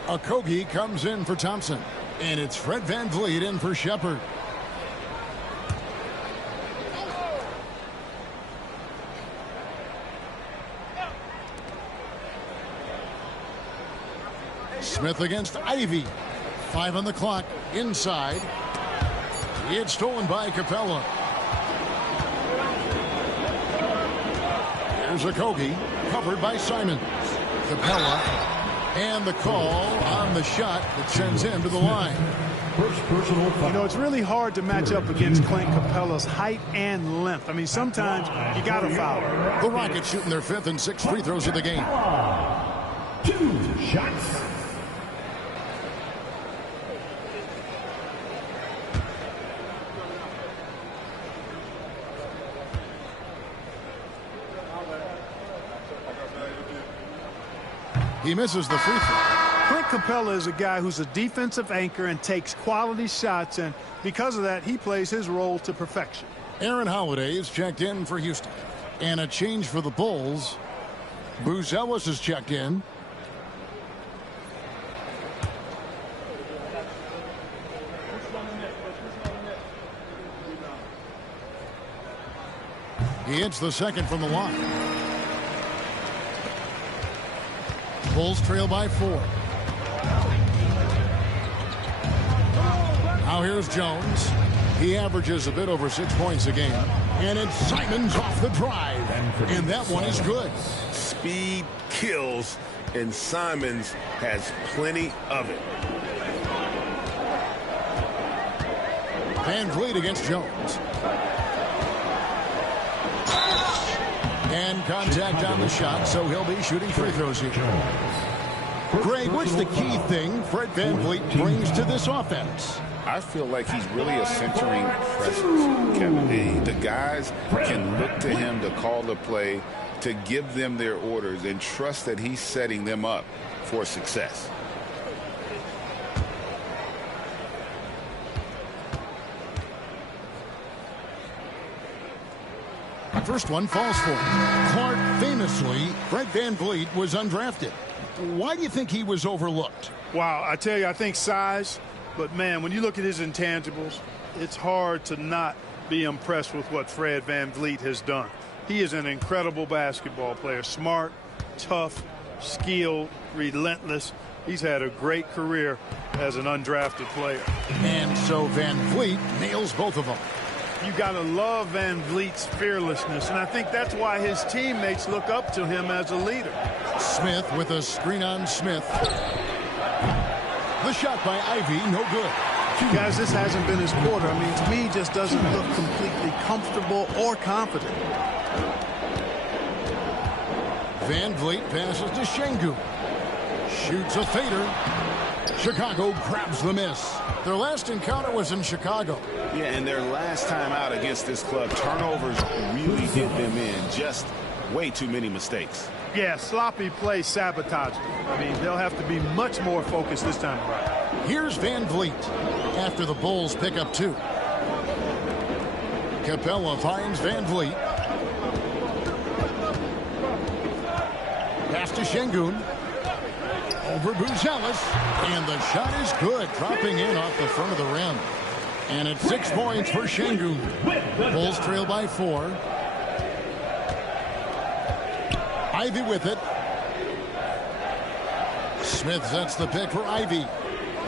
Okogie comes in for Thompson. And it's Fred VanVleet in for Shepard. Smith against Ivy. 5 on the clock. Inside. It's stolen by Capella. Here's Okogie. Covered by Simons. Capella. And the call on the shot that sends him to the line. You know, it's really hard to match up against Clint Capella's height and length. I mean, sometimes you got to foul. The Rockets shooting their 5th and 6th free throws of the game. 2 shots. He misses the free throw. Clint Capella is a guy who's a defensive anchor and takes quality shots, and because of that, he plays his role to perfection. Aaron Holiday is checked in for Houston. And a change for the Bulls. Bruce Ellis is checked in. He hits the second from the line. Bulls trail by 4. Now here's Jones. He averages a bit over 6 points a game. And it's Simons off the drive. And that one is good. Speed kills, and Simons has plenty of it. Van Vliet against Jones. And contact on the shot, so he'll be shooting free throws here. Greg, what's the key thing Fred Van Vliet brings to this offense? I feel like he's really a centering presence, Kevin. The guys can look to him to call the play, to give them their orders, and trust that he's setting them up for success. First one falls for him. Clark, famously, Fred Van Vliet was undrafted. Why do you think he was overlooked? Wow, I tell you, I think size. But, man, when you look at his intangibles, it's hard to not be impressed with what Fred Van Vliet has done. He is an incredible basketball player. Smart, tough, skilled, relentless. He's had a great career as an undrafted player. And so Van Vliet nails both of them. You got to love Van Vliet's fearlessness, and I think that's why his teammates look up to him as a leader. Smith with a screen on Smith. The shot by Ivy, no good. Guys, this hasn't been his quarter. I mean, to me, he just doesn't look completely comfortable or confident. Van Vliet passes to Şengün. Shoots a fader. Chicago grabs the miss. Their last encounter was in Chicago. Yeah, and their last time out against this club, turnovers really did them in. Just way too many mistakes. Yeah, sloppy play sabotage. I mean, they'll have to be much more focused this time around. Here's Van Vliet after the Bulls pick up 2. Capella finds Van Vliet. Pass to Şengün. Over Buzelis. And the shot is good, dropping in off the front of the rim. And it's 6 points for Şengün. Bulls trail by 4. Ivy with it. Smith sets the pick for Ivy.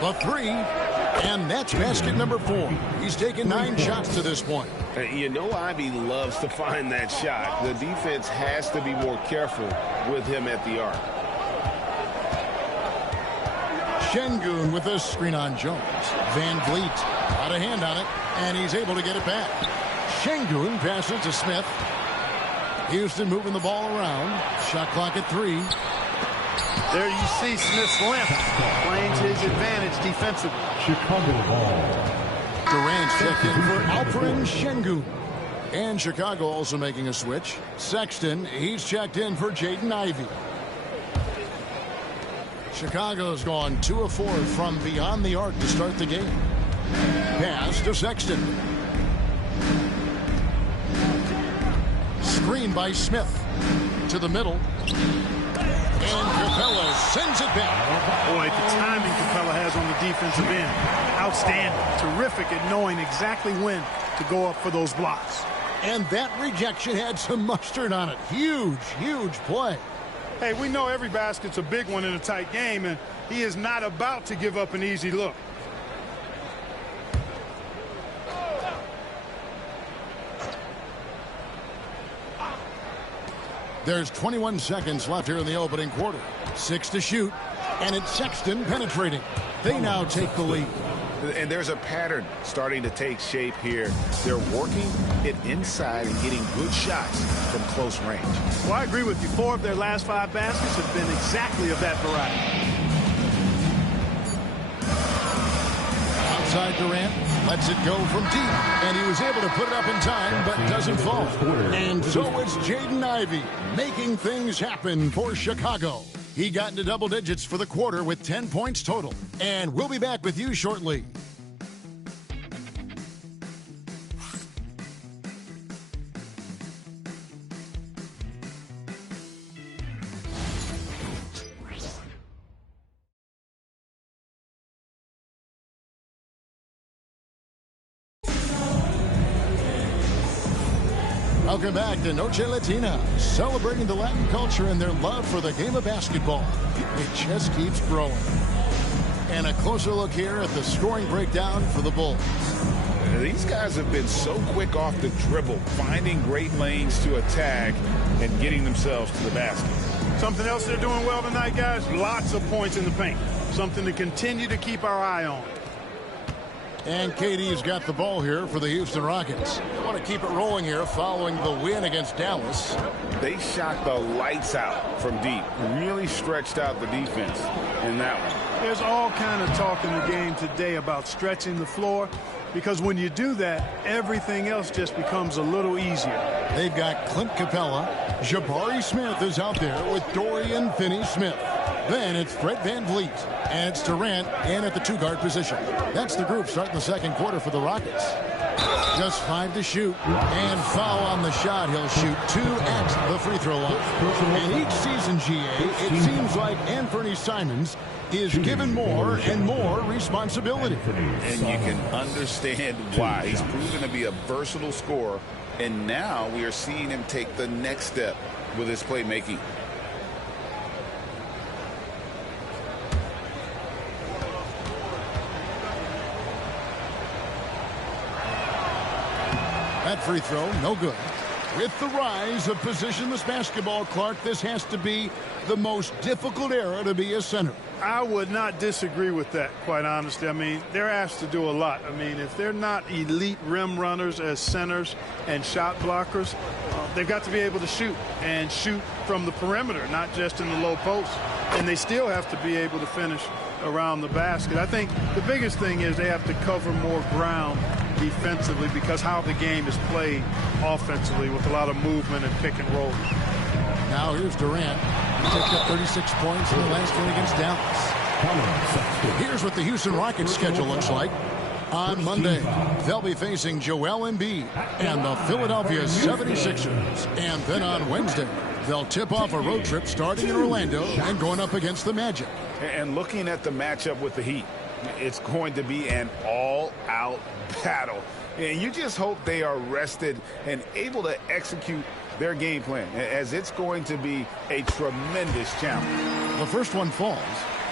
The 3. And that's basket number 4. He's taken 9 shots to this point. You know Ivy loves to find that shot. The defense has to be more careful with him at the arc. Şengün with a screen on Jones. Van Vliet got a hand on it, and he's able to get it back. Şengün passes to Smith. Houston moving the ball around. Shot clock at 3. There you see Smith's length playing to his advantage defensively. Chicago ball. Durant's checked in for Alperen Şengün. And Chicago also making a switch. Sexton, he's checked in for Jaden Ivey. Chicago's gone 2 of 4 from beyond the arc to start the game. Pass to Sexton. Screen by Smith. To the middle. And Capella sends it back. Boy, the timing Capella has on the defensive end. Outstanding. Terrific at knowing exactly when to go up for those blocks. And that rejection had some mustard on it. Huge, huge play. Hey, we know every basket's a big one in a tight game, and he is not about to give up an easy look. There's 21 seconds left here in the opening quarter. 6 to shoot, and it's Sexton penetrating. They now take the lead. And there's a pattern starting to take shape here. They're working it inside and getting good shots from close range. Well, I agree with you. 4 of their last 5 baskets have been exactly of that variety. Outside Durant lets it go from deep, and he was able to put it up in time, but doesn't fall. And so it's Jaden Ivey making things happen for Chicago. He got into double digits for the quarter with 10 points total. And we'll be back with you shortly. Welcome back to Noche Latina, celebrating the Latin culture and their love for the game of basketball. It just keeps growing. And a closer look here at the scoring breakdown for the Bulls. These guys have been so quick off the dribble, finding great lanes to attack and getting themselves to the basket. Something else they're doing well tonight, guys, lots of points in the paint. Something to continue to keep our eye on. And KD's got the ball here for the Houston Rockets. They want to keep it rolling here following the win against Dallas. They shot the lights out from deep, really stretched out the defense in that one. There's all kind of talk in the game today about stretching the floor, because when you do that, everything else just becomes a little easier. They've got Clint Capella. Jabari Smith is out there with Dorian Finney-Smith. Then it's Fred VanVleet, and it's Durant in at the two-guard position. That's the group starting the second quarter for the Rockets. Just 5 to shoot, and foul on the shot. He'll shoot 2 at the free throw line. And each season, GA, it seems like Anthony Simons is given more and more responsibility. And you can understand why. He's proven to be a versatile scorer, and now we are seeing him take the next step with his playmaking. That free throw, no good. With the rise of positionless basketball, Clark, this has to be the most difficult era to be a center. I would not disagree with that, quite honestly. I mean, they're asked to do a lot. I mean, if they're not elite rim runners as centers and shot blockers, they've got to be able to shoot and shoot from the perimeter, not just in the low post. And they still have to be able to finish around the basket. I think the biggest thing is they have to cover more ground defensively, because how the game is played offensively with a lot of movement and pick and roll. Now here's Durant. He picked up 36 points in the last game against Dallas. Here's what the Houston Rockets schedule looks like. On Monday, they'll be facing Joel Embiid and the Philadelphia 76ers. And then on Wednesday, they'll tip off a road trip starting in Orlando and going up against the Magic. And looking at the matchup with the Heat, it's going to be an all-out battle. And you just hope they are rested and able to execute their game plan, as it's going to be a tremendous challenge. The first one falls.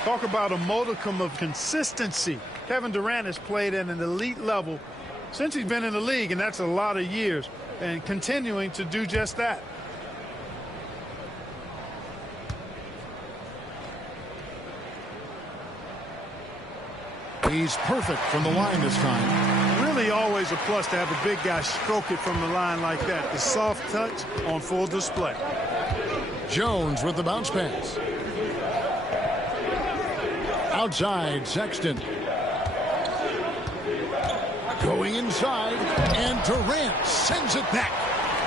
Talk about a modicum of consistency. Kevin Durant has played at an elite level since he's been in the league, and that's a lot of years, and continuing to do just that. He's perfect from the line this time. Really always a plus to have a big guy stroke it from the line like that. The soft touch on full display. Jones with the bounce pass. Outside, Sexton. Going inside, and Durant sends it back.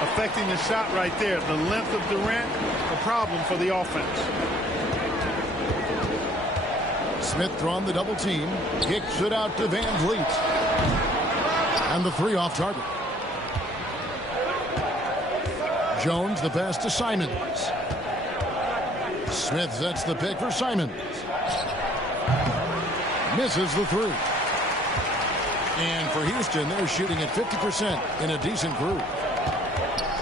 Affecting the shot right there. The length of Durant, a problem for the offense. Smith drawn the double team. Kicks it out to VanVleet. And the three off target. Jones the pass to Simons. Smith sets the pick for Simons. Misses the three. And for Houston, they're shooting at 50% in a decent groove.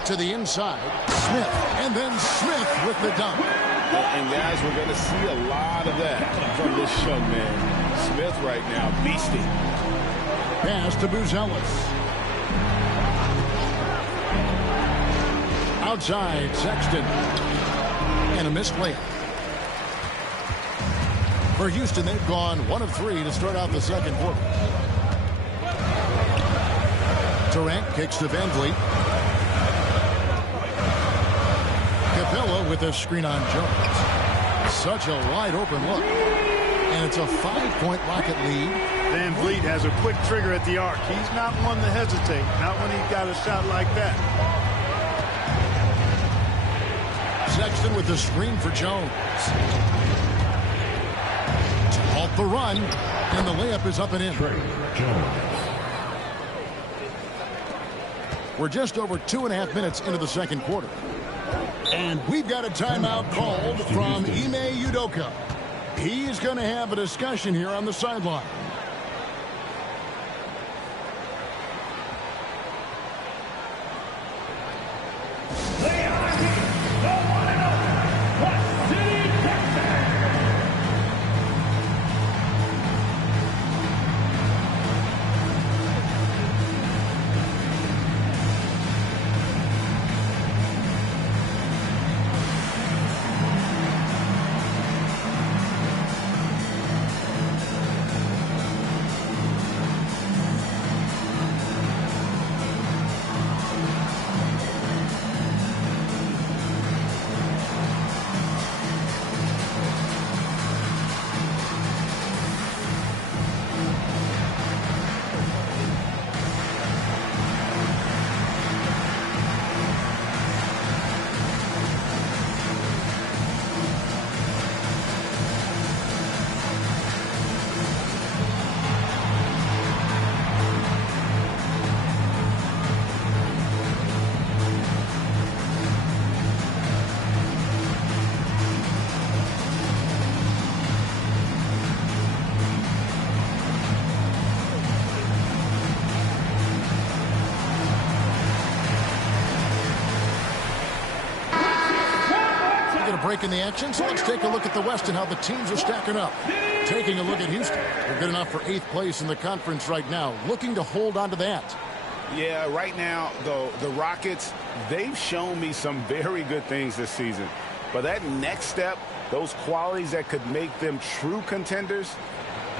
To the inside, Smith. And then Smith with the dunk. And guys, we're going to see a lot of that from this young man. Smith right now, beasting. Pass to Buzelis. Outside, Sexton. And a missed layup. For Houston, they've gone 1 of 3 to start out the second quarter. Durant kicks to VanVleet. Capella with a screen on Jones. Such a wide open look. And it's a 5-point Rocket lead. VanVleet has a quick trigger at the arc. He's not one to hesitate. Not when he's got a shot like that. Sexton with the screen for Jones. To halt the run. And the layup is up and in. We're just over 2.5 minutes into the second quarter. And we've got a timeout called from Ime Udoka. He's going to have a discussion here on the sideline. break in the action, so let's take a look at the West and how the teams are stacking up. Taking a look at Houston. They're good enough for 8th place in the conference right now, looking to hold on to that. Yeah, right now, though, the Rockets, they've shown me some very good things this season. But that next step, those qualities that could make them true contenders,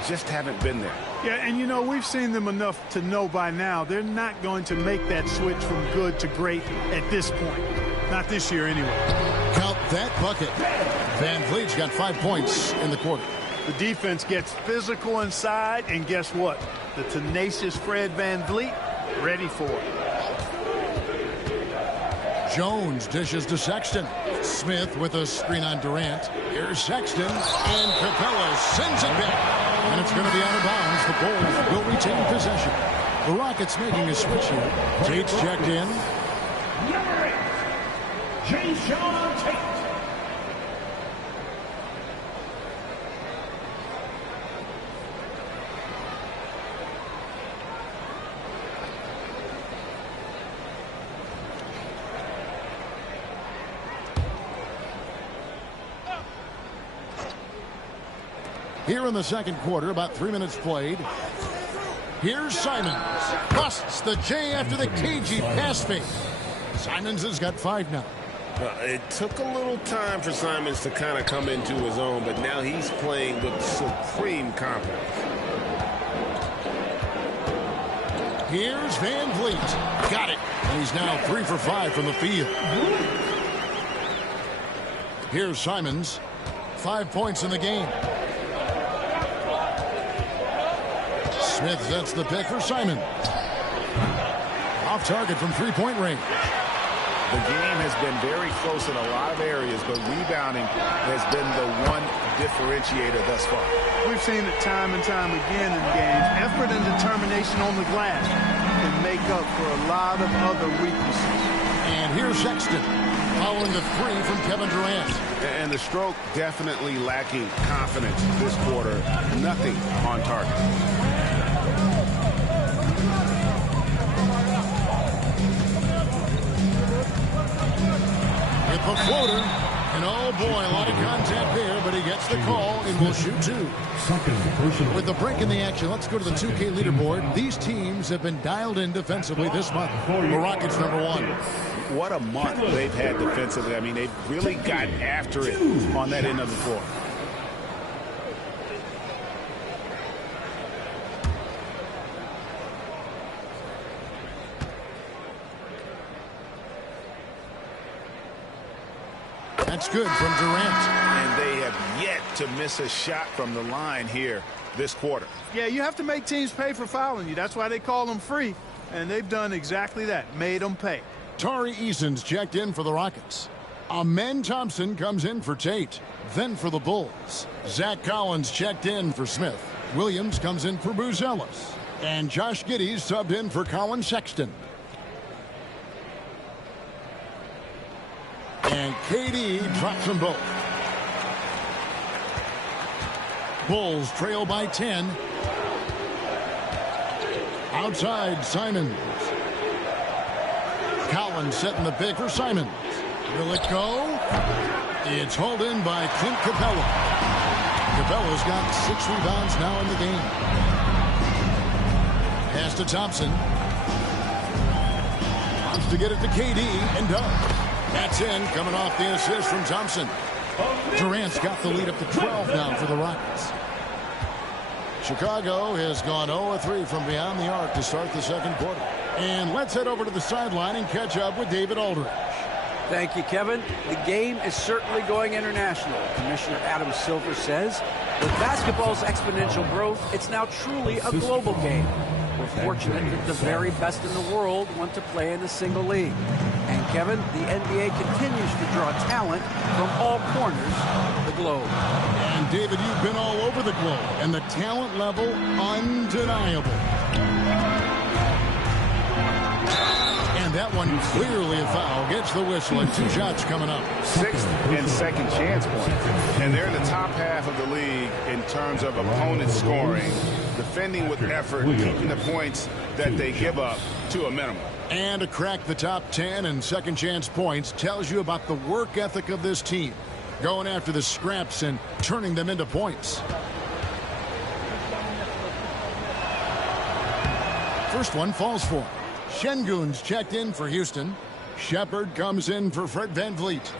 just haven't been there. Yeah, and you know, we've seen them enough to know by now they're not going to make that switch from good to great at this point. Not this year anyway. Count that bucket. Van Vliet's got 5 points in the quarter. The defense gets physical inside, and guess what? The tenacious Fred Van Vliet ready for it. Jones dishes to Sexton. Smith with a screen on Durant. Here's Sexton, and Capella sends it back. And it's going to be out of bounds. The Bulls will retain possession. The Rockets making a switch here. Tate's checked in. Number 8, Jason Tate. Here in the second quarter, about 3 minutes played. Here's Simons. Busts the J after the cagey pass fake. Simons has got 5 now. It took a little time for Simons to kind of come into his own, but now he's playing with supreme confidence. Here's Van Vliet. Got it. And he's now 3 for 5 from the field. Here's Simons. 5 points in the game. Smith sets the pick for Simon. Off target from three-point range. The game has been very close in a lot of areas, but rebounding has been the one differentiator thus far. We've seen it time and time again in games. Effort and determination on the glass can make up for a lot of other weaknesses. And here's Sexton following the 3 from Kevin Durant. And the stroke definitely lacking confidence this quarter. Nothing on target. A floater, and oh boy, a lot of contact there, but he gets the call and will shoot 2. With the break in the action, let's go to the 2K leaderboard. These teams have been dialed in defensively this month. The Rockets number 1. What a month they've had defensively. I mean, they've really gotten after it on that end of the floor. That's good from Durant. And they have yet to miss a shot from the line here this quarter. Yeah, you have to make teams pay for fouling you. That's why they call them free. And they've done exactly that, made them pay. Tari Eason's checked in for the Rockets. Amen Thompson comes in for Tate. Then for the Bulls, Zach Collins checked in for Smith. Williams comes in for Buzelis. And Josh Giddey's subbed in for Colin Sexton. And KD drops them both. Bulls trail by 10. Outside, Simons. Collins setting the pick for Simons. Will it go? It's hauled in by Clint Capella. Capella's got 6 rebounds now in the game. Pass to Thompson. Wants to get it to KD and does. That's in, coming off the assist from Thompson. Durant's got the lead up to 12 now for the Rockets. Chicago has gone 0-3 from beyond the arc to start the second quarter. And let's head over to the sideline and catch up with David Aldridge. Thank you, Kevin. The game is certainly going international. Commissioner Adam Silver says, with basketball's exponential growth, it's now truly a global game. We're fortunate that the very best in the world want to play in a single league. And Kevin, the NBA continues to draw talent from all corners of the globe. And David, you've been all over the globe, and the talent level undeniable. And that one clearly a foul. Gets the whistle, and 2 shots coming up. 6th and second chance points. And they're in the top half of the league in terms of opponent scoring, defending with effort, keeping the points that they give up to a minimum. And to crack the top 10 and second chance points tells you about the work ethic of this team. going after the scraps and turning them into points. First one falls for him. Şengün's checked in for Houston. Shepard comes in for Fred VanVleet.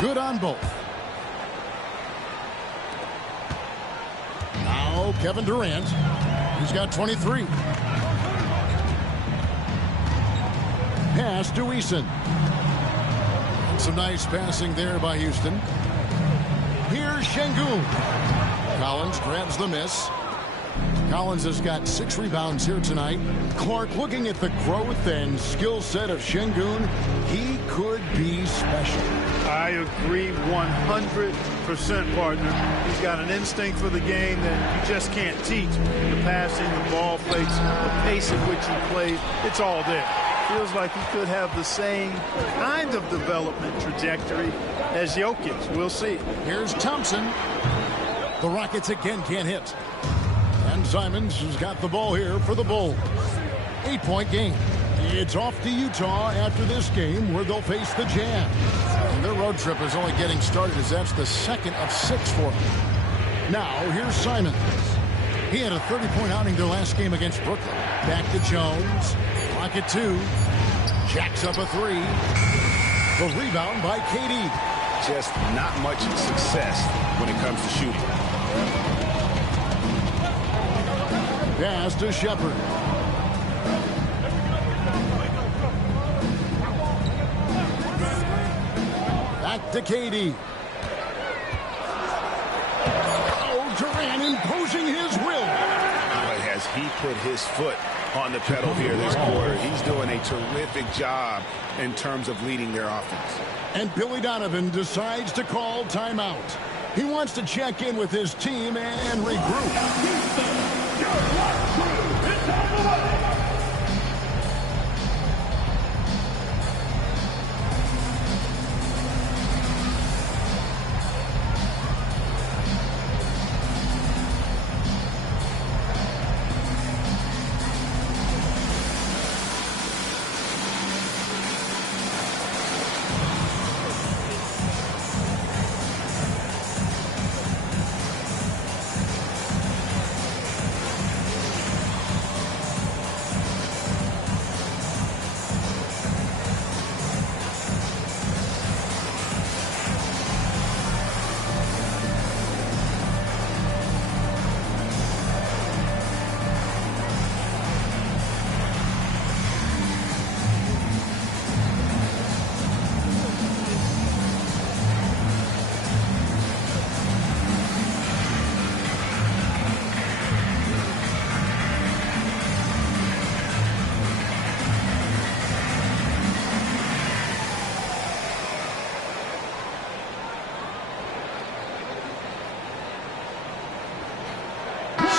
Good on both. Now Kevin Durant. He's got 23. Pass to Eason. Some nice passing there by Houston. Here's Şengün. Collins grabs the miss. Collins has got 6 rebounds here tonight. Clark, looking at the growth and skill set of Şengün, he could be special. I agree 100%, partner. He's got an instinct for the game that you just can't teach. The passing, the ball fakes, the pace at which he plays, it's all there. Feels like he could have the same kind of development trajectory as Jokic. We'll see. Here's Thompson. The Rockets again can't hit. And Simons has got the ball here for the Bulls. 8-point game. It's off to Utah after this game where they'll face the Jazz. And their road trip is only getting started as that's the second of 6 for them. Now here's Simons. He had a 30-point outing their last game against Brooklyn. Back to Jones. Clock at 2. Jacks up a 3. The rebound by KD. Just not much success when it comes to shooting. Pass to Shepard. Back to KD. Oh, Durant imposing his will. But has he put his foot on the pedal here this quarter? He's doing a terrific job in terms of leading their offense. And Billy Donovan decides to call timeout. He wants to check in with his team and regroup.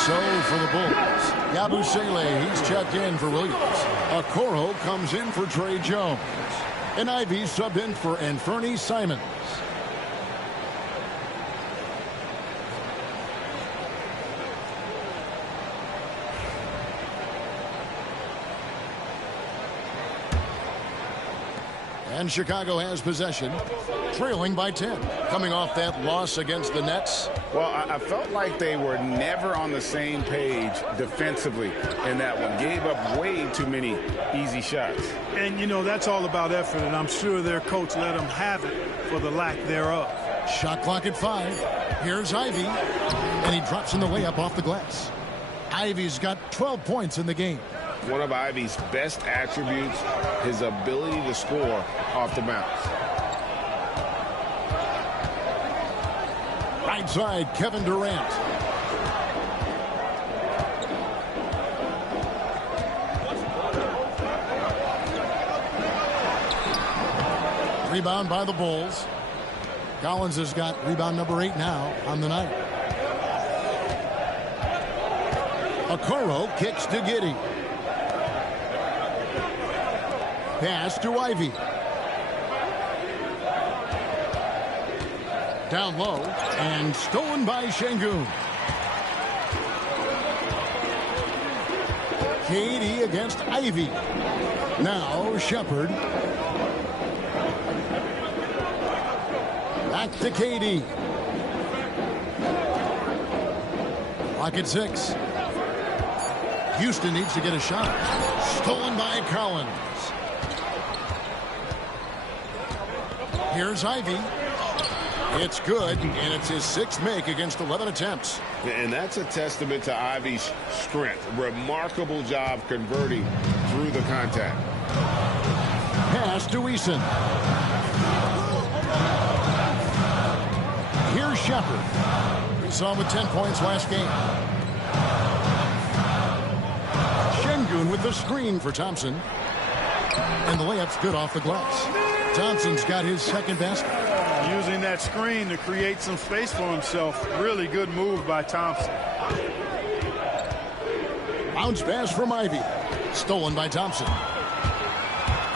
So for the Bulls, Yabusele, he's checked in for Williams. Okoro comes in for Trey Jones. And Ivy subbed in for Anthony Simons. And Chicago has possession, trailing by 10. Coming off that loss against the Nets. Well, I felt like they were never on the same page defensively in that one. Gave up way too many easy shots. And, you know, that's all about effort, and I'm sure their coach let them have it for the lack thereof. Shot clock at 5. Here's Ivy, and he drops in the layup off the glass. Ivy's got 12 points in the game. One of Ivy's best attributes, his ability to score off the bounce. Right side, Kevin Durant. Rebound by the Bulls. Collins has got rebound number 8 now on the night. Okoro kicks to Giddey. Pass to Ivy. Down low and stolen by Şengün. KD against Ivy. Now Shepard. Back to KD. Clock at 6. Houston needs to get a shot. Stolen by Collins. Here's Ivy. It's good, and it's his 6th make against 11 attempts. And that's a testament to Ivy's strength. Remarkable job converting through the contact. Pass to Eason. Here's Shepard. We saw him with 10 points last game. Şengün with the screen for Thompson. And the layup's good off the glass. Thompson's got his 2nd basket. Using that screen to create some space for himself. Really good move by Thompson. Bounce pass from Ivy. Stolen by Thompson.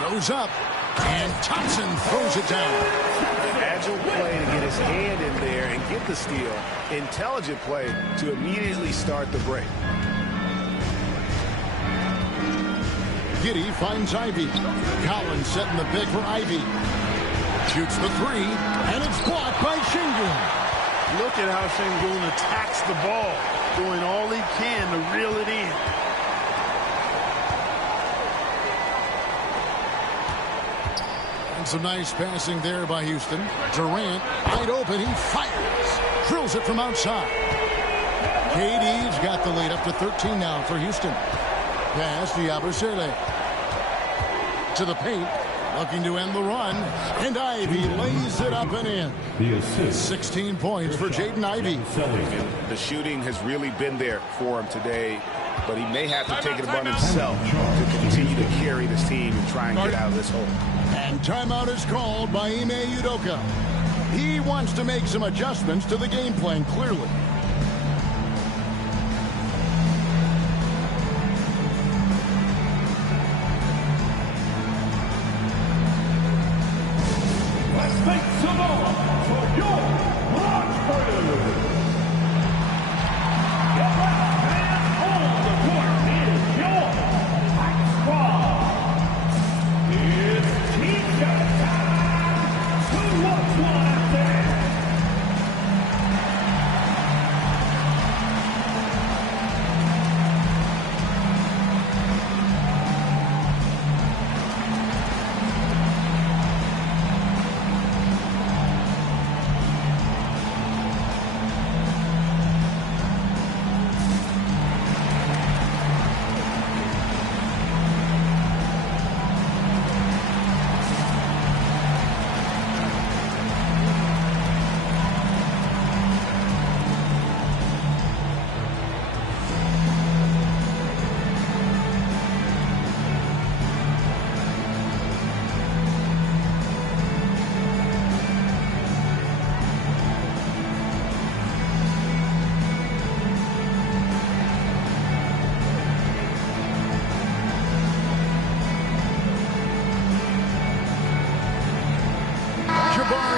Goes up. And Thompson throws it down. Agile play to get his hand in there and get the steal. Intelligent play to immediately start the break. Giddey finds Ivy. Collins setting the pick for Ivy. Shoots the 3, and it's blocked by Şengün. Look at how Şengün attacks the ball, doing all he can to reel it in. And some nice passing there by Houston. Durant, wide open, he fires. Drills it from outside. KD's got the lead up to 13 now for Houston. Pass to Yabusele. To the paint. Looking to end the run, and Ivy lays it up and in. 16 points for Jaden Ivey. The shooting has really been there for him today, but he may have to take it upon himself to continue to carry this team and try and get out of this hole. And timeout is called by Ime Udoka. He wants to make some adjustments to the game plan, clearly.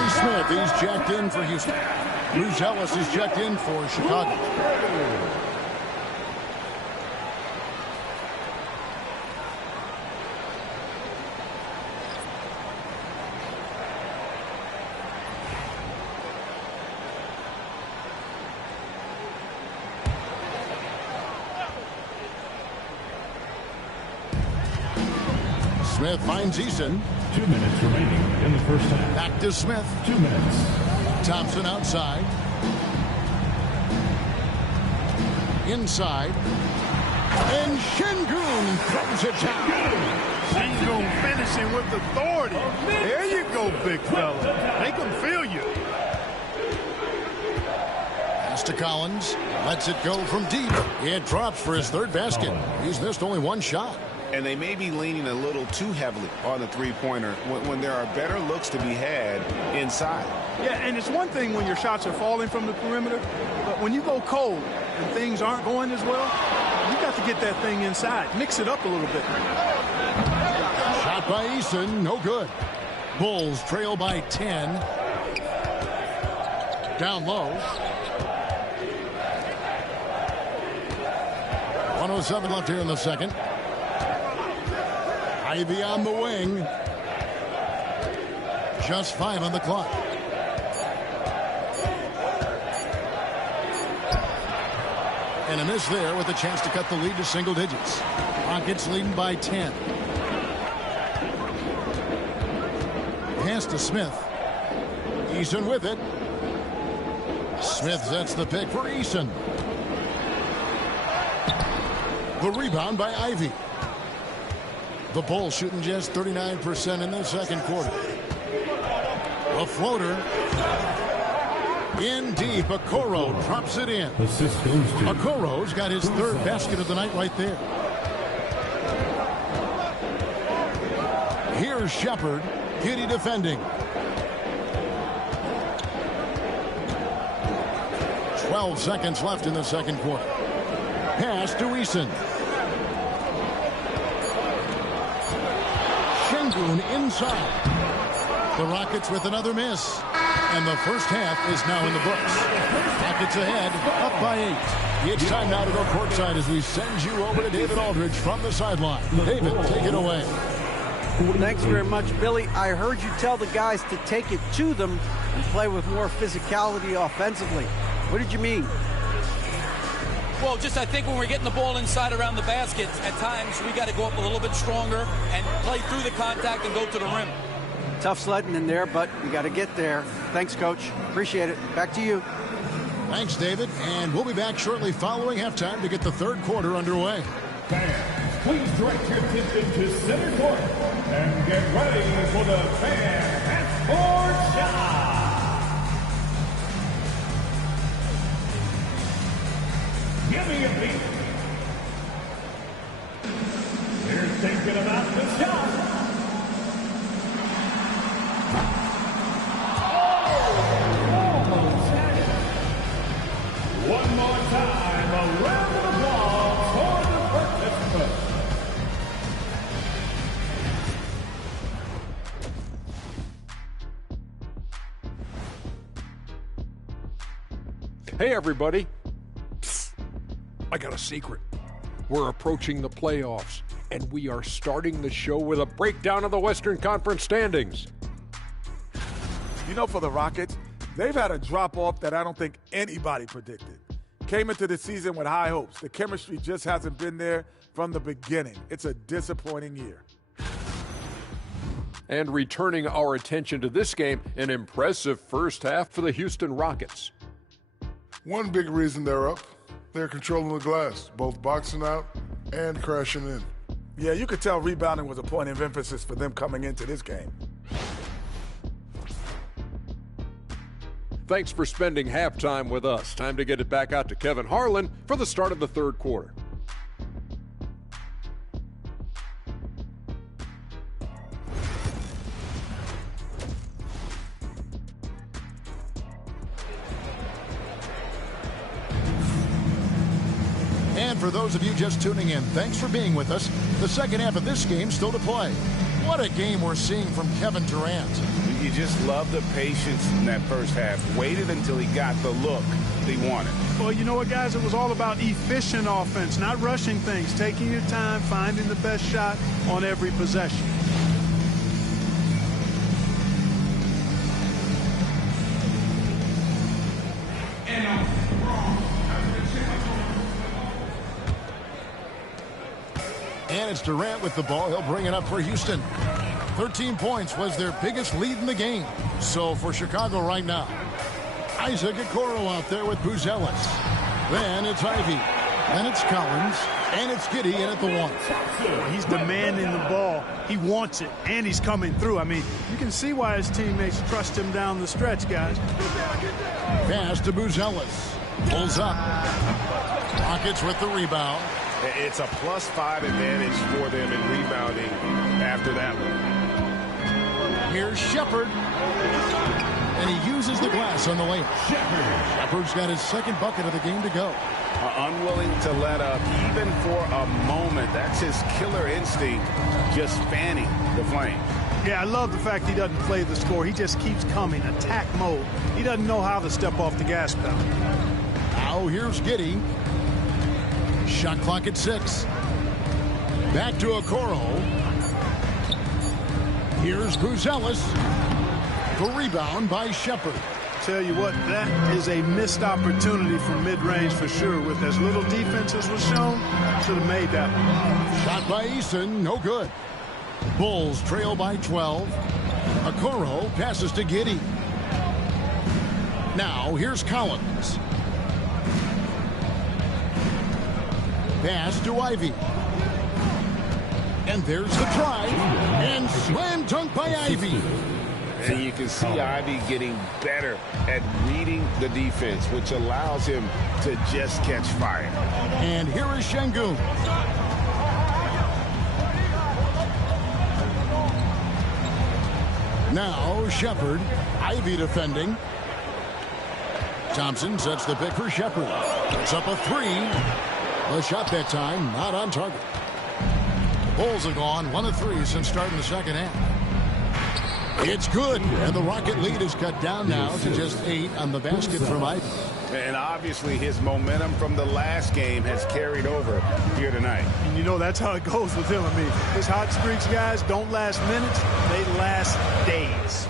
Smith, he's checked in for Houston. Bruce Ellis is checked in for Chicago. Smith finds Eason. 2 minutes remaining in the first half. Back to Smith. 2 minutes. Thompson outside. Inside. And Şengün throws it down. Şengün finishing with authority. There you go, big fella. Make him feel you. Pass to Collins. Lets it go from deep. It drops for his 3rd basket. He's missed only 1 shot. And they may be leaning a little too heavily on the three-pointer when there are better looks to be had inside. Yeah, and it's one thing when your shots are falling from the perimeter, but when you go cold and things aren't going as well, you got to get that thing inside. Mix it up a little bit. Shot by Eason, no good. Bulls trail by 10. Down low. 1:07 left here in the second. Ivy on the wing. Just 5 on the clock. And a miss there with a chance to cut the lead to single digits. Rockets leading by 10. Pass to Smith. Eason with it. Smith sets the pick for Eason. The rebound by Ivy. The Bulls shooting just 39% in the second quarter. A floater. In deep. Okoro drops it in. Okoro's got his third basket of the night right there. Here's Shepard. Giddy defending. 12 seconds left in the second quarter. Pass to Eason. Şengün inside. The Rockets with another miss. And the first half is now in the books. Rockets ahead, up by 8. It's time now to go courtside as we send you over to David Aldridge from the sideline. David, take it away. Thanks very much, Billy. I heard you tell the guys to take it to them and play with more physicality offensively. What did you mean? Well, just I think when we're getting the ball inside around the basket, at times we got to go up a little bit stronger and play through the contact and go to the rim. Tough sledding in there, but we got to get there. Thanks, Coach. Appreciate it. Back to you. Thanks, David. And we'll be back shortly following halftime to get the third quarter underway. Fans, please direct your attention to center court and get ready for the Fan Transport Shot. Give me a beat. You're thinking about the shot. One more time, a round of applause for the participants. Hey, everybody. Psst. I got a secret. We're approaching the playoffs, and we are starting the show with a breakdown of the Western Conference standings. You know, for the Rockets, they've had a drop-off that I don't think anybody predicted. Came into the season with high hopes. The chemistry just hasn't been there from the beginning. It's a disappointing year. And returning our attention to this game, an impressive first half for the Houston Rockets. One big reason they're up, they're controlling the glass, both boxing out and crashing in. Yeah, you could tell rebounding was a point of emphasis for them coming into this game. Thanks for spending halftime with us. Time to get it back out to Kevin Harlan for the start of the third quarter. And for those of you just tuning in, thanks for being with us. The second half of this game still to play. What a game we're seeing from Kevin Durant. You just love the patience in that first half. Waited until he got the look he wanted. Well, you know what, guys? It was all about efficient offense, not rushing things, taking your time, finding the best shot on every possession. And it's Durant with the ball. He'll bring it up for Houston. 13 points was their biggest lead in the game. So for Chicago right now, Isaac Okoro out there with Buzelis. Then it's Ivy. Then it's Collins. And it's Giddy in at the one. He's demanding the ball. He wants it, and he's coming through. I mean, you can see why his teammates trust him down the stretch, guys. Pass to Buzelis. Pulls up. Rockets with the rebound. It's a +5 advantage for them in rebounding after that one. Here's Shepard. And he uses the glass on the layup. Shepard's got his second bucket of the game to go. Unwilling to let up even for a moment. That's his killer instinct, just fanning the flame. Yeah, I love the fact he doesn't play the score. He just keeps coming, attack mode. He doesn't know how to step off the gas pedal. Now here's Giddey. Shot clock at 6. Back to Okoro. Here's Buzelis. The rebound by Shepard. Tell you what, that is a missed opportunity from mid-range for sure. With as little defense as was shown, should have made that one. Shot by Eason, no good. Bulls trail by 12. Okoro passes to Giddey. Now here's Collins. Pass to Ivy. And there's the try. And slam dunk by Ivy. And you can see Ivy getting better at reading the defense, which allows him to just catch fire. And here is Şengün. Now Shepard. Ivy defending. Thompson sets the pick for Shepard. Puts up a 3. The shot that time not on target. The Bulls have gone 1 of 3 since starting the second half. It's good, and the Rocket lead is cut down now to just 8 on the basket from Ivy. And obviously his momentum from the last game has carried over here tonight. And you know that's how it goes with him. I mean, his hot streaks, guys, don't last minutes. They last days.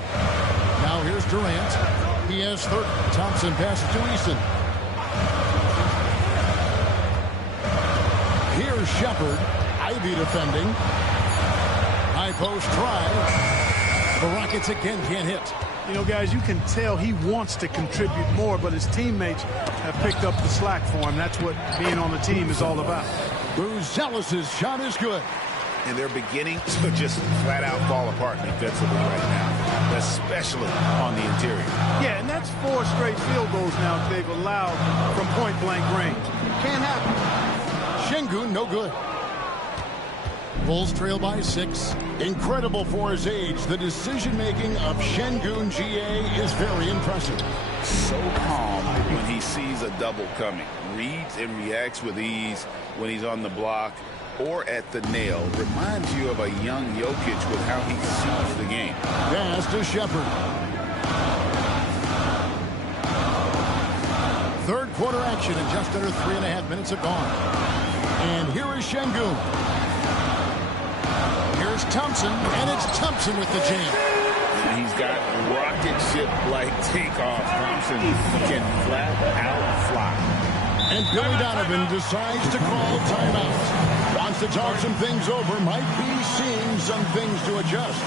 Now here's Durant. He has 30. Thompson passes to Eason. Here's Shepard. Ivy defending. High post try. The Rockets again can't hit. You know, guys, you can tell he wants to contribute more, but his teammates have picked up the slack for him. That's what being on the team is all about. Buzelis' shot is good. And they're beginning to just flat out fall apart defensively right now, especially on the interior. Yeah, and that's 4 straight field goals now they've allowed from point-blank range. Can't happen. Şengün, no good. Bulls trail by 6. Incredible for his age. The decision-making of Şengün GA is very impressive. So calm when he sees a double coming. Reads and reacts with ease when he's on the block or at the nail. Reminds you of a young Jokic with how he sees the game. Pass to Shepard. Third quarter action and just under 3.5 minutes have gone. And here is Şengün. Here's Thompson, and it's Thompson with the jam. And he's got rocket ship-like takeoff. Thompson can flat out fly. And Billy Donovan decides to call timeout. Wants to talk some things over. Might be seeing some things to adjust.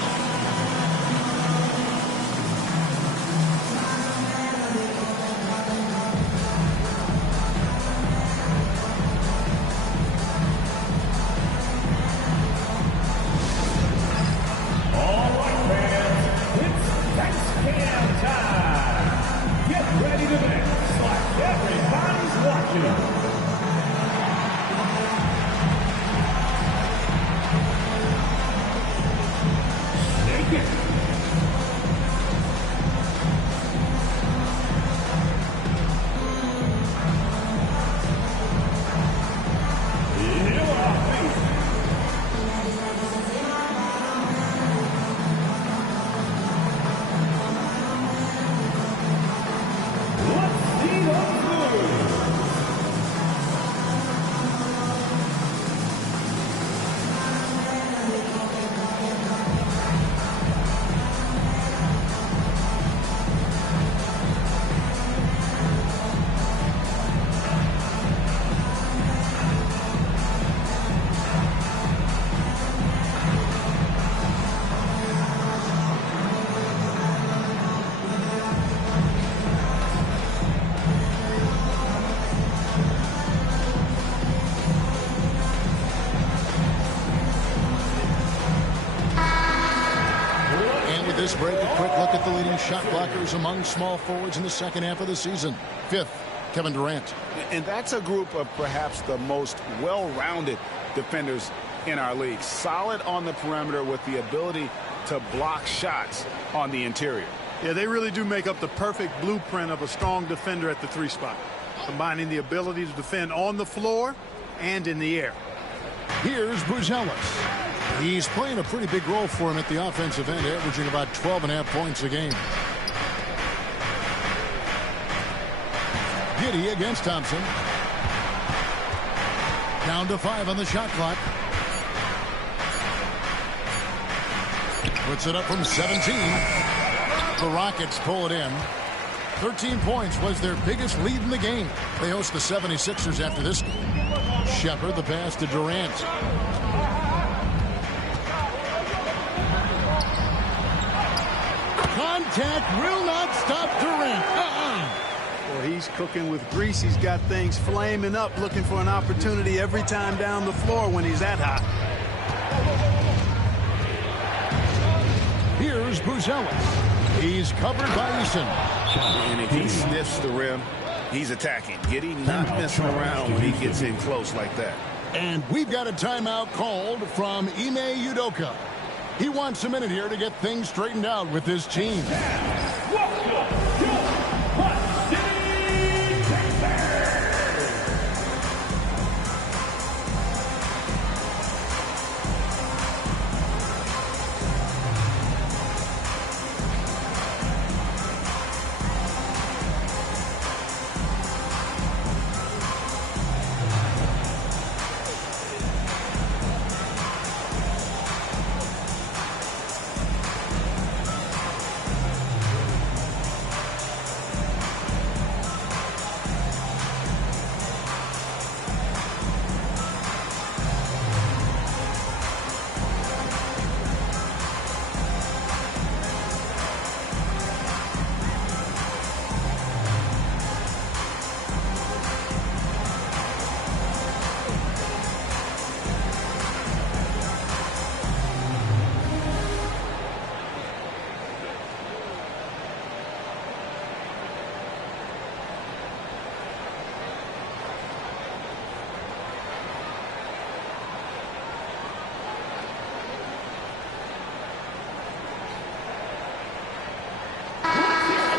This break, a quick look at the leading shot blockers among small forwards in the second half of the season. 5th, Kevin Durant. And that's a group of perhaps the most well-rounded defenders in our league. Solid on the perimeter with the ability to block shots on the interior. Yeah, they really do make up the perfect blueprint of a strong defender at the 3 spot, combining the ability to defend on the floor and in the air. Here's Buzelis. He's playing a pretty big role for him at the offensive end, averaging about 12.5 points a game. Giddy against Thompson. Down to 5 on the shot clock. Puts it up from 17. The Rockets pull it in. 13 points was their biggest lead in the game. They host the 76ers after this game. Shepard, the pass to Durant. Contact will not stop Durant. Well, he's cooking with grease. He's got things flaming up, looking for an opportunity every time down the floor when he's that hot. Here's Buzelis. He's covered by Eason. And if he sniffs the rim, he's attacking. Giddy not messing around when he gets in close like that. And we've got a timeout called from Ime Udoka. He wants a minute here to get things straightened out with his team.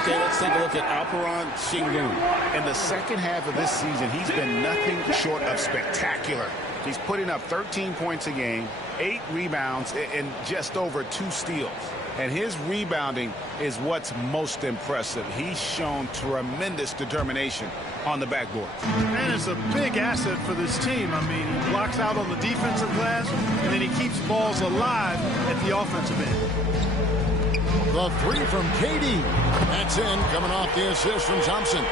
Okay, let's take a look at Alperen Sengun. In the second half of this season, he's been nothing short of spectacular. He's putting up 13 points a game, 8 rebounds, and just over 2 steals. And his rebounding is what's most impressive. He's shown tremendous determination on the backboard. And it's a big asset for this team. I mean, he blocks out on the defensive glass, and then he keeps balls alive at the offensive end. The 3 from KD. That's in, coming off the assist from Thompson.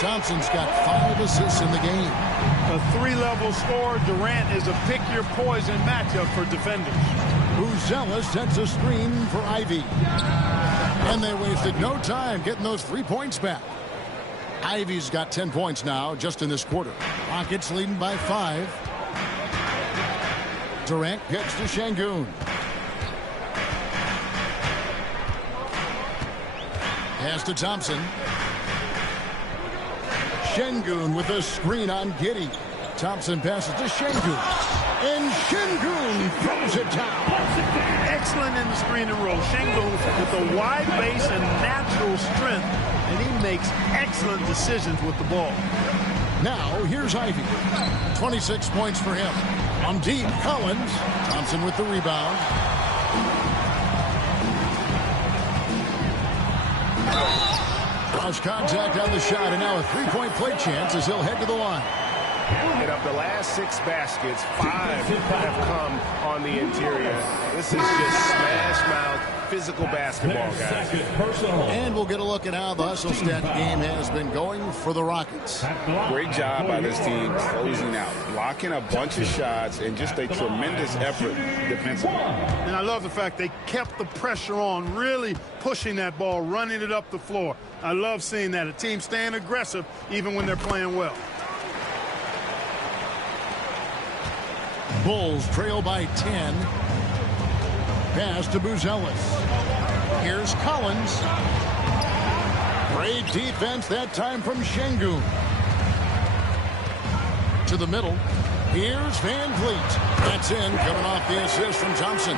Thompson's got 5 assists in the game. A 3-level scorer, Durant is a pick-your-poison matchup for defenders. Buzelis sets a screen for Ivy. And they wasted no time getting those 3 points back. Ivy's got 10 points now just in this quarter. Rockets leading by 5. Durant gets to Sengun. Pass to Thompson. Sengun with a screen on Giddy. Thompson passes to Sengun. And Sengun throws it down. Excellent in the screen and roll. Sengun with a wide base and natural strength, and he makes excellent decisions with the ball. Now, here's Ivy. 26 points for him. On deep, Collins. Thompson with the rebound. Cross contact on the shot, and now a 3-point play chance as he'll head to the line. And of the last 6 baskets, 5 have come on the interior. This is just smash mouth, physical basketball, guys. And we'll get a look at how the hustle stat game has been going for the Rockets. Great job by this team closing out, blocking a bunch of shots, and just a tremendous effort defensively. And I love the fact they kept the pressure on, really pushing that ball, running it up the floor. I love seeing that. A team staying aggressive even when they're playing well. Bulls trail by 10. Pass to Buzelis. Here's Collins. Great defense that time from Sengun. To the middle. Here's Van Vliet. That's in, coming off the assist from Thompson.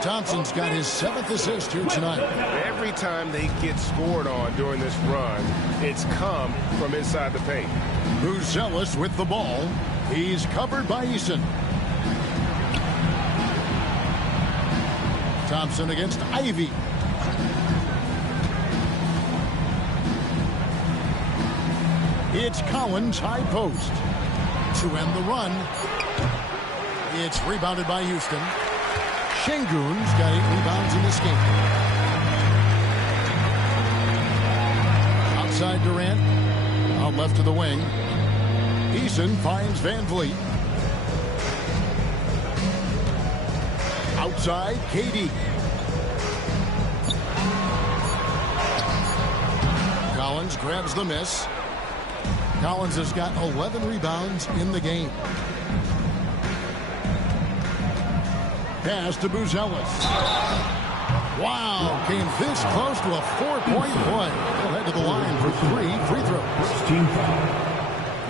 Thompson's got his 7th assist here tonight. Every time they get scored on during this run, it's come from inside the paint. Buzelis with the ball. He's covered by Eason. Thompson against Ivy. It's Collins high post to end the run. It's rebounded by Houston. Şengün's got 8 rebounds in this game. Outside Durant, out left to the wing. Eason finds Van Vliet. Outside, KD. Collins grabs the miss. Collins has got 11 rebounds in the game. Pass to Buzelis. Wow, came this close to a 4-point play. He'll head to the line for 3 free throws.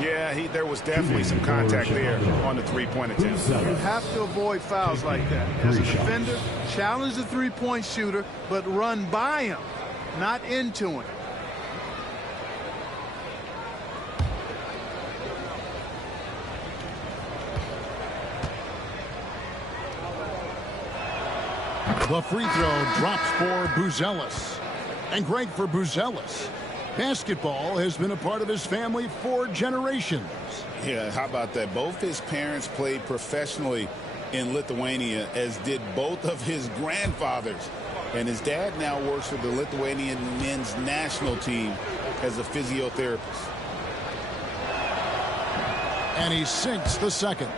Yeah, there was definitely some contact there on the three-point attempt. You have to avoid fouls like that. As a defender, challenge the three-point shooter, but run by him, not into him. The free throw drops for Buzelis. And Greg, for Buzelis, basketball has been a part of his family for generations. Yeah, how about that? Both his parents played professionally in Lithuania, as did both of his grandfathers. And his dad now works for the Lithuanian men's national team as a physiotherapist. And he sinks the second.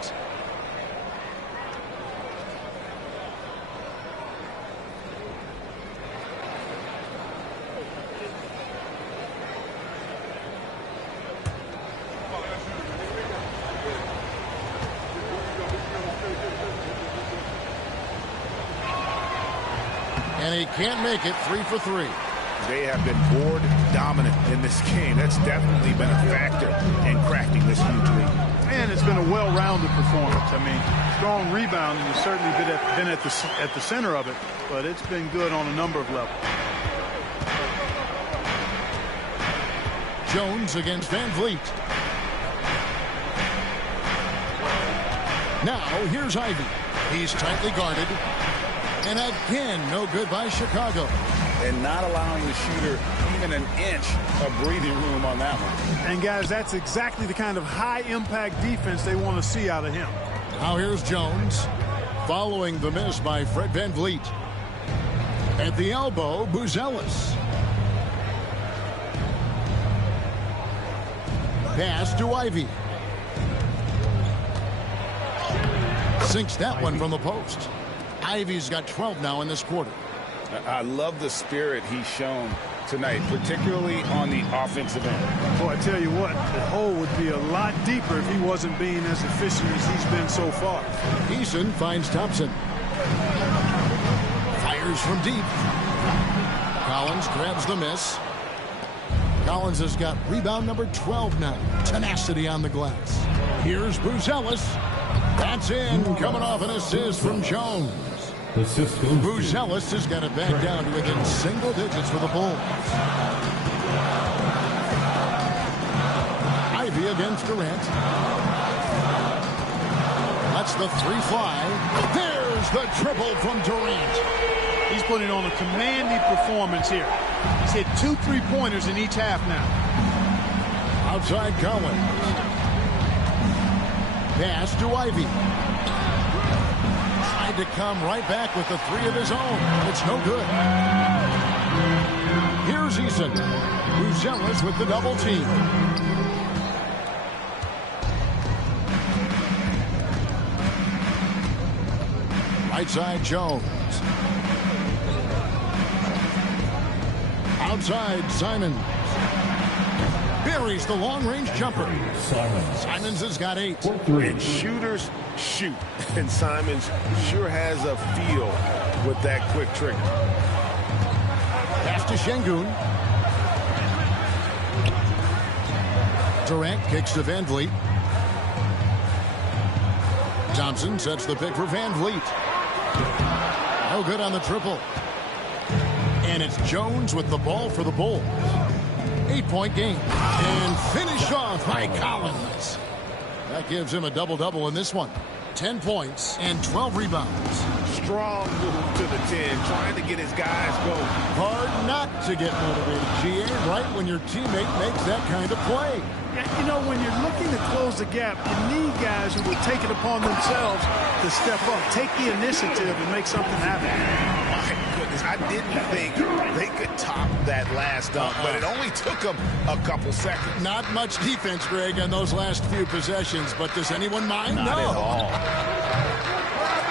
And he can't make it. 3 for 3. They have been board dominant in this game. That's definitely been a factor in cracking this huge lead. And it's been a well-rounded performance. I mean, strong rebounding has certainly been at the center of it, but it's been good on a number of levels. Jones against Van Vliet. Now here's Ivy. He's tightly guarded. And again, no good by Chicago. And not allowing the shooter even an inch of breathing room on that one. And guys, that's exactly the kind of high-impact defense they want to see out of him. Now here's Jones, following the miss by Fred Van Vliet. At the elbow, Buzelis. Pass to Ivy. Sinks that one from the post. Ivy's got 12 now in this quarter. I love the spirit he's shown tonight, particularly on the offensive end. Boy, I tell you what, the hole would be a lot deeper if he wasn't being as efficient as he's been so far. Eason finds Thompson. Fires from deep. Collins grabs the miss. Collins has got rebound number 12 now. Tenacity on the glass. Here's Buzelis. That's in, coming off an assist from Jones. Buzelis has got it back down to within single digits for the Bulls. Ivy against Durant. Lets the 3 fly. There's the triple from Durant. He's putting on a commanding performance here. He's hit 2 3-pointers in each half now. Outside Collins. Pass to Ivy. Tried to come right back with the 3 of his own. It's no good. Here's Eason. Buzelis with the double team. Right side Jones. Outside Simons. Buries the long-range jumper. Simons has got 8. And shooters shoot. And Simons sure has a feel with that quick trigger. Pass to Şengün. Durant kicks to Van Vliet. Thompson sets the pick for Van Vliet. No good on the triple. And it's Jones with the ball for the Bulls. 8-point game. And finished off by Collins. That gives him a double-double in this one. 10 points and 12 rebounds. strong move to the 10, trying to get his guys going. Hard not to get motivated, GA, right when your teammate makes that kind of play. Yeah, you know, when you're looking to close the gap, you need guys who will take it upon themselves to step up, take the initiative, and make something happen. My goodness, I didn't think they could top that last dunk, but it only took them a couple seconds. Not much defense, Greg, on those last few possessions, but does anyone mind? Not at all.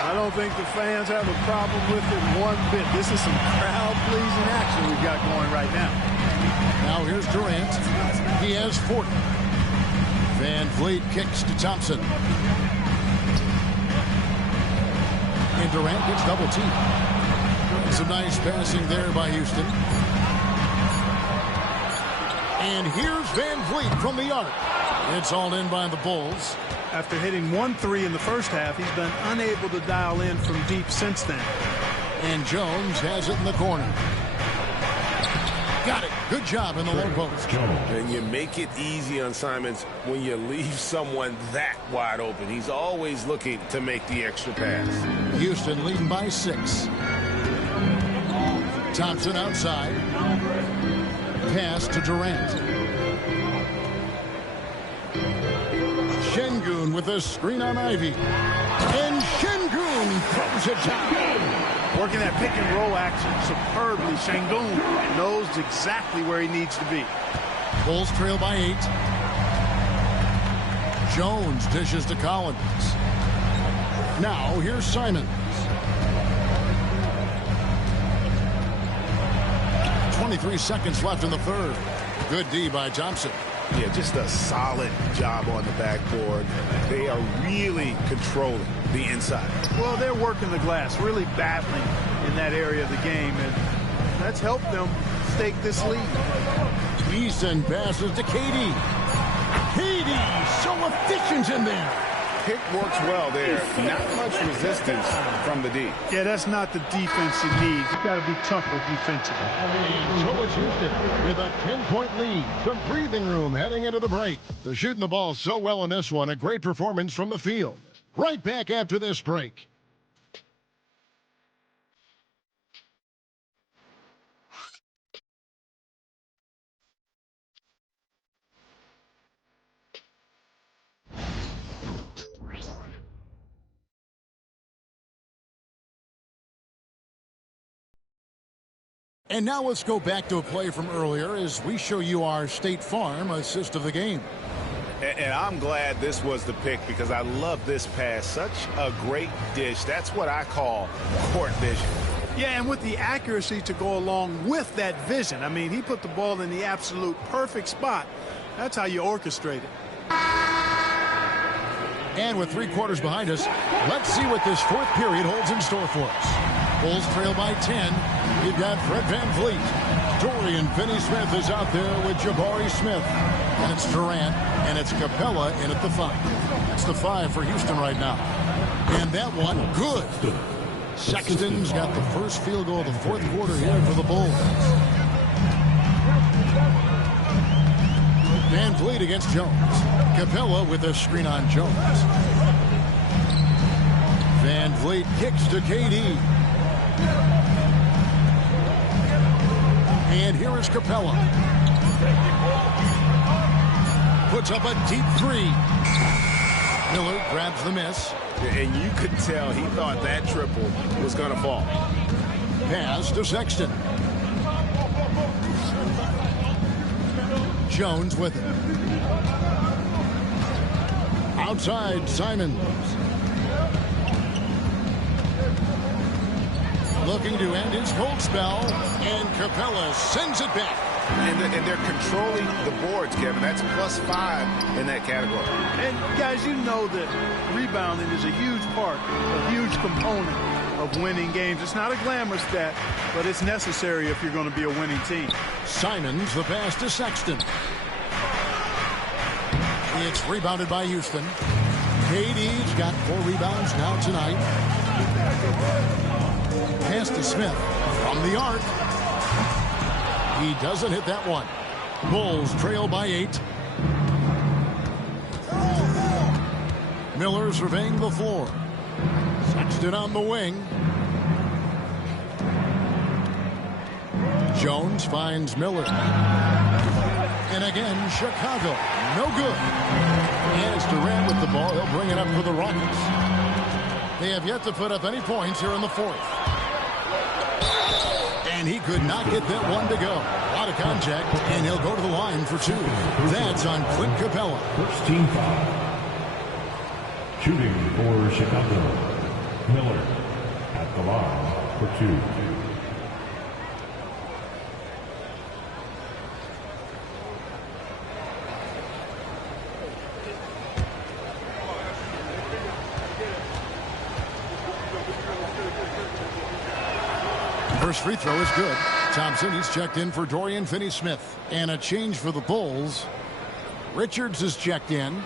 I don't think the fans have a problem with it one bit. This is some crowd-pleasing action we've got going right now. Now here's Durant. He has 40. Van Vliet kicks to Thompson. And Durant gets double teamed. Some nice passing there by Houston. And here's Van Vliet from the arc. It's all in by the Bulls. After hitting 1-3 in the first half, he's been unable to dial in from deep since then. And Jones has it in the corner. Got it. Good job in the low post. And you make it easy on Simons when you leave someone that wide open. He's always looking to make the extra pass. Houston leading by 6. Thompson outside. Pass to Durant. Şengün with a screen on Ivy. And Şengün throws it down. Working that pick and roll action superbly. Şengün knows exactly where he needs to be. Bulls trail by 8. Jones dishes to Collins. Now here's Simons. 23 seconds left in the third. Good D by Thompson. Yeah, just a solid job on the backboard. They are really controlling the inside. Well, they're working the glass, really battling in that area of the game, and that's helped them stake this lead. Eason passes to KD. KD, so efficient in there. Pick works well there. Not much resistance from the D. Yeah, that's not the defense you need. You've got to be tougher defensively. So it's Houston with a 10-point lead. The breathing room heading into the break. They're shooting the ball so well in this one. A great performance from the field. Right back after this break. And now let's go back to a play from earlier as we show you our State Farm assist of the game. And I'm glad this was the pick because I love this pass. Such a great dish. That's what I call court vision. Yeah, and with the accuracy to go along with that vision. I mean, he put the ball in the absolute perfect spot. That's how you orchestrate it. And with 3 quarters behind us, let's see what this fourth period holds in store for us. Bulls trail by 10. You've got Fred Van Vliet. Dorian Finney-Smith is out there with Jabari Smith. And it's Durant, and it's Capella in at the 5. That's the 5 for Houston right now. And that one, good. Sexton's got the first field goal of the fourth quarter here for the Bulls. Van Vliet against Jones. Capella with a screen on Jones. Van Vliet kicks to KD. And here is Capella. Puts up a deep 3. Miller grabs the miss. And you could tell he thought that triple was going to fall. Pass to Sexton. Jones with it. Outside, Simons. Looking to end his cold spell, and Capella sends it back. And they're controlling the boards, Kevin. That's +5 in that category. And, guys, you know that rebounding is a huge part, a huge component of winning games. It's not a glamorous stat, but it's necessary if you're going to be a winning team. Simons, the pass to Sexton. It's rebounded by Houston. KD's got 4 rebounds now tonight. Pass to Smith from the arc. He doesn't hit that one. Bulls trail by 8. Miller surveying the floor. Sexton on the wing. Jones finds Miller. And again, Chicago. No good. And it's Durant with the ball. He'll bring it up for the Rockets. They have yet to put up any points here in the fourth. And he could not get that one to go. A lot of contact, and he'll go to the line for two. That's on Clint Capella. First team foul. Shooting for Chicago. Miller at the line for two. First free throw is good. Thompson, he's checked in for Dorian Finney-Smith. And a change for the Bulls. Richards is checked in.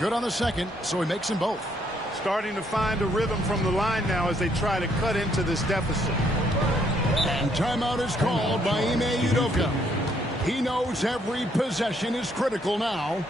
Good on the second, so he makes them both. Starting to find a rhythm from the line now as they try to cut into this deficit. And timeout is called by Ime Udoka. He knows every possession is critical now.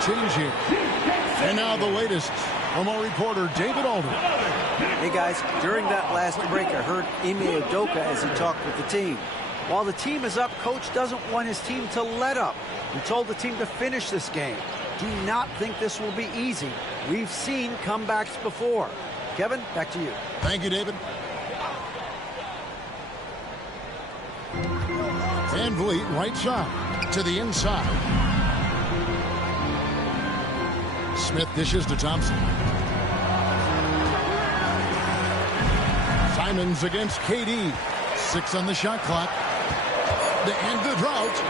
Change here. And now the latest from our reporter David Alder. Hey guys, during that last break I heard Ime Udoka as he talked with the team. While the team is up, coach doesn't want his team to let up. He told the team to finish this game. Do not think this will be easy. We've seen comebacks before. Kevin, back to you. Thank you, David. Van Vliet right side to the inside. Smith dishes to Thompson. Simons against KD. 6 on the shot clock. To end the drought.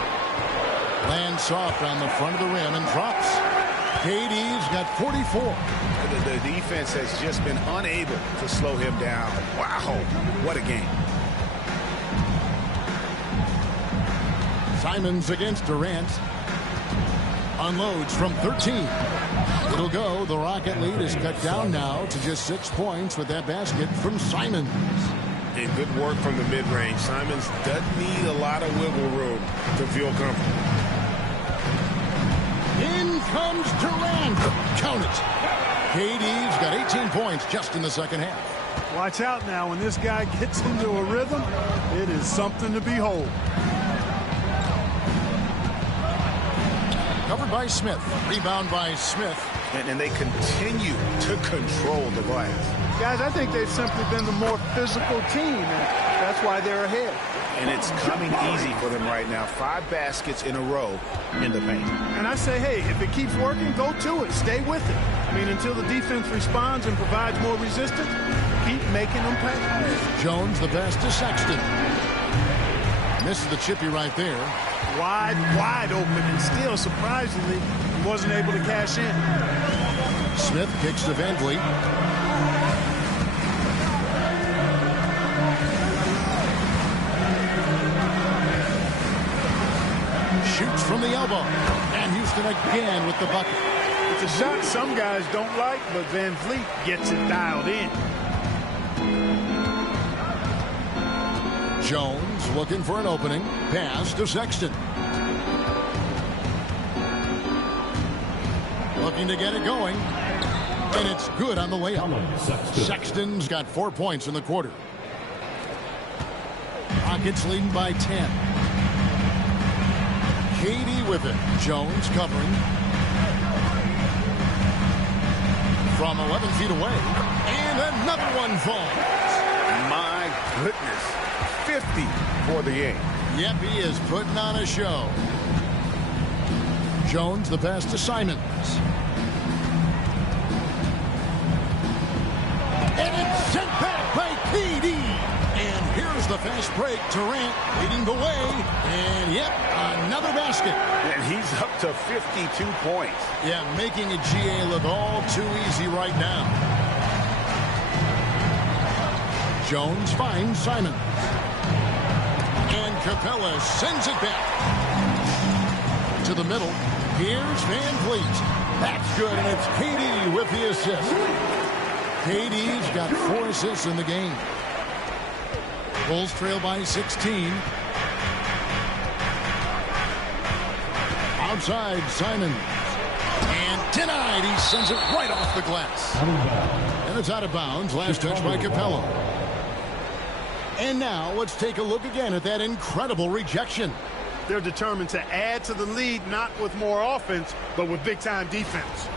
Lands soft on the front of the rim and drops. KD's got 44. The defense has just been unable to slow him down. Wow, what a game. Simons against Durant. Unloads from 13. It'll go. The Rocket lead is cut down now to just 6 points with that basket from Simons. And good work from the mid-range. Simons doesn't need a lot of wiggle room to feel comfortable. In comes Durant. Count it. KD's got 18 points just in the second half. Watch out now. When this guy gets into a rhythm, it is something to behold. Covered by Smith. Rebound by Smith. And they continue to control the glass. Guys, I think they've simply been the more physical team, and that's why they're ahead. And it's coming easy for them right now. 5 baskets in a row in the paint. And I say, hey, if it keeps working, go to it. Stay with it. I mean, until the defense responds and provides more resistance, keep making them pay. Jones, the pass to Sexton. Misses the chippy right there. Wide open, and still, surprisingly, wasn't able to cash in. Smith kicks to Van Vliet. from the elbow. And Houston again with the bucket. It's a shot some guys don't like, but Van Vliet gets it dialed in. Jones looking for an opening. Pass to Sexton. Looking to get it going. And it's good on the way up. Sexton's got 4 points in the quarter. Rockets leading by 10. Katie with it. Jones covering. From 11 feet away. And another one falls. My goodness. 50 for the game. Yep, he is putting on a show. Jones the pass to Simons. And it's sent back by KD. And here's the fast break. Durant leading the way. And yep, another basket. And he's up to 52 points. Yeah, making a GA look all too easy right now. Jones finds Simons. And Capella sends it back. To the middle. Here's Van Vliet. That's good, and it's KD with the assist. KD's got 4 assists in the game. Bulls trail by 16. Outside, Simons. And denied. He sends it right off the glass. And it's out of bounds. Last touch by Capella. And now let's take a look again at that incredible rejection. They're determined to add to the lead, not with more offense, but with big-time defense.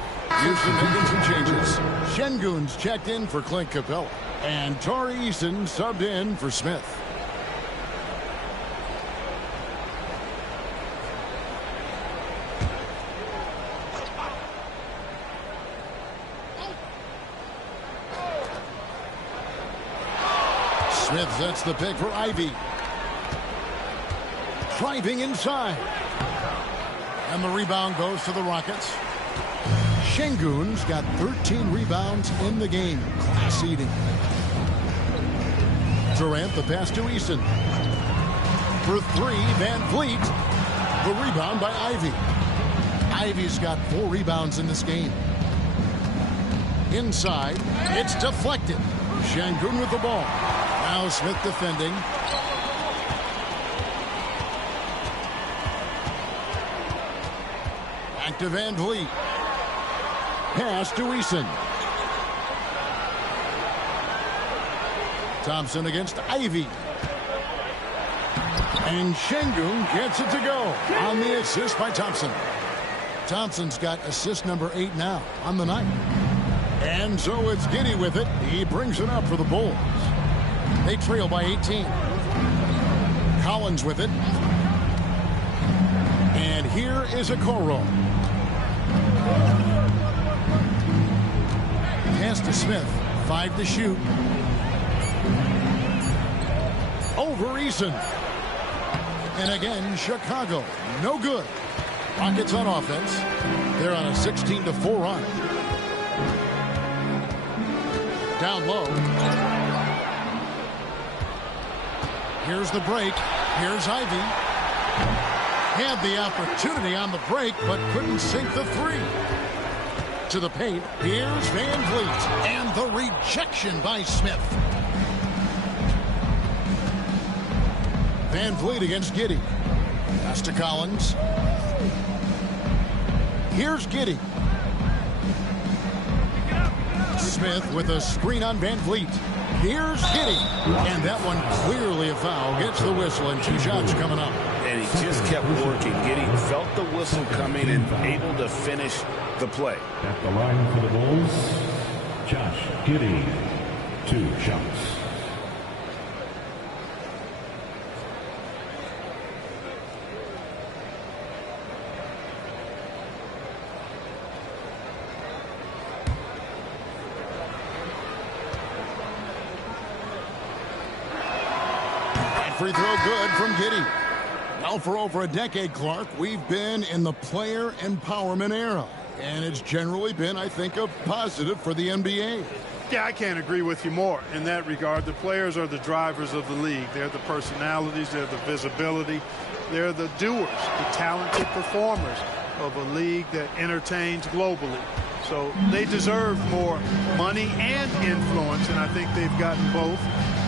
Houston making some changes. Şengün's checked in for Clint Capella. And Tari Eason subbed in for Smith. Smith sets the pick for Ivy. Driving inside. And the rebound goes to the Rockets. Şengün's got 13 rebounds in the game. Class eating. Durant the pass to Eason. For 3, Van Vliet. The rebound by Ivy. Ivy's got 4 rebounds in this game. Inside. It's deflected. Şengün with the ball. Now Smith defending. Back to Van Vliet. Pass to Eason. Thompson against Ivy. And Şengün gets it to go on the assist by Thompson. Thompson's got assist number 8 now on the night. And so it's Giddey with it. He brings it up for the Bulls. They trail by 18. Collins with it. And here is Okoro. Pass to Smith. 5 to shoot. Over Eason. And again, Chicago. No good. Rockets on offense. They're on a 16-4 run. Down low. Here's the break. Here's Ivy. Had the opportunity on the break, but couldn't sink the 3. To the paint. Here's Van Vliet. And the rejection by Smith. Van Vliet against Giddey. Pass to Collins. Here's Giddey. Smith with a screen on Van Vliet. Here's Giddey. And that one clearly a foul. Gets the whistle and 2 shots coming up. And he just kept working. Giddey felt the whistle coming and able to finish the play. At the line for the Bulls, Josh Giddey, 2 shots. Free throw good from Giddey. Now for over a decade, Clark, we've been in the player empowerment era. And it's generally been, I think, a positive for the NBA. Yeah, I can't agree with you more in that regard. The players are the drivers of the league. They're the personalities. They're the visibility. They're the doers, the talented performers of a league that entertains globally. So they deserve more money and influence, and I think they've gotten both.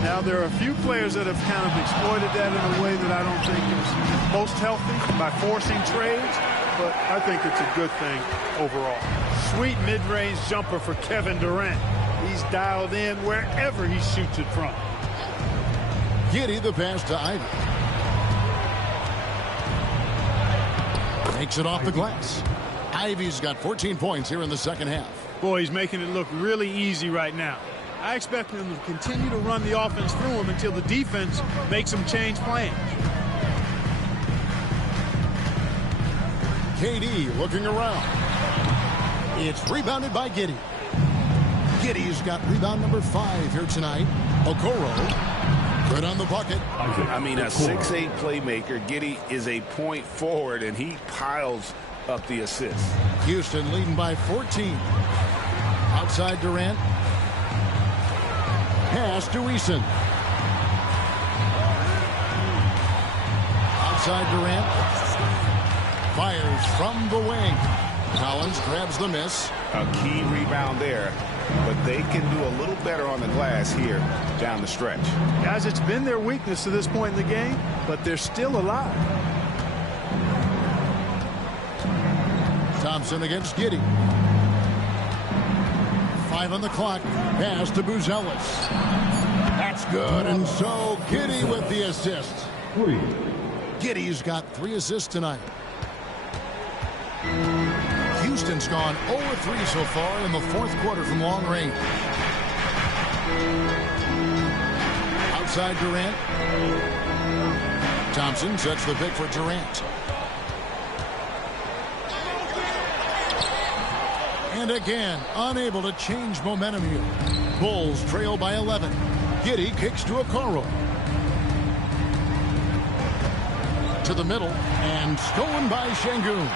Now, there are a few players that have kind of exploited that in a way that I don't think is most healthy by forcing trades, but I think it's a good thing overall. Sweet mid-range jumper for Kevin Durant. He's dialed in wherever he shoots it from. Giddey the pass to Ivy. Takes it off the glass. Ivy's got 14 points here in the second half. Boy, he's making it look really easy right now. I expect him to continue to run the offense through him until the defense makes him change plans. KD looking around. It's rebounded by Giddey. Giddey's got rebound number 5 here tonight. Okoro, good on the bucket. I mean, a 6'8" playmaker. Giddey is a point forward, and he piles up the assist. Houston leading by 14. Outside Durant. Pass to Eason. Outside Durant. Fires from the wing. Collins grabs the miss. A key rebound there, but they can do a little better on the glass here down the stretch. Guys, it's been their weakness to this point in the game, but they're still alive. Thompson against Giddey. 5 on the clock. Pass to Buzelis. That's good, and so Giddey with the assist. Giddey's got 3 assists tonight. Houston's gone 0-3 so far in the 4th quarter from long range. Outside Durant. Thompson sets the pick for Durant. And again, unable to change momentum here. Bulls trail by 11. Giddey kicks to Okoro. To the middle, and stolen by Şengün.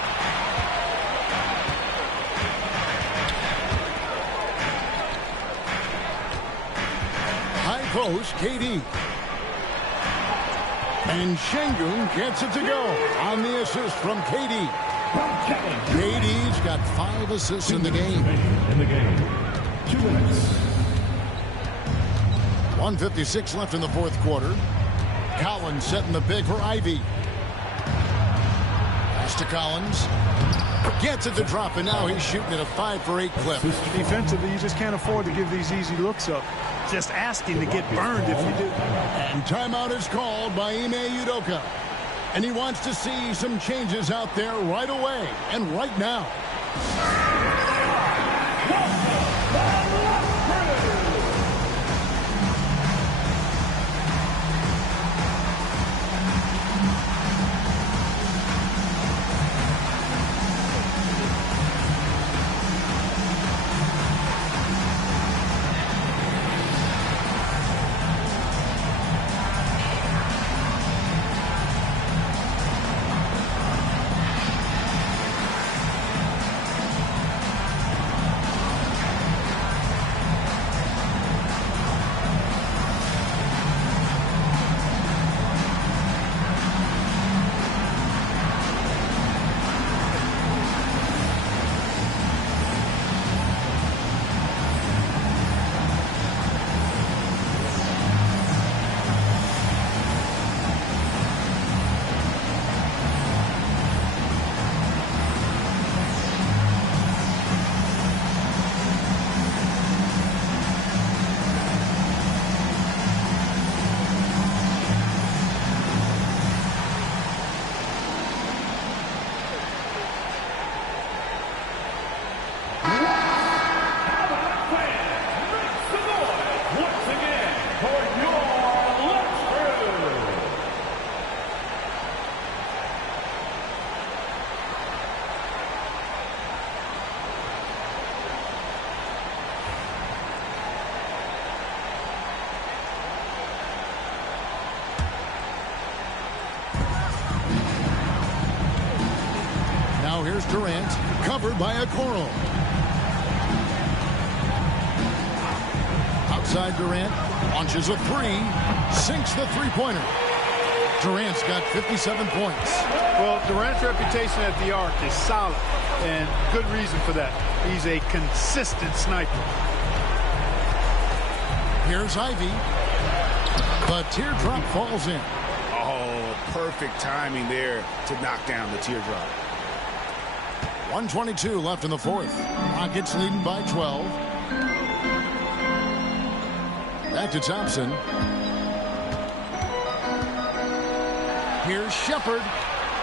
High post, KD. And Şengün gets it to go on the assist from KD. KD's got 5 assists in the game. 2 minutes. 1:56 left in the 4th quarter. Collins setting the pick for Ivy. Pass to Collins. Gets it to drop, and now he's shooting at a 5-for-8 clip. Defensively, you just can't afford to give these easy looks up. Just asking to get burned if you do. And timeout is called by Ime Udoka. And he wants to see some changes out there right away and right now. Now here's Durant, covered by Okoro. Outside Durant, launches a 3, sinks the 3-pointer. Durant's got 57 points. Well, Durant's reputation at the arc is solid, and good reason for that. He's a consistent sniper. Here's Ivy. The teardrop falls in. Oh, perfect timing there to knock down the teardrop. 1:22 left in the fourth. Rockets leading by 12. Back to Thompson. Here's Shepard.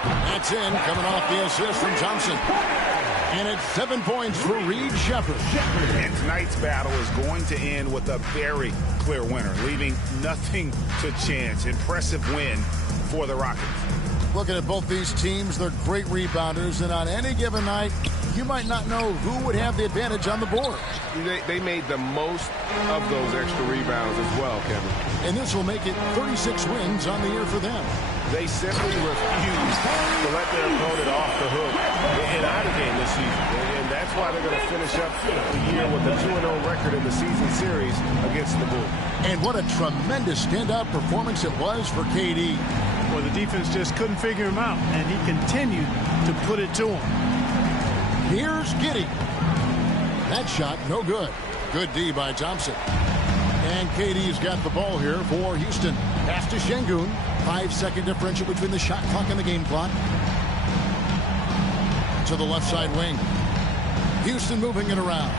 That's in, coming off the assist from Thompson. And it's 7 points for Reed Shepard. And tonight's battle is going to end with a very clear winner, leaving nothing to chance. Impressive win for the Rockets. Looking at both these teams, they're great rebounders, and on any given night, you might not know who would have the advantage on the board. They made the most of those extra rebounds as well, Kevin. And this will make it 36 wins on the year for them. They simply refuse to let their opponent off the hook in either game this season. And that's why they're going to finish up the year with a 2-0 record in the season series against the Bulls. And what a tremendous standout performance it was for KD. Well, the defense just couldn't figure him out, and he continued to put it to him. Here's Giddey. That shot, no good. Good D by Thompson. And KD's got the ball here for Houston. Pass to Şengün. 5-second differential between the shot clock and the game clock. To the left side wing. Houston moving it around.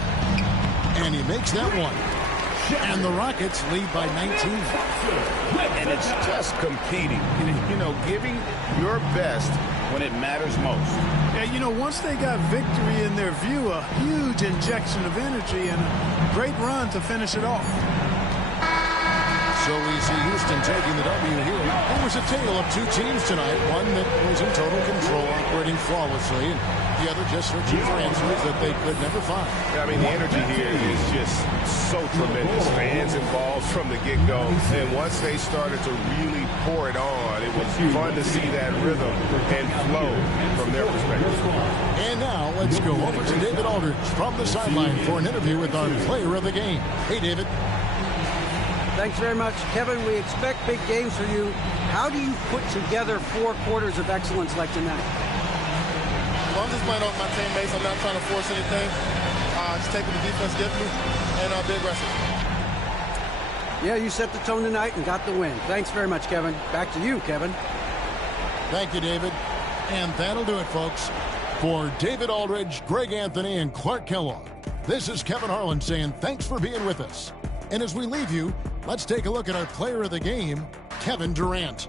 And he makes that one. And the Rockets lead by 19. And it's just competing. You know, giving your best when it matters most. Yeah, you know, once they got victory in their view, a huge injection of energy and a great run to finish it off. So we see Houston taking the W here. It was a tale of two teams tonight. One that was in total control, operating flawlessly, and the other just searching for answers that they could never find. I mean, the energy here is just so tremendous. Fans involved from the get-go. And once they started to really pour it on, it was fun to see that rhythm and flow from their perspective. And now let's go over to David Aldridge from the sideline for an interview with our player of the game. Hey, David. Thanks very much. Kevin, we expect big games from you. How do you put together 4 quarters of excellence like tonight? Well, I'm just playing off my teammates. I'm not trying to force anything. Just take what the defense gives me and be aggressive. Yeah, you set the tone tonight and got the win. Thanks very much, Kevin. Back to you, Kevin. Thank you, David. And that'll do it, folks. For David Aldridge, Greg Anthony, and Clark Kellogg, this is Kevin Harlan saying thanks for being with us. And as we leave you, let's take a look at our player of the game, Kevin Durant.